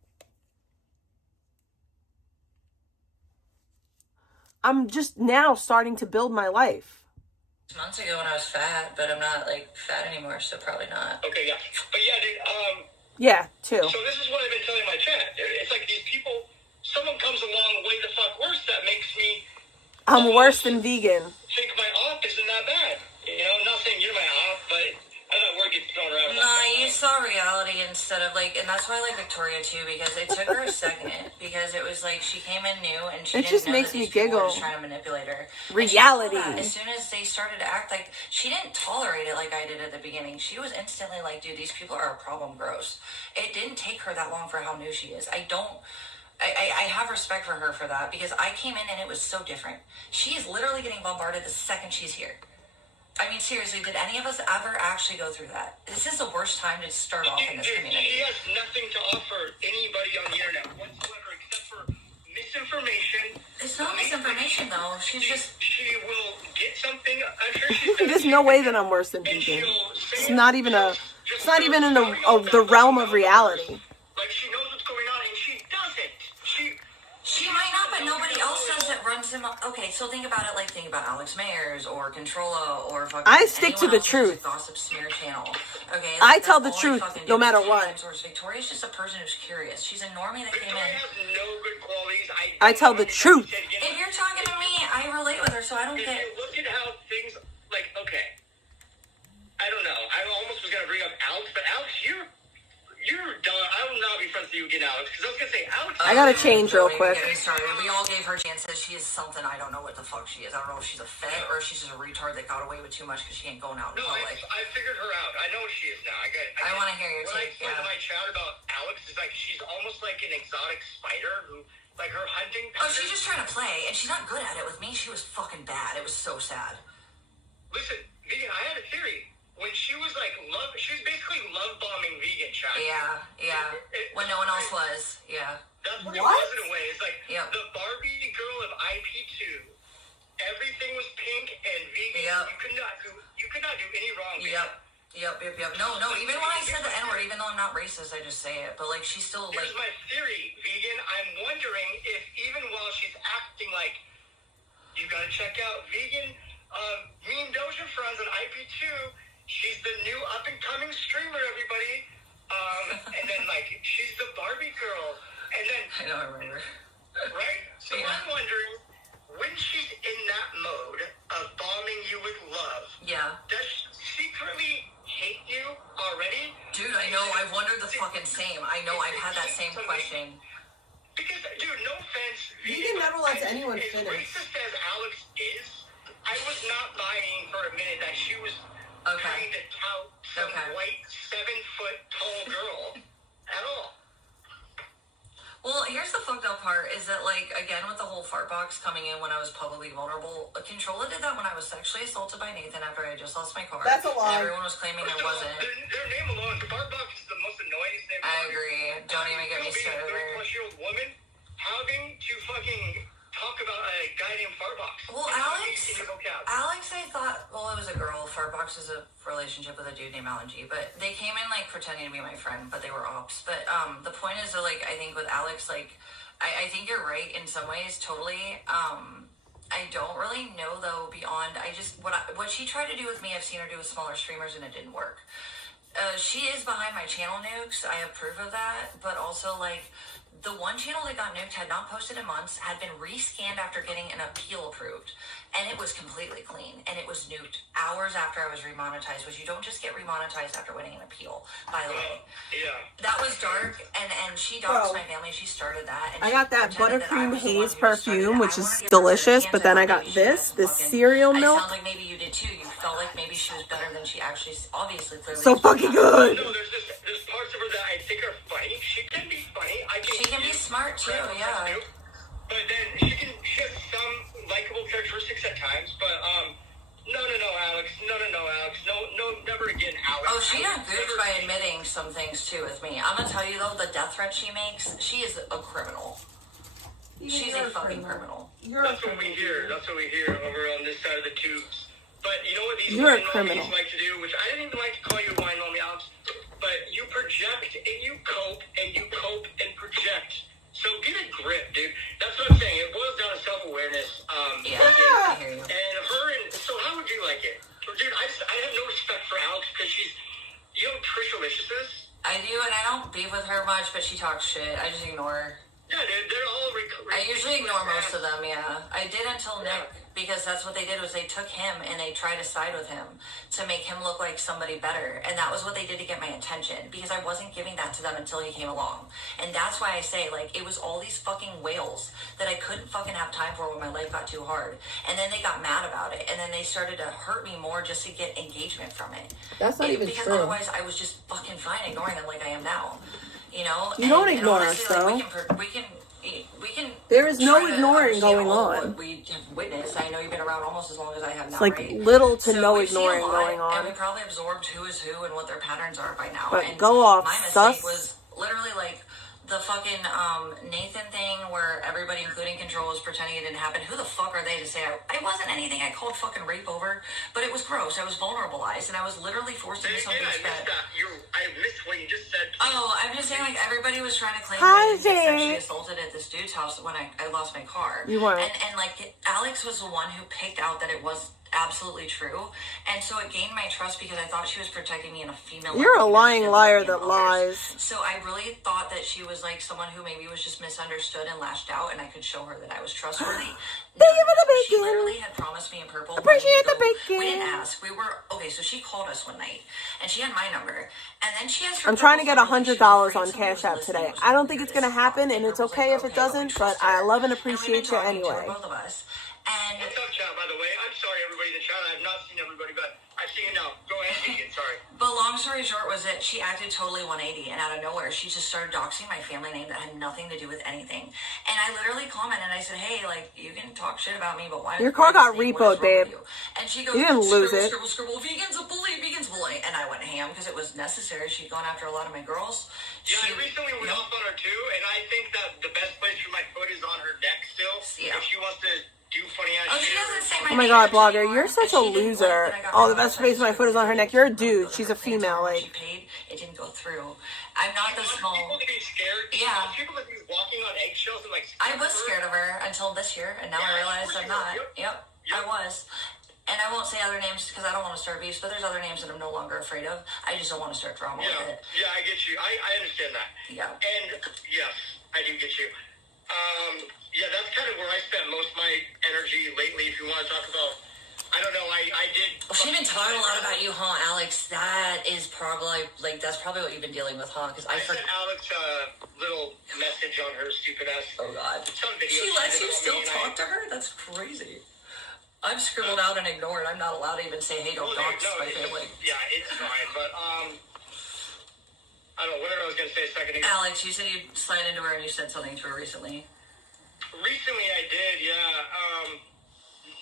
I'm just now starting to build my life. Months ago when I was fat, but I'm not like fat anymore, so probably not. Okay, yeah. But yeah, dude, Yeah, too. so this is what I've been telling my chat. It's like these people, someone comes along way the fuck worse that makes me I'm worse than vegan. think my op isn't that bad. You know, I'm not saying you're my op, but I know that word gets thrown around. No, you saw reality instead of like, and that's why I like Victoria too, because it took her a second, because it was like she came in new and she It didn't just know makes that me these people were giggle. just trying to manipulate her. Reality. And as soon as they started to act like, she didn't tolerate it like I did at the beginning. She was instantly like, dude, these people are a problem, gross. It didn't take her that long for how new she is. I have respect for her for that, because I came in and it was so different. She is literally getting bombarded the second she's here. I mean, seriously, did any of us ever actually go through that? This is the worst time to start off in this community. She has nothing to offer anybody on the internet whatsoever except for misinformation. It's not misinformation, though. She's just... She will get something. I'm sure she's There's no way that I'm worse than vegan. It's not even in the realm of reality. Like she knows what's going on and she doesn't. She might not, but nobody else does that runs him up. Okay, so think about Alex Mayers or Controlla or fucking... I stick to the truth. Gossip smear channel. Okay, I tell the truth no matter what. Victoria's just a person who's curious. She's a normie that came in. Has no good qualities. I tell the truth. If you're talking to me, I relate with her, so I don't get... If you look at how things... Like, okay. I don't know. I almost was going to bring up Alex, but Alex, you're done. I will not be friends with you again, Alex, because I was going to say, Alex... I gotta change real quick. We all gave her chances. She is something I don't know what the fuck she is. I don't know if she's a fed or if she's just a retard that got away with too much because she ain't going out in public. I figured her out. I know what she is now. I want to hear your take. What I said to my chat about Alex is like she's almost like an exotic spider who, like her hunting... Oh, she's just trying to play, and she's not good at it with me. She was fucking bad. It was so sad. Listen, Vegan, I had a theory. When she was like she was basically love bombing vegan chat. Yeah. When no one else was. Yeah. That's what it was in a way. It's like Yep. the Barbie girl of IP2. Everything was pink and vegan. Yep. You could not do any wrong. Yep. No. Even when I said the N-word, even though I'm not racist, I just say it. But like, she's still like. Here's my theory, Vegan. I'm wondering if even while she's acting like you gotta check out Vegan, me and Doja friends on IP2. She's the new up-and-coming streamer, everybody. And then, like, she's the Barbie girl. And then... I know, I remember. Right? So I'm wondering, when she's in that mode of bombing you with love... Yeah. Does she secretly hate you already? Dude, I know. I've wondered the fucking same. I know. I've had that same question. Because, dude, no offense... Vegan never lets anyone as finish. racist as Alex is, I was not buying for a minute that she was... trying to tout some white 7-foot tall girl at all. Well, here's the fucked up part is that, like, again, with the whole fart box coming in when I was publicly vulnerable, Controlla did that when I was sexually assaulted by Nathan after I had just lost my car. That's a lie. And everyone was claiming I wasn't. Their name alone, the fart box is the most annoying name. I agree. Don't even get me started. Being a 30-plus-year-old woman, having to fucking talk about a guy named Fartbox. Well, Alex, I thought, well, it was a girl. Fartbox is a relationship with a dude named Alan G. But they came in, like, pretending to be my friend, but they were ops. But the point is, that, like, I think with Alex, like, I think you're right in some ways, totally. I don't really know, though, beyond, what she tried to do with me, I've seen her do with smaller streamers, and it didn't work. She is behind my channel nukes. I have proof of that. But also, like, the one channel that got nuked had not posted in months, had been rescanned after getting an appeal approved, and it was completely clean, and it was nuked hours after I was remonetized, which you don't just get remonetized after winning an appeal, by the way. Yeah. That was dark, and she doxed my family, she started that. And I got that buttercream haze perfume, which is delicious, but then I got this cereal milk. It sounds like maybe you did too. You felt like maybe she was better than she actually, obviously, clearly. So fucking good! No, there's parts of her that I think are funny. She can be funny. I She can be smart too, yeah. But then she has some likable characteristics at times, but no, Alex. No, never again, Alex. Oh, she got goofed by admitting some things too with me. I'm gonna tell you though, the death threat she makes, she is a criminal. She's a fucking criminal. That's what we hear. That's what we hear over on this side of the tubes. But you know what these You're a wine criminal. mommies like to do, which I didn't even like to call you a wine mommy, Alex, but you project and you cope and project. So get a grip, dude. That's what I'm saying. It boils down to self-awareness. I hear you. And her, so how would you like it? Dude, I have no respect for Alex because she's, you know who Trish Delicious is? I do, and I don't beef with her much, but she talks shit. I just ignore her. Yeah, dude, they're all... I usually ignore most of them, yeah. I did until Nick, because that's what they did, was they took him and they tried to side with him to make him look like somebody better. And that was what they did to get my attention, because I wasn't giving that to them until he came along. And that's why I say, like, it was all these fucking whales that I couldn't fucking have time for when my life got too hard. And then they got mad about it, and then they started to hurt me more just to get engagement from it. That's not even because true. Otherwise, I was just fucking fine ignoring them like I am now. You know? You don't ignore us, though. We can. There is no ignoring going on. What we have witnessed. I know you've been around almost as long as I have now. It's like right? little to So no we've seen a ignoring lot, going on. and we probably absorbed who is who and what their patterns are by now. But and go off, my mistake sus. was literally like the fucking Nathan thing where everybody, including Control, was pretending it didn't happen. Who the fuck are they to say it wasn't anything? I called fucking rape over, but it was gross. I was vulnerabilized, and I was literally forced into something bad. I missed what you just said. Oh, I'm just saying, like, everybody was trying to claim Hi, that I Jay. sexually assaulted at this dude's house when I lost my car. You weren't. And like, Alex was the one who picked out that it was absolutely true, and so it gained my trust because I thought she was protecting me in a female. You're a lying liar that others. lies. So I really thought that she was like someone who maybe was just misunderstood and lashed out, and I could show her that I was trustworthy. Thank you for the She bacon. literally had promised me in purple. Appreciate the bacon. We didn't ask. We were okay. So she called us one night, and she had my number, and then she has. I'm trying to get $100 on Cash App today. I don't think it's gonna happen, and it's okay if it doesn't, but I love and appreciate you anyway. Both of us. And what's up, chat, by the way? I'm sorry, everybody in the chat. I have not seen everybody, but I've seen it now. Go ahead, Vegan, sorry. But long story short was that she acted totally 180, and out of nowhere, she just started doxing my family name that had nothing to do with anything. And I literally commented, and I said, hey, like, you can talk shit about me, but why? Your car got repoed, babe. And she goes, you didn't lose it. Scribble, vegan's a bully, vegan's bully. And I went ham because it was necessary. She'd gone after a lot of my girls. Yeah, I recently went off on her, too, and I think that the best place for my foot is on her neck still. Yeah. If she wants to do funny ass shit. She doesn't say my Oh my god, blogger, you're such a loser. Oh, the best place my foot is on her neck. You're a dude. She's a female. Like, she paid, it didn't go through. I'm not the small. People to be scared. Yeah. People that be walking on eggshells and like. I was scared of her until this year, and now I realize I'm not. Yep, I was. And I won't say other names because I don't want to start beefs, but there's other names that I'm no longer afraid of. I just don't want to start drama with it. Yeah, I get you. I understand that. Yeah. And yes, I do get you. Yeah, that's kind of where I spent most of my energy lately. If you want to talk about, I don't know, I did. Well, she's been talking a lot about you, huh, Alex? That is probably that's probably what you've been dealing with, huh? Because I sent Alex a little message on her stupid ass. Oh God. Some video. She lets you still talk to her? That's crazy. I've scribbled out and ignored. I'm not allowed to even say, hey, don't dox my family. Yeah, it's fine, but I don't know, what I was going to say a second ago. Alex, you said you slid into her and you said something to her recently. Recently I did, yeah.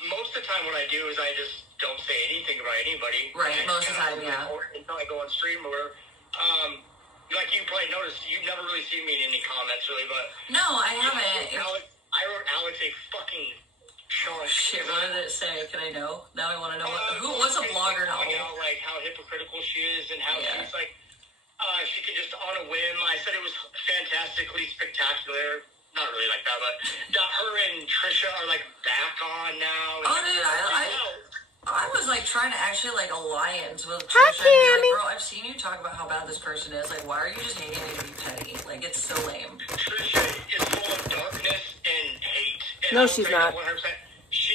Most of the time what I do is I just don't say anything about anybody. Right, most of the time, yeah. Until I go on stream or like you probably noticed, you've never really seen me in any comments really, but... No, I haven't. I wrote Alex a fucking... Shit, what did it say? Can I know? Now I want to know what's a blogger novel? Like how hypocritical she is and how she's like, she can just on a whim. I said it was fantastically spectacular. Not really like that, but her and Trisha are like back on now. Oh, dude, I was like trying to actually like alliance with Trisha and be like, girl, I've seen you talk about how bad this person is. Like, why are you just hating me to be petty? Like, it's so lame. Trisha is full of darkness and hate. And no, she's not. 100%. She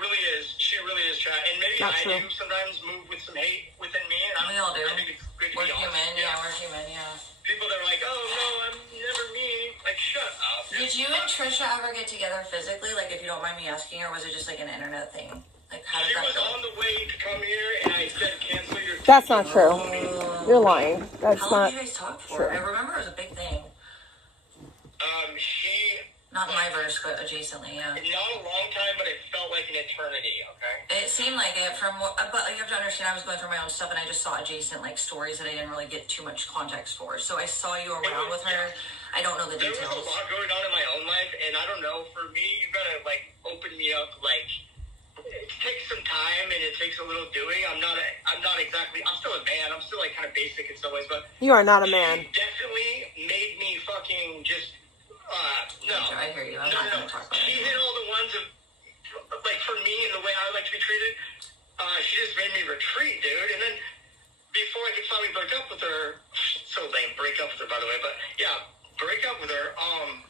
really is. She really is. And maybe I do sometimes move with some hate within me. And we all do. I think it's good to we're be honest. human. Yeah, we're human. Yeah. People that are like, oh no, I'm never me. Like, shut up. Did you and Trisha ever get together physically? Like, if you don't mind me asking, or was it just like an internet thing? Like, how did that go? She was on the way to come here, and I said, cancel your. That's not true. You're lying. That's how long not did you guys talk for? true. I remember it was a big thing. Not in my verse, but adjacently, yeah. Not a long time, but it felt like an eternity, okay? It seemed like it from what, but you have to understand, I was going through my own stuff and I just saw adjacent, like, stories that I didn't really get too much context for. So I saw you around with her. I don't know the details. There was a lot going on in my own life, and I don't know, for me, you gotta, like, open me up, like, it takes some time and it takes a little doing. I'm not exactly, I'm still a man. I'm still, like, kind of basic in some ways, but You are not a man. she definitely made me fucking just, no. I hear you. I'm not going to talk about it. She hit all the ones of, like, for me and the way I like to be treated, she just made me retreat, dude. And then before I could finally break up with her, so lame, break up with her, by the way, but yeah, break up with her,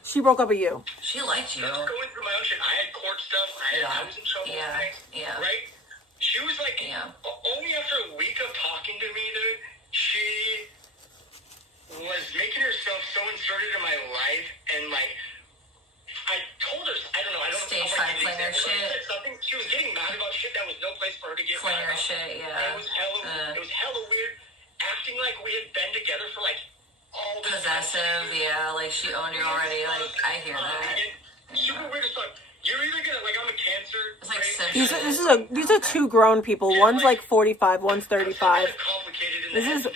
She broke up with you. She liked you. I was going through my own shit. I had court stuff. I was in trouble with things. Yeah. Right? She was like, only after a week of talking to me, dude, she was making herself so inserted in my life, and like, I told her, I don't know, Stage 5 flinger shit. Something, she was getting mad about shit that was no place for her to get mad Flinger about. shit, yeah. And it was hella weird, acting like we had been together for like all this Possessive, yeah, like she owned you already, like, I hear that. Super weird as fuck. You're either gonna, like, I'm a Cancer. It's like These are two grown people. One's like 45, one's 35. This is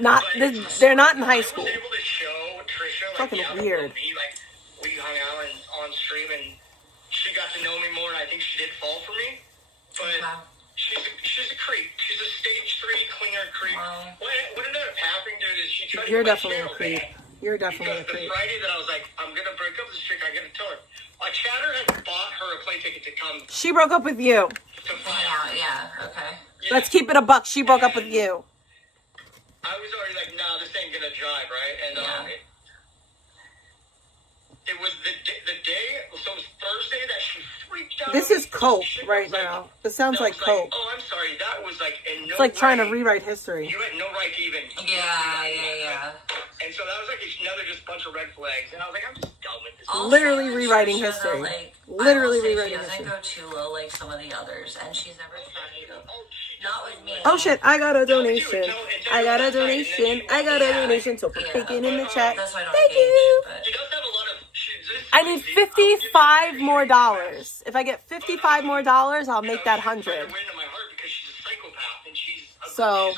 not. They're not in high school. Fucking weird. We hung out on stream, and she got to know me more, and I think she did fall for me. But she's a creep. She's a stage 3 clinger creep. What ended up happening, dude, is she tried You're to definitely a creep. You're definitely a because creep. the Friday that I was like, I'm gonna break up with this chick, I gotta tell her. A chatter had bought her a plane ticket to come. She broke up with you. To fly out. Yeah, okay. Let's keep it a buck. She broke up with you. I was already like, nah, this ain't gonna jive, right? And it was the day, so it was Thursday that she freaked out. This is coke right now. This sounds like coke. Oh, I'm sorry. That was like in no It's like trying to way- rewrite history. You had no right to even. Yeah. And so that was like another just bunch of red flags, and I was like, I'm just done with this. Literally rewriting history. Literally rewriting history. She history. doesn't go too low like some of the others, and she's never tried to. Not with me. Oh shit, I got a donation. I got a donation. I got a donation. So put bacon in the chat. Thank you. I need $55 more. If I get $55 more, I'll make that 100. So,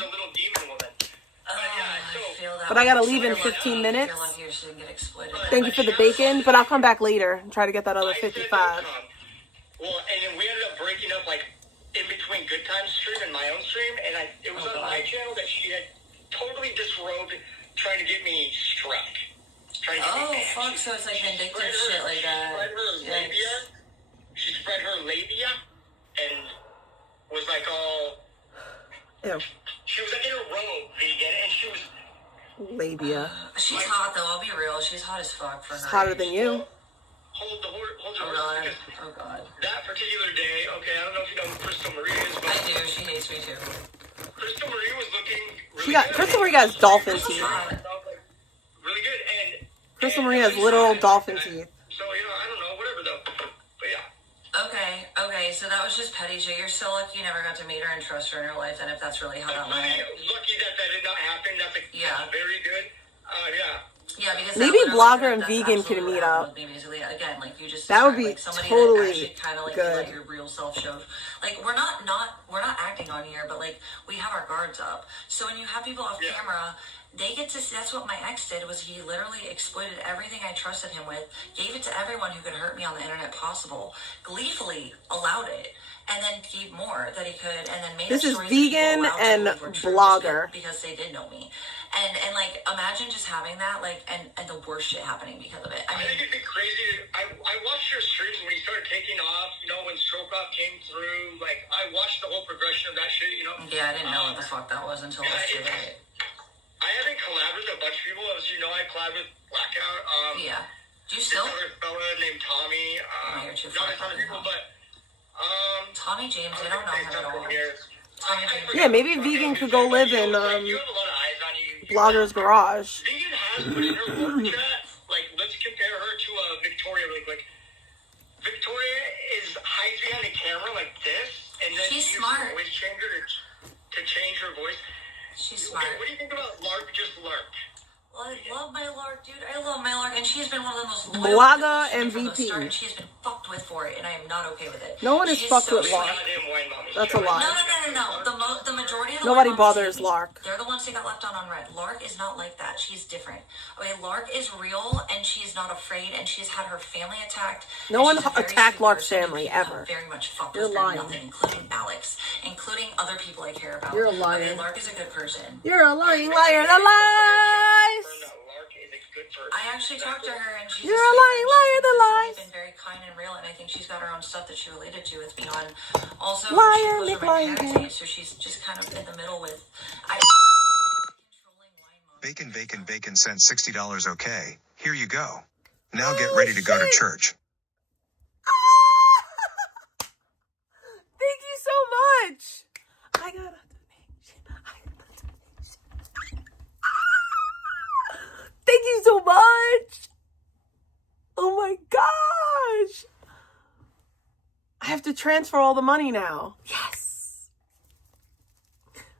but I gotta leave in 15 minutes. Thank you for the bacon, but I'll come back later and try to get that other 55. Well, and then we ended up breaking up like in between Good Times stream and my own stream, and it was on my channel that she had totally disrobed, trying to get me struck. Oh, fuck, so it's like vindictive shit like that. She spread her labia and was like all... Ew. She was like in a robe, vegan, and she was... Labia. She's hot though, I'll be real. She's hot as fuck for her. She's hotter than you. Hold your horses. Oh god. That particular day, okay, I don't know if you know who Crystal Marie is, but... I do, she hates me too. Crystal Marie was looking really Crystal Marie has dolphin teeth. Really good, and... Crystal Marie has literal dolphin teeth. So, I don't know, whatever though. But yeah. Okay, so that was just petty shit. You're so lucky you never got to meet her and trust her in your life, and if that's really how that went. Lucky that did not happen. That's like, very good. Yeah, because maybe Blogger and Vegan could meet up. Again, like you just that would be totally kind of like good. Let your real self show. Like we're not acting on here, but like we have our guards up. So when you have people off camera, they get to see. That's what my ex did. Was he literally exploited everything I trusted him with, gave it to everyone who could hurt me on the internet possible, gleefully allowed it, and then gave more that he could, and then made. This is Vegan and Blogger because they did know me. And like imagine just having that like and the worst shit happening because of it. I think it'd be crazy. I watched your streams when you started taking off. When Stroke Off came through. Like I watched the whole progression of that shit. Yeah, I didn't know what the fuck that was until yesterday. I haven't collabed with a bunch of people. As you know, I collabed with Blackout. Do you still? This other fella named Tommy. You're too not a ton of people, but Tommy James. I don't know him at all. Yeah, maybe Vegan could go live in Blogger's garage. Vegan has put in her work chat. Like, let's compare her to Victoria really quick. Victoria hides behind the camera like this, and then she's she smart. uses a voice changer to change her voice. She's smart. Okay, what do you think about LARP? Just LARP. I love my Lark, dude. I love my Lark, and she's been one of the most loyal Blogger from the MVP. start, and she's been fucked with for it, and I am not okay with it. No one is She's fucked so with Lark. sweet. That's a lie. No. The majority of the Nobody White bothers Mamas, Lark. they're the ones who got left on unread. Lark is not like that. She's different. Okay, Lark is real, and she's not afraid, and she's had her family attacked. No one attacked Lark's family ever. Very much fucked You're with lying. nothing, including Alex, including other people I care about. You're a liar. Okay, Lark is a good person. You're a lying liar. The lies. I actually talked to her, and she's You're a lying liar. The lies. been very kind and real, and I think she's got her own stuff that she related to with me on. Also, Liar, she Nick, goes my liar. parents' age, so she's just kind of in the middle with. Bacon sent $60. Okay, here you go. Now get ready to go to church. Thank you so much. I got a donation. Thank you so much. Oh my gosh. I have to transfer all the money now. Yes.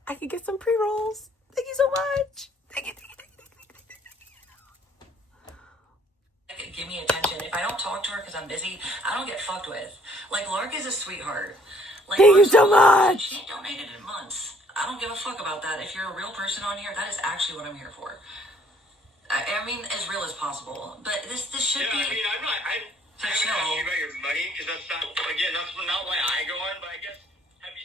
I can get some pre-rolls. Thank you so much. Thank you. Give me attention. If I don't talk to her because I'm busy, I don't get fucked with. Like, Lark is a sweetheart. Like, Thank you Lark's so much. She ain't donated in months. I don't give a fuck about that. If you're a real person on here, that is actually what I'm here for. I mean, as real as possible. But this should be. I mean, I'm not. I haven't asked you about your money because that's not. Again, that's not why I go on. But I guess have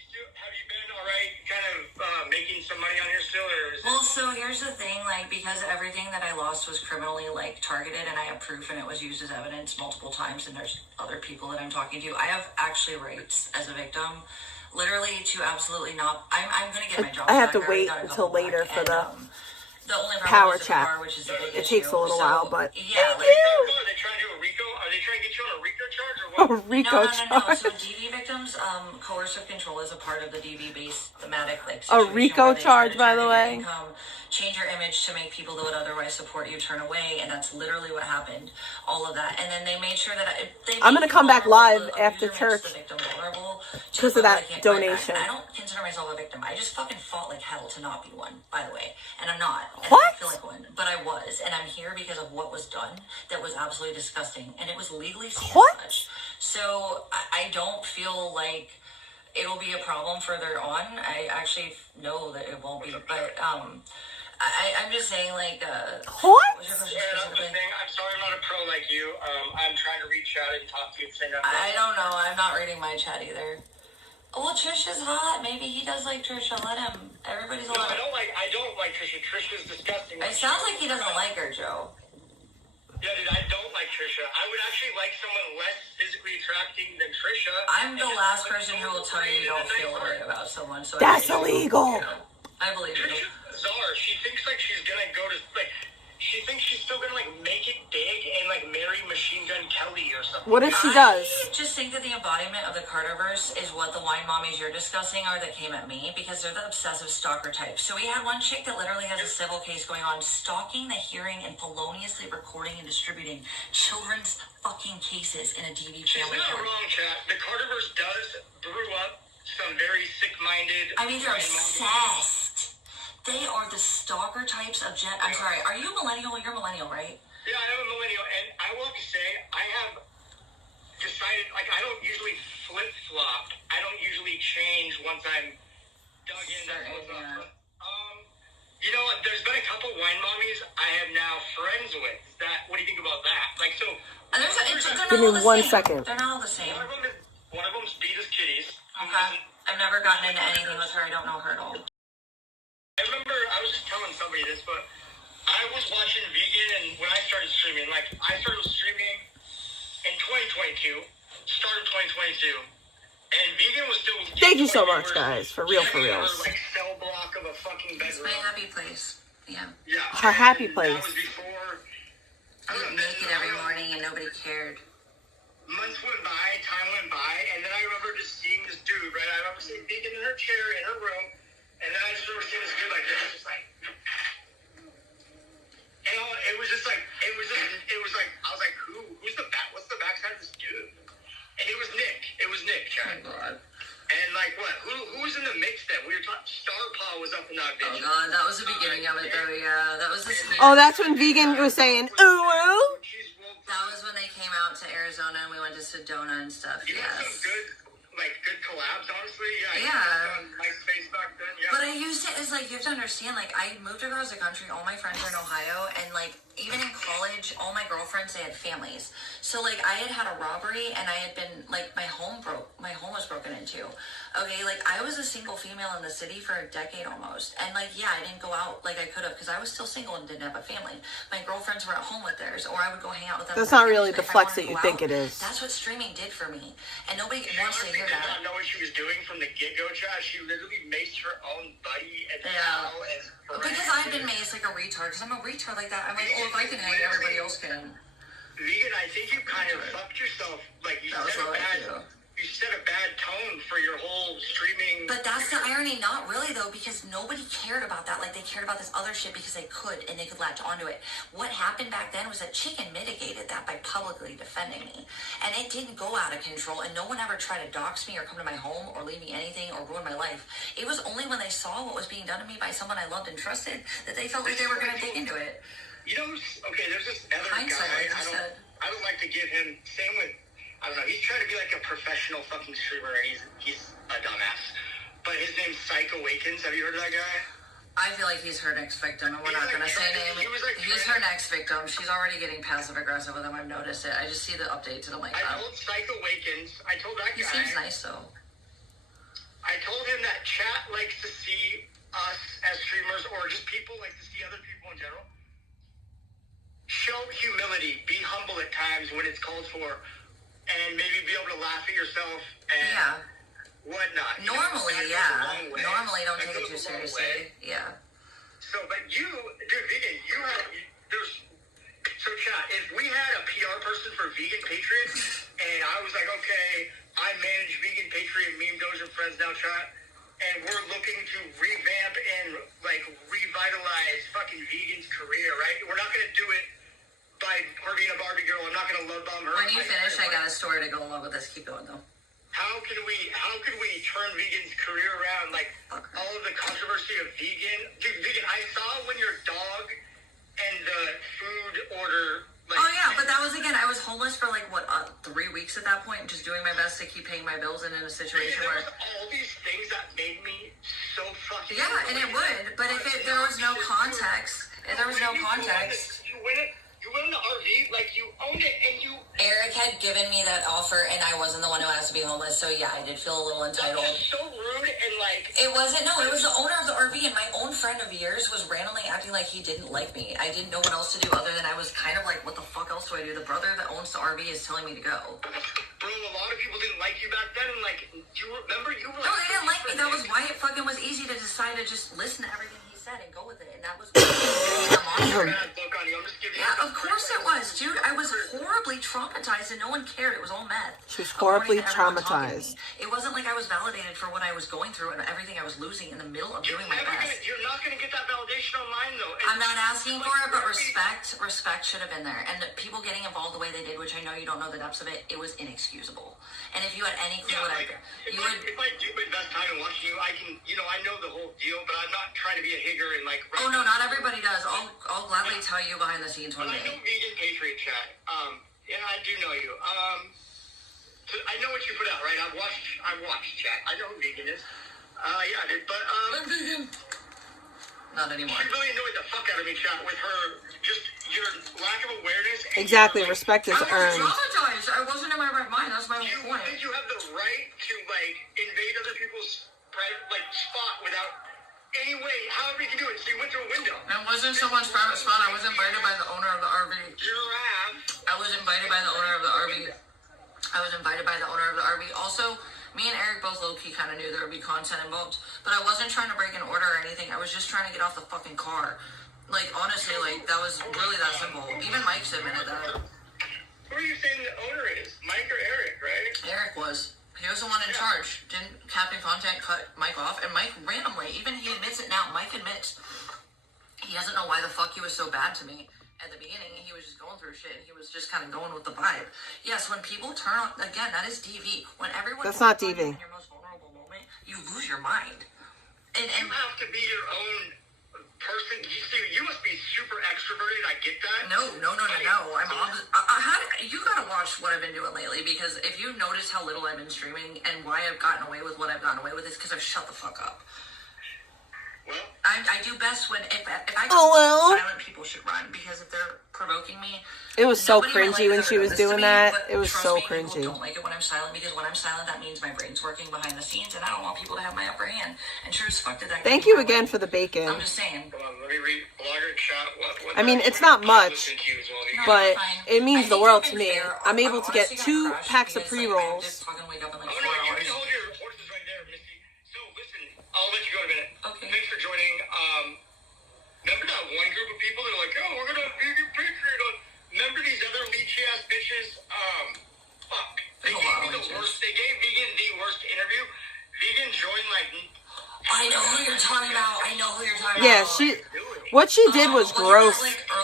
you been all right? Kind of making some money on here still, or is Well, so here's the thing, like, because everything that I lost was criminally, like, targeted, and I have proof, and it was used as evidence multiple times, and there's other people that I'm talking to. I have actually rights as a victim, literally to absolutely not. I'm gonna get my job. I have to back. already wait got a until couple later back, for and, the only problem power is the chat. car, which is a big It takes a little issue. while, but Yeah, thank like, you. Are they trying to do a RICO? Are they trying to get you on a RICO charge or what? A RICO No. charge. So DV victims, coercive control is a part of the DV-based thematic, like, A situation RICO where they try charge, to by target the your way. income, change your image to make people that would otherwise support you turn away, and that's literally what happened. All of that, and then they made sure that I'm gonna come back live after church because of that I donation. don't consider myself a victim. I just fucking fought like hell to not be one, by the way, and I'm not. And What? I don't feel like one, but I was, and I'm here because of what was done. That was absolutely disgusting, and it was legally seen What? as such. So I don't feel like it'll be a problem further on. I actually know that it won't be, but I'm just saying, like, what? Was your question Yeah, that's the specifically? thing. I'm sorry I'm not a pro like you. I'm trying to reach out and talk to you. I don't know. I'm not reading my chat either. Well, Trish is hot. Maybe he does like Trisha. Let him. Everybody's No, allowed. I don't like Trisha. Trisha's disgusting. It sounds like he doesn't like her, Joe. Yeah, dude, I don't like Trisha. I would actually like someone less physically attracting than Trisha. I'm the last person who will tell you you don't feel a way about someone. So That's illegal. I believe you. Trisha's bizarre. She thinks like she's gonna go to like. She thinks she's still gonna like make it big and like marry Machine Gun Kelly or something. What if she does? I just think that the embodiment of the Carterverse is what the wine mommies you're discussing are that came at me, because they're the obsessive stalker type. So we had one chick that literally has a civil case going on, stalking the hearing and feloniously recording and distributing children's fucking cases in a DV She's family not court. wrong, chat. The Carterverse does brew up some very sick-minded. I mean, they're obsessed. They are the stalker types of I'm sorry, are you a millennial? You're a millennial, right? Yeah, I am a millennial, and I will have to say, I have decided, like, I don't usually flip-flop. I don't usually change once I'm dug in. You know what, there's been a couple wine mommies I am now friends with. What do you think about that? Like, so... They're not Give me all the 1 same. second. They're not all the same. One of them's beat as kitties. Okay. I've never gotten into anything with her. I don't know her at all. I remember, I was just telling somebody this, but I was watching Vegan, and when I started streaming, like, I started streaming in 2022, start of 2022, and Vegan was still... Thank you so much, guys. For reals. Like, cell block of a fucking It's bedroom. my happy place. Yeah. Yeah. Her happy place. That was before... I would make it every morning and nobody cared. Months went by, time went by, and then I remember just seeing this dude, right? I remember seeing Vegan in her chair, in her room, and then I just remember seeing this dude like this, just like... And it was just like, I was like, who's the back, what's the backside of this dude? And it was Nick, Chad. And like, what? Who was in the mix then? We were talking. Star Paw was up in that bitch. Oh god, that was the beginning of it though. Yeah, that was the. Oh, that's when Vegan was saying, ooh. That was when they came out to Arizona and we went to Sedona and stuff. You had some good collabs, honestly. Yeah. Yeah. MySpace back then. Yeah. But I used it as like, you have to understand, like I moved across the country, all my friends are in Ohio, and like even in college, all my girlfriends, they had families. So like I had a robbery and I had been like, my home was broken into. Okay, like I was a single female in the city for a decade almost. And like, yeah, I didn't go out like I could have because I was still single and didn't have a family. My girlfriends were at home with theirs, or I would go hang out with them. That's not really the flex that you think it is. That's what streaming did for me. And nobody wants to hear that. Did not know what she was doing from the get-go, chat. She literally maced her own buddy and now and because I've been maced like a retard, because I'm a retard like that. I'm like, oh, if I can hang, everybody else can. Vegan, I think you kind of fucked yourself. Like you set a bad tone for your whole streaming. But that's the irony, not really though, because nobody cared about that. Like they cared about this other shit because they could, and they could latch onto it. What happened back then was that Chicken mitigated that by publicly defending me, and it didn't go out of control. And no one ever tried to dox me or come to my home or leave me anything or ruin my life. It was only when they saw what was being done to me by someone I loved and trusted that they felt like they were going to dig into it. You know, okay, there's this other guy. I don't like to give him. Same with. I don't know. He's trying to be like a professional fucking streamer, and he's a dumbass. But his name's Psycho Awakens. Have you heard of that guy? I feel like he's her next victim, and we're not going to say name. He's her next victim. She's already getting passive aggressive with him. I've noticed it. I just see the updates, and I'm like, I told Psycho Awakens. I told that guy. He seems nice though. I told him that chat likes to see us as streamers, or just people like to see other people in general. Show humility. Be humble at times when it's called for. And maybe be able to laugh at yourself and whatnot. Normally, Normally, don't take it too seriously. Yeah. So, but you, dude, Vegan, so chat, if we had a PR person for Vegan Patriots, and I was like, okay, I manage Vegan Patriot Meme Dojo Friends now, chat, and we're looking to revamp and, like, revitalize fucking Vegan's career, right? We're not going to do it by her being a Barbie girl. I'm not going to love bomb her. When you finish, I got a story to go along with this. Keep going though. How could we turn Vegan's career around? Like all of the controversy of vegan. Dude, Vegan, I saw when your dog and the food order. Like, oh yeah, but that was again. I was homeless for like what 3 weeks at that point, just doing my best to keep paying my bills, and in a situation where all these things that made me so fucking. Yeah, and it would, but if there was no context, You went in the RV, like you owned it, and you. Eric had given me that offer, and I wasn't the one who asked to be homeless, so yeah, I did feel a little entitled. That's so rude and like. It wasn't. No, it was the owner of the RV, and my own friend of years was randomly acting like he didn't like me. I didn't know what else to do other than I was kind of like, what the fuck else do I do? The brother that owns the RV is telling me to go. Bro, a lot of people didn't like you back then, and like you remember you were. No, they didn't like me. That was why it fucking was easy to decide to just listen to everything he said and go with it, and that was. Yeah, of course it was, dude. I was horribly traumatized and no one cared. It was all meth. She was horribly traumatized. It wasn't like I was validated for what I was going through and everything I was losing in the middle of doing my best. You're not going to get that validation online, though. I'm not asking for it, but respect should have been there. And people getting involved the way they did, which I know you don't know the depths of it, it was inexcusable. And if you had any clue what if I do invest time in watching you, I can, I know the whole deal, but I'm not trying to be a higger and like. Oh no, not everybody does. I'll gladly tell you behind the scenes one day. I know Vegan Patriot chat. Yeah, I do know you. So I know what you put out, right? I've watched chat. I know who Vegan is. Yeah, dude, but I'm vegan. Not anymore. She really annoyed the fuck out of me, chat, with her just your lack of awareness. Exactly, respect is earned. I was traumatized. I wasn't in my right mind. That's my whole point. You think you have the right to like invade other people's private spot without any way, however you can do it. So you went through a window. It wasn't someone's private spot. I was invited by the owner of the RV. Giraffe. I was invited by the owner of the RV. Also, me and Eric both low-key kind of knew there would be content involved, but I wasn't trying to break an order or anything. I was just trying to get off the fucking car. Like, honestly, like, that was really that simple. Even Mike's admitted that. Who are you saying the owner is? Mike or Eric, right? Eric was. He was the one in charge. Didn't Captain Content cut Mike off? And Mike randomly, even he admits it now, Mike admits he doesn't know why the fuck he was so bad to me. At the beginning, he was just going through shit, and he was just kind of going with the vibe. Yes, when people turn on, again, that is DV. When everyone... That's not DV. In your most vulnerable moment, you lose your mind. And you have to be your own person. You must be super extroverted. I get that. No. You gotta watch what I've been doing lately, because if you notice how little I've been streaming and why I've gotten away with what I've gotten away with is because I've shut the fuck up. Well, I do best when if I silent people should run, because if they're provoking me. It was so cringy when she was doing that. It was so cringy. People don't like it when I'm silent, because when I'm silent, that means my brain's working behind the scenes, and I don't want people to have my upper hand. And sure as fuck did that. Thank you again for the bacon. I'm just saying. Hold on, let me read blogger chat. What I mean, it's not much, but it means the world to me. I'm able to get 2 packs of pre-rolls. You can hold your horses right there, Missy. So listen, I'll let you go in a minute. Okay. Thanks for joining. Remember that one group of people that are like, oh, we're gonna have vegan Patreon. Remember these other leechy ass bitches? Fuck. They gave me the worst. They gave Vegan the worst interview. Vegan joined like. I know who you're talking about. Yeah, what she did was gross.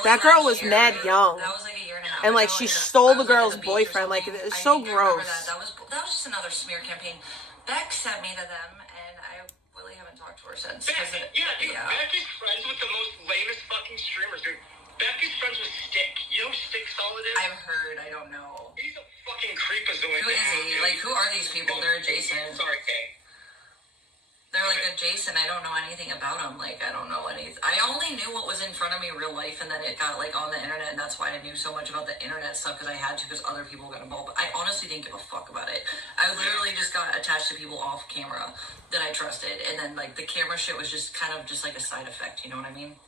That girl was mad young. That was like a year and a half. And like she stole the girl's boyfriend. Like it's so gross. That was just another smear campaign. Beck sent me to them, and I really haven't talked to her since. Beck is friends with the most lamest fucking streamers, dude. Beck is friends with Stick. You know who Stick Solid is? I've heard. I don't know. He's a fucking creepazoid. Who is he? Like, who are these people? They're adjacent. Sorry, Kay. They're like adjacent. I don't know anything about them. Like, I don't know anything. I only knew what was in front of me real life, and then it got like on the internet, and that's why I knew so much about the internet stuff, because I had to, because other people got involved. But I honestly didn't give a fuck about it. I literally just got attached to people off camera that I trusted, and then like the camera shit was just kind of just like a side effect. You know what I mean?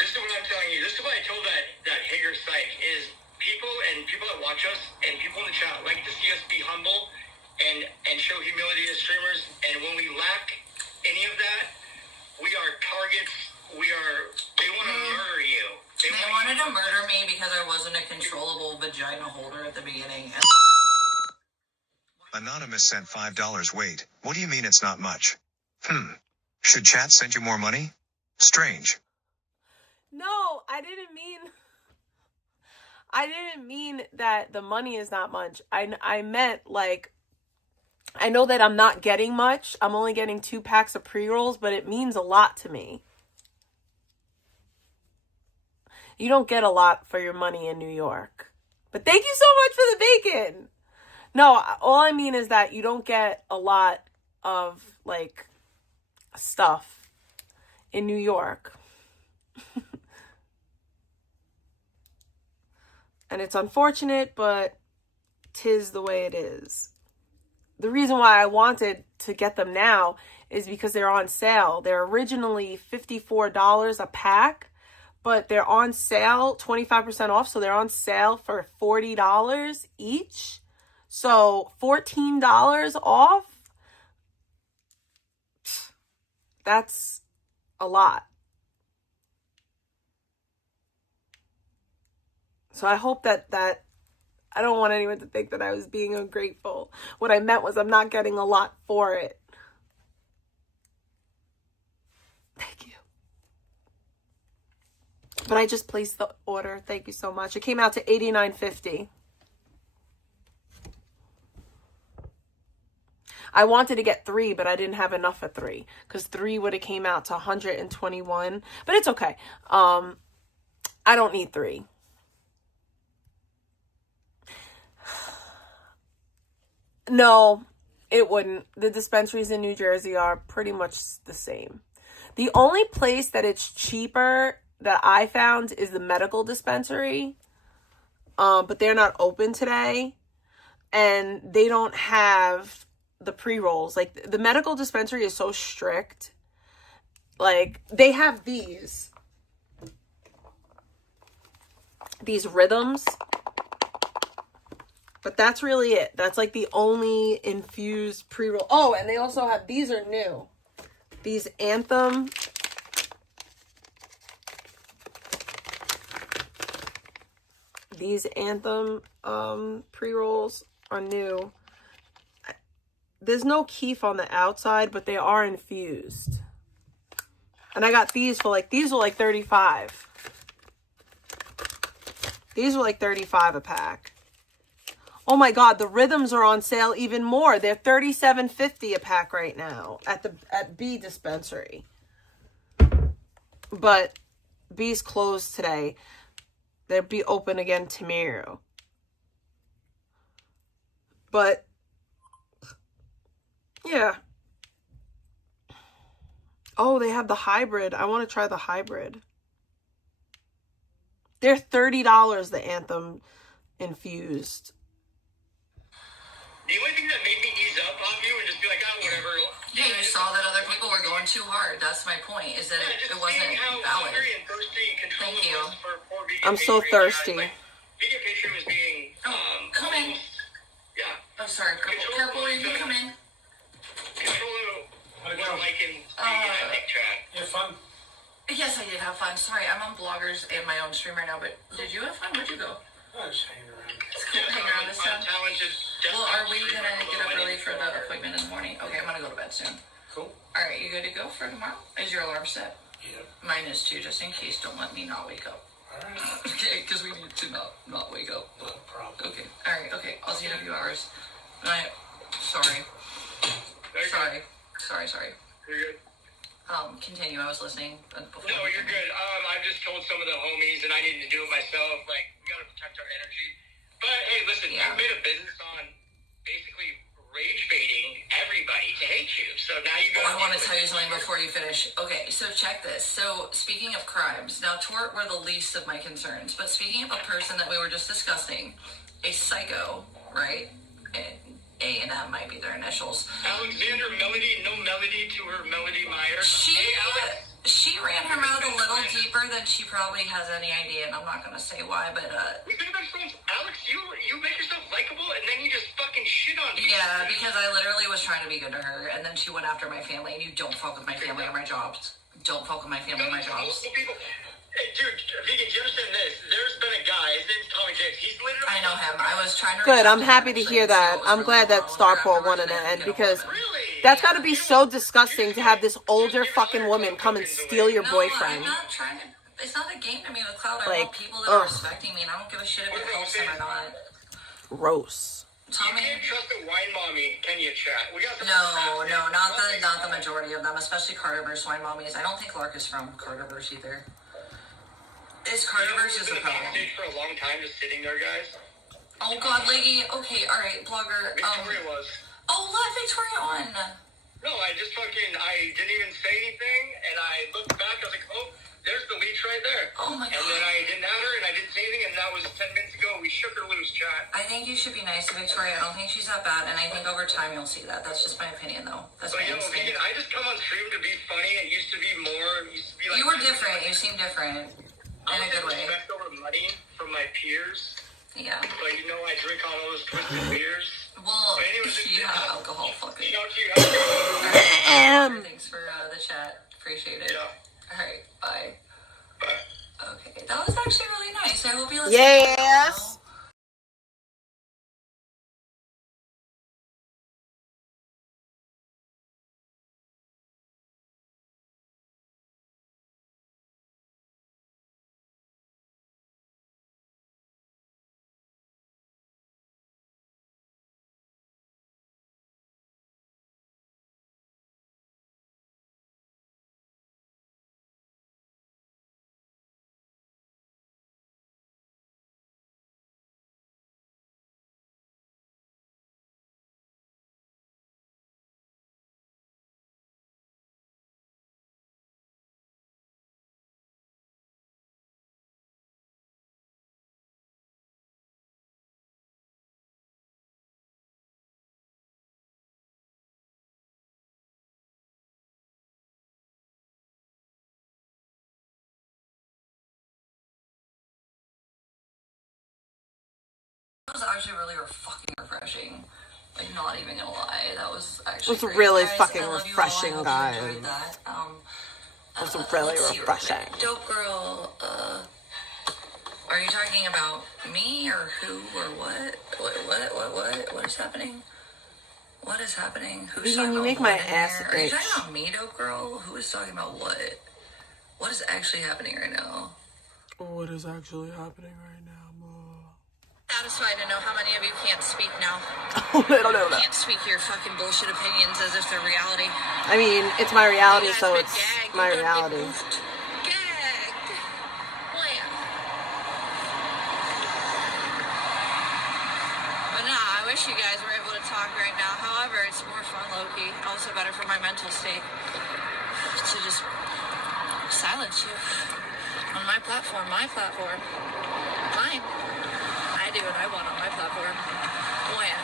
This is what I'm telling you. This is what I told that Hager psych is people that watch us and people in the chat like to see us be humble and show humility as streamers. And when we lack any of that, we are targets. They want to murder you. They wanted to murder me because I wasn't a controllable vagina holder at the beginning. Anonymous sent $5. Wait, what do you mean it's not much? Should chat send you more money? Strange. No, I didn't mean that the money is not much. I meant like, I know that I'm not getting much. I'm only getting 2 packs of pre-rolls, but it means a lot to me. You don't get a lot for your money in New York. But thank you so much for the bacon. No, all I mean is that you don't get a lot of like stuff in New York. And it's unfortunate, but 'tis the way it is. The reason why I wanted to get them now is because they're on sale. They're originally $54 a pack, but they're on sale 25% off. So they're on sale for $40 each. So $14 off. That's a lot. So I hope that I don't want anyone to think that I was being ungrateful. What I meant was I'm not getting a lot for it. Thank you. But I just placed the order. Thank you so much. It came out to $89.50. I wanted to get 3, but I didn't have enough of 3 because 3 would have came out to $121. But it's okay. I don't need 3. No, it wouldn't. The dispensaries in New Jersey are pretty much the same. The only place that it's cheaper that I found is the medical dispensary. But they're not open today. And they don't have the pre-rolls. Like, the medical dispensary is so strict. Like, they have these rhythms. But that's really it. That's like the only infused pre-roll. Oh, and they also have, these are new. These Anthem. These Anthem pre-rolls are new. There's no keef on the outside, but they are infused. And I got these for like, these were like $35. These were like $35 a pack. Oh my God, the rhythms are on sale even more. They're $37.50 a pack right now at B dispensary. But B's closed today. They'll be open again tomorrow. But yeah. Oh, they have the hybrid. I want to try the hybrid. They're $30, the Anthem infused. The only thing that made me ease up on you and just be like, oh, whatever. Yeah, you saw that other people were going too hard. That's my point, is that it wasn't valid. Thank you. I'm so thirsty. Vegan Patreon was being... come in. Yeah. Oh, sorry. Careful, you can come in. We're liking vegan, I think, chat. You have fun? Yes, I did have fun. Sorry, I'm on Bloggers and my own stream right now, but did you have fun? Where'd you go? I was hanging around. It's cool hanging around this time. Well, are we going to get up early for the appointment in the morning? Okay, I'm going to go to bed soon. Cool. All right, you good to go for tomorrow? Is your alarm set? Yeah. Mine is too, just in case. Don't let me not wake up. All right. Okay, because we need to not wake up. No problem. Okay, all right, okay. I'll see you in a few hours. All right. Sorry. Sorry. You're good. Continue. I was listening. Before No, you're good. I've just told some of the homies, and I need to do it myself. Like, we gotta protect our energy. But hey, listen, you made a business on basically rage baiting everybody to hate you. So now you go. I want to tell you something before you finish. Okay, so check this. So speaking of crimes, now tort were the least of my concerns. But speaking of a person that we were just discussing, a psycho, right? A and M might be their initials. Alexander Melody, no Melody to her Melody Meyer. She ran her mouth a little deeper than she probably has any idea, and I'm not gonna say why, but we think about friends, Alex. You make yourself likable, and then you just fucking shit on people. Yeah, because I literally was trying to be good to her, and then she went after my family, and you don't fuck with my family or my jobs. Don't fuck with my family or my jobs. Hey, dude, Vegan, do you understand this? There's been a guy, his name's Tommy Dix. He's literally... I know him. I was trying to... Good, I'm happy to hear that. I'm glad that Starport won in the end, because that's got to be so disgusting to have this older fucking woman come and steal your boyfriend. I'm not trying to... It's not a game to me with clout. I want people that are respecting me, and I don't give a shit if it helps them or not. Gross. Tommy... You can't trust a wine mommy, can you, chat? We got No, not the majority of them, especially Carterverse wine mommies. I don't think Lark is from Carterverse either. Is Carterverse just a problem? For a long time, just sitting there, guys. Oh God, Leggy. Okay, all right, blogger. Victoria was. Oh, let Victoria on. No, I didn't even say anything, and I looked back. I was like, oh, there's the leech right there. Oh my God. And then I didn't have her, and I didn't say anything, and that was 10 minutes ago. We shook her loose, chat. I think you should be nice to Victoria. I don't think she's that bad, and I think over time you'll see that. That's just my opinion, though. That's my instinct. Vegan, I just come on stream to be funny. It used to be more. Like you were different. You seem different. In a good way. Respect over money from my peers. Yeah. But you know I drink all those twisted beers. Well, yeah, alcohol, fuck it. Alright, thanks for the chat. Appreciate it. Yeah. Alright, bye. Okay, that was actually really nice. I hope you listen. Yes. That was actually really fucking refreshing. Like, not even gonna lie. That was actually It was great. really Guys, fucking I love you all. refreshing, I hope guys. you enjoyed that. It was really let's see real refreshing. quick. Dope girl, are you talking about me or who or what? What is happening? What is happening? Who's talking You about make what my in ass here? Are you itch. talking about me, dope girl? Who is talking about what? What is actually happening right now? What is actually happening right now? Satisfied to know how many of you can't speak now. I don't know that. Can't speak your fucking bullshit opinions as if they're reality. I mean, it's my reality, so been it's gagged, my you've done been reality. goofed. Gagged. Lamb. But nah, I wish you guys were able to talk right now. However, it's more fun, low-key. Also better for my mental state. To just silence you. On my platform. Mine. I do what I want on my platform. When?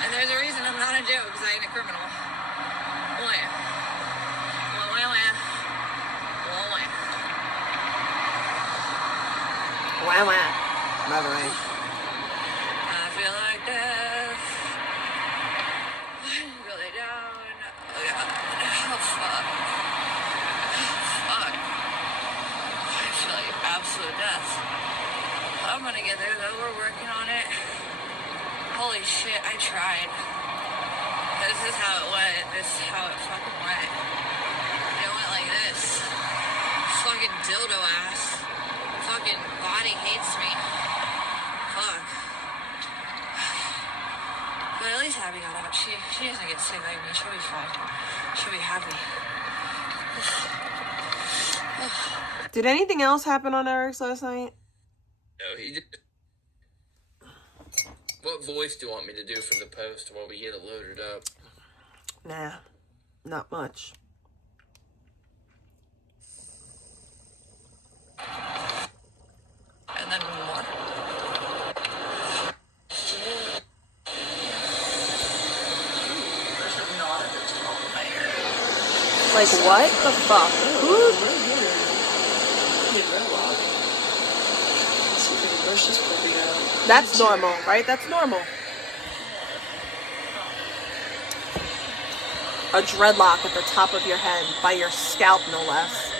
And there's a reason I'm not a joke, because I ain't a criminal. When? Wah. Mother right. I feel like death. I'm really down. Oh, God. Oh, fuck. Fuck. I feel like absolute death. I'm gonna get there, though. We're working on it. Holy shit, I tried. This is how it went. This is how it fucking went. It went like this. Fucking dildo ass. Fucking body hates me. Fuck. But at least Abby got out. She doesn't get sick like me. She'll be fine. She'll be happy. Did anything else happen on Eric's last night? No, he just... What voice do you want me to do for the post while we get it loaded up? Nah, not much. And then more. Like what the fuck? That's normal, right? That's normal. A dreadlock at the top of your head, by your scalp, no less.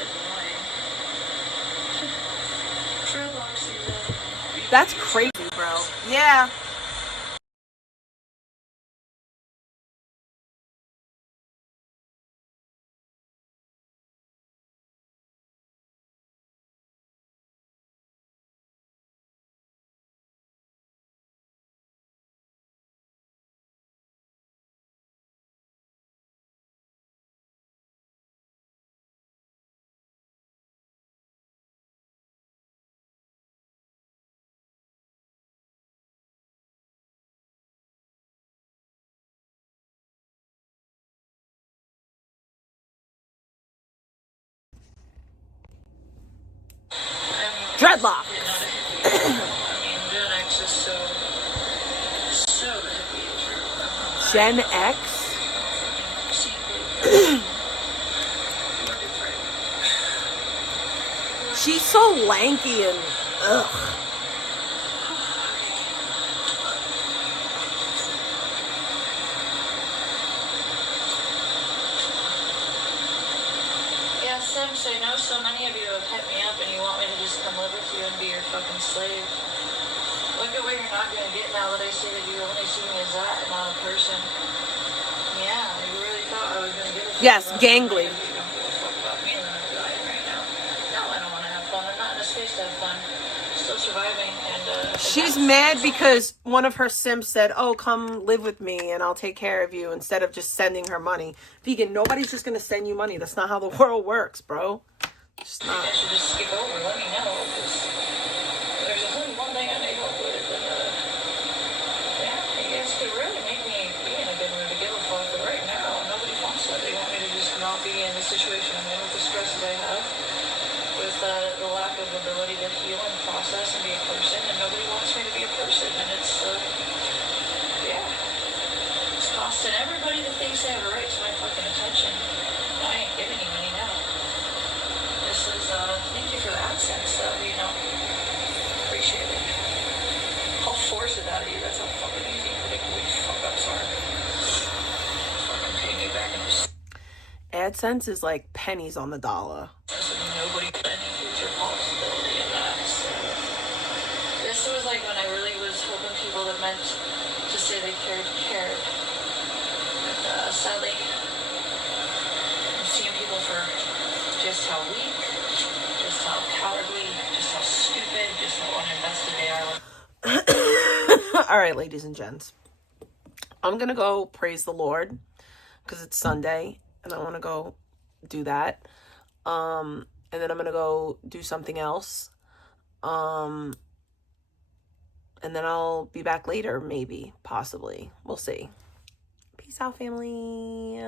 That's crazy, bro. Yeah. Dreadlock. Gen X? She's so lanky and ugh. Yeah, Sims, I know so many of you have hit me up and you want me to just come live with you and be your fucking slave. Look at what you're not going to get now that I say that you only see me as that and not a person. Yeah, you really thought I was going to give a fuck Yes, about gangly. you. You don't give a fuck about me and then I'm dying right now. No, I don't want to have fun. I'm not in a space to have fun. I'm still surviving and She's mad because one of her Sims said, oh, come live with me and I'll take care of you, instead of just sending her money. Vegan, nobody's just going to send you money. That's not how the world works, bro. Just not. I should just skip over. Let me know, because there's only one thing I need help with, and yeah, you guys could really make me be in a good mood to give a fuck, but right now, nobody wants that. They want me to just not be in the situation I'm in with the stress that I have, with the lack of ability to heal and process and be a person, and nobody wants me to be a person, and it's, yeah, it's costing everybody that thinks they have a right to my fucking attention. I ain't giving you any now. This is, thank you for the AdSense, you know, appreciate it. I'll force it out of you, that's how fucking easy and predictable these fuck-ups are. Fucking pay me back in this. AdSense is like pennies on the dollar. Nobody put any future possibility in that, so. This was like when I really was hoping people that meant to say they cared. And, sadly, I'm seeing people for just how weak, just how cowardly, just how stupid, just how uninvested they are. All right, ladies and gents. I'm going to go praise the Lord because it's Sunday and I want to go do that. And then I'm going to go do something else. And then I'll be back later, maybe, possibly. We'll see. Peace out, family.